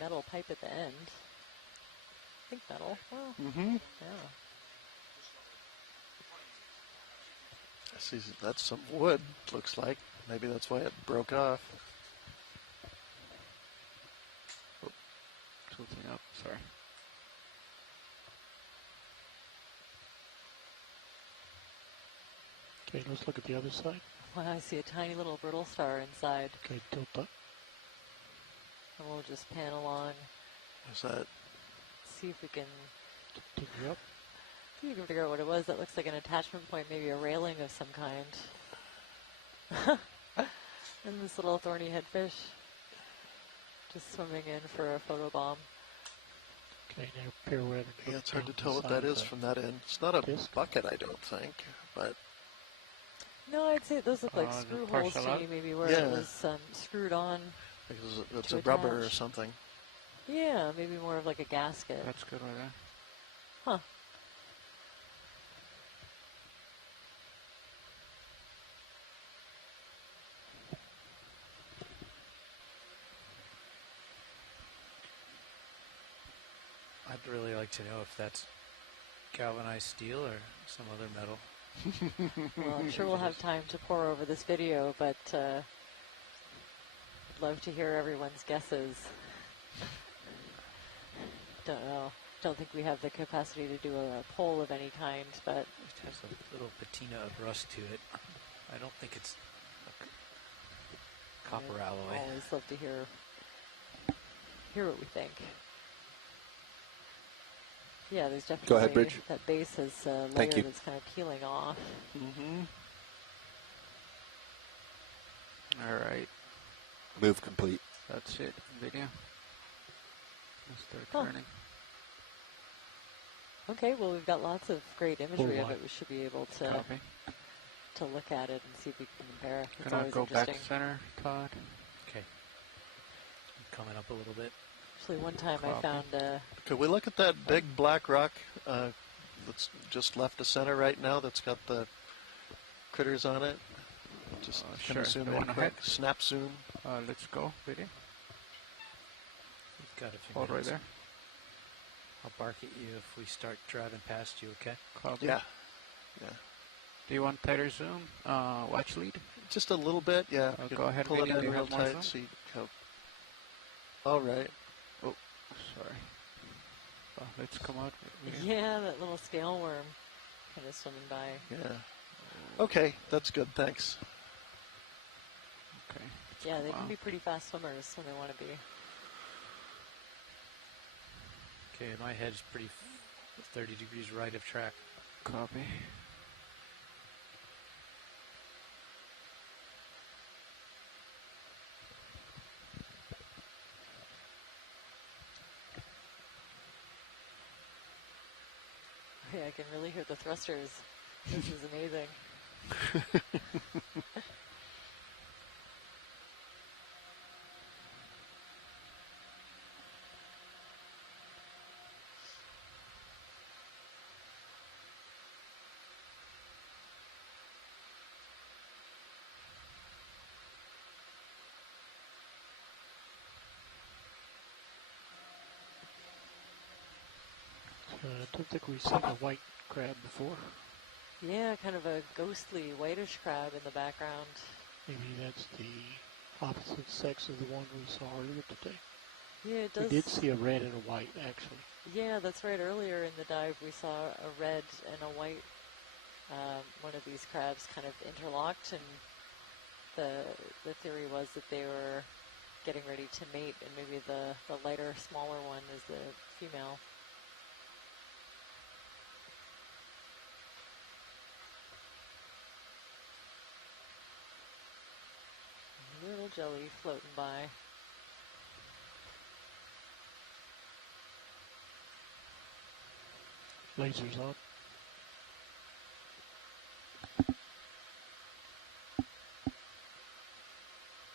metal pipe at the end. I think metal. Well, yeah. I see that's some wood, looks like. Maybe that's why it broke off. up. Sorry. Okay, let's look at the other side. Wow, I see a tiny little brittle star inside. Okay, tilt up. And we'll just pan along. Is that? See if we can. Tilt you up. See if we can figure out what it was. That looks like an attachment point, maybe a railing of some kind. And this little thorny headfish just swimming in for a photo bomb. Okay, now pirouette. Yeah, it's hard to tell what that is from that end. It's not a bucket, I don't think, but. No, I'd say those look like screw holes to me, maybe where it was screwed on. Because it's a rubber or something. Yeah, maybe more of like a gasket. That's good right there. Huh. I'd really like to know if that's galvanized steel or some other metal. Well, I'm sure we'll have time to pour over this video, but I'd love to hear everyone's guesses. Don't know. Don't think we have the capacity to do a poll of any kind, but It has a little patina of rust to it. I don't think it's copper alloy. Always love to hear what we think. Yeah, there's definitely Go ahead, Bridge. that base has a Thank layer you. that's kind of peeling off. Mm-hmm. All right. Move complete. That's it. Video. Let's start Huh. turning. Okay, well, we've got lots of great imagery of Hold on. it. We should be able to Copy. look at it and see if we can compare. It's Can I always go back interesting. center, Todd? Okay. Coming up a little bit. Actually, one time I Copy. found Could we look at that big black rock that's just left of center right now that's got the critters on it? Just kind sure. of zoom The in one quick. ahead? Snap zoom. Let's go. Video. We've got a few Hold right minutes. there. I'll bark at you if we start driving past you, okay? Copy. Yeah. Yeah. Do you want tighter zoom? Watch lead? Just a little bit, yeah. I'll You go ahead, pull it video. in Do you real have more tight zoom? so you go. All right. Oh, sorry. Oh, let's come out. yeah, that little scale worm kind of swimming by. Yeah. Okay, that's good. Thanks. Okay. Yeah, they can be pretty fast swimmers when they want to be. Okay, my head's pretty 30 degrees right of track. Copy. Yeah, I can really hear the thrusters. This is amazing. I don't think we've seen a white crab before. Yeah, kind of a ghostly whitish crab in the background. Maybe that's the opposite sex of the one we saw earlier today. Yeah, it does. We did see a red and a white, actually. Yeah, that's right. Earlier in the dive, we saw a red and a white. One of these crabs kind of interlocked, and the theory was that they were getting ready to mate, and maybe the lighter, smaller one is the female. Little jelly floating by. Lasers on.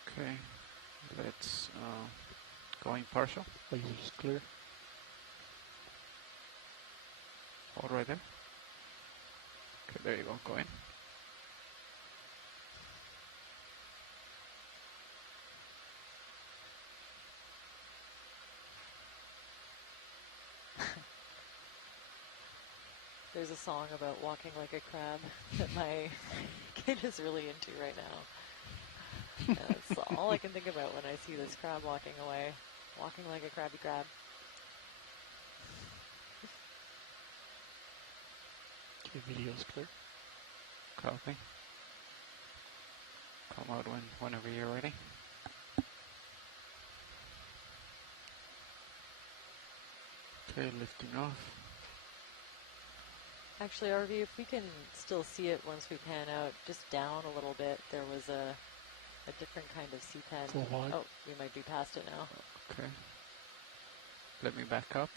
Okay. Let's going partial. Lasers clear. Hold right there. Okay, there you go. Go in. There's a song about walking like a crab that my kid is really into right now. That's all I can think about when I see this crab walking away. Walking like a crabby crab. Your video's clear. Copy. Come out whenever you're ready. Okay, lifting off. Actually, RV, if we can still see it once we pan out, just down a little bit, there was a different kind of sea pen. Full wide. Oh, we might be past it now. Okay. Let me back up.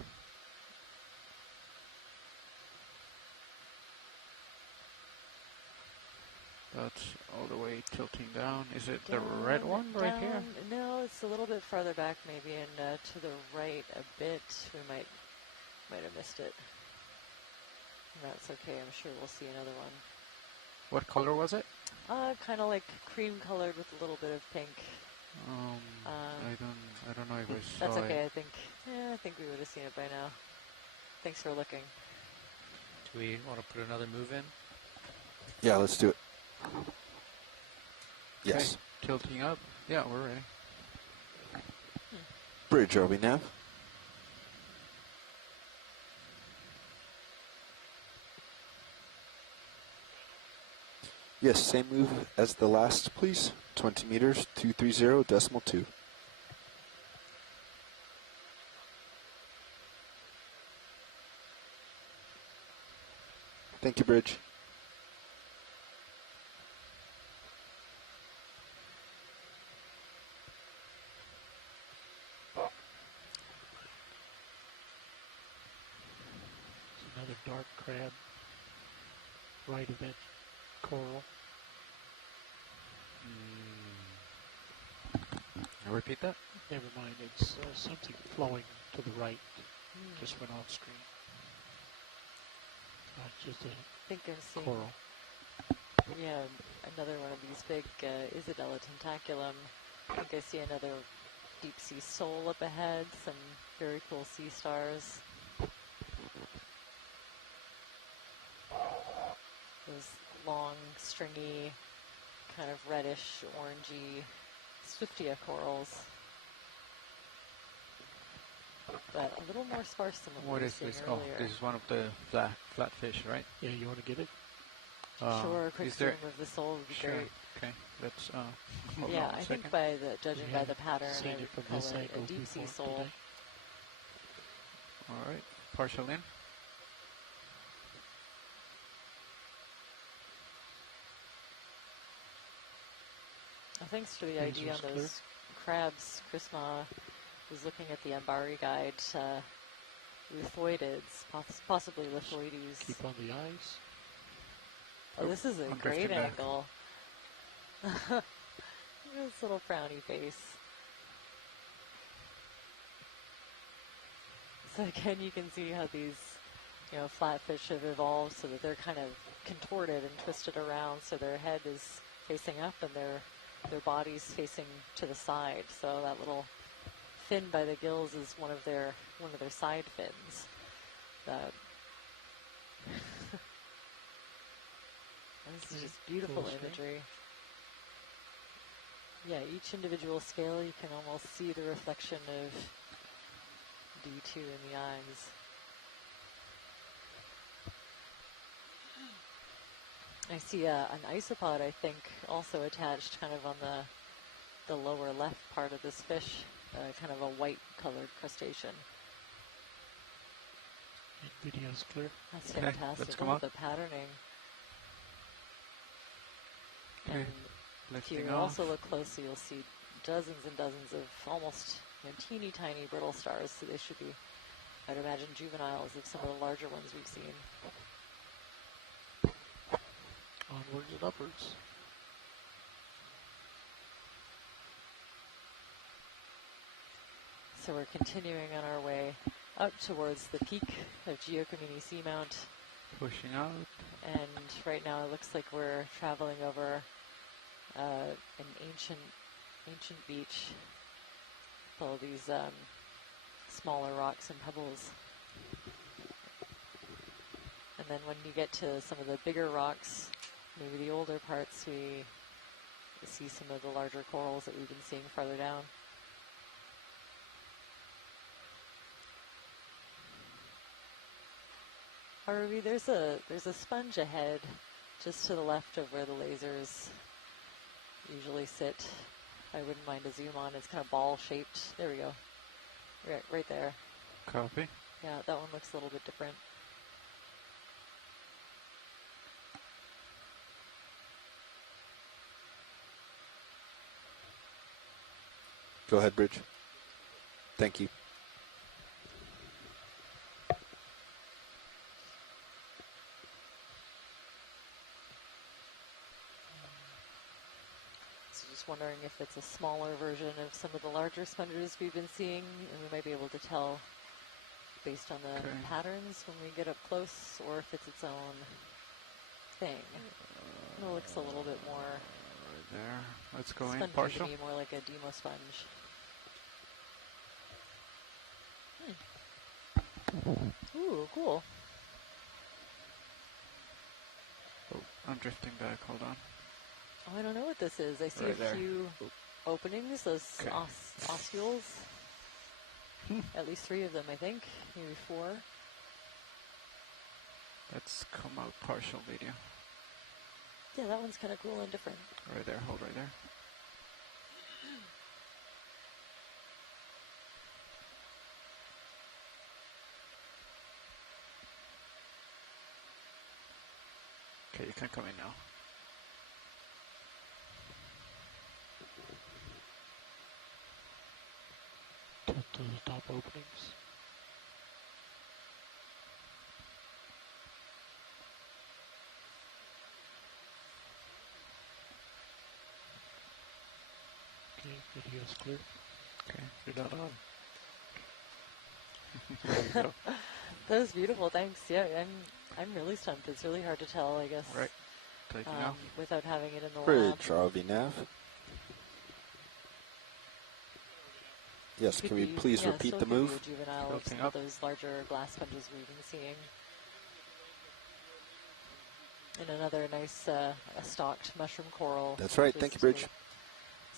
That's all the way tilting down. Is it the red one right here? No, it's a little bit farther back maybe, and to the right a bit. We might have missed it. That's okay. I'm sure we'll see another one. What color was it? Kind of like cream colored with a little bit of pink. I don't know if I saw That's okay. it. I think we would have seen it by now. Thanks for looking. Do we want to put another move in? Yeah, let's do it. Yes. Okay, tilting up. Yeah, we're ready. Bridge, are we now? Yes, same move as the last, please. 20 meters, 230.2. Thank you, Bridge. Another dark crab right of that coral. Repeat that? Never mind, it's something flowing to the right. Just went on screen. It's just a think I'm seeing coral. Yeah, another one of these big Isabella tentaculum. I think I see another deep sea sole up ahead, some very cool sea stars. Those long, stringy, kind of reddish, orangey Swiftia corals. But a little more sparse than what What we were is seeing this? earlier. Oh, this is one of the flatfish, right? Yeah, you want to get it? Sure, a quick is there, zoom of the sole would be sure. great. Okay, let's hold Yeah, on a I second. think by the judging by the pattern, seen I it would from call this it a angle deep sea before sole. today. All right, partial in. Thanks for the Laser's idea on clear. those crabs. Chris Ma was looking at the Ambari guide. Lithoidids, possibly lithoides. Keep on the eyes. Oh, this is a I'm great drifting back. angle. This little frowny face. So again, you can see how these, flatfish have evolved so that they're kind of contorted and twisted around, so their head is facing up and their body's facing to the side. So that little fin by the gills is one of their side fins. This is just beautiful Full screen. imagery. Yeah, each individual scale, you can almost see the reflection of D2 in the eyes. I see an isopod, I think, also attached kind of on the lower left part of this fish, kind of a white-colored crustacean. Video's clear. That's Okay, fantastic. let's come Look at up. the patterning. Okay, And if you lifting also off. look closely, you'll see dozens and dozens of almost teeny tiny brittle stars. So they should be, I'd imagine, juveniles of some of the larger ones we've seen. Onwards and upwards. So we're continuing on our way up towards the peak of Giacomini Seamount. Pushing out. And right now it looks like we're traveling over an ancient beach full of these smaller rocks and pebbles. And then when you get to some of the bigger rocks, maybe the older parts, we see some of the larger corals that we've been seeing farther down. Harvey, there's a sponge ahead, just to the left of where the lasers usually sit. I wouldn't mind a zoom on. It's kind of ball shaped. There we go. Right there. Copy. Yeah, that one looks a little bit different. Go ahead, Bridge. Thank you. So just wondering if it's a smaller version of some of the larger sponges we've been seeing, and we might be able to tell based on the patterns when we get up close, or if it's its own thing. It looks a little bit more. Right there. Let's go in spongy partial. to me, more like a demo sponge. Ooh, cool. Oh, I'm drifting back. Hold on. Oh, I don't know what this is. I see Right a there. few openings, those oscules. At least 3 of them, I think. Maybe 4. Let's come out partial video. Yeah, that one's kind of cool and different. Right there. Hold right there. Okay, you can come in now. To the top openings. Okay, video's clear. Okay, you're not on. There you go. That was beautiful, thanks. Yeah, I'm really stumped. It's really hard to tell, I guess. Right. Taking off. Without having it in the lab. Bridge, RV nav. Yes, can we please repeat the still move? could be a juvenile of some of those larger glass sponges we've been seeing. And another nice a stalked mushroom coral. That's right. Thank you, Bridge.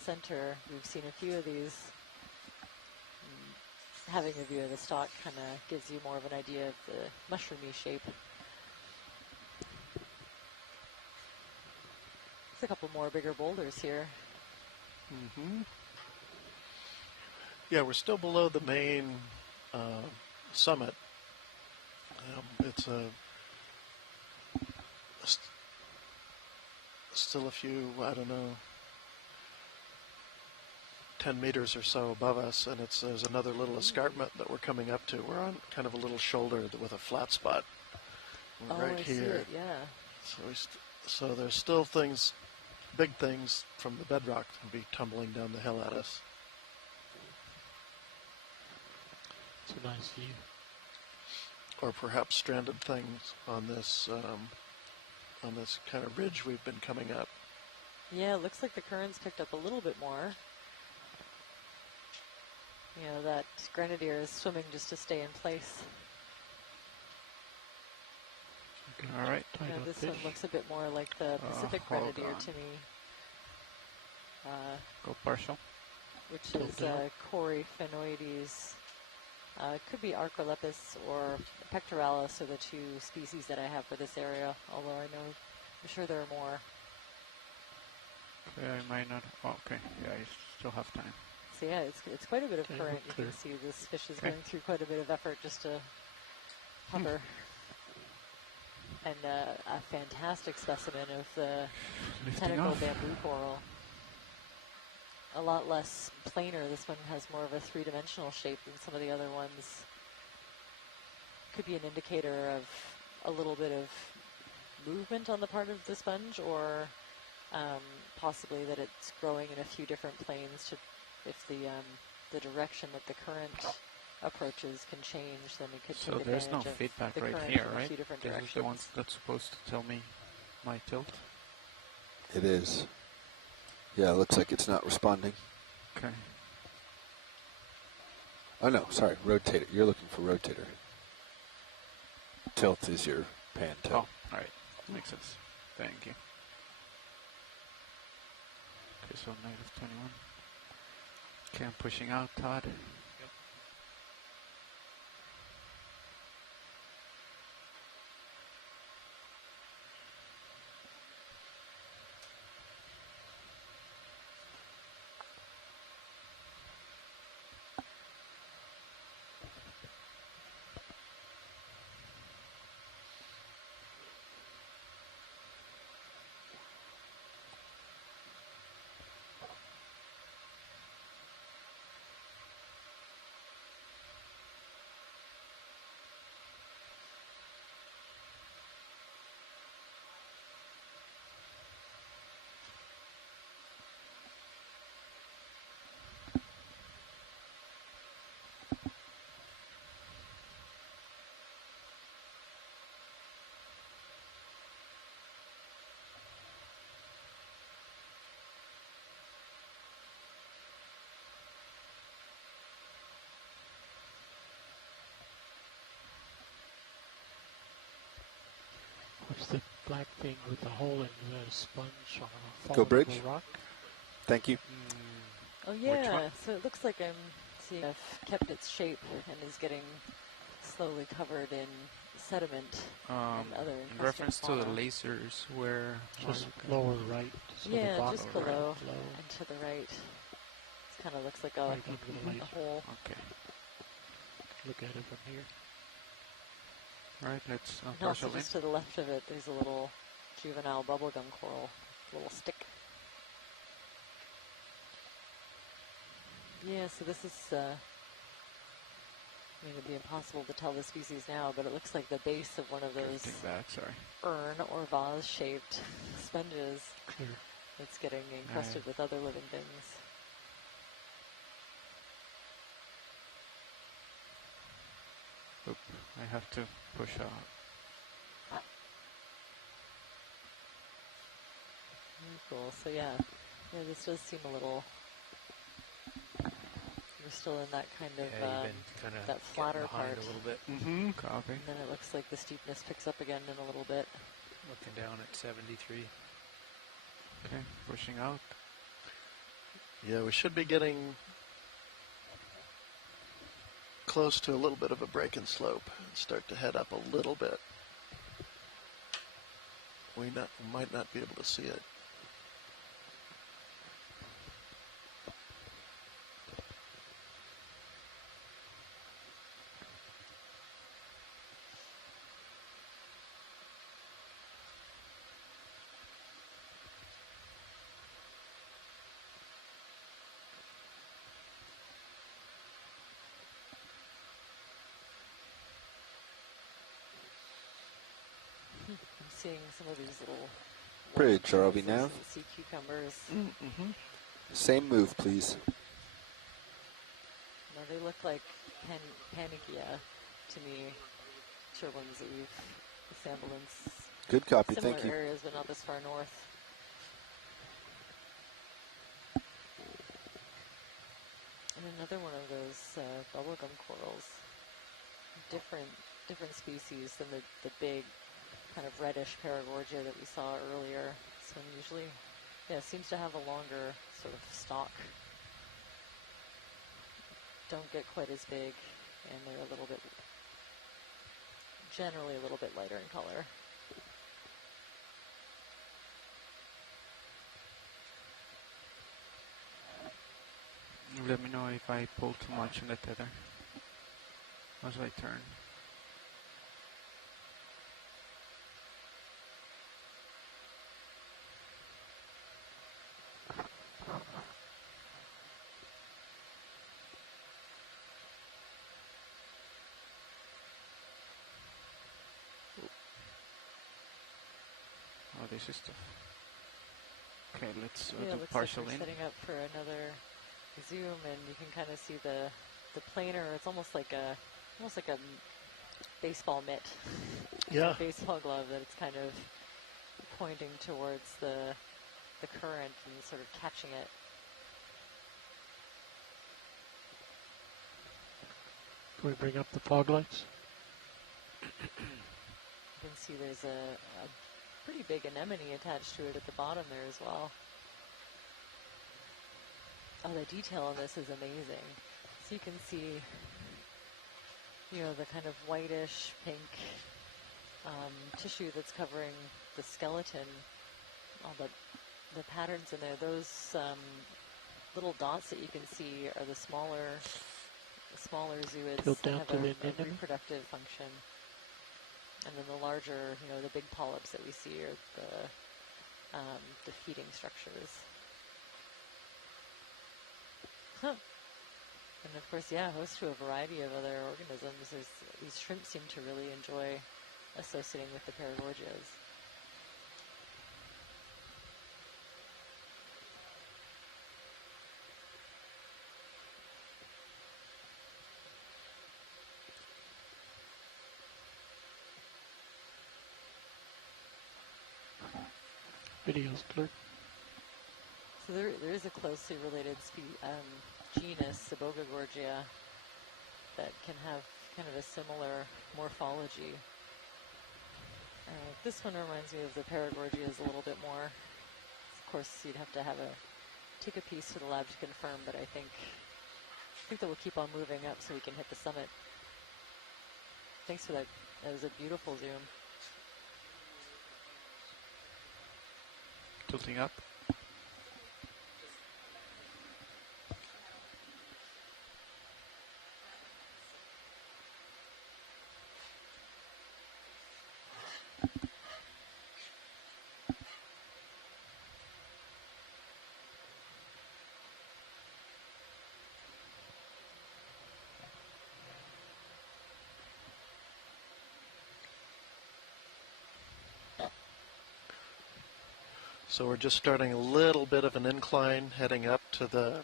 Center. We've seen a few of these. Having a view of the stalk kind of gives you more of an idea of the mushroomy shape. There's a couple more bigger boulders here. Mm-hmm. Yeah, we're still below the main summit. It's still a few, I don't know, 10 meters or so above us, and there's another little escarpment that we're coming up to. We're on kind of a little shoulder with a flat spot right I here. see it, yeah. So there's still things, big things from the bedrock can be tumbling down the hill at us. It's a nice view. Or perhaps stranded things on this kind of ridge we've been coming up. Yeah, it looks like the current's picked up a little bit more. You know, that grenadier is swimming just to stay in place. Okay, all right. You know, this one looks a bit more like the Pacific grenadier to me. Go partial. Which is Coryphaenoides. It could be Archolepis or Pectoralis are the 2 species that I have for this area, although I'm sure there are more. Okay, I might not. Oh, okay, yeah, you still have time. So yeah, it's quite a bit of Okay, current. You clear. can see this fish is going through quite a bit of effort just to hover. And a fantastic specimen of the tentacle bamboo coral. A lot less planar. This one has more of a 3-dimensional shape than some of the other ones. Could be an indicator of a little bit of movement on the part of the sponge, or possibly that it's growing in a few different planes. If the direction that the current approaches can change, then it could So take there's no advantage of feedback the right current here, in a right? few different This directions. is the one that's supposed to tell me my tilt. It is. Yeah, it looks like it's not responding. Okay. Oh no, sorry, rotator. You're looking for rotator. Tilt is your pan tilt. Oh, all right. Makes sense. Thank you. Okay, so -21. Okay, I'm pushing out, Todd. black thing with a hole in the sponge on a Go fallen bridge. over rock. Thank you. Oh yeah, so it looks like I'm seeing I've kept its shape and is getting slowly covered in sediment and other In reference to the fauna. lasers, where Just lower right. So the Yeah, box just right below low. and to the right. It kind of looks like a, Right under the laser. a hole. Okay. Look at it from here. All right, let's And also partially. just to the left of it, there's a little juvenile bubblegum coral, little stick. Yeah, so this is, I mean, it'd be impossible to tell the species now, but it looks like the base of one of those Back, sorry. urn or vase-shaped sponges. Clear. It's getting encrusted with other living things. Oop, I have to push out. Very cool. So yeah, this does seem a little. We're still in that kind of that flatter part. A little bit. Mm-hmm. Copy. And then it looks like the steepness picks up again in a little bit. Looking down at 73. Okay, pushing out. Yeah, we should be getting close to a little bit of a break in slope and start to head up a little bit. We might not be able to see it. I'm seeing some of these little Bridge, ROV nav. sea cucumbers. Mm-hmm. Same move, please. Now they look like panikia to me. Sure ones that we've sampled in Good copy, similar thank you. areas, but not this far north. And another one of those bubblegum corals. Different species than the big kind of reddish paragorgia that we saw earlier. This one usually, seems to have a longer sort of stalk. Don't get quite as big, and they're a little bit, generally a little bit lighter in color. Let me know if I pull too much in the tether as I turn. Oh, this is tough. Okay, let's Yeah, do it looks partial like we're in. setting up for another zoom, and you can kind of see the planer. It's almost like a baseball mitt. Yeah. A baseball glove that it's kind of pointing towards the current and sort of catching it. Can we bring up the fog lights? You can see there's a pretty big anemone attached to it at the bottom there as well. Oh, the detail on this is amazing. So you can see, the kind of whitish pink tissue that's covering the skeleton. All the patterns in there. Those little dots that you can see are the smaller zooids Tilt that down have to the a anemone. reproductive function. And then the larger, the big polyps that we see are the feeding structures. Huh. And of course, host to a variety of other organisms. These shrimp seem to really enjoy associating with the paragorgias. Video's clear. So there is a closely related genus, Sabogagorgia, that can have kind of a similar morphology. This one reminds me of the Paragorgias a little bit more. Of course, you'd have to take a piece to the lab to confirm, but I think that we'll keep on moving up so we can hit the summit. Thanks for that. That was a beautiful zoom. Tilting up. So we're just starting a little bit of an incline heading up to the,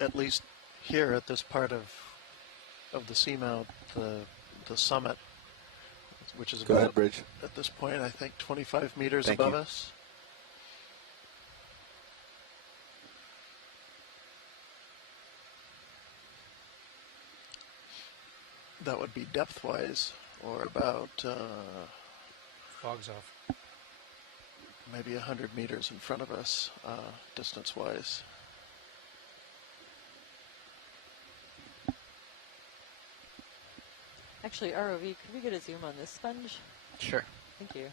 at least here at this part of the seamount, the summit, which is about, Bridge. At this point, I think 25 meters Thank above you. us. That would be depth-wise, or about Fog's off. maybe 100 meters in front of us, distance-wise. Actually, ROV, could we get a zoom on this sponge? Sure. Thank you.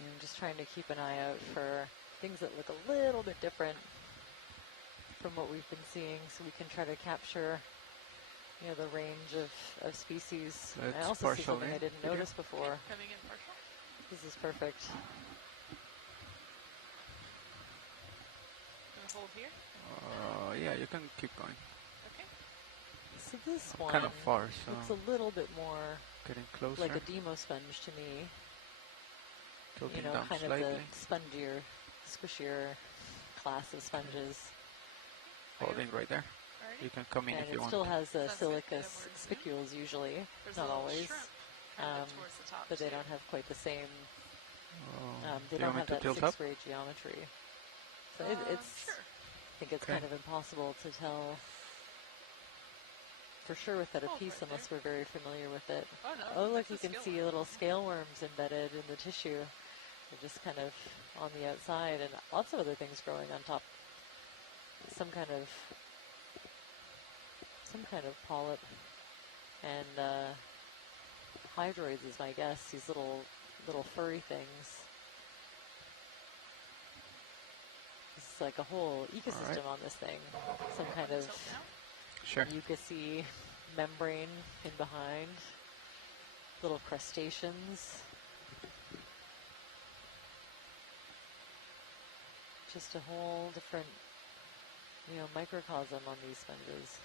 I'm just trying to keep an eye out for things that look a little bit different from what we've been seeing, so we can try to capture, you know, the range of species. I That's also see partial something I in. didn't notice before. Coming in partial. This is perfect. Gonna hold here. Yeah, you can keep going. Okay. So this one Kind of far, so looks a little bit more getting closer. like a demo sponge to me. Tilting You know, down kind slightly. of the spongier, squishier class of sponges. Holding right there. You can come in And if you it want. still has silicus spicules usually, There's not a little always. shrimp kind of towards the top But they too. don't have quite the same, they do you don't want me have to that tilt up? 6th grade geometry. So it's, Sure. I think it's Okay. kind of impossible to tell for sure with that a piece unless we're very familiar with it. Oh, no, Oh, look, that's you a can scale see little scale worms embedded in the tissue. They're just kind of on the outside, and lots of other things growing on top. Some kind of polyp and hydroids is my guess. These little furry things. It's like a whole ecosystem on this thing. Some kind of mucousy membrane in behind. Little crustaceans. Just a whole different, you know, microcosm on these sponges.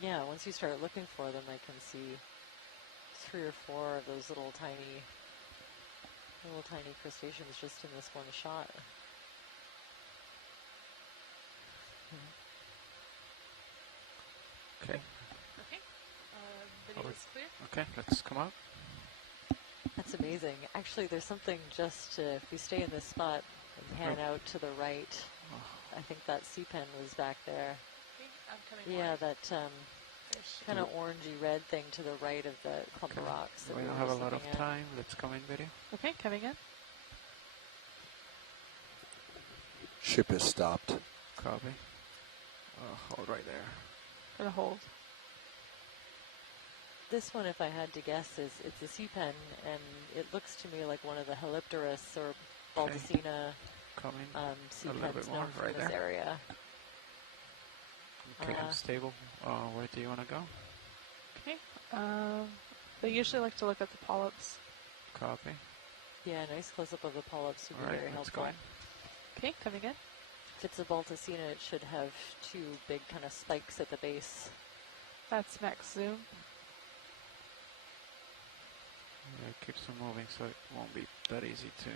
Yeah, once you start looking for them, I can see 3 or 4 of those little tiny crustaceans just in this one shot. Okay. Okay. Video is clear. Okay, let's come up. That's amazing. Actually, there's something just if we stay in this spot and pan out to the right. I think that sea pen was back there. Okay, I'm coming Yeah, wide. that kind of orangey red thing to the right of the clump of rocks. That We we don't were have a just lot of looking at. time. Let's come in video. Okay, coming in. Ship has stopped. Copy. Hold right there. Gonna hold. This one, if I had to guess, it's a sea pen, and it looks to me like one of the Helipterus or Baldacina Coming sea a little pens bit more known from right this there. area. Okay, I'm stable. Where do you want to go? Okay. They usually like to look at the polyps. Copy. Yeah, a nice close-up of the polyps would be All right, very let's helpful. go in. Okay, coming in. If it's a Baltacina, it should have 2 big kind of spikes at the base. That's max zoom. Yeah, it keeps on moving, so it won't be that easy to.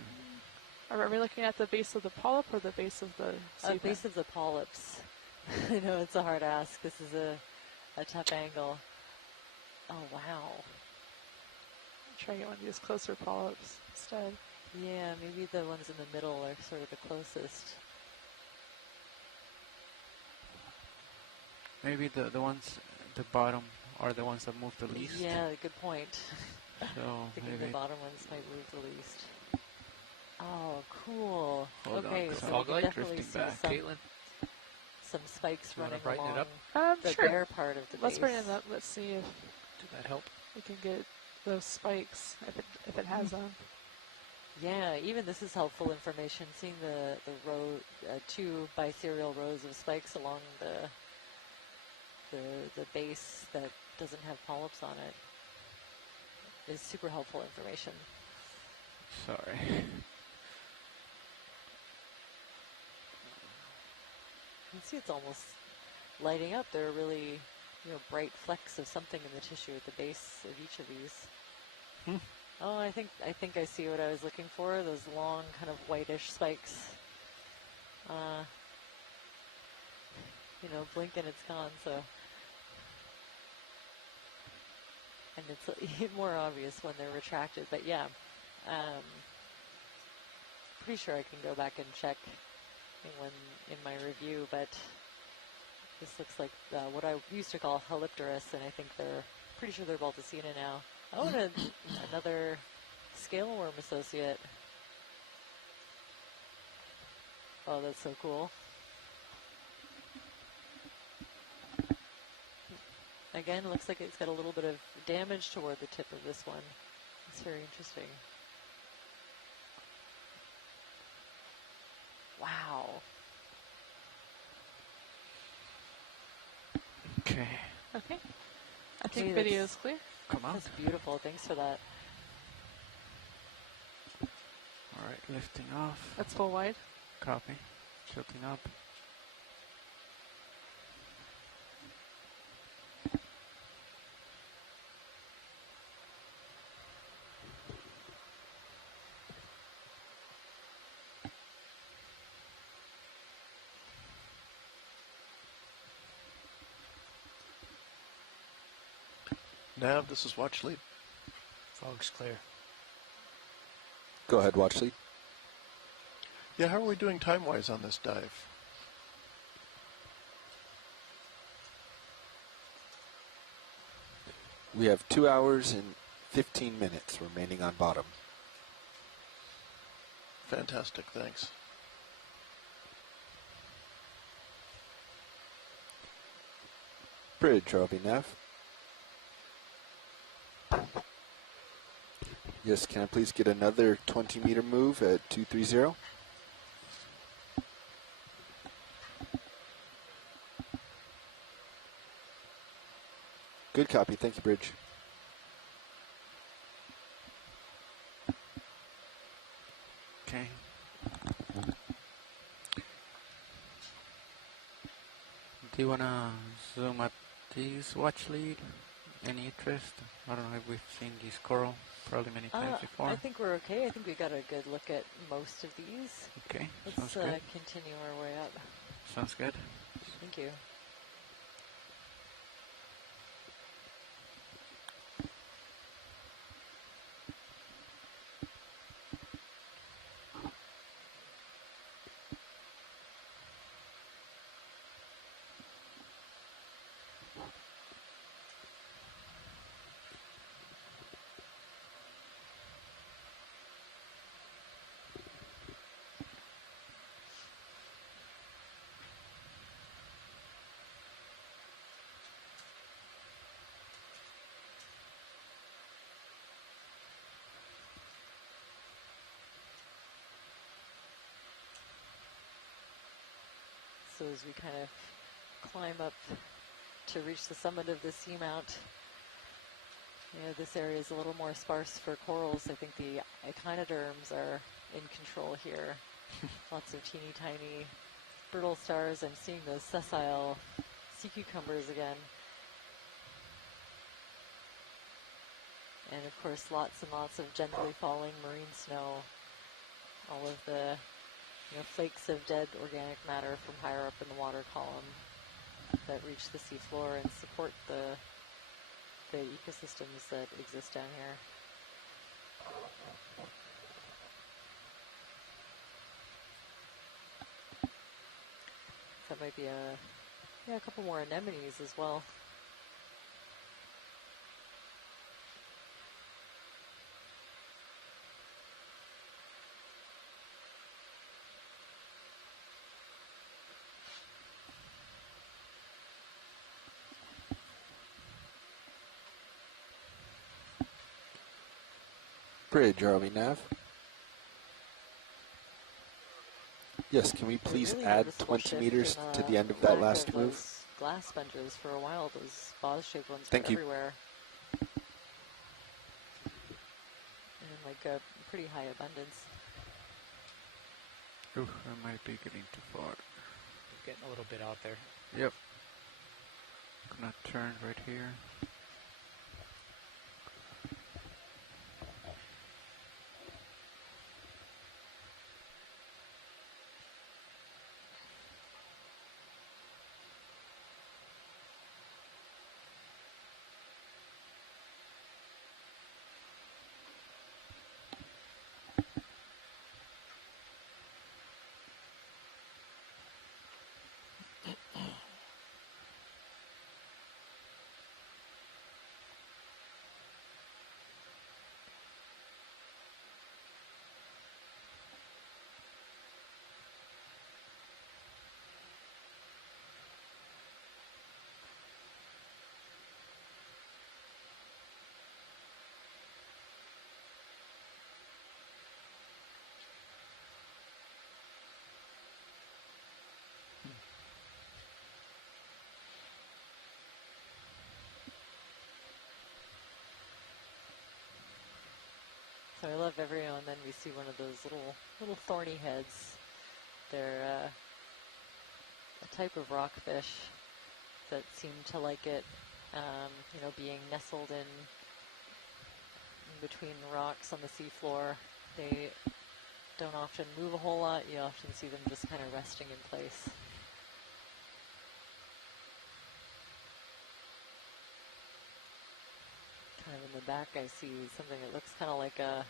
Are we looking at the base of the polyp or the base of the sea pen? Base of the polyps. I know it's a hard ask. This is a tough angle. Oh, wow. Try to get one of these closer polyps instead. Yeah, maybe the ones in the middle are sort of the closest. Maybe the ones at the bottom are the ones that move the least. Yeah, good point. So thinking maybe the bottom ones might move the least. Oh, cool. Hold okay, on, so fog we can light definitely drifting see back. Caitlin, some spikes you wanna running brighten it along up? the Sure. bare part of the Let's bring base. it up. Let's see if Did that help? we can get those spikes if it has them. Yeah, even this is helpful information. Seeing the row, 2 biserial rows of spikes along the base that doesn't have polyps on it is super helpful information. Sorry. You can see it's almost lighting up. There are really, bright flecks of something in the tissue at the base of each of these. Oh, I think I see what I was looking for. Those long, kind of whitish spikes. Blink and it's gone. So, and it's more obvious when they're retracted. But yeah, pretty sure I can go back and check in my review. But this looks like what I used to call Helipterus, and I think they're pretty sure they're Balticina now. Oh, and another scale worm associate. Oh, that's so cool. Again, looks like it's got a little bit of damage toward the tip of this one. It's very interesting. Wow. Okay. Okay. I think Okay, video is clear. Come on. That's beautiful. Thanks for that. All right, lifting off. That's full wide. Copy. Tilting up. Nav, this is watch lead. Fog's clear. Go ahead, watch lead. Yeah, how are we doing time-wise on this dive? We have 2 hours and 15 minutes remaining on bottom. Fantastic, thanks. Bridge, RV Nav. Yes, can I please get another 20-meter move at 230? Good copy. Thank you, Bridge. Okay. Do you want to zoom up these watch lead? Any interest? I don't know if we've seen these coral probably many times before. I think we're okay. I think we got a good look at most of these. Okay, Let's sounds good. continue our way up. Sounds good. Thank you. So as we kind of climb up to reach the summit of the seamount, this area is a little more sparse for corals. I think the echinoderms are in control here. Lots of teeny tiny brittle stars. I'm seeing those sessile sea cucumbers again. And of course, lots and lots of gently falling marine snow. All of the flakes of dead organic matter from higher up in the water column that reach the seafloor and support the ecosystems that exist down here. That might be a Yeah, a couple more anemones as well. Bridge, are we, Nav? Yes, can we please Really add noticeable 20 shift meters in, to the end of that lack last of move? those glass sponges for a while. Those vase-shaped ones Thank were you. everywhere. And like a pretty high abundance. Ooh, I might be getting too far. Getting a little bit out there. Yep. Gonna turn right here. So I love every now and then we see one of those little thorny heads. They're a type of rockfish that seem to like it, you know, being nestled in between the rocks on the seafloor. They don't often move a whole lot. You often see them just kind of resting in place. Kind of in the back I see something that looks kind of like a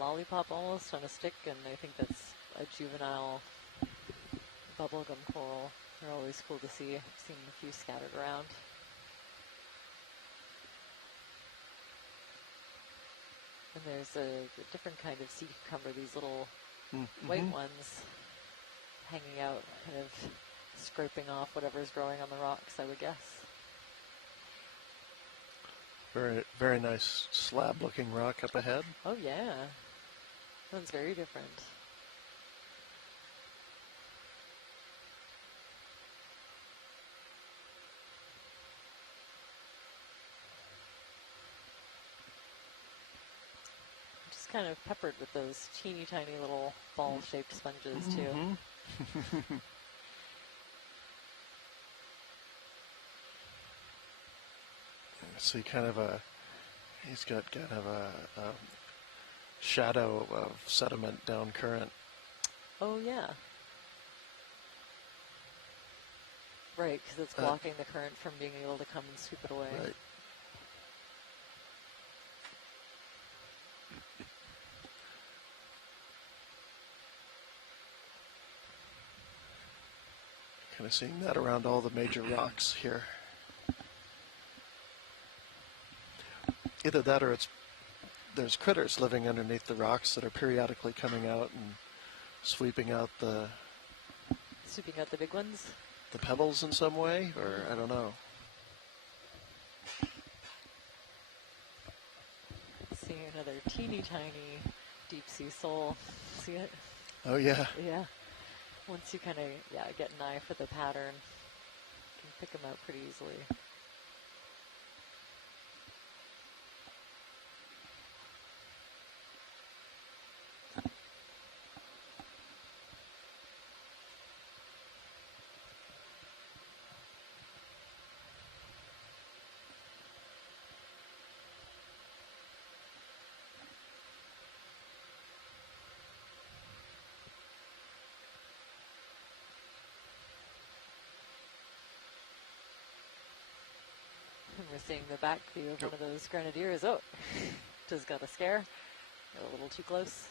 lollipop almost on a stick, and I think that's a juvenile bubblegum coral. They're always cool to see. I've seen a few scattered around. And there's a different kind of sea cucumber, these little white ones hanging out, kind of scraping off whatever's growing on the rocks, I would guess. Very, very nice slab-looking rock up ahead. Oh yeah, that one's very different. Just kind of peppered with those teeny tiny little ball-shaped sponges too. See, he's got kind of a shadow of sediment down current. Oh yeah. Right, because it's blocking the current from being able to come and sweep it away. Right. Kind of seeing that around all the major rocks here. Either that or there's critters living underneath the rocks that are periodically coming out and sweeping out the big ones? The pebbles in some way, or I don't know. Seeing another teeny tiny deep sea sole. See it? Oh yeah. Yeah. Once you kind of get an eye for the pattern, you can pick them out pretty easily. And we're seeing the back view of one of those grenadiers. Oh, just got a scare. Got a little too close.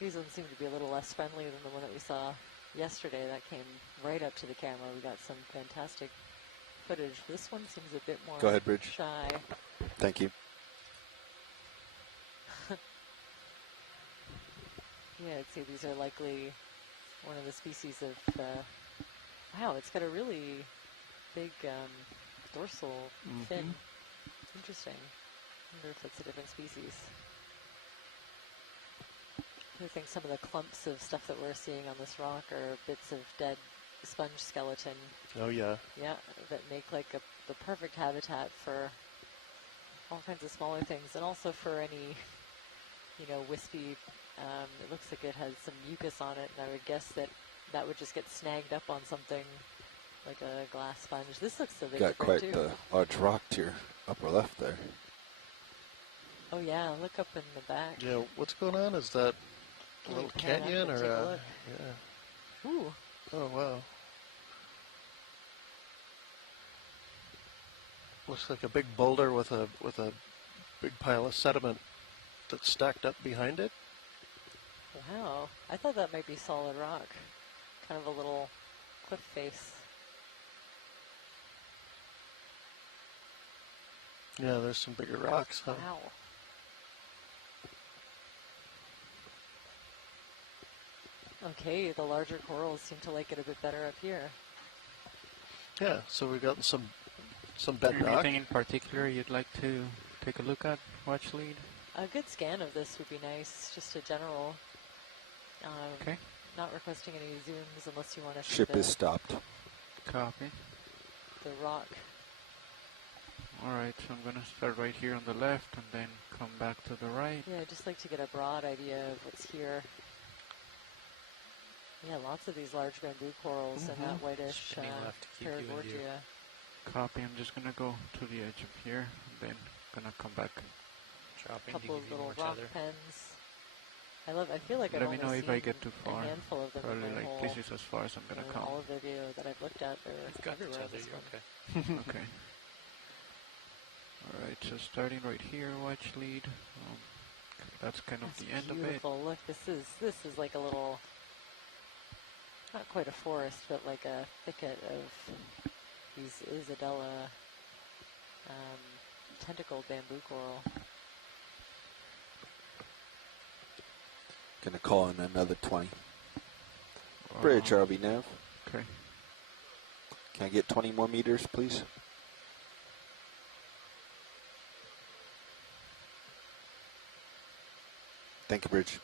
These ones seem to be a little less friendly than the one that we saw yesterday that came right up to the camera. We got some fantastic footage. This one seems a bit more Go ahead, Bridge. shy. Thank you. Yeah, I'd say these are likely one of the species of, wow, it's got a really big dorsal fin. Interesting. I wonder if that's a different species. I think some of the clumps of stuff that we're seeing on this rock are bits of dead sponge skeleton. Oh, yeah. Yeah, that make like the perfect habitat for all kinds of smaller things, and also for any, wispy, it looks like it has some mucus on it, and I would guess that would just get snagged up on something like a glass sponge. This looks a bit Got different quite too. the large rock to your upper left there. Oh yeah, look up in the back. Yeah, what's going on? Is that a little canyon or take a a... look. Yeah. Ooh. Oh, wow. Looks like a big boulder with a big pile of sediment that's stacked up behind it. Wow, I thought that might be solid rock. Kind of a little cliff face. Yeah, there's some bigger rocks, huh? Wow. Okay, the larger corals seem to like it a bit better up here. Yeah, so we've gotten some bedrock. Anything in particular you'd like to take a look at, watch lead? A good scan of this would be nice, just a general. Okay. Not requesting any zooms unless you want to see Ship is stopped. Copy. the rock. Alright, so I'm going to start right here on the left and then come back to the right. Yeah, I'd just like to get a broad idea of what's here. Yeah, lots of these large bamboo corals and that whitish Paragorgia. Copy, I'm just going to go to the edge of here and then going to come back. Dropping A couple to give of you little more rock tether. pens. I feel like I've Let me only know if seen I get too far. a handful of them Probably in my like whole, this is as far as I'm going to come. all of the video that I've looked at. You've got the everywhere on tether, this you're one. okay. Okay. Alright, so starting right here, watch lead. That's kind of the end of it. Beautiful. Look, this is like a little, not quite a forest, but like a thicket of these Isadella tentacled bamboo coral. Gonna call in another 20. Bridge, RB Nav. Okay. Can I get 20 more meters, please? Thank you, Bridge.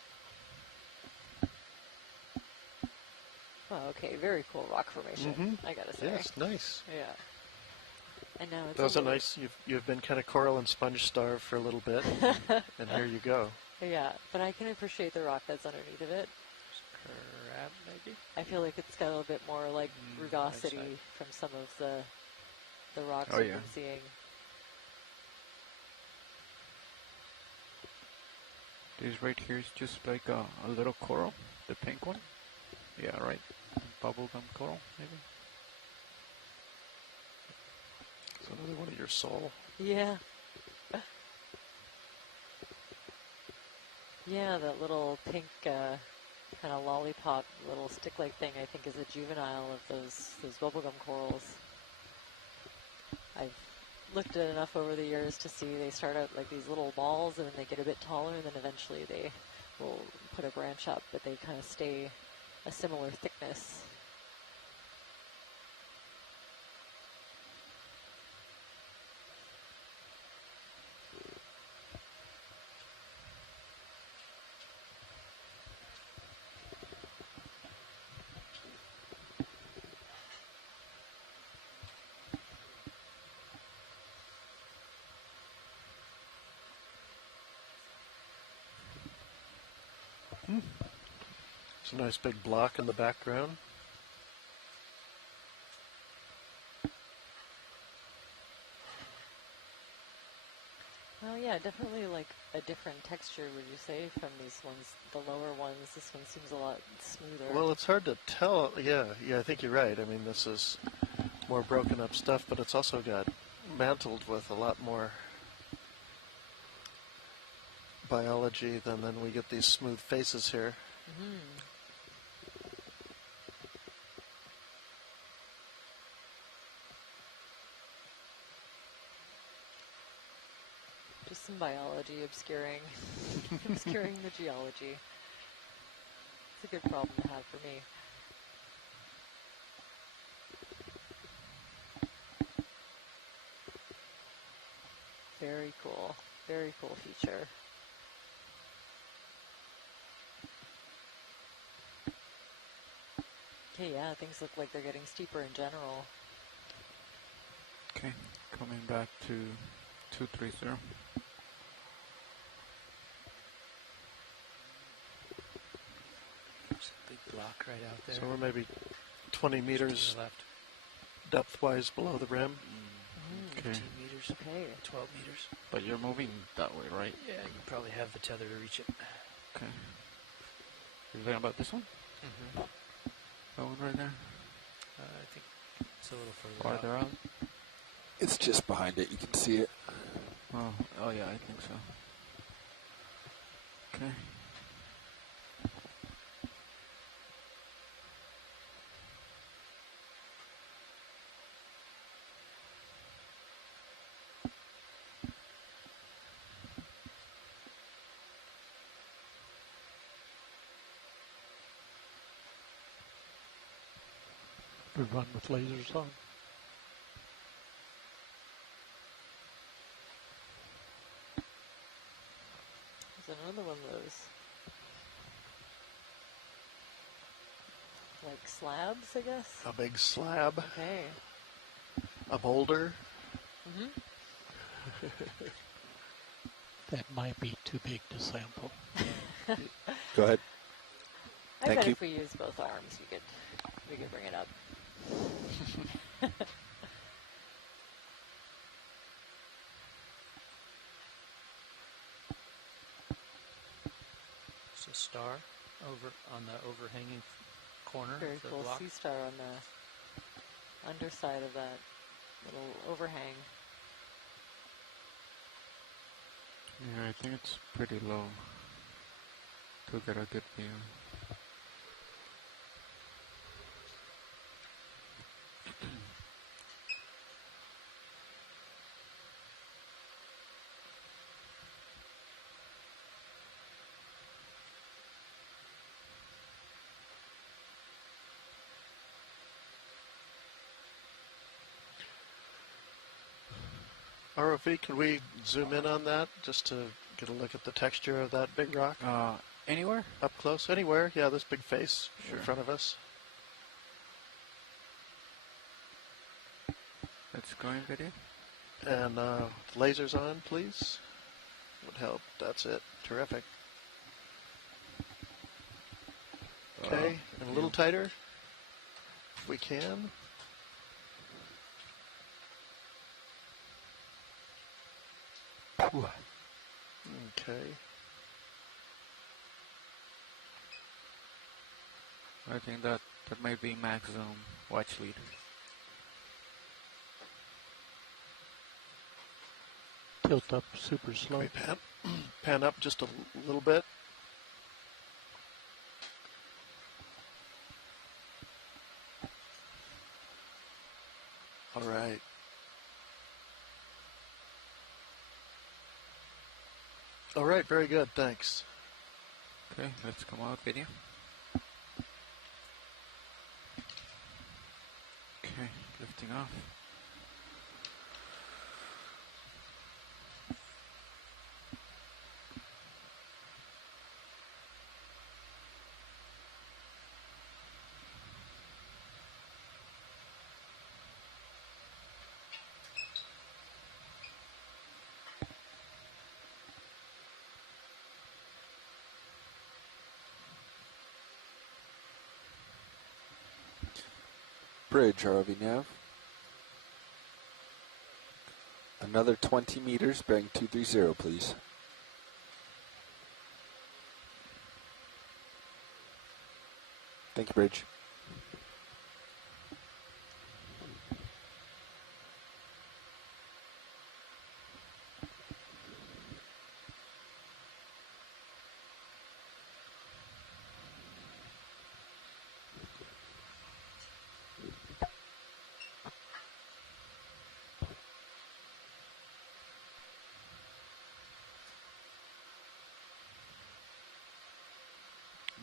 Oh, okay, very cool rock formation. I gotta say. Yes, nice. Yeah. And now it's Those are nice. You've been kind of coral and sponge starved for a little bit, and here you go. Yeah, but I can appreciate the rock that's underneath of it. Crab, maybe? I feel like it's got a little bit more like rugosity nice. from some of the rocks Oh, we've yeah. been seeing. This right here is just like a little coral, the pink one. Yeah, right. Bubblegum coral, maybe. Is that another one of your soul? Yeah. Yeah, that little pink kind of lollipop little stick-like thing I think is a juvenile of those bubblegum corals. I've looked at enough over the years to see they start out like these little balls and then they get a bit taller and then eventually they will put a branch up, but they kind of stay a similar thickness. It's a nice big block in the background. Well, yeah, definitely like a different texture, would you say, from these ones, the lower ones? This one seems a lot smoother. Well, it's hard to tell. Yeah, I think you're right. I mean, this is more broken up stuff, but it's also got mantled with a lot more biology than we get these smooth faces here. ocean biology obscuring obscuring the geology. It's a good problem to have for me. Very cool. Very cool feature. Okay, yeah, things look like they're getting steeper in general. Okay, coming back to 230. There's a big block right out there. So we're maybe 20 meters left. depth-wise below the rim. Okay. 15 meters. Okay. 12 meters. But you're moving that way, right? Yeah, you probably have the tether to reach it. Okay. You're talking about this one? Mm-hmm. That one right there? I think it's a little further Farther out? It's just behind it. You can see it. Oh yeah, I think so. Okay. We run with lasers on. There's another one of those. Like slabs, I guess? A big slab. Okay. A boulder. Mm-hmm. That might be too big to sample. Go ahead. I Thank bet you. if we use both arms, we could bring it up. It's a star over on the overhanging corner Very of the cool block. sea star on the underside of that little overhang. Yeah, I think it's pretty low to get a good view. ROV, can we zoom in on that just to get a look at the texture of that big rock? Anywhere? Up close? Anywhere? Yeah, this big face Sure. in front of us. Let's go in video. And lasers on, please. Would help. That's it. Terrific. Okay, and a little tighter, if we can. Okay. I think that might be max zoom watch lead. Tilt up super slow. Can we pan up just a little bit? All right. All right, very good, thanks. Okay, let's come out video. Okay, lifting off. Bridge, ROV nav. Another 20 meters, bearing 230, please. Thank you, Bridge.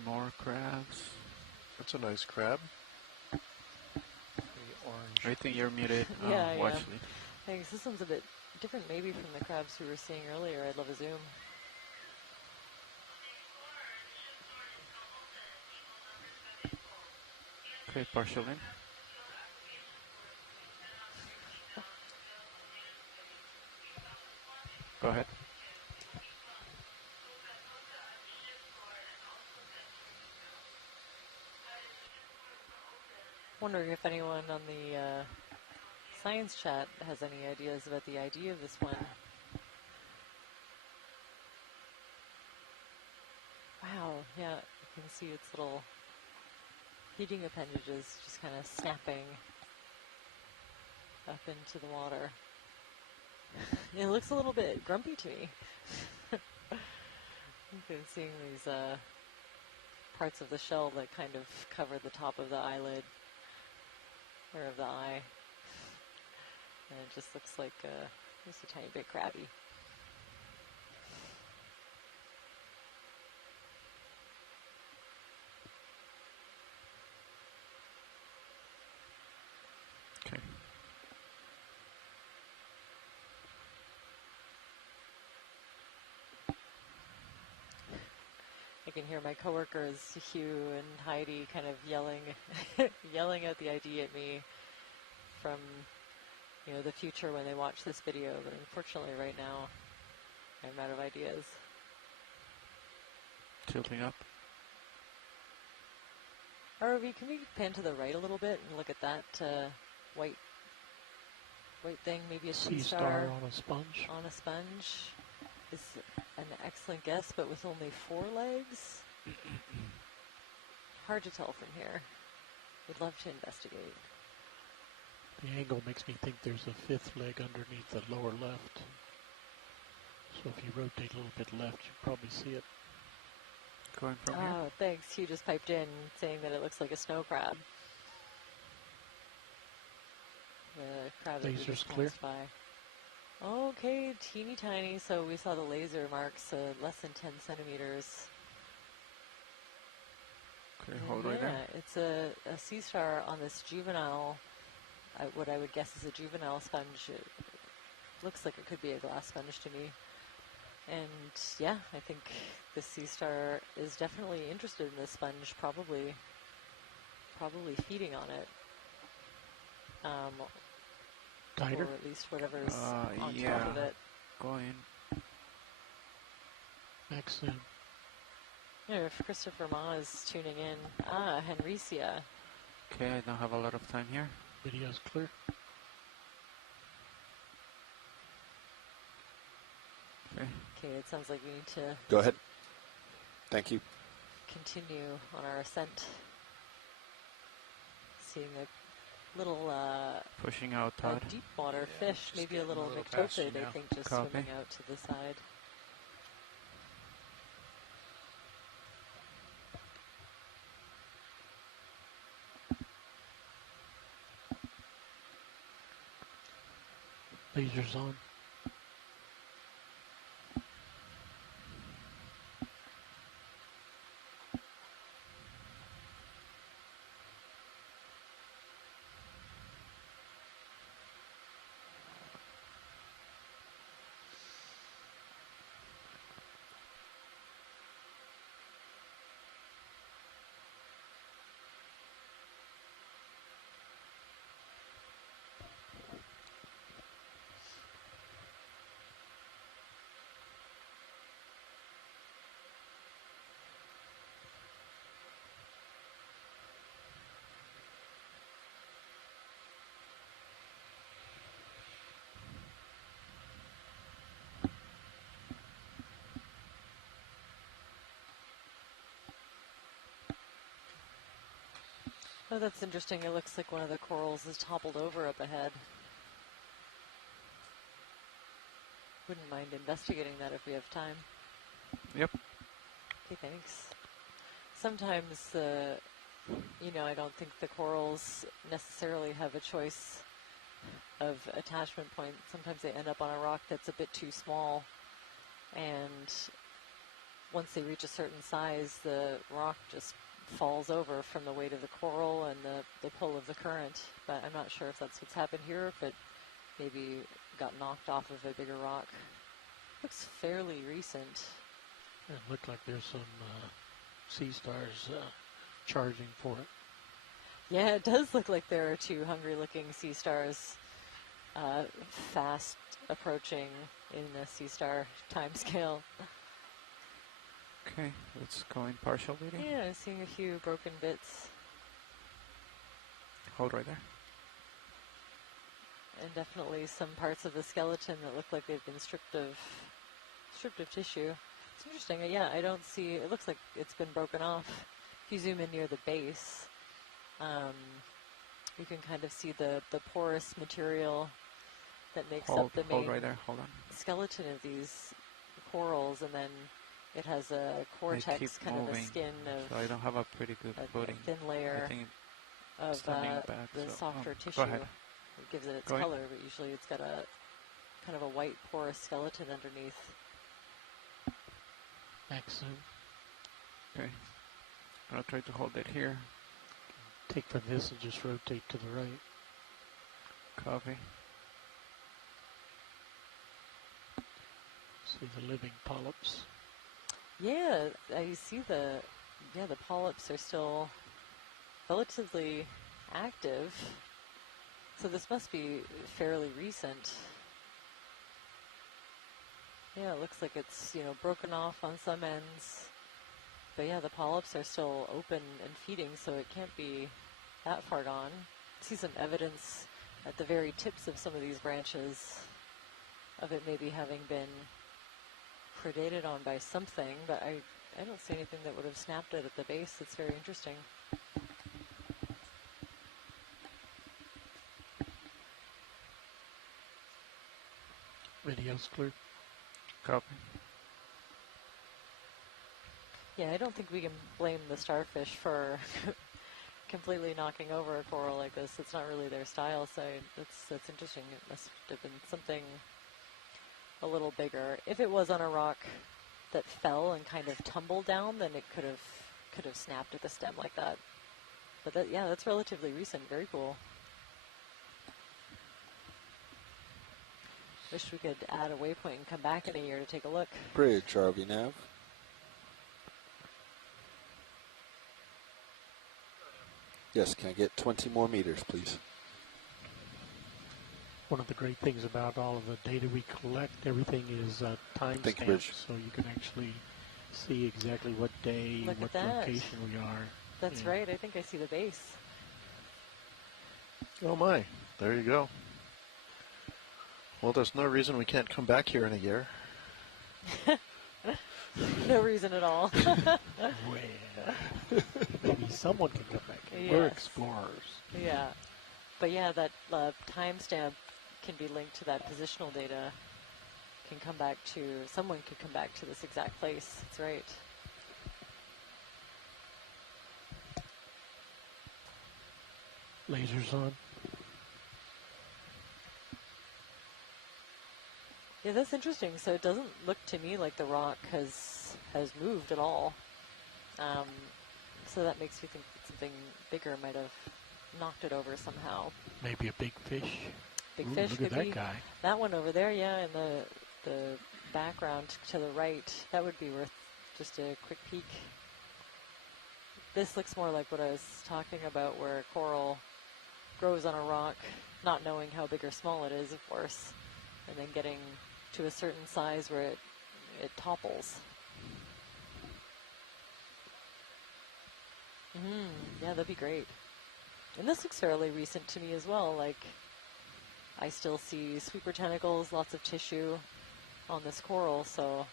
More crabs. That's a nice crab. Orange. I think you're muted. Yeah, Watch yeah. lead. Thanks. This one's a bit different maybe from the crabs we were seeing earlier. I'd love a zoom. Okay, partial in. Go ahead. Wondering if anyone on the science chat has any ideas about the idea of this one. Wow, yeah, you can see its little heating appendages just kind of snapping up into the water. It looks a little bit grumpy to me. I've been seeing these parts of the shell that kind of cover the top of the eyelid or of the eye. And it just looks like just a tiny bit crabby. Okay. I can hear my coworkers, Hugh and Heidi, kind of yelling, yelling out the idea at me from, you know, the future when they watch this video. But unfortunately, right now, I'm out of ideas. Tilting up. ROV, can we pan to the right a little bit and look at that white thing? Maybe a sea star on a sponge. On a sponge is an excellent guess, but with only 4 legs. Hard to tell from here. We'd love to investigate. The angle makes me think there's a 5th leg underneath the lower left. So if you rotate a little bit left, you probably see it. Going from here. Oh, thanks. Hugh just piped in saying that it looks like a snow crab. The crab that we Laser's just clear. passed by. Okay, teeny tiny. So we saw the laser marks, less than 10 centimeters. Okay, hold right there. It's a sea star on this juvenile, what I would guess is a juvenile sponge. It looks like it could be a glass sponge to me. And yeah, I think the sea star is definitely interested in this sponge, probably feeding on it. Guider? Or at least whatever's on yeah. top of it. Go in. Max zoom. Yeah, if Christopher Ma is tuning in. Ah, Henricia. Okay, I don't have a lot of time here. Video's clear. Okay. Okay, it sounds like we need to Go ahead. Thank you. continue on our ascent. Seeing a little Pushing out, Todd. deep water fish, maybe a little past you myctophid, I now. think, just Copy. swimming out to the side. Lasers on. Oh, that's interesting. It looks like one of the corals is toppled over up ahead. Wouldn't mind investigating that if we have time. Yep. Okay, thanks. Sometimes, you know, I don't think the corals necessarily have a choice of attachment point. Sometimes they end up on a rock that's a bit too small, and once they reach a certain size, the rock just falls over from the weight of the coral and the pull of the current. But I'm not sure if that's what's happened here, if it maybe got knocked off of a bigger rock. Looks fairly recent. It looked like there's some sea stars charging for it. Yeah, it does look like there are two hungry-looking sea stars fast approaching in the sea star time scale. Okay, let's go in partial reading. Yeah, I'm seeing a few broken bits. Hold right there. And definitely some parts of the skeleton that look like they've been stripped of tissue. It's interesting. Yeah, I don't see. It looks like it's been broken off. If you zoom in near the base, you can kind of see the porous material that makes up the main right there. Hold on. skeleton of these corals, and then it has a cortex, kind of a skin of. So I don't have a pretty good footing. A thin layer I think of back, the so, softer tissue. Go ahead. It gives it its Go ahead. color, but usually it's got a kind of a white porous skeleton underneath. Max zoom. Okay. I'll try to hold it here. Take from this and just rotate to the right. Copy. See the living polyps. Yeah, I see the polyps are still relatively active. So this must be fairly recent. Yeah, it looks like it's, broken off on some ends. But yeah, the polyps are still open and feeding, so it can't be that far gone. See some evidence at the very tips of some of these branches of it maybe having been predated on by something, but I don't see anything that would have snapped it at the base. It's very interesting. Video's clear. Copy. Yeah, I don't think we can blame the starfish for completely knocking over a coral like this. It's not really their style, so that's interesting. It must have been something a little bigger. If it was on a rock that fell and kind of tumbled down, then it could have snapped at the stem like that. But that's relatively recent. Very cool. Wish we could add a waypoint and come back in a year to take a look. Bridge, RV Nav. Yes, can I get 20 more meters, please? One of the great things about all of the data we collect, everything is time Thank you, stamped, Bridge. so you can actually see exactly what day, Look what at that. location we are. That's Yeah. right. I think I see the base. Oh my, there you go. Well, there's no reason we can't come back here in a year. No reason at all. Maybe someone can come back. Yes. We're explorers. Yeah. But yeah, that timestamp can be linked to that positional data. Someone could come back to this exact place. That's right. Lasers on. Yeah, that's interesting. So it doesn't look to me like the rock has moved at all. So that makes me think that something bigger might have knocked it over somehow. Maybe a big fish. Big Ooh, fish look could at that be. guy. That one over there, yeah, in the background to the right. That would be worth just a quick peek. This looks more like what I was talking about, where coral grows on a rock, not knowing how big or small it is, of course, and then getting to a certain size where it topples. Yeah, that'd be great. And this looks fairly recent to me as well. Like, I still see sweeper tentacles, lots of tissue on this coral, so.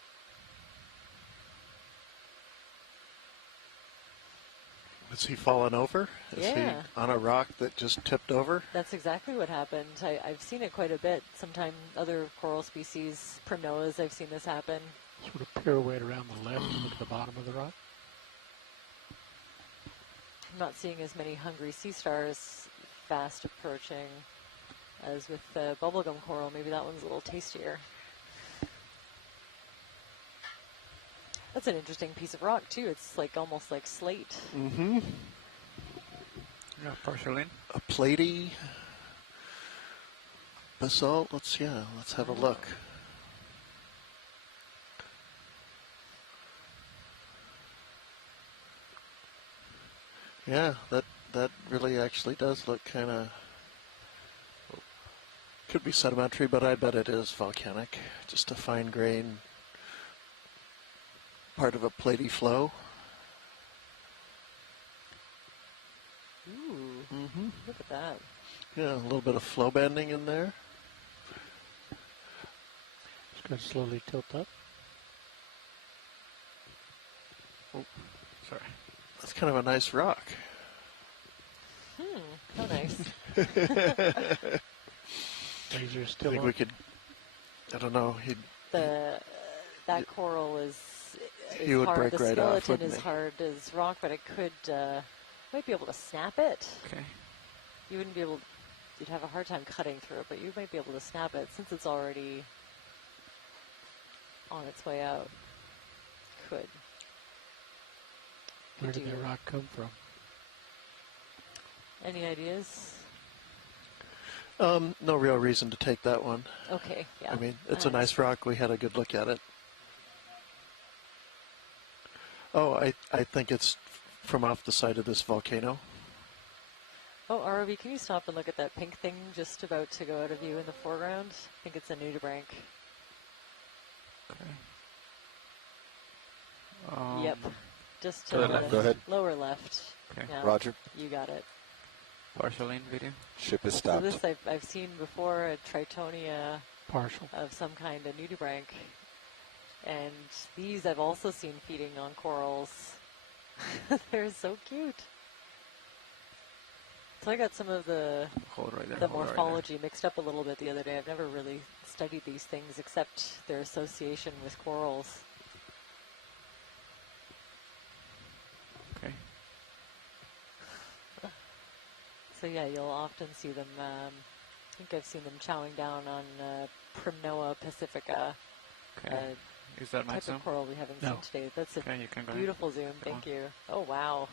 Is he fallen over? Is Yeah. he on a rock that just tipped over? That's exactly what happened. I've seen it quite a bit. Sometimes other coral species, Primnoas, I've seen this happen. Sort of pirouette around the left and look at the bottom of the rock. I'm not seeing as many hungry sea stars fast approaching as with the bubblegum coral. Maybe that one's a little tastier. That's an interesting piece of rock too. It's like almost like slate. Mm-hmm. Yeah, porcelain. A platy basalt. Let's have a look. Yeah, that really actually does look kind of. Could be sedimentary, but I bet it is volcanic. Just a fine grain part of a platy flow. Ooh, Mm-hmm. look at that. Yeah, a little bit of flow banding in there. It's going to slowly tilt up. Oh, sorry. That's kind of a nice rock. How nice. Laser I still think on. we could. I don't know. That coral is He would hard. break The right skeleton off, wouldn't is he? hard as rock, but it could might be able to snap it. Okay. You wouldn't be able. You'd have a hard time cutting through it, but you might be able to snap it since it's already on its way out. Could. Where did the rock come from? Any ideas? No real reason to take that one. Okay, yeah. I mean, it's a nice rock. We had a good look at it. Oh, I think it's from off the side of this volcano. Oh, ROV, can you stop and look at that pink thing just about to go out of view in the foreground? I think it's a nudibranch. Okay. Yep. Just to Go ahead. Go ahead. lower left. Okay. Yeah, Roger. You got it. Porcelain video. Ship is So stopped. this I've seen before, a Tritonia Partial. of some kind, a nudibranch. And these I've also seen feeding on corals. They're so cute. So I got some of the Hold right there. the hold right morphology mixed up a little bit the other day. I've never really studied these things except their association with corals. Okay. So yeah, you'll often see them. I think I've seen them chowing down on Primnoa pacifica. Okay. Is that my type zoom? of coral we haven't No. seen today. That's a Okay, you can go ahead. beautiful zoom. Go Thank you. Oh wow.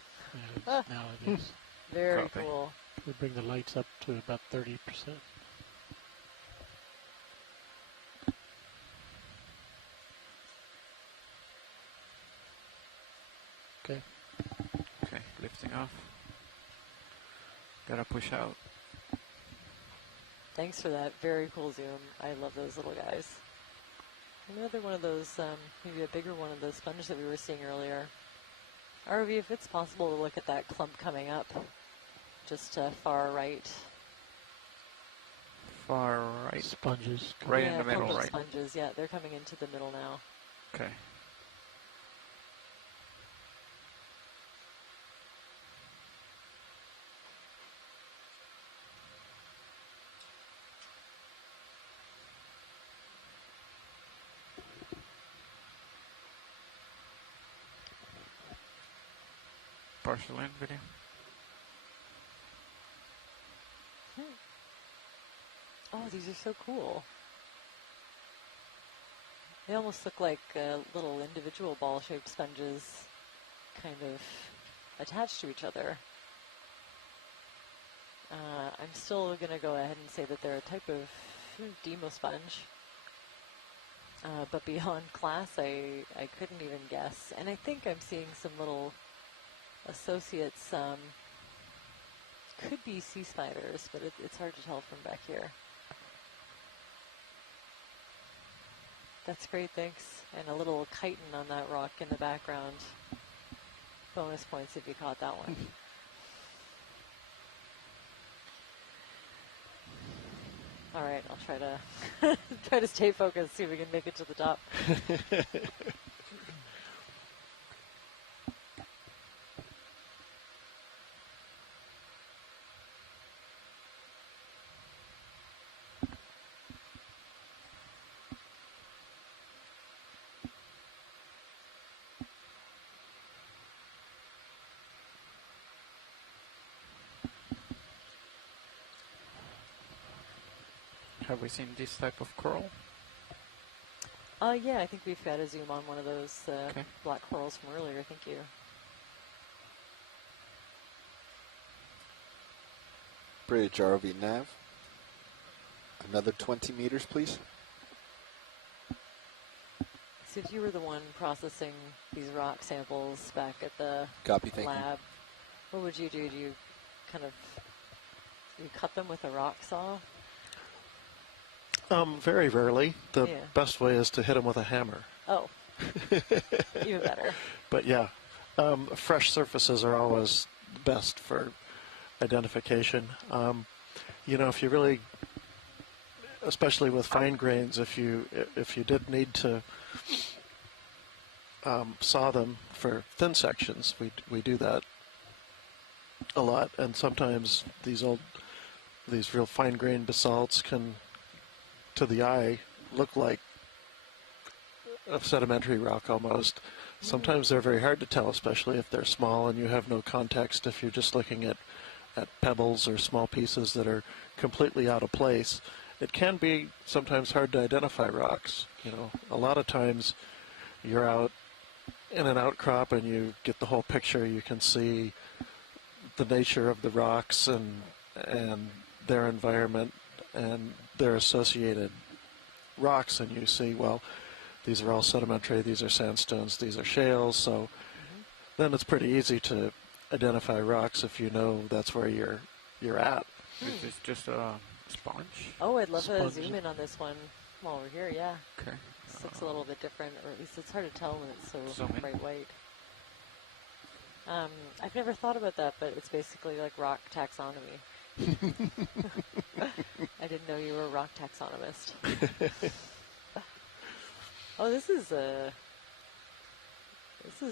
Yeah, now it is. Very Copy. cool. We bring the lights up to about 30%. Okay. Okay, lifting off. Gotta push out. Thanks for that. Very cool zoom. I love those little guys. Another one of those, maybe a bigger one of those sponges that we were seeing earlier. RV, if it's possible to look at that clump coming up, just far right. Far right. Sponges. Right yeah, in the middle, clump of right? Sponges, yeah, they're coming into the middle now. Okay. Porcelain video. Oh, these are so cool. They almost look like little individual ball-shaped sponges kind of attached to each other. I'm still going to go ahead and say that they're a type of demo sponge. But beyond class, I couldn't even guess. And I think I'm seeing some little associates. Could be sea spiders, but it's hard to tell from back here. That's great, thanks. And a little chitin on that rock in the background. Bonus points if you caught that one. All right, I'll try to try to stay focused, see if we can make it to the top. Have we seen this type of coral? Yeah, I think we've got a zoom on one of those black corals from earlier. Thank you. Bridge ROV nav. Another 20 meters, please. So if you were the one processing these rock samples back at the Copy, thank you. lab, what would you do? Do you kind of you cut them with a rock saw? Very rarely. The Yeah. best way is to hit them with a hammer. Oh, even better. But yeah, fresh surfaces are always best for identification. You know, if you really, especially with fine grains, if you did need to saw them for thin sections, we do that a lot. And sometimes these real fine grained basalts can, to the eye, look like a sedimentary rock almost. Sometimes they're very hard to tell, especially if they're small and you have no context. If you're just looking at pebbles or small pieces that are completely out of place, it can be sometimes hard to identify rocks. You know, a lot of times you're out in an outcrop and you get the whole picture. You can see the nature of the rocks and their environment and their associated rocks, and you see, well, these are all sedimentary, these are sandstones, these are shales, so then it's pretty easy to identify rocks if you know that's where you're at. Is this just a sponge? Oh, I'd love to Sponge. zoom in on this one while we're here, yeah. Okay. This looks a little bit different, or at least it's hard to tell when it's so Zoom in. bright white. I've never thought about that, but it's basically like rock taxonomy. I didn't know you were a rock taxonomist. Oh, this is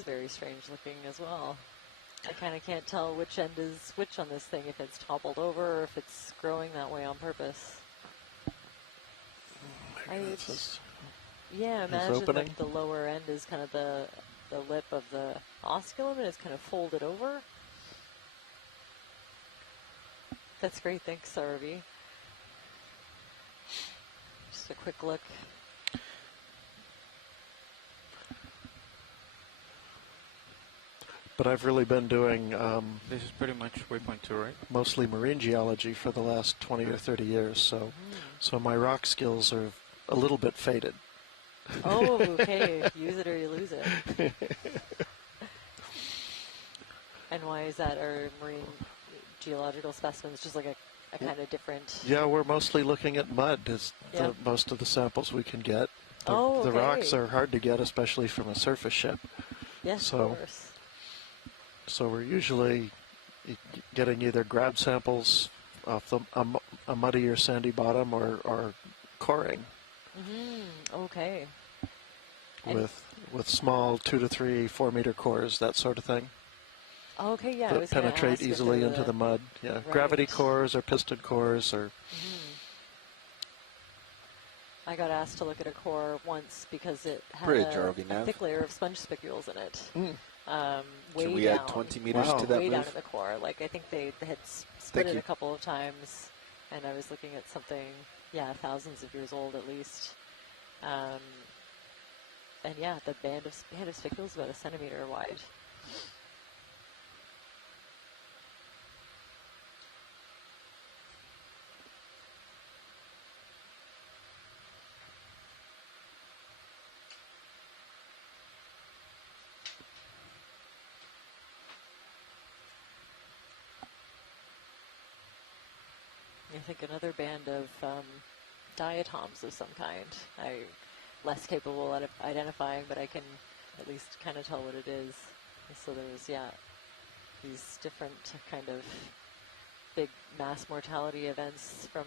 very strange looking as well. I kind of can't tell which end is which on this thing, if it's toppled over or if it's growing that way on purpose. Yeah, imagine that the lower end is kind of the lip of the osculum and it's kind of folded over. That's great, thanks, RV. Just a quick look. But I've really been doing this is pretty much waypoint 2, right? Mostly marine geology for the last 20 or 30 years, so my rock skills are a little bit faded. Oh, okay. Use it or you lose it. And why is that? Are marine geological specimens just like a kind of different? Yeah, we're mostly looking at mud as most of the samples we can get. The rocks are hard to get, especially from a surface ship. Yes, of course. So we're usually getting either grab samples off a muddy or sandy bottom or coring. Okay. With small 2 to 3, 4 meter cores, that sort of thing. Okay, yeah. That penetrate easily into the mud. Yeah, right. Gravity cores or piston cores or. I got asked to look at a core once because it had a thick layer of sponge spicules in it. Way Can we down, add 20 meters to that way down move? in the core. Like I think they had split it a couple of times, and I was looking at something, thousands of years old at least. And yeah, the band of spicules about 1 centimeter wide. I think another band of diatoms of some kind. I'm less capable of identifying, but I can at least kind of tell what it is. So there's, these different kind of big mass mortality events from,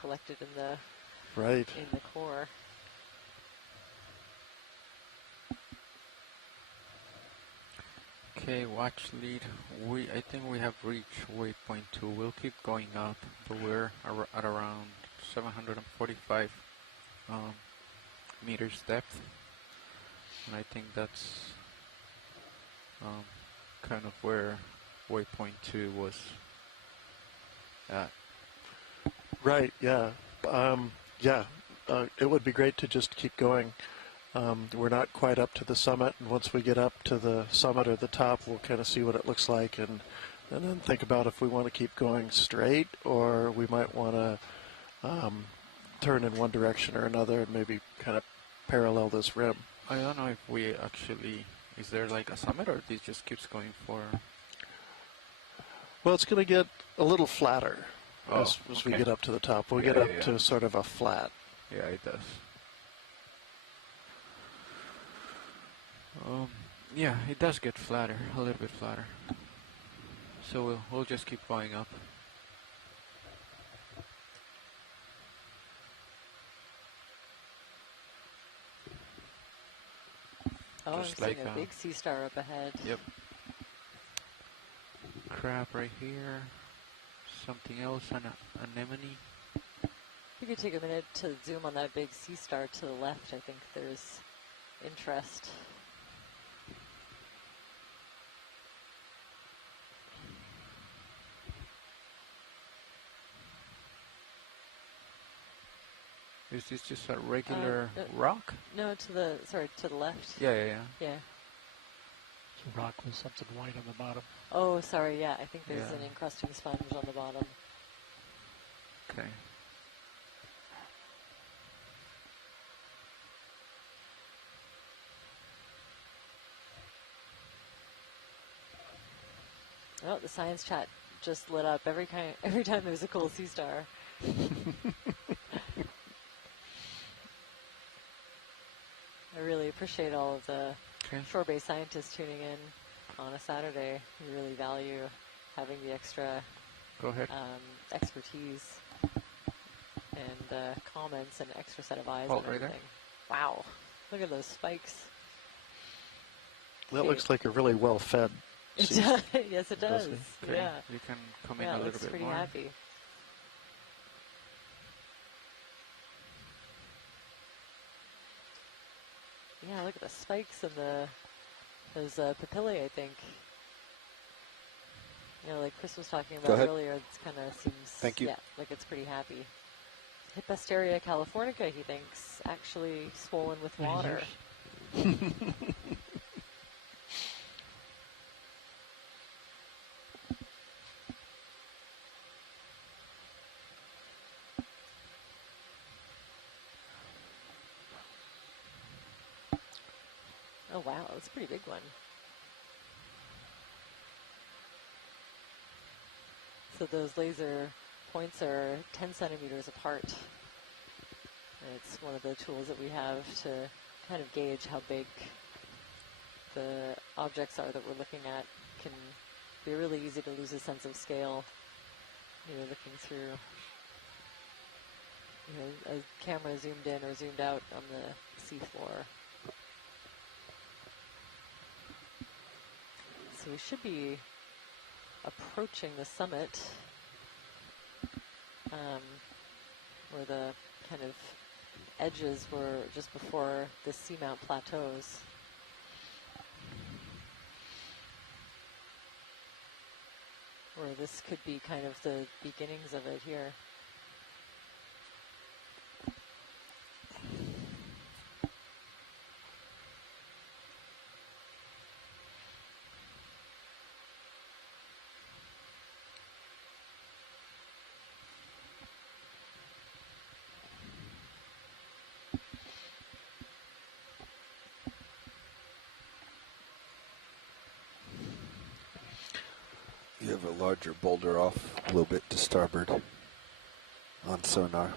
collected in the core. Okay, watch lead. I think we have reached waypoint 2. We'll keep going up, but we're at around 745 meters depth, and I think that's kind of where waypoint 2 was at. Right. Yeah. It would be great to just keep going. We're not quite up to the summit, and once we get up to the summit or the top, we'll kind of see what it looks like, and then think about if we want to keep going straight, or we might want to turn in one direction or another and maybe kind of parallel this rim. I don't know if we actually, is there like a summit or this just keeps going for? Well, it's going to get a little flatter Oh, as we okay. get up to the top. We'll Yeah, get up yeah. to sort of a flat. Yeah, it does. Yeah, it does get flatter, a little bit flatter. So we'll just keep going up. Oh, Just I'm seeing like a big sea star up ahead. Yep. Crab right here. Something else, an anemone. You could take a minute to zoom on that big sea star to the left. I think there's interest. Is this just a regular No, rock? No, to the left. Yeah, yeah, yeah. Yeah. It's a rock with something white on the bottom. Oh, sorry, yeah. I think there's Yeah. an encrusting sponge on the bottom. Okay. Oh, the science chat just lit up every time there's a cool sea star. I really appreciate all of the shore-based scientists tuning in on a Saturday. We really value having the extra Go ahead. expertise and comments and extra set of eyes Oh, and right there. everything. Wow, look at those spikes. That looks like a really well-fed It sea. does. Yes, it does. Okay. Yeah. You can come in Yeah, a it little looks bit pretty more. happy. Yeah, look at the spikes and those papillae, I think. You know, like Chris was talking Go about ahead. earlier, it kind of seems, Thank you. yeah, like it's pretty happy. Hippasteria californica, he thinks, actually swollen with water. Oh wow, that's a pretty big one. So those laser points are 10 centimeters apart. And it's one of the tools that we have to kind of gauge how big the objects are that we're looking at. Can be really easy to lose a sense of scale. You're looking through, a camera zoomed in or zoomed out on the seafloor. So we should be approaching the summit, where the kind of edges were just before the seamount plateaus. Or this could be kind of the beginnings of it here. You have a larger boulder off a little bit to starboard on sonar.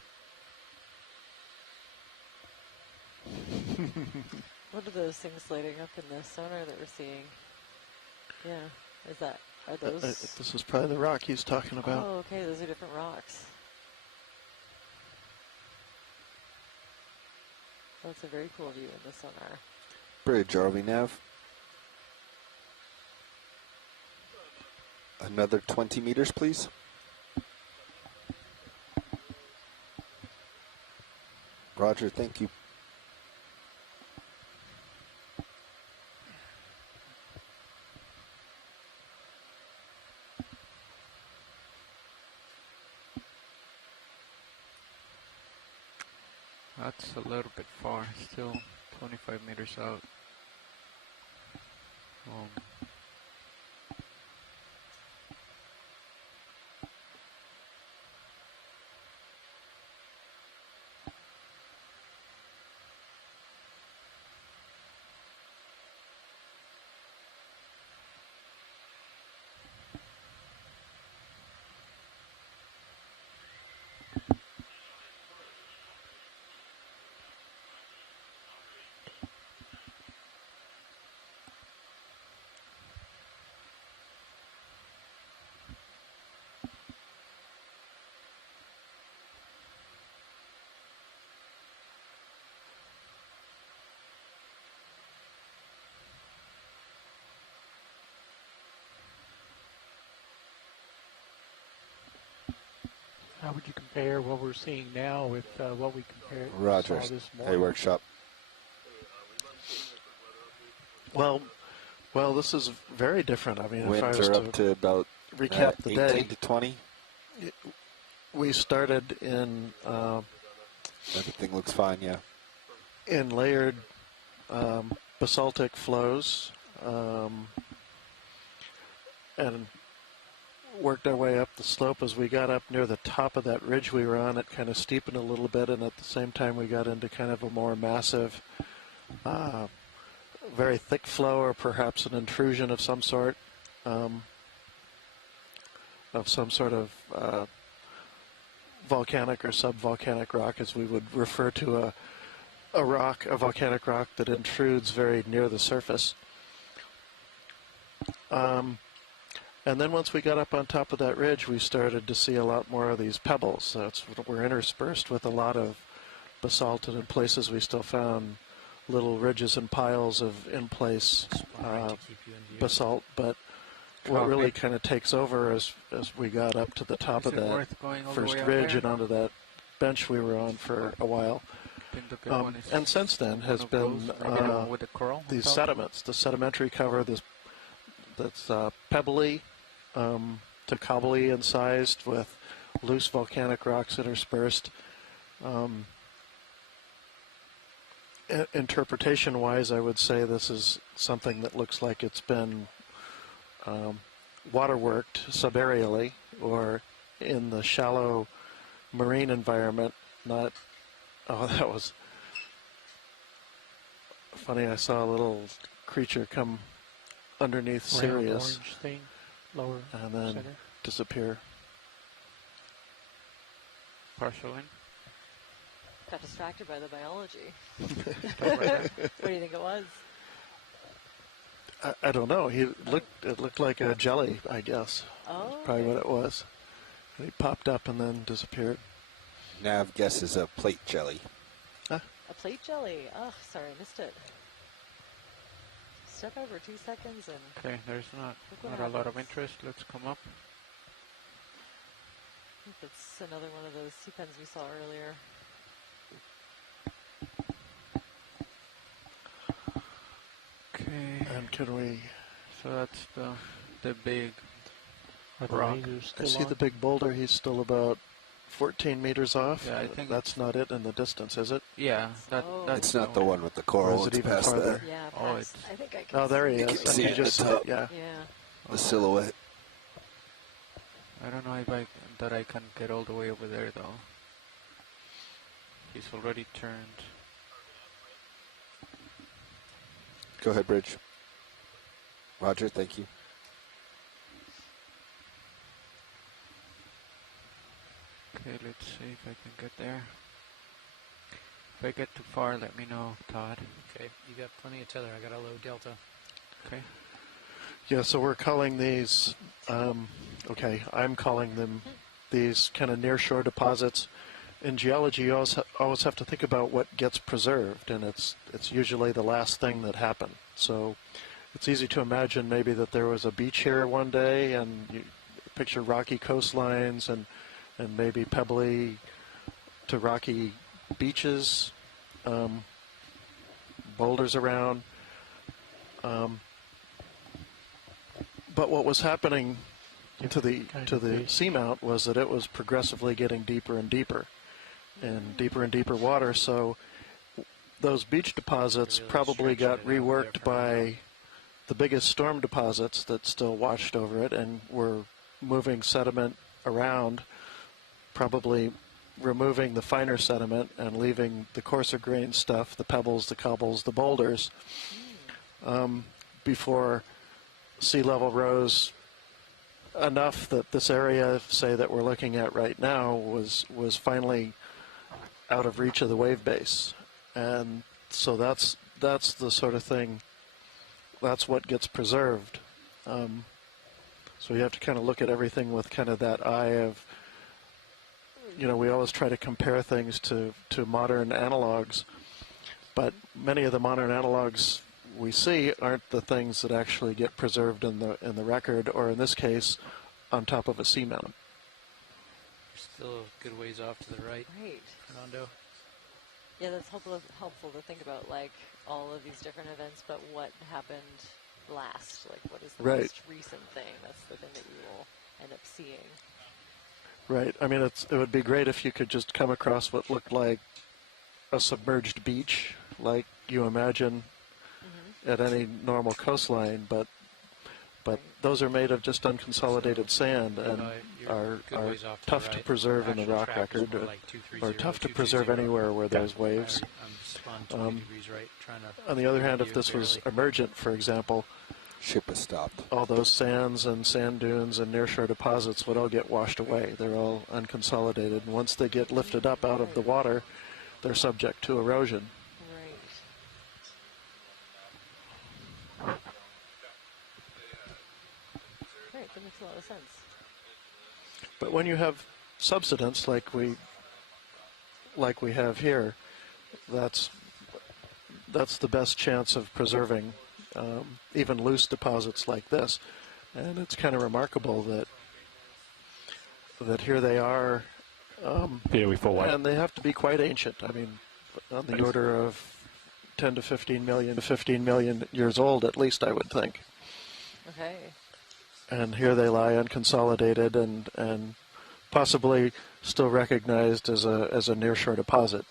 What are those things lighting up in the sonar that we're seeing? Yeah, are those? This is probably the rock he's talking about. Oh, okay, those are different rocks. That's a very cool view in the sonar. Bridge, RV nav. Another 20 meters, please. Roger, thank you. That's a little bit far, still 25 meters out. How would you compare what we're seeing now with what we Roger. saw this morning? Hey, workshop. Well, this is very different. I mean, if I Winds was are up to about recap the 18 day, to 20. We started in. Everything looks fine, yeah. In layered basaltic flows, and worked our way up the slope. As we got up near the top of that ridge we were on, it kind of steepened a little bit, and at the same time we got into kind of a more massive, very thick flow, or perhaps an intrusion of some sort, volcanic or subvolcanic rock, as we would refer to a volcanic rock that intrudes very near the surface. And then once we got up on top of that ridge, we started to see a lot more of these pebbles. We're interspersed with a lot of basalt, and in places we still found little ridges and piles of in-place basalt. But what really kind of takes over as we got up to the top of that first ridge and onto that bench we were on for a while. And since then has been these sediments, the sedimentary cover that's pebbly to cobbly incised with loose volcanic rocks interspersed. Interpretation-wise, I would say this is something that looks like it's been water-worked subaerially or in the shallow marine environment. Not, oh, that was funny. I saw a little creature come underneath Sirius orange thing, lower and then center. Disappear. Partial in. Got distracted by the biology. What do you think it was? I don't know. It looked like a jelly, I guess. Oh, that's probably what it was. And he popped up and then disappeared. Nav guesses a plate jelly. A plate jelly. Oh, sorry, I missed it. Step over 2 seconds and. Okay, there's not a lot of interest. Let's come up. I think that's another one of those sea pens we saw earlier. Okay. And can we? So that's the big rock. I see the big boulder. He's still about 14 meters off. Yeah, I think that's not it in the distance, is it? Yeah, that's it's not the one with the coral. Or is it it's even past farther? that. Yeah, Oh, past. it's. I think I can. Oh, there he You is. can see You it just at saw the it, yeah. The silhouette. I don't know if I can get all the way over there though. He's already turned. Go ahead, Bridge. Roger, thank you. Okay, let's see if I can get there. If I get too far, let me know, Todd. Okay, you got plenty of tether. I got a low delta. Okay. Yeah, so we're calling these, okay, I'm calling them these kind of near-shore deposits. In geology, you always have to think about what gets preserved, and it's usually the last thing that happened. So it's easy to imagine maybe that there was a beach here one day, and you picture rocky coastlines and maybe pebbly to rocky beaches, boulders around. But what was happening to the seamount was that it was progressively getting deeper and deeper water. So those beach deposits really probably got stretching it out there reworked by the biggest storm deposits that still washed over it and were moving sediment around, probably removing the finer sediment and leaving the coarser grain stuff, the pebbles, the cobbles, the boulders, before sea level rose enough that this area, say, that we're looking at right now was finally out of reach of the wave base. And so that's the sort of thing, that's what gets preserved. So you have to kind of look at everything with kind of that eye of, you know, we always try to compare things to modern analogs, but many of the modern analogs we see aren't the things that actually get preserved in the record, or in this case, on top of a seamount. Still a good ways off to the right. Right. Fernando. Yeah, that's helpful to think about, like, all of these different events, but what happened last? Like, what is the most recent thing? That's the thing that we will end up seeing. Right. I mean, it would be great if you could just come across what looked like a submerged beach, like you imagine at any normal coastline, but those are made of just unconsolidated sand and are tough to preserve in the rock record, or tough to preserve anywhere where there's waves. On the other hand, if this was emergent, for example, ship has stopped. All those sands and sand dunes and nearshore deposits would all get washed away. They're all unconsolidated. And once they get lifted up out of the water, they're subject to erosion. Right, that makes a lot of sense. But when you have subsidence like we have here, that's the best chance of preserving even loose deposits like this. And it's kind of remarkable that here they are. And they have to be quite ancient. I mean, on the order of 10 to 15 million years old, at least, I would think. Okay. And here they lie unconsolidated and possibly still recognized as a nearshore deposit.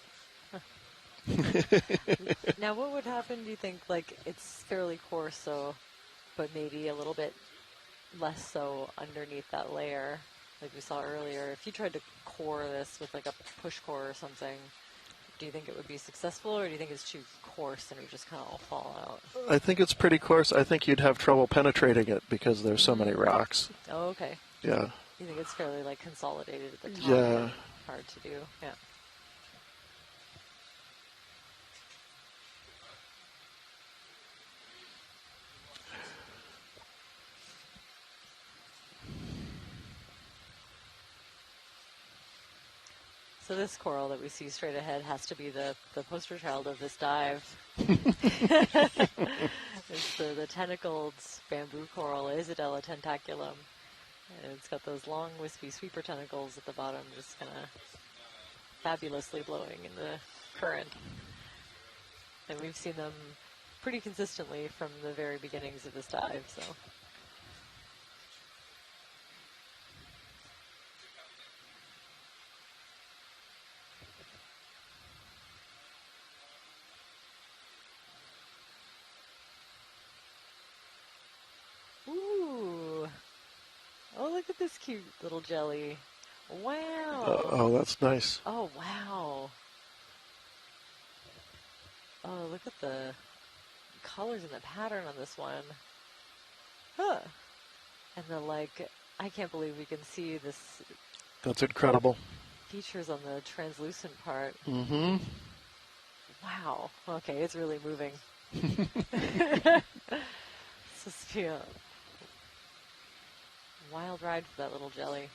Now, what would happen, do you think? Like, it's fairly coarse, so, but maybe a little bit less so underneath that layer, like we saw earlier. If you tried to core this with like a push core or something, do you think it would be successful, or do you think it's too coarse and it would just kind of all fall out? I think it's pretty coarse. I think you'd have trouble penetrating it because there's so many rocks. Oh, okay. Yeah. You think it's fairly like consolidated at the top? Yeah. Hard to do. Yeah. So this coral that we see straight ahead has to be the poster child of this dive. It's the tentacled bamboo coral, Isidella tentaculum. And it's got those long, wispy sweeper tentacles at the bottom, just kind of fabulously blowing in the current. And we've seen them pretty consistently from the very beginnings of this dive, so. Ooh. Oh, look at this cute little jelly. Wow. Oh, that's nice. Oh, wow. Oh, look at the colors and the pattern on this one. Huh. And the, like, I can't believe we can see this. That's incredible. Features on the translucent part. Mm-hmm. Wow. Okay, it's really moving. This must be a wild ride for that little jelly.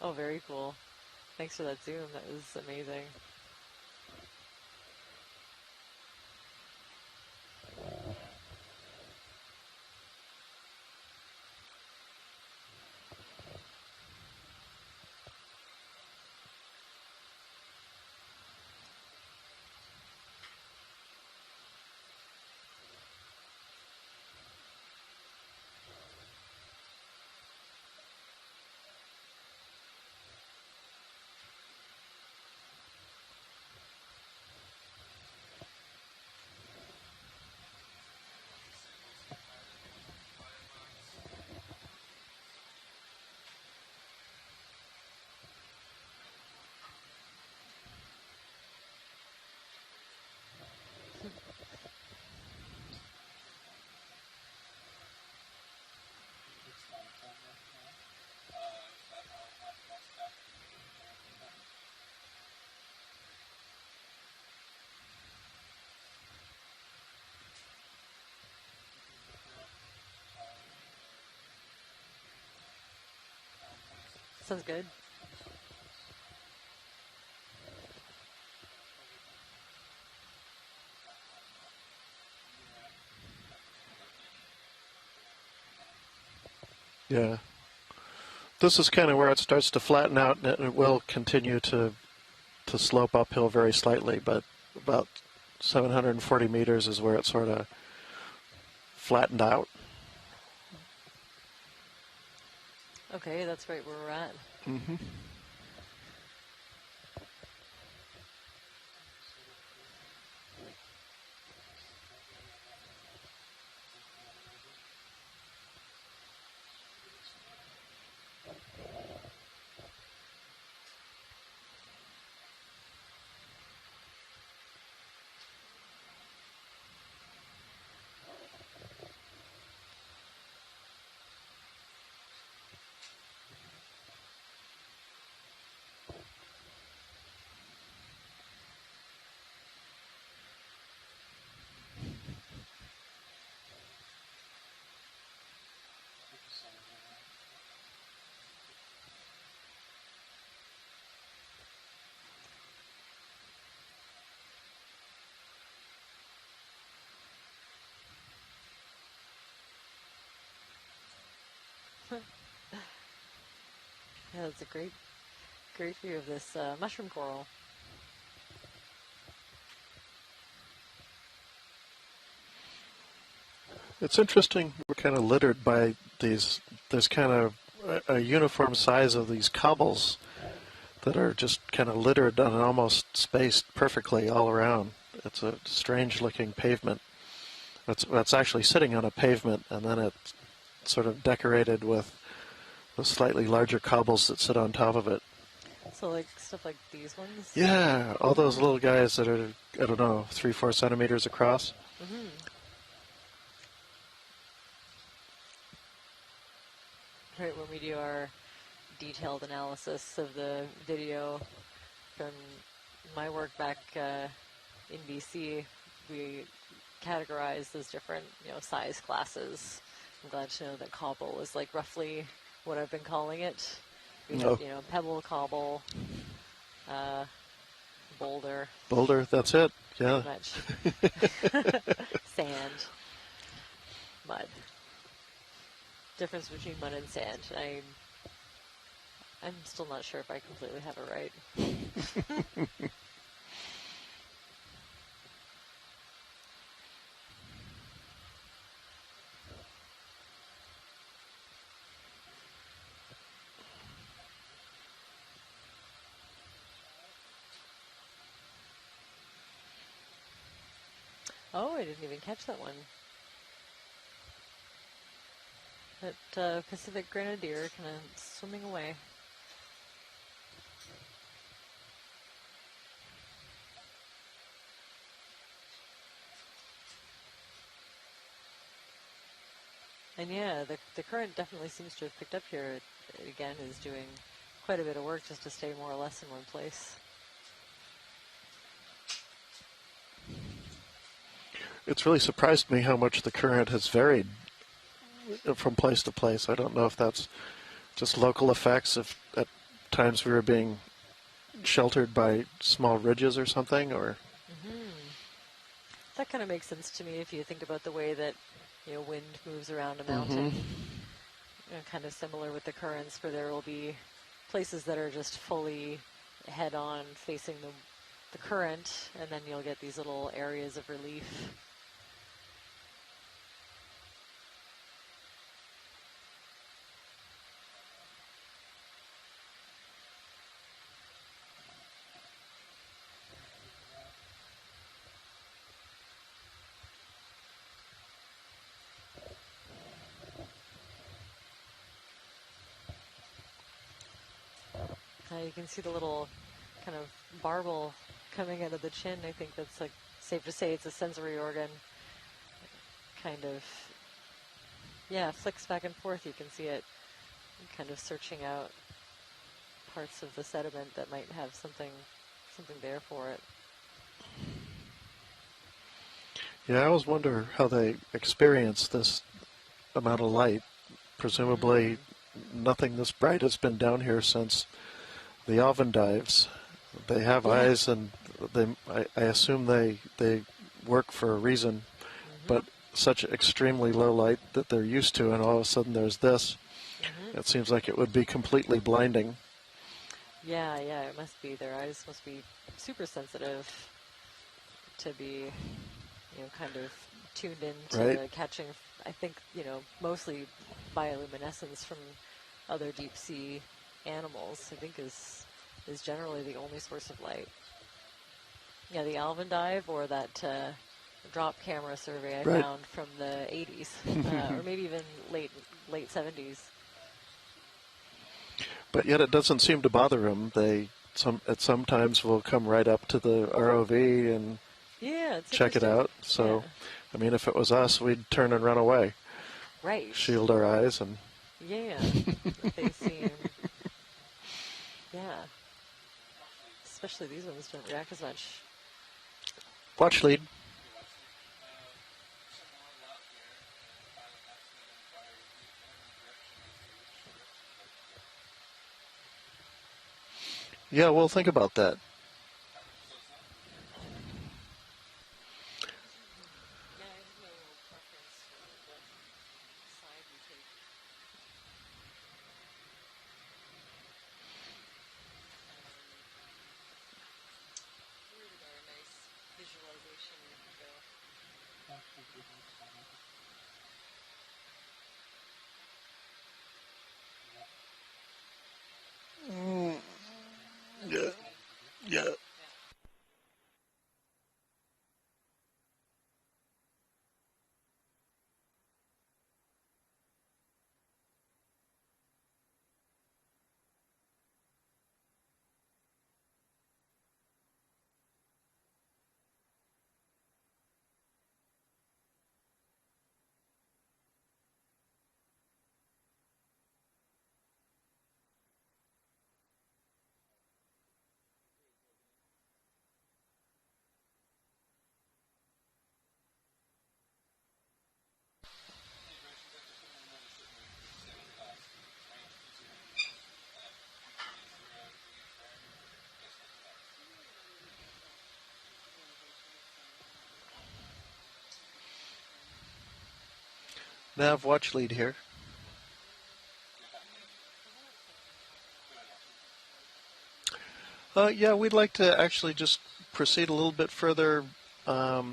Oh, very cool. Thanks for that zoom. That was amazing. sounds good. Yeah. This is kind of where it starts to flatten out, and it will continue to slope uphill very slightly, but about 740 meters is where it sort of flattened out. Okay, that's right where we're at. Mm-hmm. Yeah, that's a great view of this mushroom coral. It's interesting. We're kind of littered by these. There's kind of a uniform size of these cobbles that are just kind of littered on and almost spaced perfectly all around. It's a strange-looking pavement. It's actually sitting on a pavement, and then it's sort of decorated with the slightly larger cobbles that sit on top of it. So like stuff like these ones? Yeah, all those little guys that are, I don't know, 3-4 centimeters across. Mm-hmm. Right, when we do our detailed analysis of the video from my work back in BC, we categorize those different, size classes. I'm glad to know that cobble is like roughly what I've been calling it. We have, pebble, cobble, boulder. Boulder, that's it. Yeah. Pretty much. Sand, mud. Difference between mud and sand. I'm still not sure if I completely have it right. Oh, I didn't even catch that one. That Pacific Grenadier kind of swimming away. And yeah, the current definitely seems to have picked up here. It again is doing quite a bit of work just to stay more or less in one place. It's really surprised me how much the current has varied from place to place. I don't know if that's just local effects, if at times we were being sheltered by small ridges or something, or... Mm-hmm. That kind of makes sense to me if you think about the way that, wind moves around a mountain. Mm-hmm. Kind of similar with the currents, where there will be places that are just fully head-on facing the current, and then you'll get these little areas of relief. You can see the little kind of barbel coming out of the chin. I think that's like safe to say it's a sensory organ. Kind of, flicks back and forth. You can see it kind of searching out parts of the sediment that might have something there for it. Yeah, I always wonder how they experience this amount of light. Presumably nothing this bright has been down here since the Alvin dives. They have eyes, and I assume they work for a reason, but such extremely low light that they're used to, and all of a sudden there's this. It seems like it would be completely blinding. Yeah, it must be. Their eyes must be super sensitive to be, kind of tuned into catching, I think, mostly bioluminescence from other deep sea animals, I think is generally the only source of light. Yeah, the Alvin dive or that drop camera survey I found from the 80s, or maybe even late 70s. But yet it doesn't seem to bother them. It sometimes will come right up to the ROV and check it out. So, I mean, if it was us, we'd turn and run away. Right. Shield our eyes and. Yeah, they seem. Yeah. Especially these ones don't react as much. Watch lead. Yeah, we'll think about that. Yeah. Nav, watch lead here. Yeah, we'd like to actually just proceed a little bit further up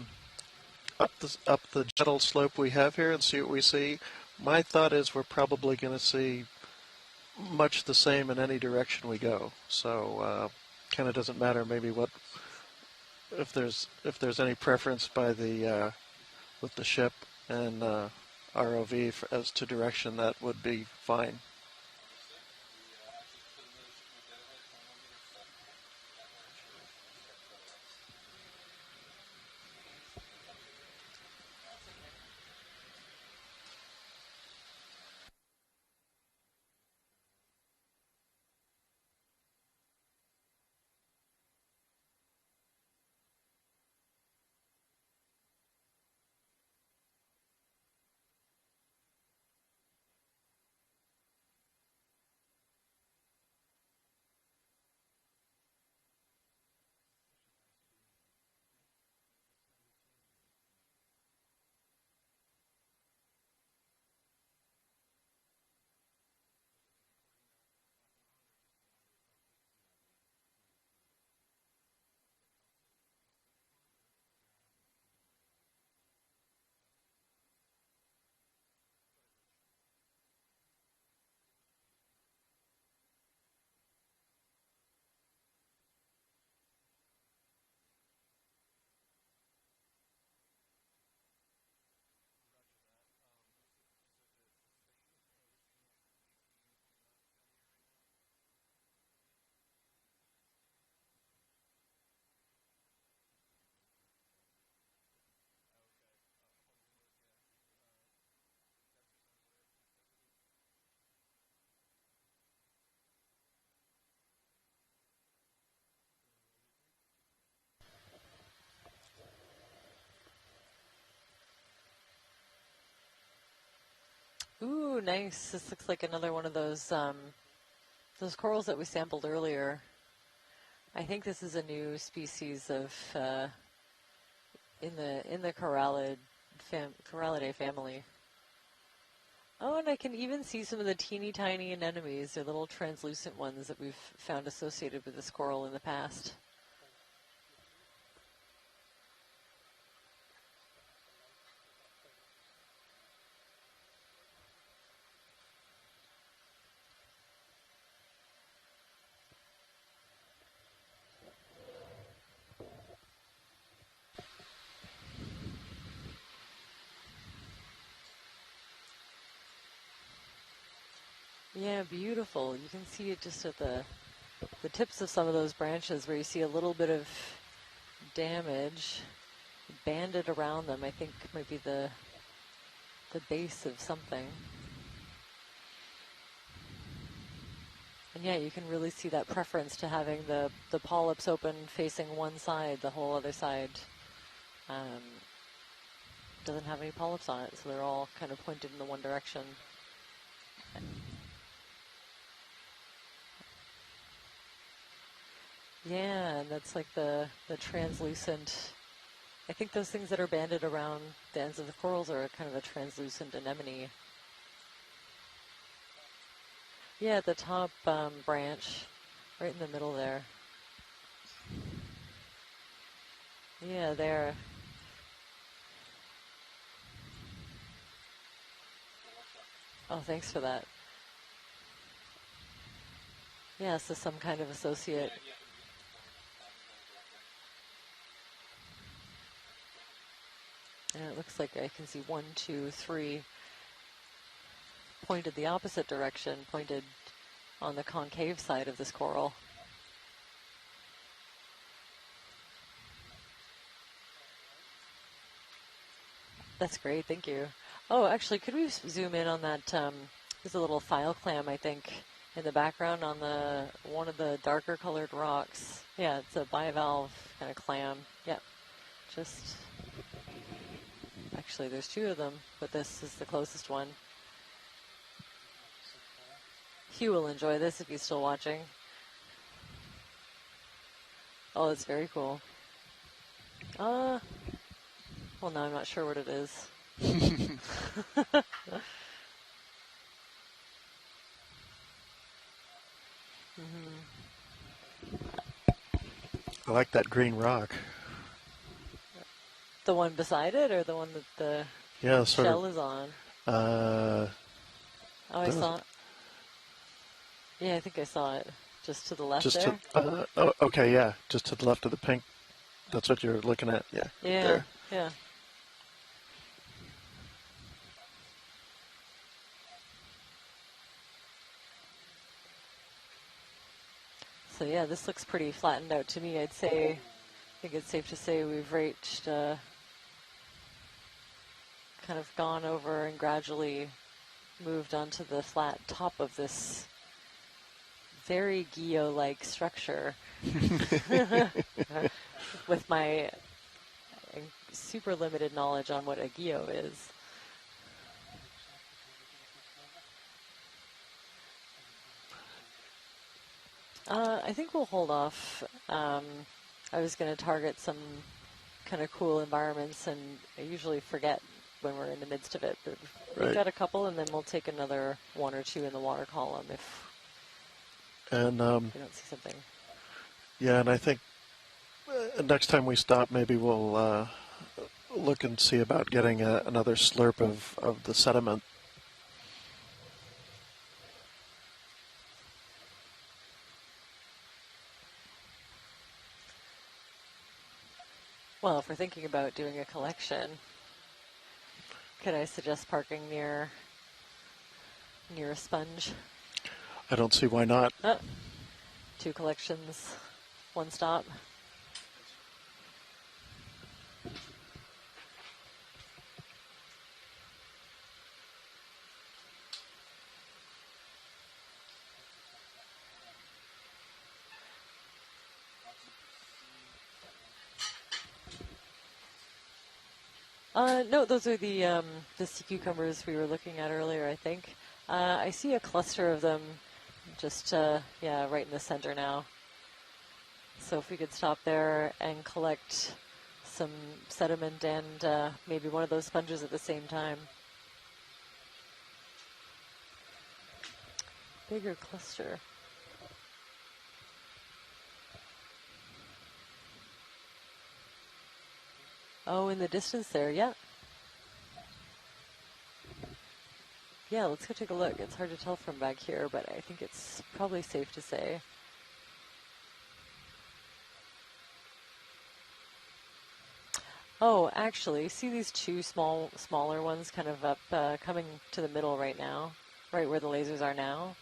the gentle slope we have here and see what we see. My thought is we're probably going to see much the same in any direction we go. So kind of doesn't matter maybe what if there's any preference by the with the ship and ROV as to direction, that would be fine. Ooh, nice. This looks like another one of those corals that we sampled earlier. I think this is a new species of in the Corallidae family. Oh, and I can even see some of the teeny tiny anemones. They're little translucent ones that we've found associated with this coral in the past. Yeah, beautiful. You can see it just at the tips of some of those branches where you see a little bit of damage banded around them. I think might be the base of something. And yeah, you can really see that preference to having the polyps open facing one side. The whole other side doesn't have any polyps on it, so they're all kind of pointed in the one direction. Yeah, and that's like the translucent. I think those things that are banded around the ends of the corals are kind of a translucent anemone. Yeah, at the top branch, right in the middle there. Yeah, there. Oh, thanks for that. Yeah, so some kind of associate. And it looks like I can see 1, 2, 3 pointed the opposite direction, pointed on the concave side of this coral. That's great, thank you. Oh, actually, could we zoom in on that? There's a little file clam, I think, in the background on one of the darker colored rocks. Yeah, it's a bivalve kind of clam. Yep, just... Actually, there's 2 of them, but this is the closest one. Hugh will enjoy this if he's still watching. Oh, it's very cool. Well, now I'm not sure what it is. I like that green rock. The one beside it, or the one that the shell is on? Oh, I saw it. Yeah, I think I saw it. Just to the left there? Oh, okay, yeah. Just to the left of the pink. That's what you're looking at, yeah. Yeah, there. yeah. So yeah, this looks pretty flattened out to me. I think it's safe to say we've reached, kind of gone over and gradually moved onto the flat top of this very Guyot-like structure. With my super limited knowledge on what a Guyot is. I think we'll hold off. I was going to target some kind of cool environments, and I usually forget when we're in the midst of it, but we've got a couple, and then we'll take another 1 or 2 in the water column if we don't see something. Yeah, and I think next time we stop, maybe we'll look and see about getting another slurp of the sediment. Well, if we're thinking about doing a collection, could I suggest parking near a sponge? I don't see why not. 2 collections, 1 stop. No, those are the sea cucumbers we were looking at earlier, I think. I see a cluster of them just, right in the center now. So if we could stop there and collect some sediment and maybe one of those sponges at the same time. Bigger cluster. Oh, in the distance there, yeah. Yeah, let's go take a look. It's hard to tell from back here, but I think it's probably safe to say. Oh, actually, see these two smaller ones kind of up, coming to the middle right now, right where the lasers are now?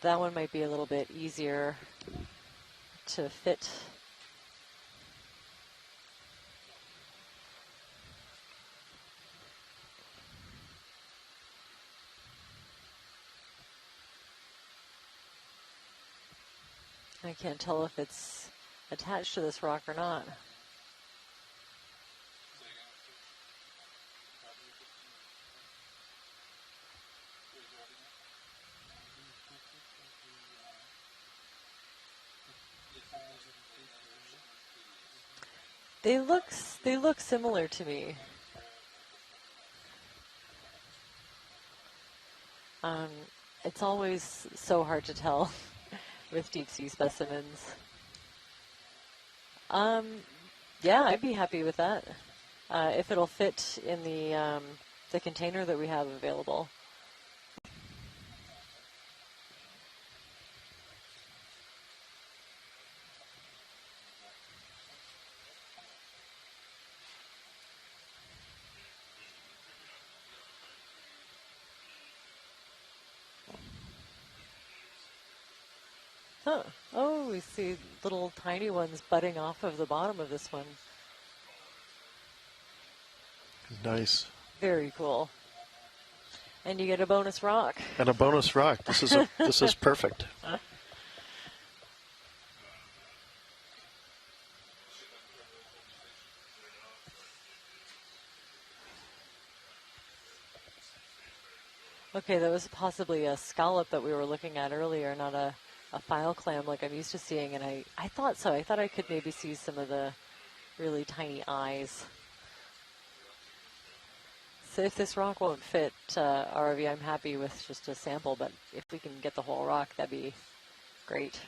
That one might be a little bit easier to fit. I can't tell if it's attached to this rock or not. They look similar to me. It's always so hard to tell with deep sea specimens. Yeah, I'd be happy with that if it'll fit in the container that we have available. Huh. Oh, we see little tiny ones budding off of the bottom of this one. Nice. Very cool. And you get a bonus rock. And a bonus rock. This is perfect. Okay, that was possibly a scallop that we were looking at earlier, not a file clam like I'm used to seeing, and I thought so. I thought I could maybe see some of the really tiny eyes. So if this rock won't fit RV, I'm happy with just a sample, but if we can get the whole rock, that'd be great.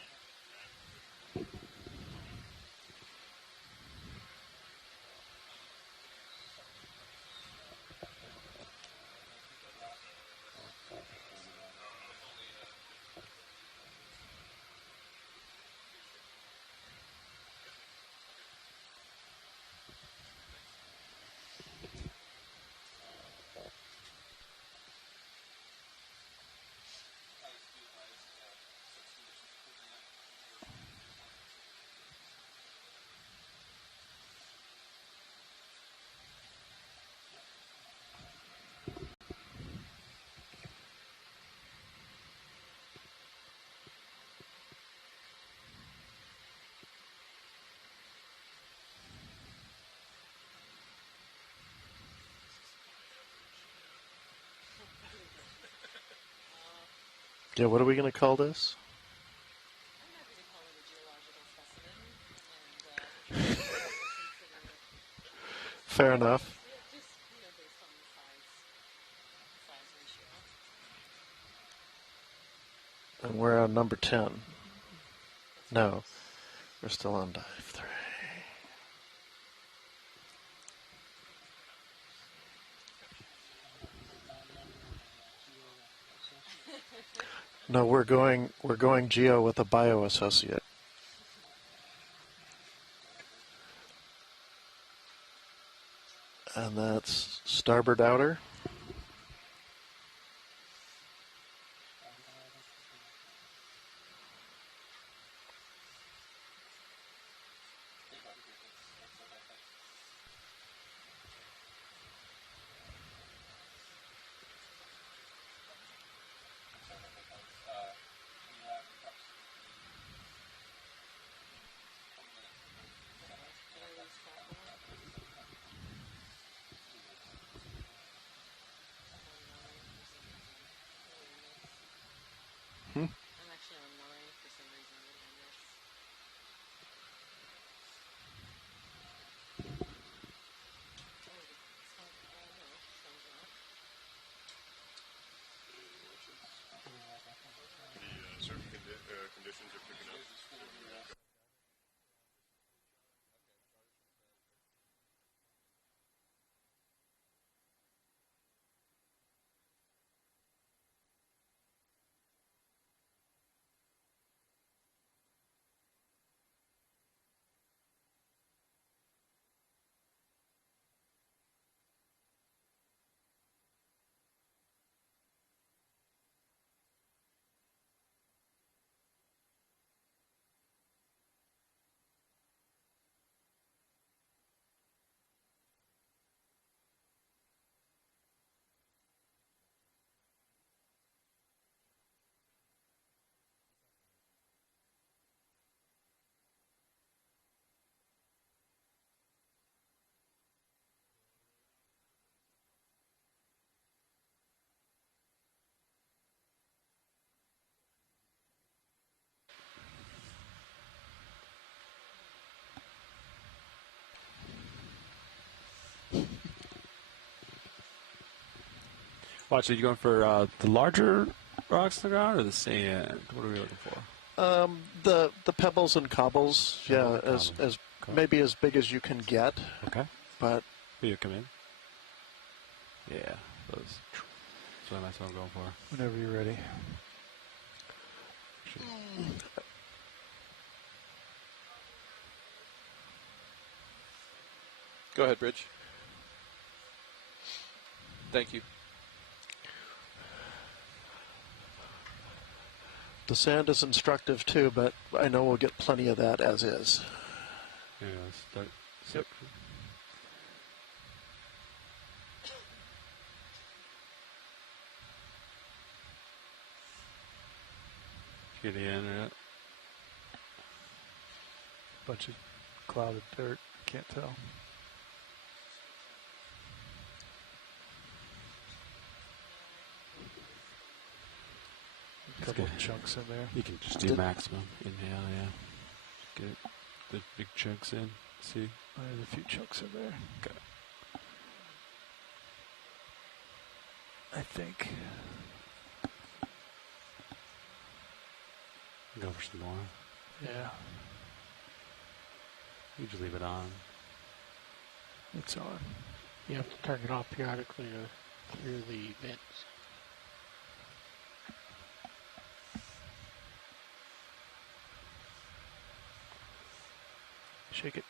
Yeah, what are we going to call this? Fair enough. And we're on number 10. No, we're still on dive 3. No, we're going geo with a bioassociate. And that's starboard outer. I'm actually on 9 for some reason. What did I miss? The surf conditions are picking up. Watch, are you going for the larger rocks on the ground or the sand? What are we looking for? The pebbles and cobbles, yeah, as Okay. maybe as big as you can get. Okay. But Will you come in? Yeah, those. That's what I'm going for. Whenever you're ready. Go ahead, Bridge. Thank you. the sand is instructive too, but I know we'll get plenty of that as is. Yeah, start. Yep. Get in or Bunch of clouded dirt. Can't tell. A couple of chunks in there. You can just do maximum inhale, yeah. Get the big chunks in. See? There's a few chunks in there. Okay. I think. Go for some more. Yeah. You just leave it on. It's on. You have to turn it off periodically to clear the vents. Shake it.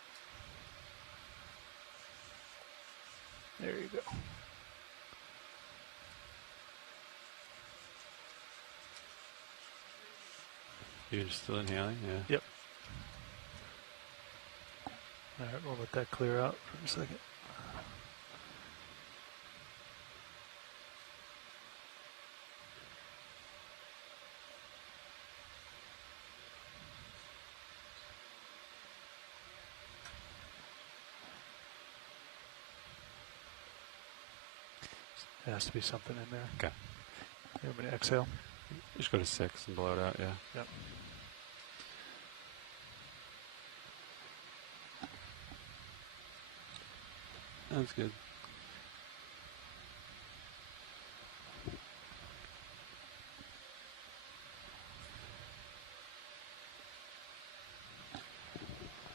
There you go. You're just still inhaling? Yeah. Yep. All right, we'll let that clear out for a second. There has to be something in there. Okay. You want me to exhale? Just go to 6 and blow it out, yeah. Yep. That's good.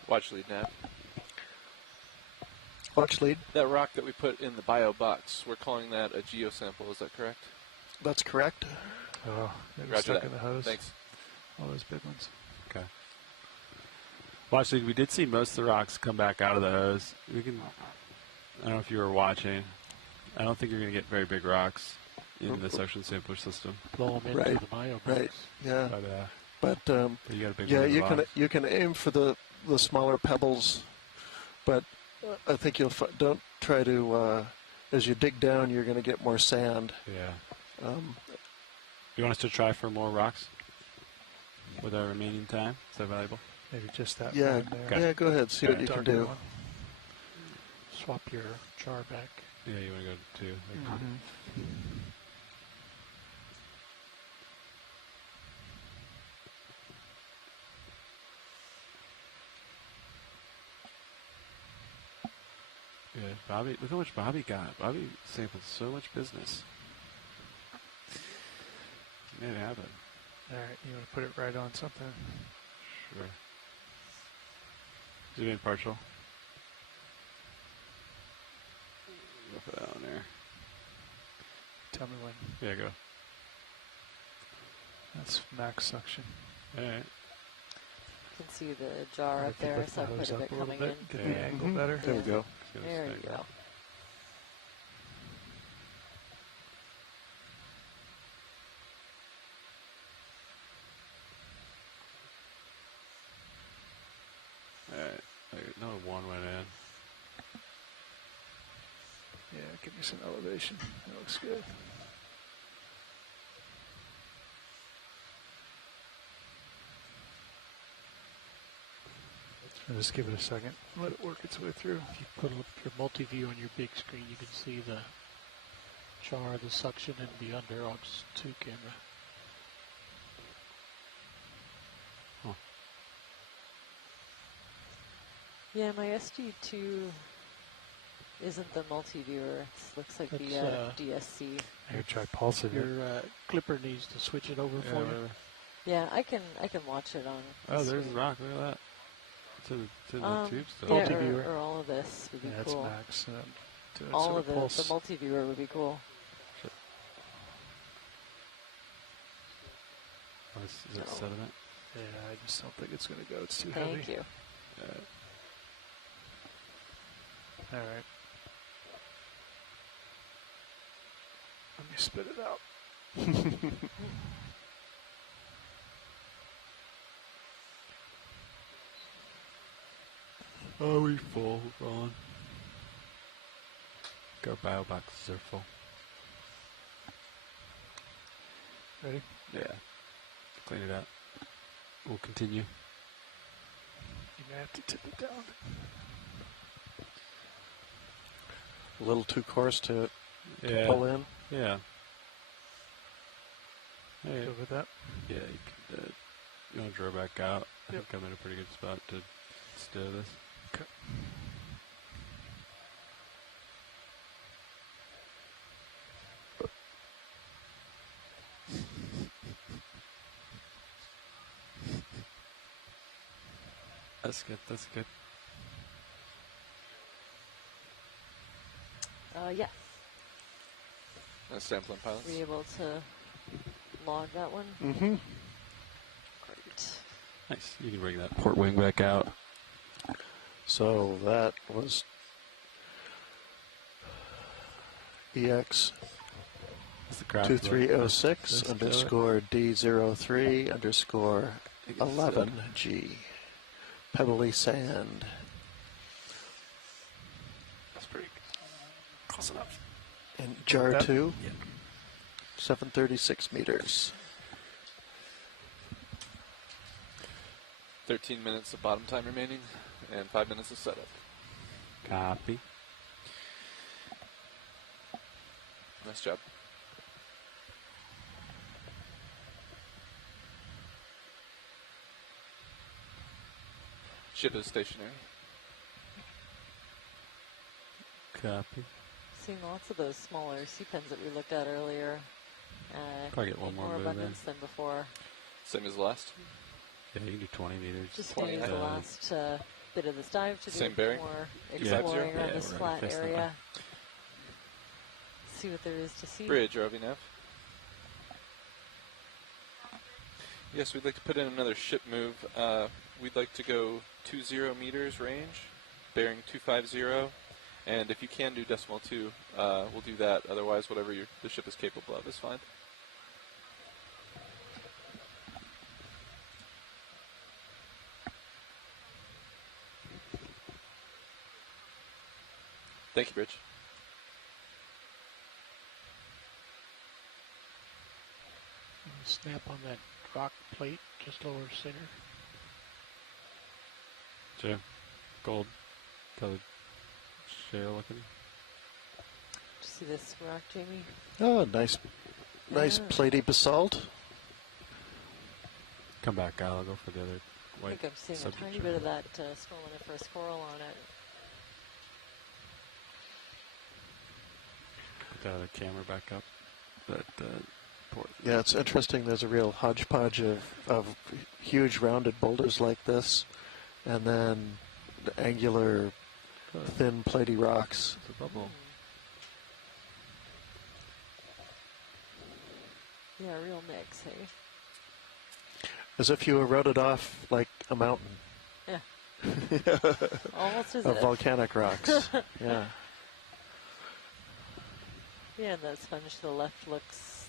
Watch lead, Nav. Watch lead. That rock that we put in the bio box, we're calling that a geosample, is that correct? That's correct. Oh, they were Roger stuck that. in the hose. Thanks. All those big ones. Okay. Well, actually, we did see most of the rocks come back out of the hose. We can. I don't know if you were watching. I don't think you're going to get very big rocks in the suction sampler system. Blow them into the bio box. Right. Yeah. But But you got a big yeah, one in the you can box. you can aim for the smaller pebbles, but I think you'll don't try to as you dig down, you're going to get more sand. Yeah. You want us to try for more rocks with our remaining time? Is that valuable? Maybe just that Yeah, one there. yeah. Go ahead. See what you can Darker do. one. Swap your jar back. Yeah, you want to go to 2. Like Bobby, look how much Bobby got. Bobby sampled so much business. Made it happen. All right, you want to put it right on something? Sure. Zoom in partial. Go for that one there. Tell me when. Yeah, go. That's max suction. All right. You can see the jar up there, so quite a bit coming in. Get the angle better. There we go. There you go. Alright, another one went in. Yeah, give me some elevation. That looks good. I'll just give it a second. Let it work its way through. If you put up your multi-view on your big screen, you can see the jar, the suction, and the under on 2 camera. Huh. Yeah, my SD2 isn't the multi-viewer. It looks like the DSC. Here, try pulsing it. Your clipper needs to switch it over for you. Yeah, I can watch it on. Oh, there's the rock. Look at that. To the tube still. Yeah, multi-viewer. or all of this would be cool. That's max. All of the multi-viewer would be cool. Sure. Oh, is it sediment? Yeah, I just don't think it's going to go. It's too Thank heavy. you. All right. Let me spit it out. Are we full, Ron? Our bio boxes are full. Ready? Yeah. Clean it up. We'll continue. You may have to tip it down. A little too coarse to Yeah. pull in. Yeah. Hey. Good with that? Yeah, you could, you want to draw back out. I think I'm in a pretty good spot to stow this. Okay. That's good, that's good. Yeah. Nice sampling pilots. Were you able to log that one? Mm-hmm. Great. Nice. You can bring that port wing back out. So that was EX2306 underscore D03 underscore 11G. Pebbly sand. That's pretty close enough. And jar 2? Yeah. 736 meters. 13 minutes of bottom time remaining and 5 minutes of setup. Copy. Nice job. Ship is stationary. Copy. Seeing lots of those smaller sea pens that we looked at earlier. Probably get one more move abundance than before. Same as the last? Yeah, you can do 20 meters. Just going to use the last bit of this dive to Same do bearing? more Yeah. exploring around Yeah, this we're flat facing that area. way. See what there is to see. Bridge, RV nav. Yes, we'd like to put in another ship move. We'd like to go 20 meters range, bearing 250, and if you can do decimal 2, we'll do that. Otherwise, whatever the ship is capable of is fine. Thank you, Bridge. Snap on that rock plate just lower center. Sure. Gold colored shale looking. Did you see this rock, Jamie? Oh, nice platy basalt. Come back, Al. I'll go for the other I white. think I'm seeing a subject tiny shell. bit of that spirulina coral on it. the camera back up. That port. Yeah, it's interesting. There's a real hodgepodge of huge rounded boulders like this, and then the angular, thin, platy rocks. It's a bubble. Yeah, real mix, hey? As if you eroded off like a mountain. Yeah. Almost as of if. volcanic rocks. Yeah. Yeah, and that sponge to the left looks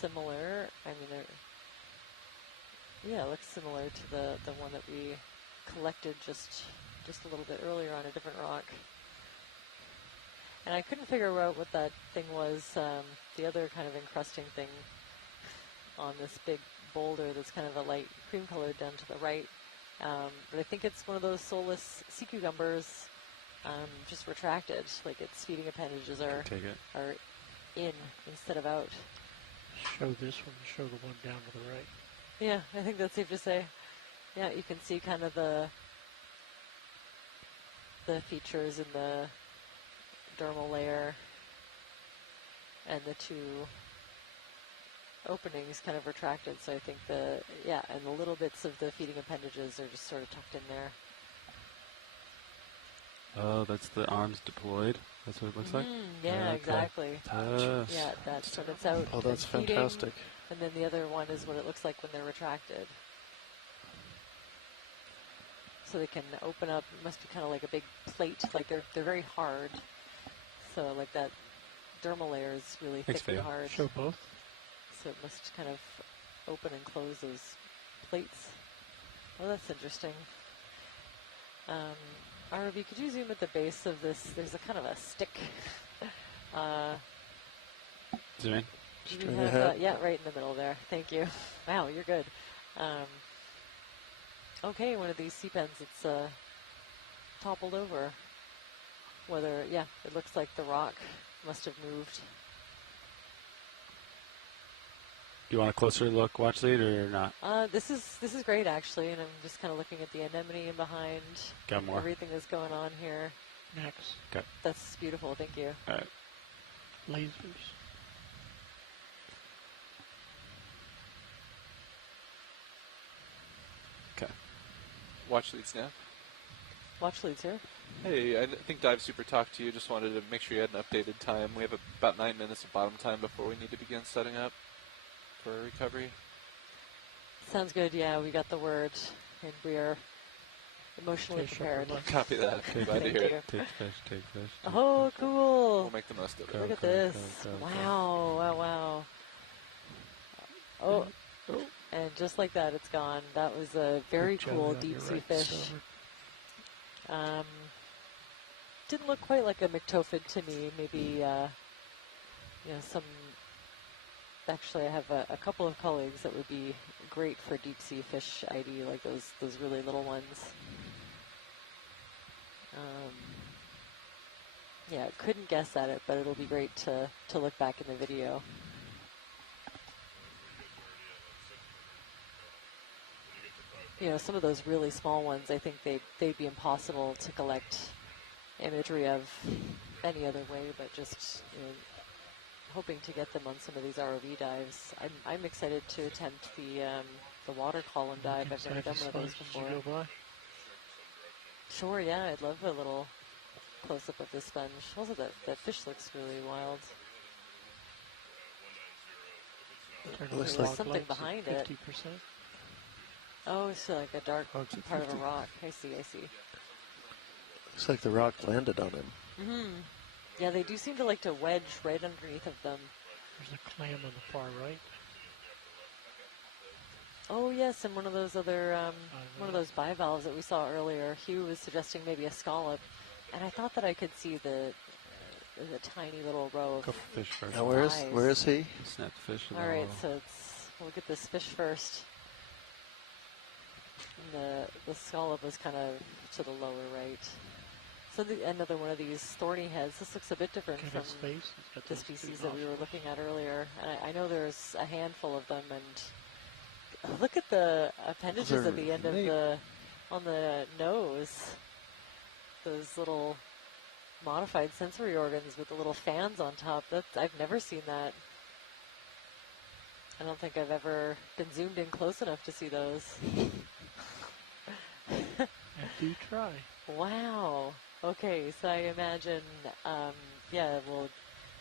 similar. I mean, it looks similar to the one that we collected just a little bit earlier on a different rock. And I couldn't figure out what that thing was. The other kind of encrusting thing on this big boulder that's kind of a light cream color down to the right. But I think it's one of those soulless sea cucumbers, just retracted, like its feeding appendages are in instead of out. Show this one, show the one down to the right. Yeah, I think that's safe to say. Yeah, you can see kind of the features in the dermal layer and the two openings kind of retracted, so I think and the little bits of the feeding appendages are just sort of tucked in there. Oh, that's the arms deployed. That's what it looks like? Yeah, exactly. Yes. Yeah, that's when it's out. Oh, that's feeding, fantastic. And then the other one is what it looks like when they're retracted. So they can open up, it must be kind of like a big plate, like they're very hard. So like that dermal layer is really thick and hard. Show both. So it must kind of open and close those plates. Oh, that's interesting. RV, could you zoom at the base of this? There's a kind of a stick. Zoom in. Do we have, yeah, right in the middle there. Thank you. Wow, you're good. Okay, one of these sea pens, it's toppled over. It looks like the rock must have moved. Do you want a closer look, watch lead, or not? This is great actually, and I'm just kind of looking at the anemone in behind. Got more. Everything that's going on here. Next. Okay. That's beautiful. Thank you. All right. Lasers. Okay. Watch leads now. Watch leads here. Hey, I think Dive Super talked to you. Just wanted to make sure you had an updated time. We have about 9 minutes of bottom time before we need to begin setting up for recovery. Sounds good. Yeah, we got the word, and we are emotionally prepared. Copy that. Glad to hear it. Take fish. Oh, cool. We'll make the most of it. Look at this. Wow. Oh, and just like that, it's gone. That was a very cool deep sea fish. Didn't look quite like a McTophid to me. Maybe, some. Actually, I have a couple of colleagues that would be great for deep sea fish ID, like those really little ones. Couldn't guess at it, but it'll be great to look back in the video. Some of those really small ones, I think they'd be impossible to collect imagery of any other way, but just hoping to get them on some of these ROV dives. I'm excited to attempt the water column dive. I've never done one of those before. Sure, yeah, I'd love a little close-up of the sponge. Also, that fish looks really wild. There's something behind 50%. It. Oh, it's like a dark part of a rock. I see. Looks like the rock landed on him. Mm-hmm. Yeah, they do seem to like to wedge right underneath of them. There's a clam on the far right. Oh yes, and one of those other, one of those bivalves that we saw earlier. Hugh was suggesting maybe a scallop, and I thought that I could see the tiny little row of fish first. Now where is he? Snap the fish. All right, so we'll get this fish first. And the scallop was kind of to the lower right. So another one of these thorny heads. This looks a bit different from the species that we were looking at earlier. And I know there's a handful of them, and look at the appendages at the end of on the nose. Those little modified sensory organs with the little fans on top. I've never seen that. I don't think I've ever been zoomed in close enough to see those. Do try. Wow. Okay, so I imagine, we'll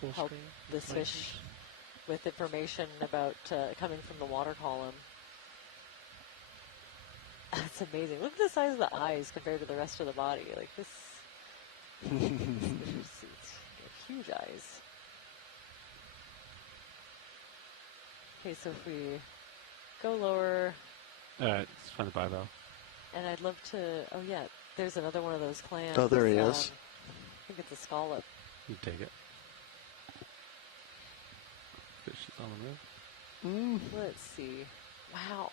Full help screen, this fish with information about coming from the water column. That's amazing. Look at the size of the eyes compared to the rest of the body. Like this, it's huge eyes. Okay, so if we go lower. It's from the bivalve. And I'd love to. Oh yeah, there's another one of those clams. Oh, there he is. I think it's a scallop. You take it. Fish is on the move. Let's see. Wow.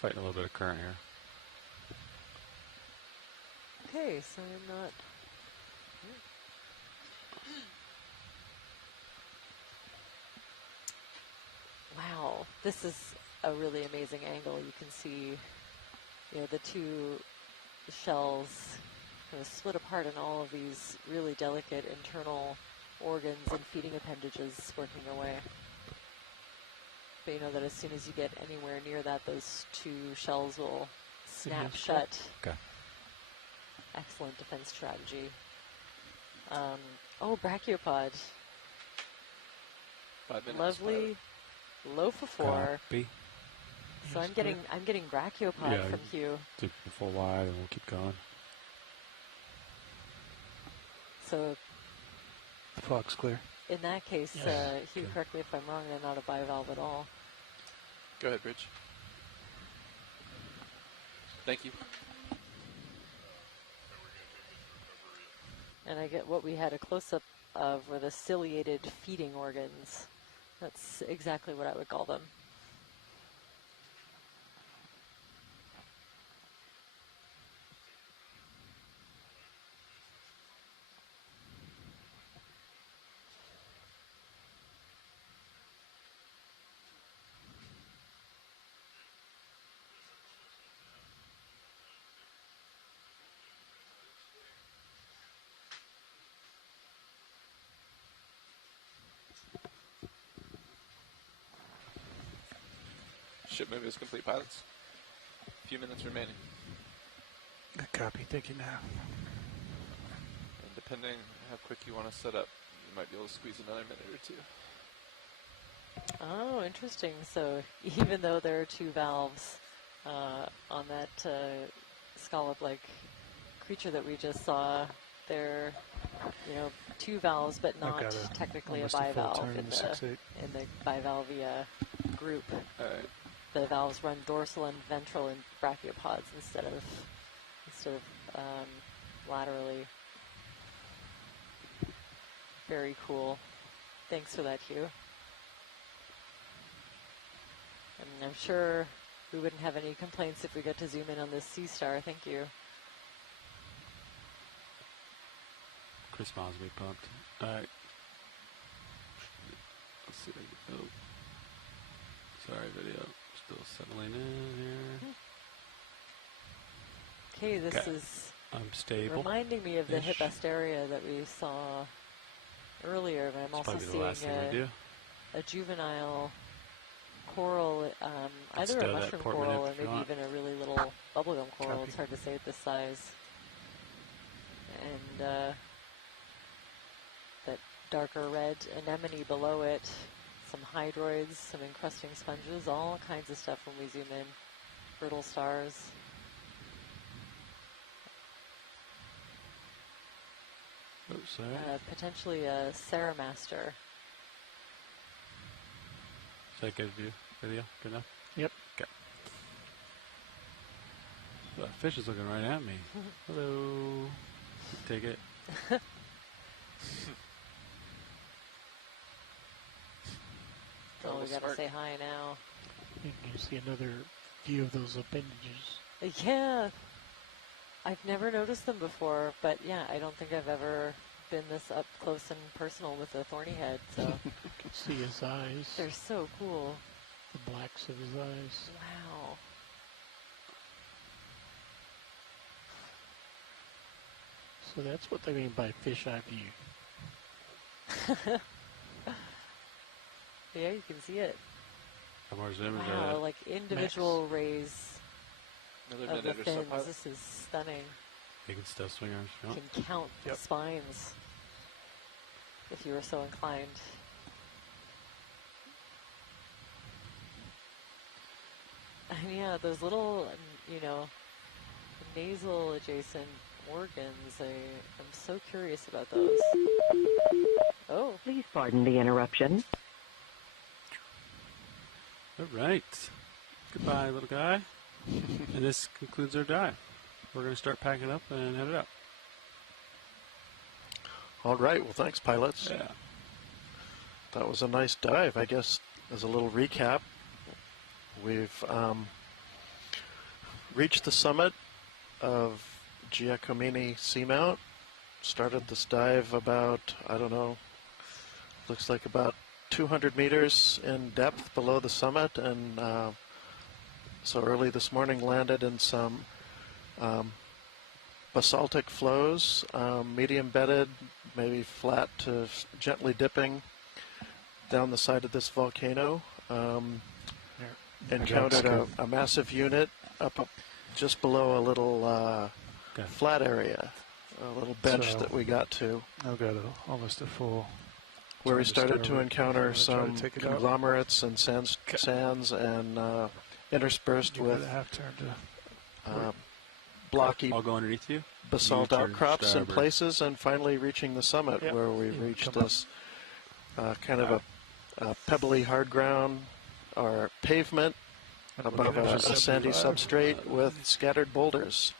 Fighting a little bit of current here. Okay, so I'm not. Wow, this is a really amazing angle. You can see, the two shells kind of split apart in all of these really delicate internal organs and feeding appendages working away. But you know that as soon as you get anywhere near that, those two shells will snap shut. Okay. Excellent defense strategy. Brachiopod. 5 minutes. Lovely loaf of 4. Copy. So I'm getting brachiopod from Hugh. Do the full wide, and we'll keep going. So The fog's clear. in that case, Hugh, correct me if I'm wrong, they're not a bivalve at all. Go ahead, Bridge. Thank you. And I get what we had a close-up of were the ciliated feeding organs. That's exactly what I would call them. Ship move is complete, pilots. A few minutes remaining. Good copy. Thank you now. And depending how quick you want to set up, you might be able to squeeze another minute or two. Oh, interesting. So even though there are two valves on that scallop-like creature that we just saw, they're, two valves, but not technically a bivalve in the bivalvia group. All right. The valves run dorsal and ventral in brachiopods instead of laterally. Very cool. Thanks for that, Hugh. And I'm sure we wouldn't have any complaints if we get to zoom in on this sea star. Thank you. Chris Miles will be pumped. All right. Let's see. Oh. Sorry, video. Still settling in here. Okay, this is stable. reminding me of the Hippasteria that we saw earlier, but I'm also seeing a juvenile coral, either a mushroom coral or maybe even a really little bubblegum coral. It's hard to say at this size. And that darker red anemone below it, some hydroids, some encrusting sponges, all kinds of stuff when we zoom in. Brittle stars. Oops, sorry. Potentially a Ceramaster. Is that good view? Video? Good enough? Yep. Okay. That fish is looking right at me. Hello. Take it. Oh, we gotta say hi now. And you see another view of those appendages. Yeah. I've never noticed them before, but yeah, I don't think I've ever been this up close and personal with a thorny head, so. You can see his eyes. They're so cool. The blacks of his eyes. Wow. So that's what they mean by fisheye view. Yeah, you can see it. How much image Wow, like individual rays Another of the minute or so, fins. pilot. This is stunning. You can still swing arms if you You want. can count the spines if you were so inclined. And yeah, those little, nasal adjacent organs, I'm so curious about those. Oh. Please pardon the interruption. All right. Goodbye, little guy. And this concludes our dive. We're going to start packing up and head it out. All right. Well, thanks, pilots. Yeah. That was a nice dive. I guess as a little recap, we've reached the summit of Giacomini Seamount. Started this dive about, I don't know, looks like about 200 meters in depth below the summit, and so early this morning landed in some basaltic flows, medium bedded, maybe flat to gently dipping down the side of this volcano. Encountered a massive unit up just below a little flat area, a little bench that we got to. I've got almost a full. Where we started to encounter I'm gonna try some to take it out. conglomerates and sands and interspersed Give it with a half turn to. blocky I'll go underneath you. basalt You turn outcrops in starboard. places, and finally reaching the summit where we reached this kind of a pebbly hard ground or pavement above a sandy substrate with scattered boulders.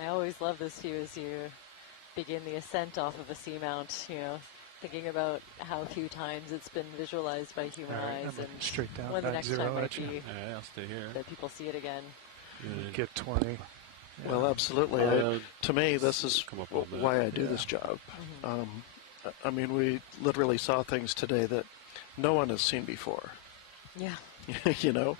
I always love this view as you begin the ascent off of a seamount, thinking about how few times it's been visualized by human eyes and straight down, when the next 90 time might at you. be Yeah, I'll stay here. that people see it again. Get 20. Well, absolutely. To me, this is why I do this job. I mean, we literally saw things today that no one has seen before. Yeah. You know?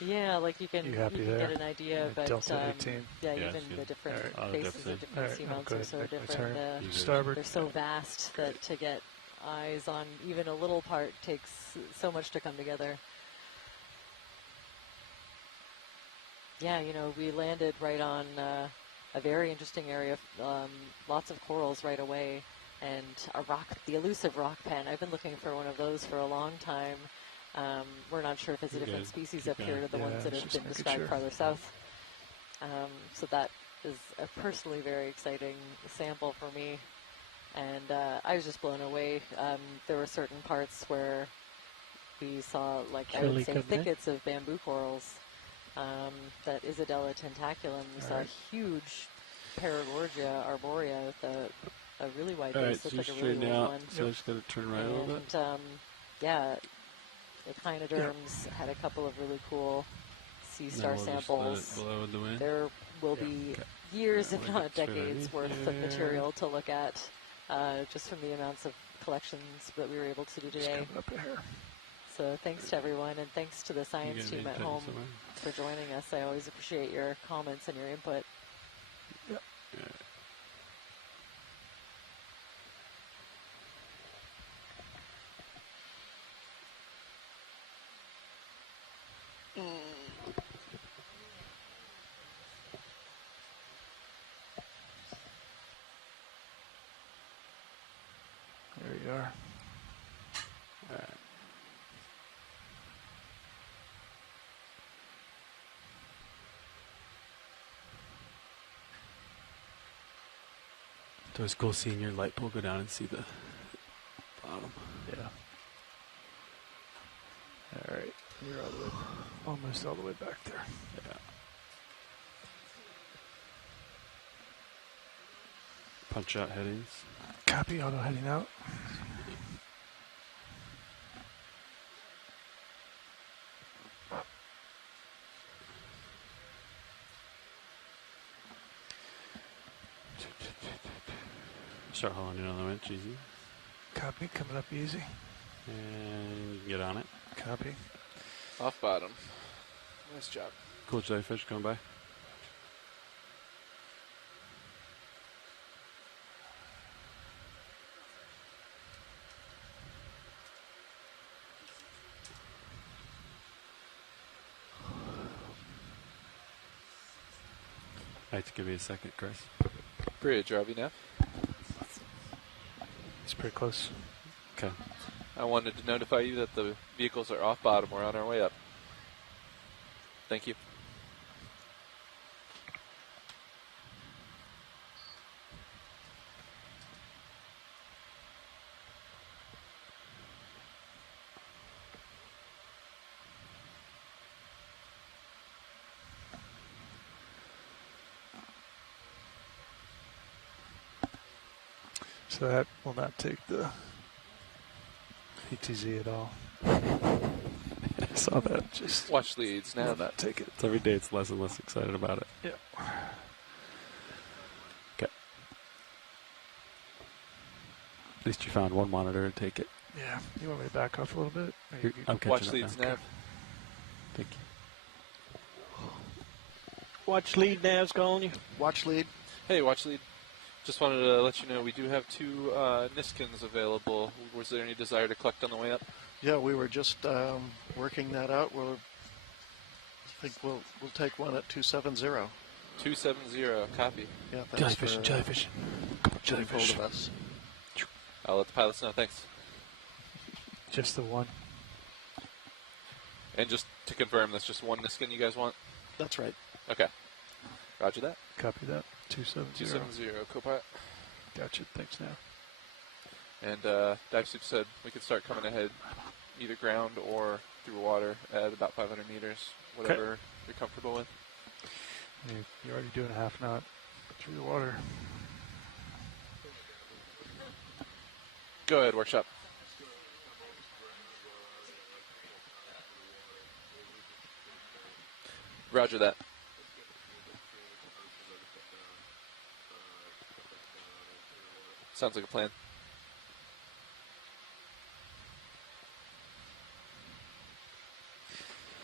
Yeah, like you can happy get there? an idea, but Delta 18. yeah, Yes, even yeah. the different Alright. faces of different Alright, I'm seamounts good. are so Make my different. turn. Starboard. They're so vast that to get eyes on even a little part takes so much to come together. Yeah, we landed right on a very interesting area, lots of corals right away, and the elusive rock pen. I've been looking for one of those for a long time. We're not sure if it's a different species up here to the ones that have been described farther south. So that is a personally very exciting sample for me. And I was just blown away. There were certain parts where we saw, I would say, thickets of bamboo corals. That Isidella tentaculum. We saw a huge Paragorgia arborea with a really wide base. So Looks like a you're really straighten long out, one. so I just got to turn right a little bit. And yeah, Echinoderms had a couple of really cool sea star we'll just let samples. it blow in the wind. There will be years, if not decades, worth of material to look at, just from the amounts of collections that we were able to do today. So thanks to everyone, and thanks to the science team at home for joining us. I always appreciate your comments and your input. Yep. There you are. All right. So it's cool seeing your light pole go down and see the bottom. Yeah. All right. We're all the way, almost all the way back there. Yeah. Punch out headings. Copy. Auto heading out. Start hauling in on the winch, easy. Copy. Coming up easy. And you can get on it. Copy. Off bottom. Nice job. Cool jellyfish coming by. Right, give me a second, Chris. Bridge, RV nav. It's pretty close. Okay. I wanted to notify you that the vehicles are off bottom. We're on our way up. Thank you. So that will not take the ETZ at all. I saw that. Just watch leads now. Will not take it. It's every day it's less and less excited about it. Yeah. Okay. At least you found one monitor to take it. Yeah. You want me to back off a little bit? I'm catching watch up leads now. nav. Thank you. Watch lead, Nav's calling you. Watch lead. Hey, watch lead. Just wanted to let you know we do have 2 Niskins available. Was there any desire to collect on the way up? Yeah, we were just working that out. I think we'll take one at 270. 270, copy. Yeah, thanks jellyfishing. for getting hold of us. I'll let the pilots know. Thanks. Just the one. And just to confirm, that's just one Niskin you guys want? That's right. Okay. Roger that. Copy that. 270. 270, Copilot. Gotcha. Thanks now. And Dive Soup said we could start coming ahead either ground or through water at about 500 meters, whatever you're comfortable with. You're already doing a half knot through the water. Go ahead, workshop. Roger that. Sounds like a plan.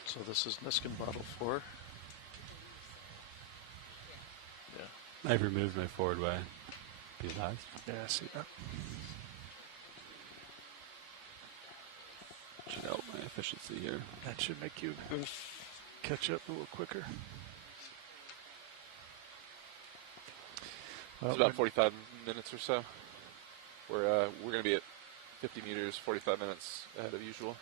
So this is Niskin bottle 4. Yeah. I've removed my forward way. Be live. Yeah, I see that. Should help my efficiency here. That should make you catch up a little quicker. Well, It's about 45 minutes or so. We're going to be at 50 meters, 45 minutes ahead of usual.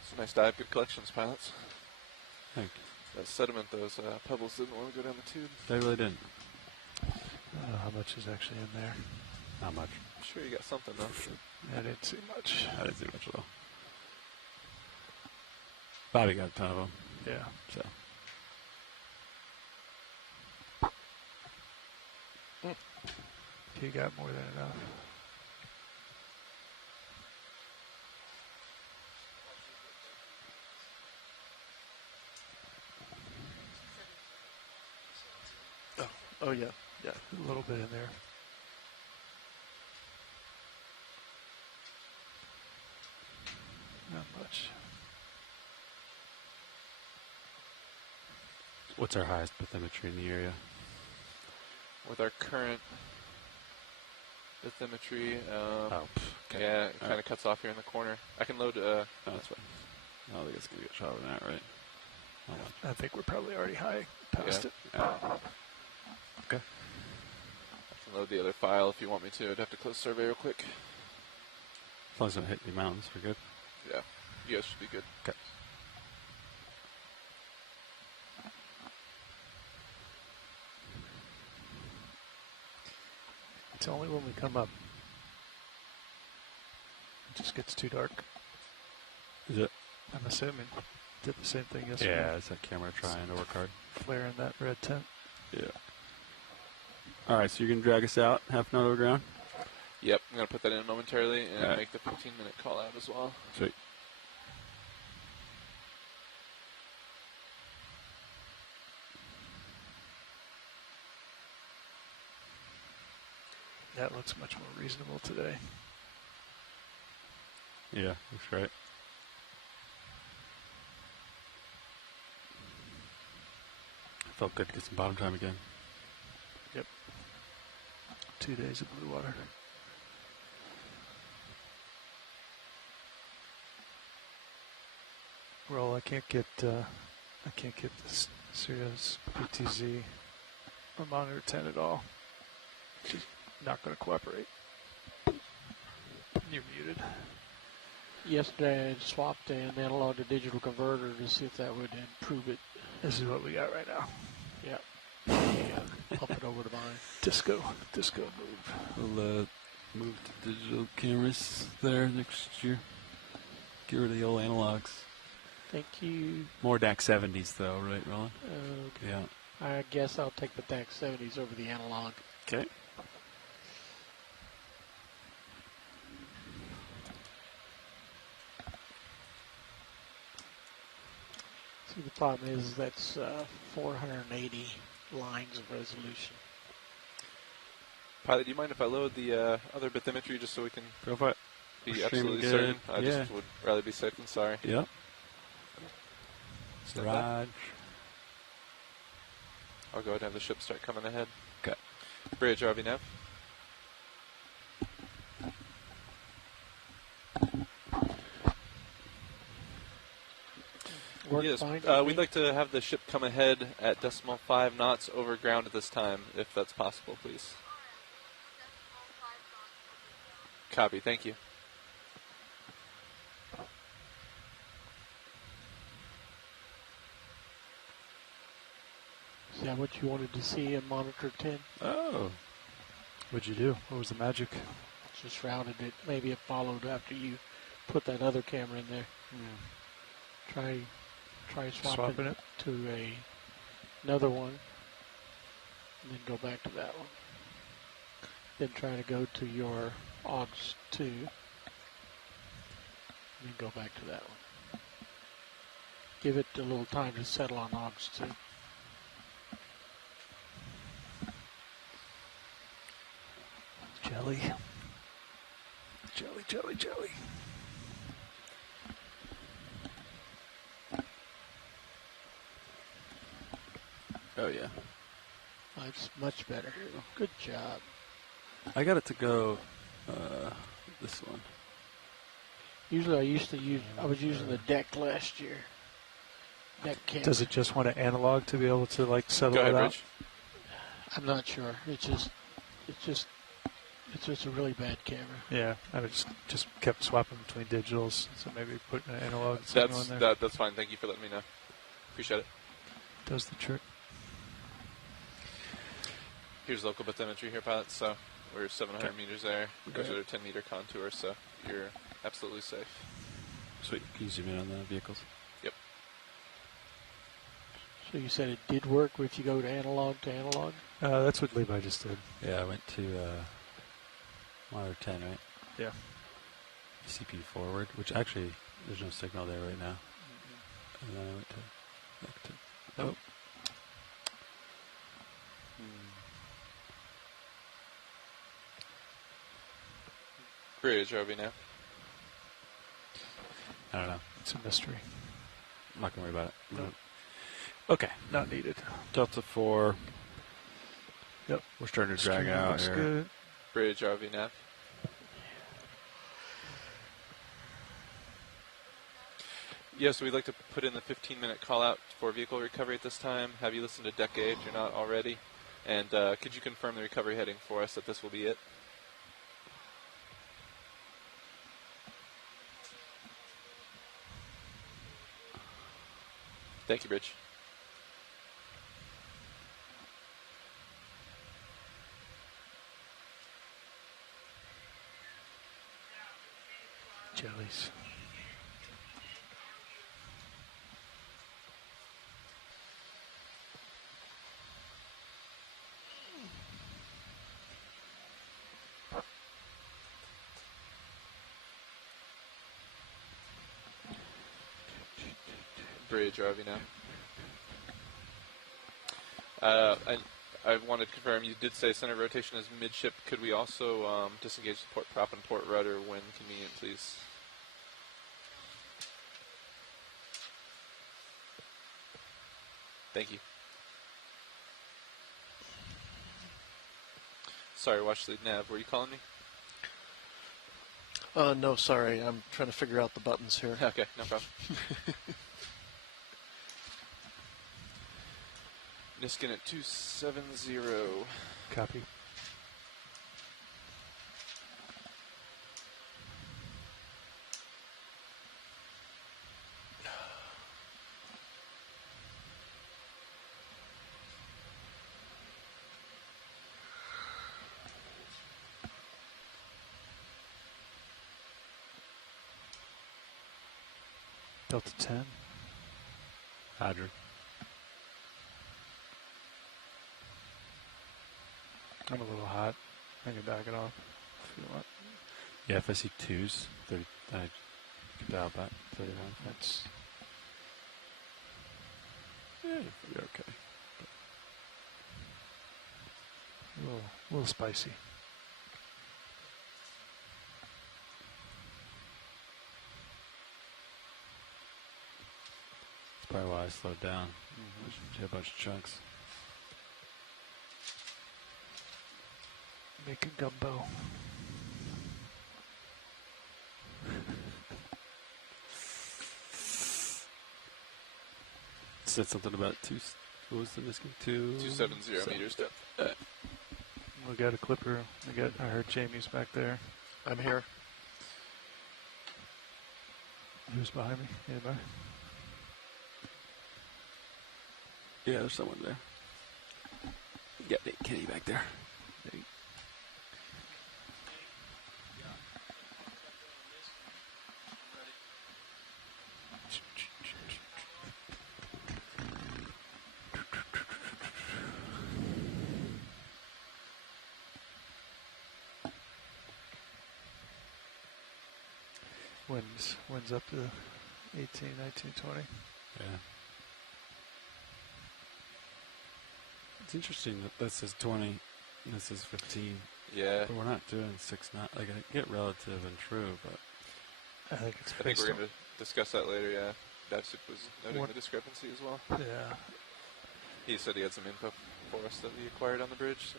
It's a nice dive, good collections, pilots. Thank you. That sediment, those pebbles didn't want to go down the tube. They really didn't. I don't know how much is actually in there. Not much. I'm sure you got something, though. I didn't see much. I didn't see much at all. Bobby got a ton of them. Yeah. So. He got more than enough. Oh yeah, yeah. A little bit in there. Not much. What's our highest bathymetry in the area? With our current bathymetry, okay. yeah, it kind of cuts off here in the corner. I can load. Oh, that's fine. I don't think it's gonna get shot over that, right? I think we're probably already high past it. Okay. I can load the other file if you want me to. I'd have to close survey real quick. As long as I don't hit the mountains, we're good. Yeah, you guys should be good. Okay. It's only when we come up. It just gets too dark. Is it? I'm assuming. Did the same thing yesterday. Yeah, is that camera trying to work hard? Flaring that red tent. Yeah. All right, so you're going to drag us out half an hour ground? Yep, I'm going to put that in momentarily and Alright. make the 15-minute call out as well. Sweet. That looks much more reasonable today. Yeah, looks great. Felt good to get some bottom time again. Yep. 2 days of blue water. Well, I can't get this Sirius PTZ or monitor 10 at all. Just not going to cooperate. You're muted. Yesterday I swapped an analog to digital converter to see if that would improve it. This is what we got right now. Yep. Yeah. Up it over to mine. Disco move. We'll move to digital cameras there next year. Get rid of the old analogs. Thank you. More DAC 70s though, right, Roland? Okay. Yeah. I guess I'll take the DAC 70s over the analog. Okay. See, the problem is that's 480 lines of resolution. Pilot, do you mind if I load the other bathymetry just so we can go for it. Be We're absolutely streaming certain? good. I Yeah. just would rather be safe than sorry. Yep. Stand by. Raj. I'll go ahead and have the ship start coming ahead. Okay. Bridge, RV nav. Yes, we'd like to have the ship come ahead at decimal 5 knots over ground at this time, if that's possible, please. Copy, thank you. Is that what you wanted to see in monitor 10? Oh. What'd you do? What was the magic? Just routed it. Maybe it followed after you put that other camera in there. Try swapping it to another one, and then go back to that one. Then try to go to your AUX 2, and then go back to that one. Give it a little time to settle on AUX 2. Jelly. Jelly, jelly, jelly. Oh, yeah. That's much better. Good job. I got it to go this one. Usually I was using the deck last year. Deck camera. Does it just want an analog to be able to like settle Go ahead, it out? Rich. I'm not sure. It's just a really bad camera. Yeah, I would just kept swapping between digitals, so maybe put an analog signal in there. That's fine. Thank you for letting me know. Appreciate it. Does the trick. Here's local bathymetry here, pilot. So we're 700 Okay. meters there. Okay. Those are 10-meter contour, so you're absolutely safe. Sweet. Can you zoom in on the vehicles? Yep. So you said it did work if you go to analog to analog? That's what Levi just did. Yeah, I went to monitor 10, right? Yeah. CPU forward, which actually there's no signal there right now. And then I went back to. Oh. Bridge, RV now. I don't know. It's a mystery. I'm not going to worry about it. No. Okay. Not needed. Delta 4. Yep. We're starting to drag Stream out looks here. good. Bridge, RV nav. Yes, we'd like to put in the 15-minute call-out for vehicle recovery at this time. Have you listened to deck gauge? You're not already. And could you confirm the recovery heading for us that this will be it? Thank you, Bridge. Jellies. Bridge, RV now. I wanted to confirm, you did say center rotation is midship. Could we also disengage the port prop and port rudder when convenient, please? Thank you. Sorry, watch the nav. Were you calling me? No, sorry. I'm trying to figure out the buttons here. Okay, no problem. Niskin at 270. Copy. Delta 10. Roger. I'm a little hot. I can back it off if you want. Yeah, if I see 2s, 30, I can dial back 31. That's... Yeah, you're okay. A little spicy. That's probably why I slowed down. Hit a bunch of chunks. Make a gumbo. Said something about what was the Niskin? 270 meters depth. We got a clipper. I heard Jamie's back there. I'm here. Who's behind me? Anybody? Yeah, there's someone there. Yeah, Kenny back there. Winds up to 18, 19, 20. Yeah. It's interesting that says 20 and this is 15. Yeah. But we're not doing 6 9. Like, I get relative and true, but I think it's I think we're going to discuss that later, yeah. Davsuk was noting the discrepancy as well. Yeah. He said he had some info for us that we acquired on the bridge. So.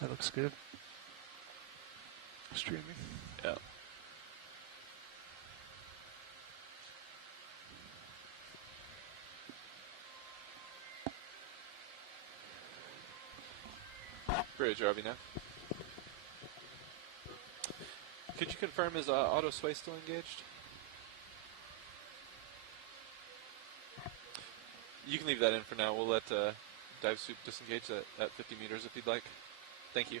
That looks good. Streaming. Yeah. Bridge, RV now. Could you confirm is auto sway still engaged? You can leave that in for now. We'll let Davsuk disengage that at 50 meters if you'd like. Thank you.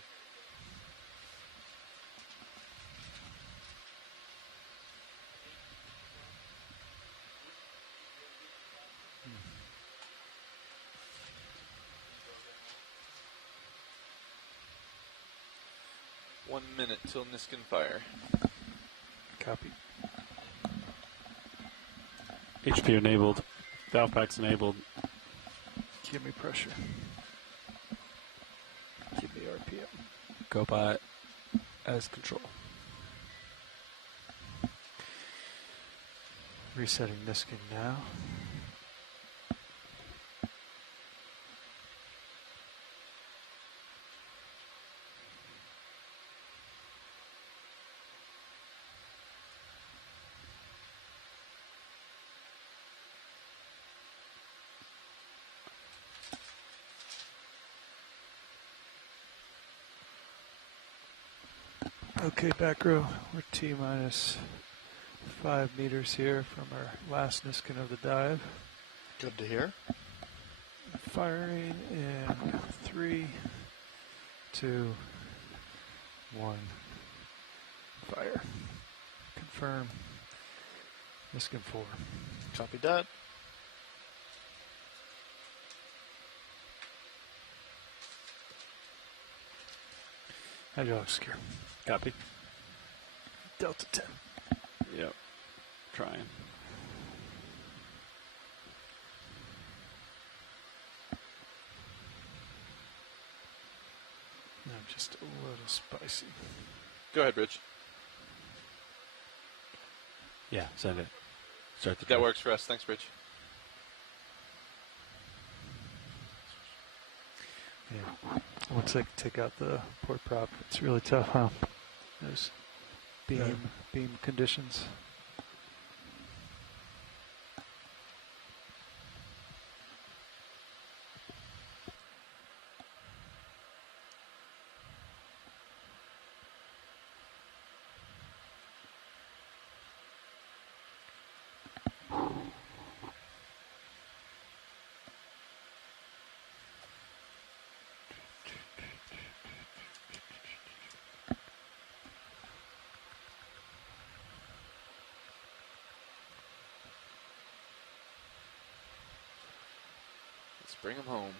One minute till Niskin fire. Copy. HP enabled. Valve packs enabled. Give me pressure. Give me RPM. Go by as control. Resetting Niskin now. Okay, back row. We're T minus 5 meters here from our last Niskin of the dive. Good to hear. Firing in 3, 2, 1. Fire. Confirm. Niskin 4. Copy that. Hydraulic secure. Copy. Delta 10. Yep. Trying. I'm just a little spicy. Go ahead, Bridge. Yeah, send it. Start the That works for us. Thanks, Bridge. Yeah. Once I take out the port prop, it's really tough, huh? Those beam conditions. Let's bring them home.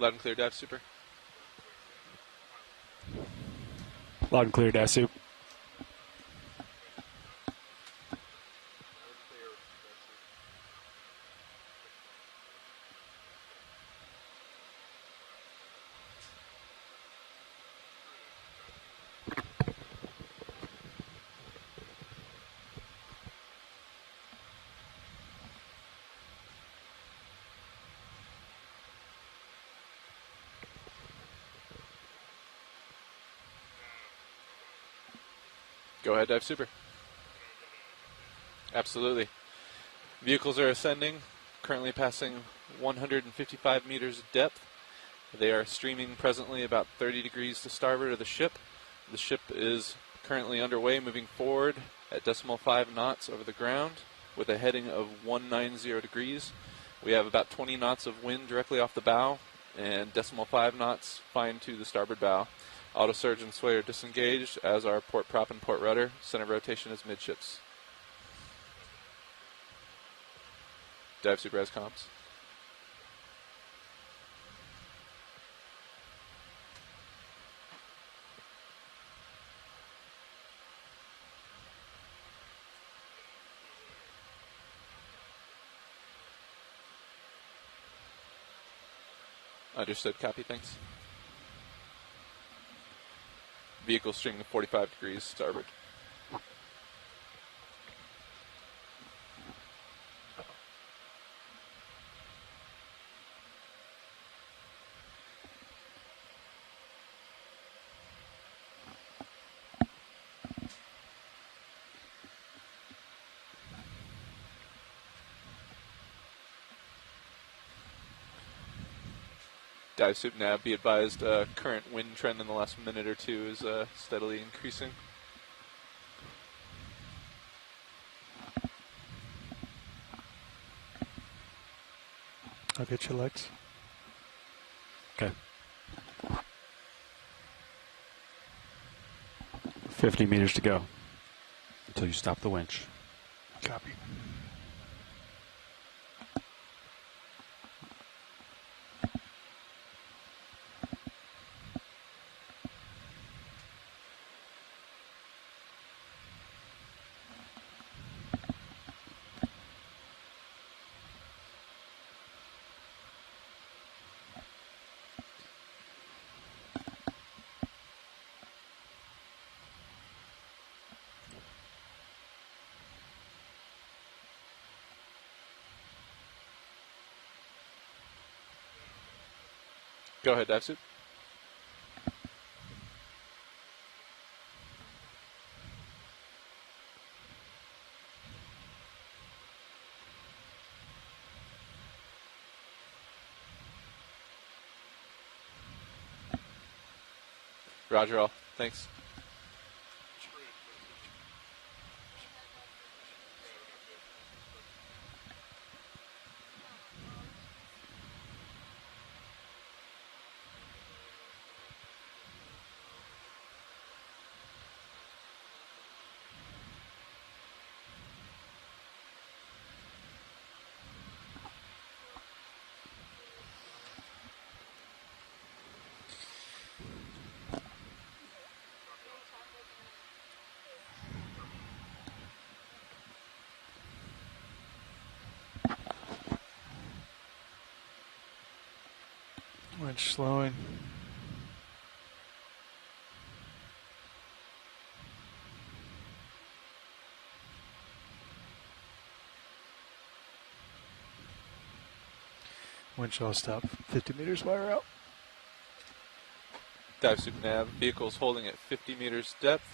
Loud and clear, dive super. Loud and clear, dive soup. Go ahead, dive super. Absolutely. Vehicles are ascending, currently passing 155 meters depth. They are streaming presently about 30 degrees to starboard of the ship. The ship is currently underway, moving forward at decimal 5 knots over the ground with a heading of 190 degrees. We have about 20 knots of wind directly off the bow and decimal 5 knots fine to the starboard bow. Auto surge and sway are disengaged, as are port prop and port rudder. Center of rotation is midships. Dive super as comms. Understood, copy, thanks. Vehicle string 45 degrees starboard. Dive suit nav, be advised, current wind trend in the last minute or two is steadily increasing. I'll get your legs. Okay. 50 meters to go until you stop the winch. Copy. Go ahead, dive suit. Roger all. Thanks. Winch slowing. Winch all stop. 50 meters wire out. Dive suit nav. Vehicles holding at 50 meters depth,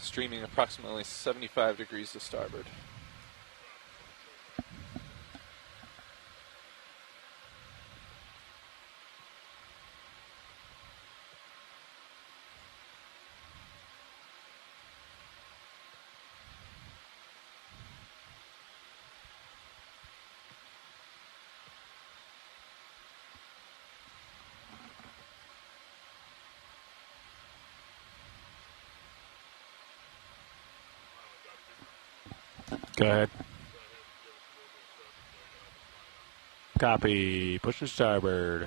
streaming approximately 75 degrees to starboard. Go ahead. Copy. Push to starboard.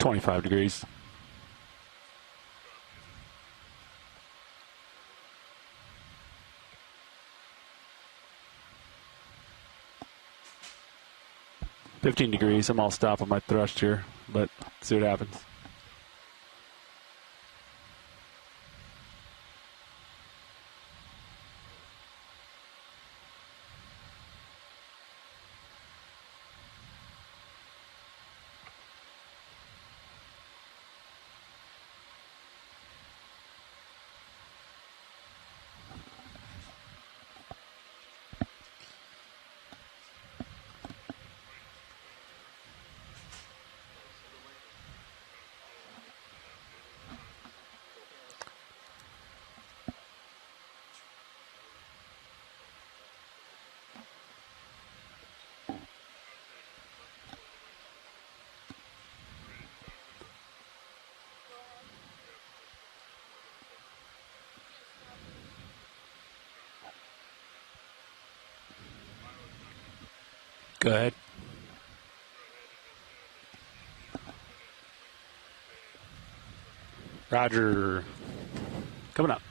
$25 degrees. $15 degrees. I'm all stop on my thrust here, but see what happens. Go ahead. Roger. Coming up.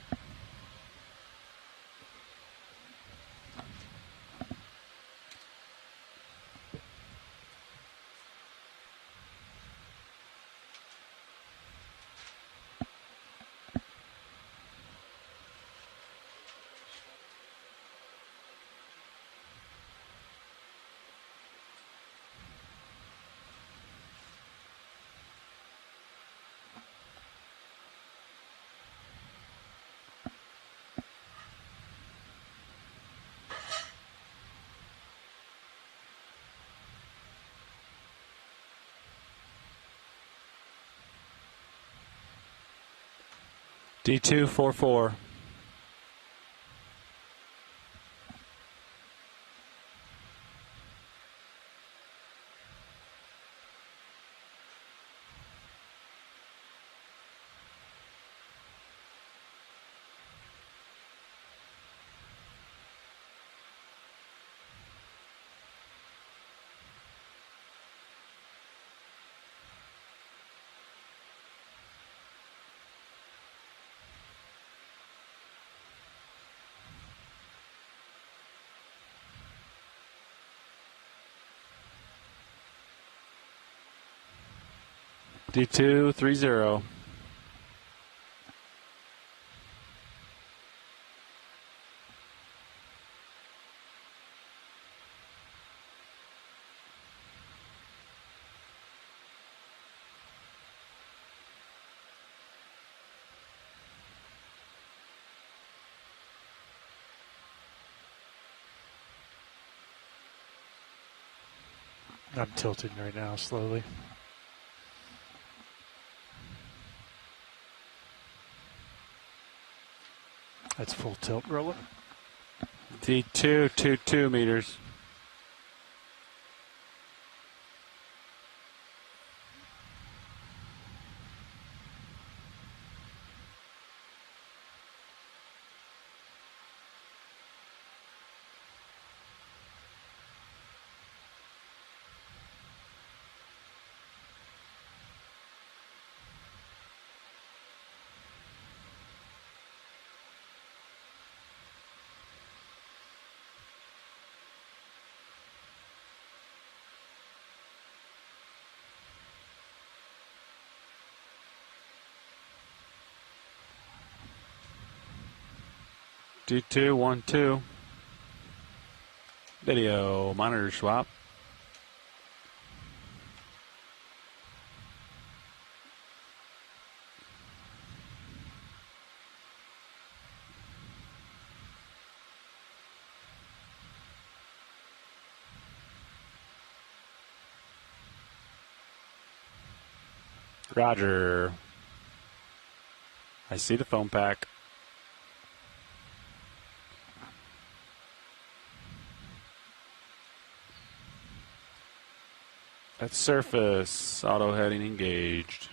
D244. D230. I'm tilting right now slowly. That's full tilt roller. D222 meters. D212. Video monitor swap. Roger. I see the foam pack. At surface, auto heading engaged.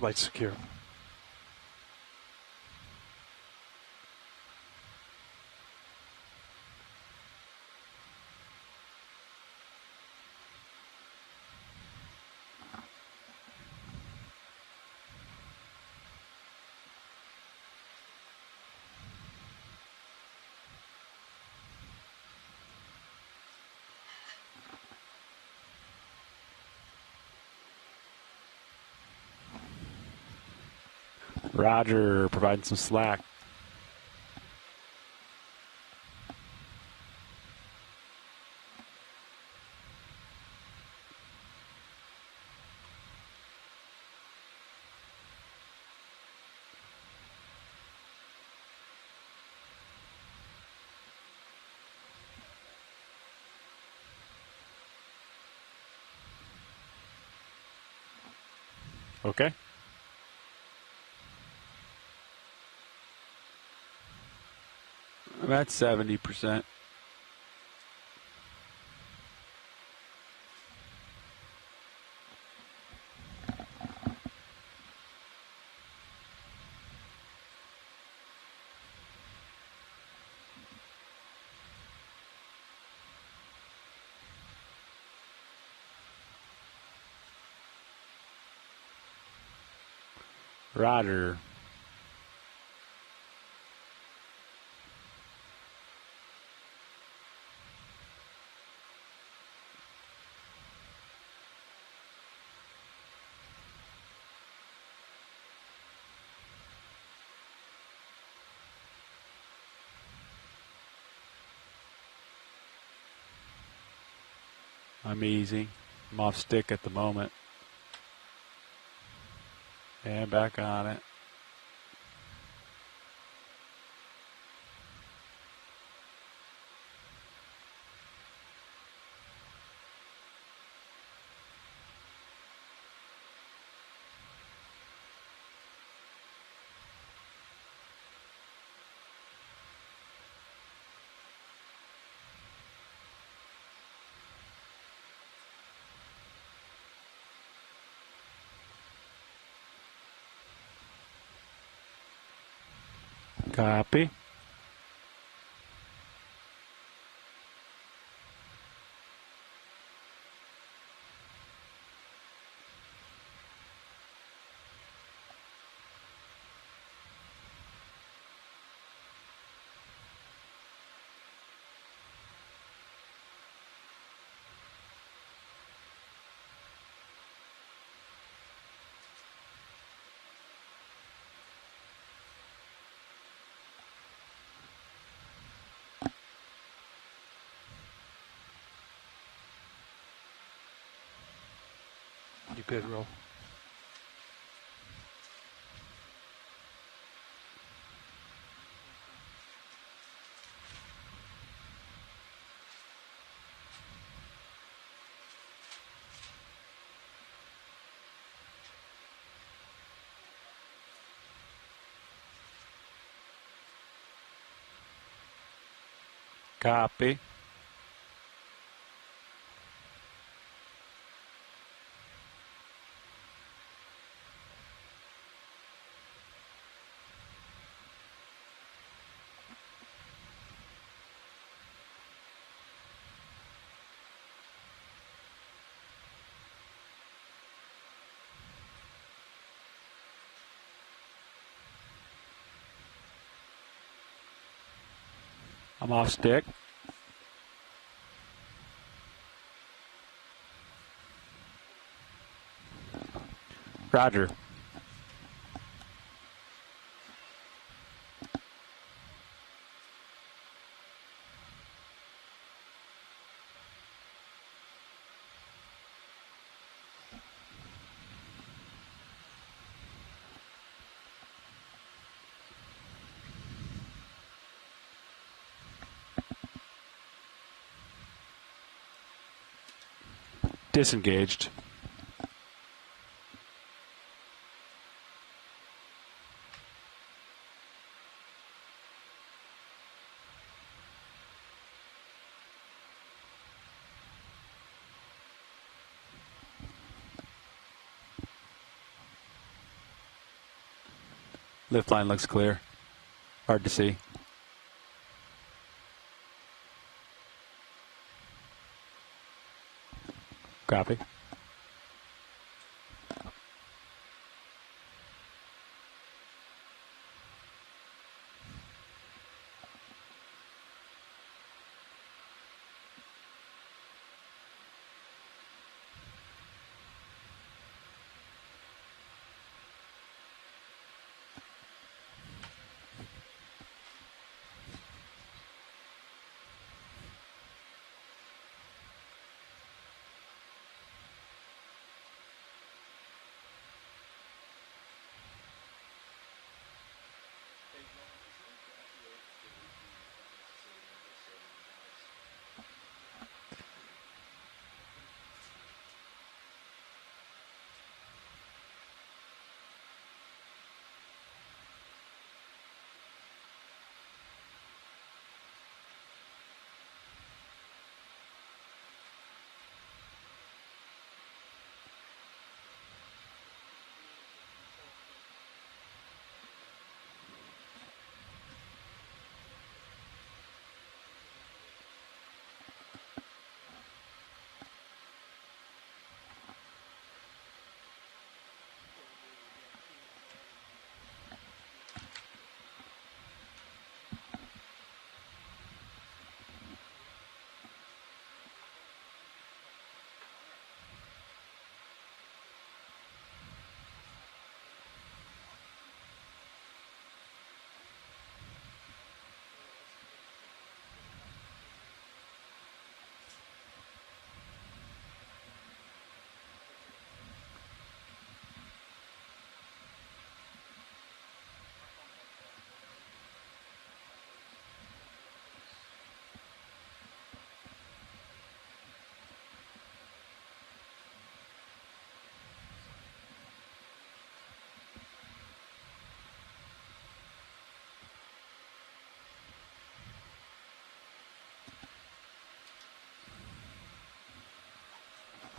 Light secure. Roger, providing some slack. Okay. That's 70%. Roger. I'm easy. I'm off stick at the moment. And back on it. Copy. good roll. Copy. I'm off stick. Roger. Disengaged. Lift line looks clear. Hard to see. Copy.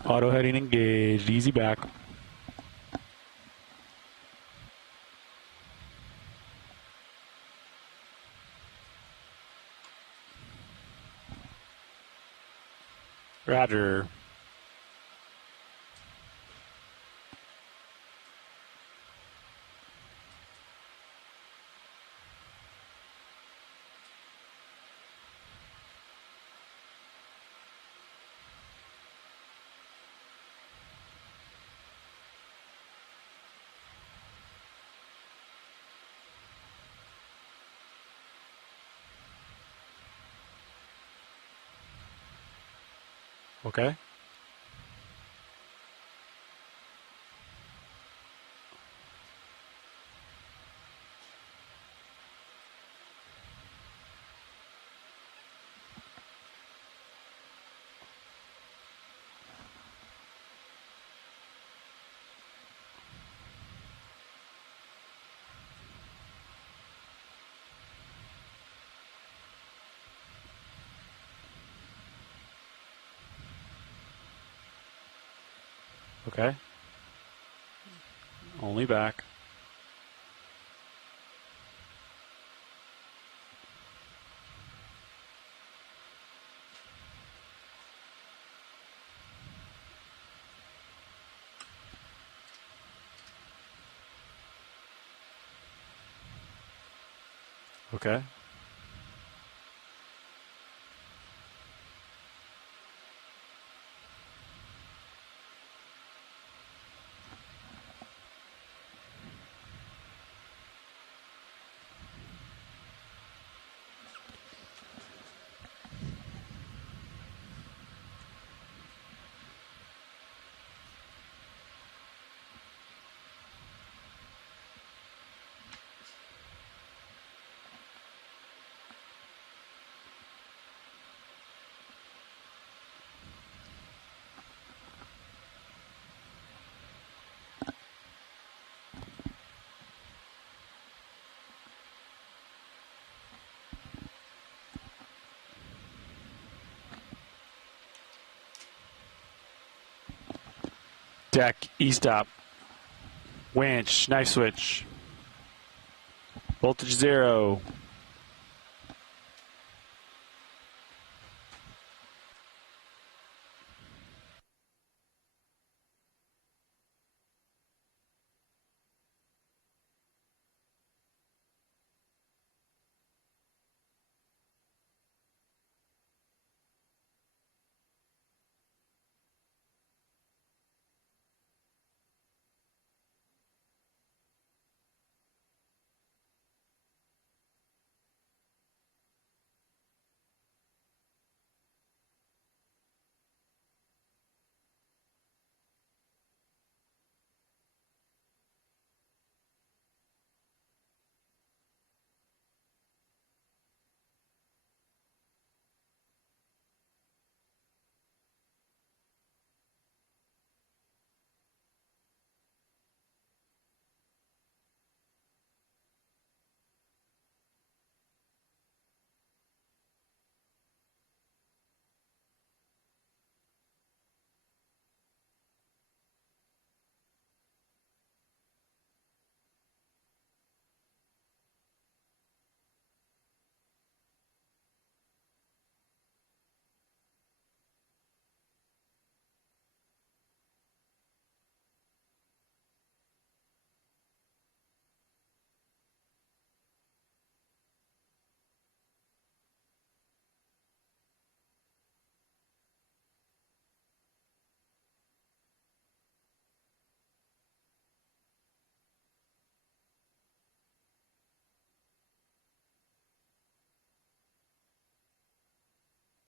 Auto heading engaged. Easy back. Roger. Okay. Okay. Only back. Okay. Deck, E-stop. Winch, knife switch. Voltage 0.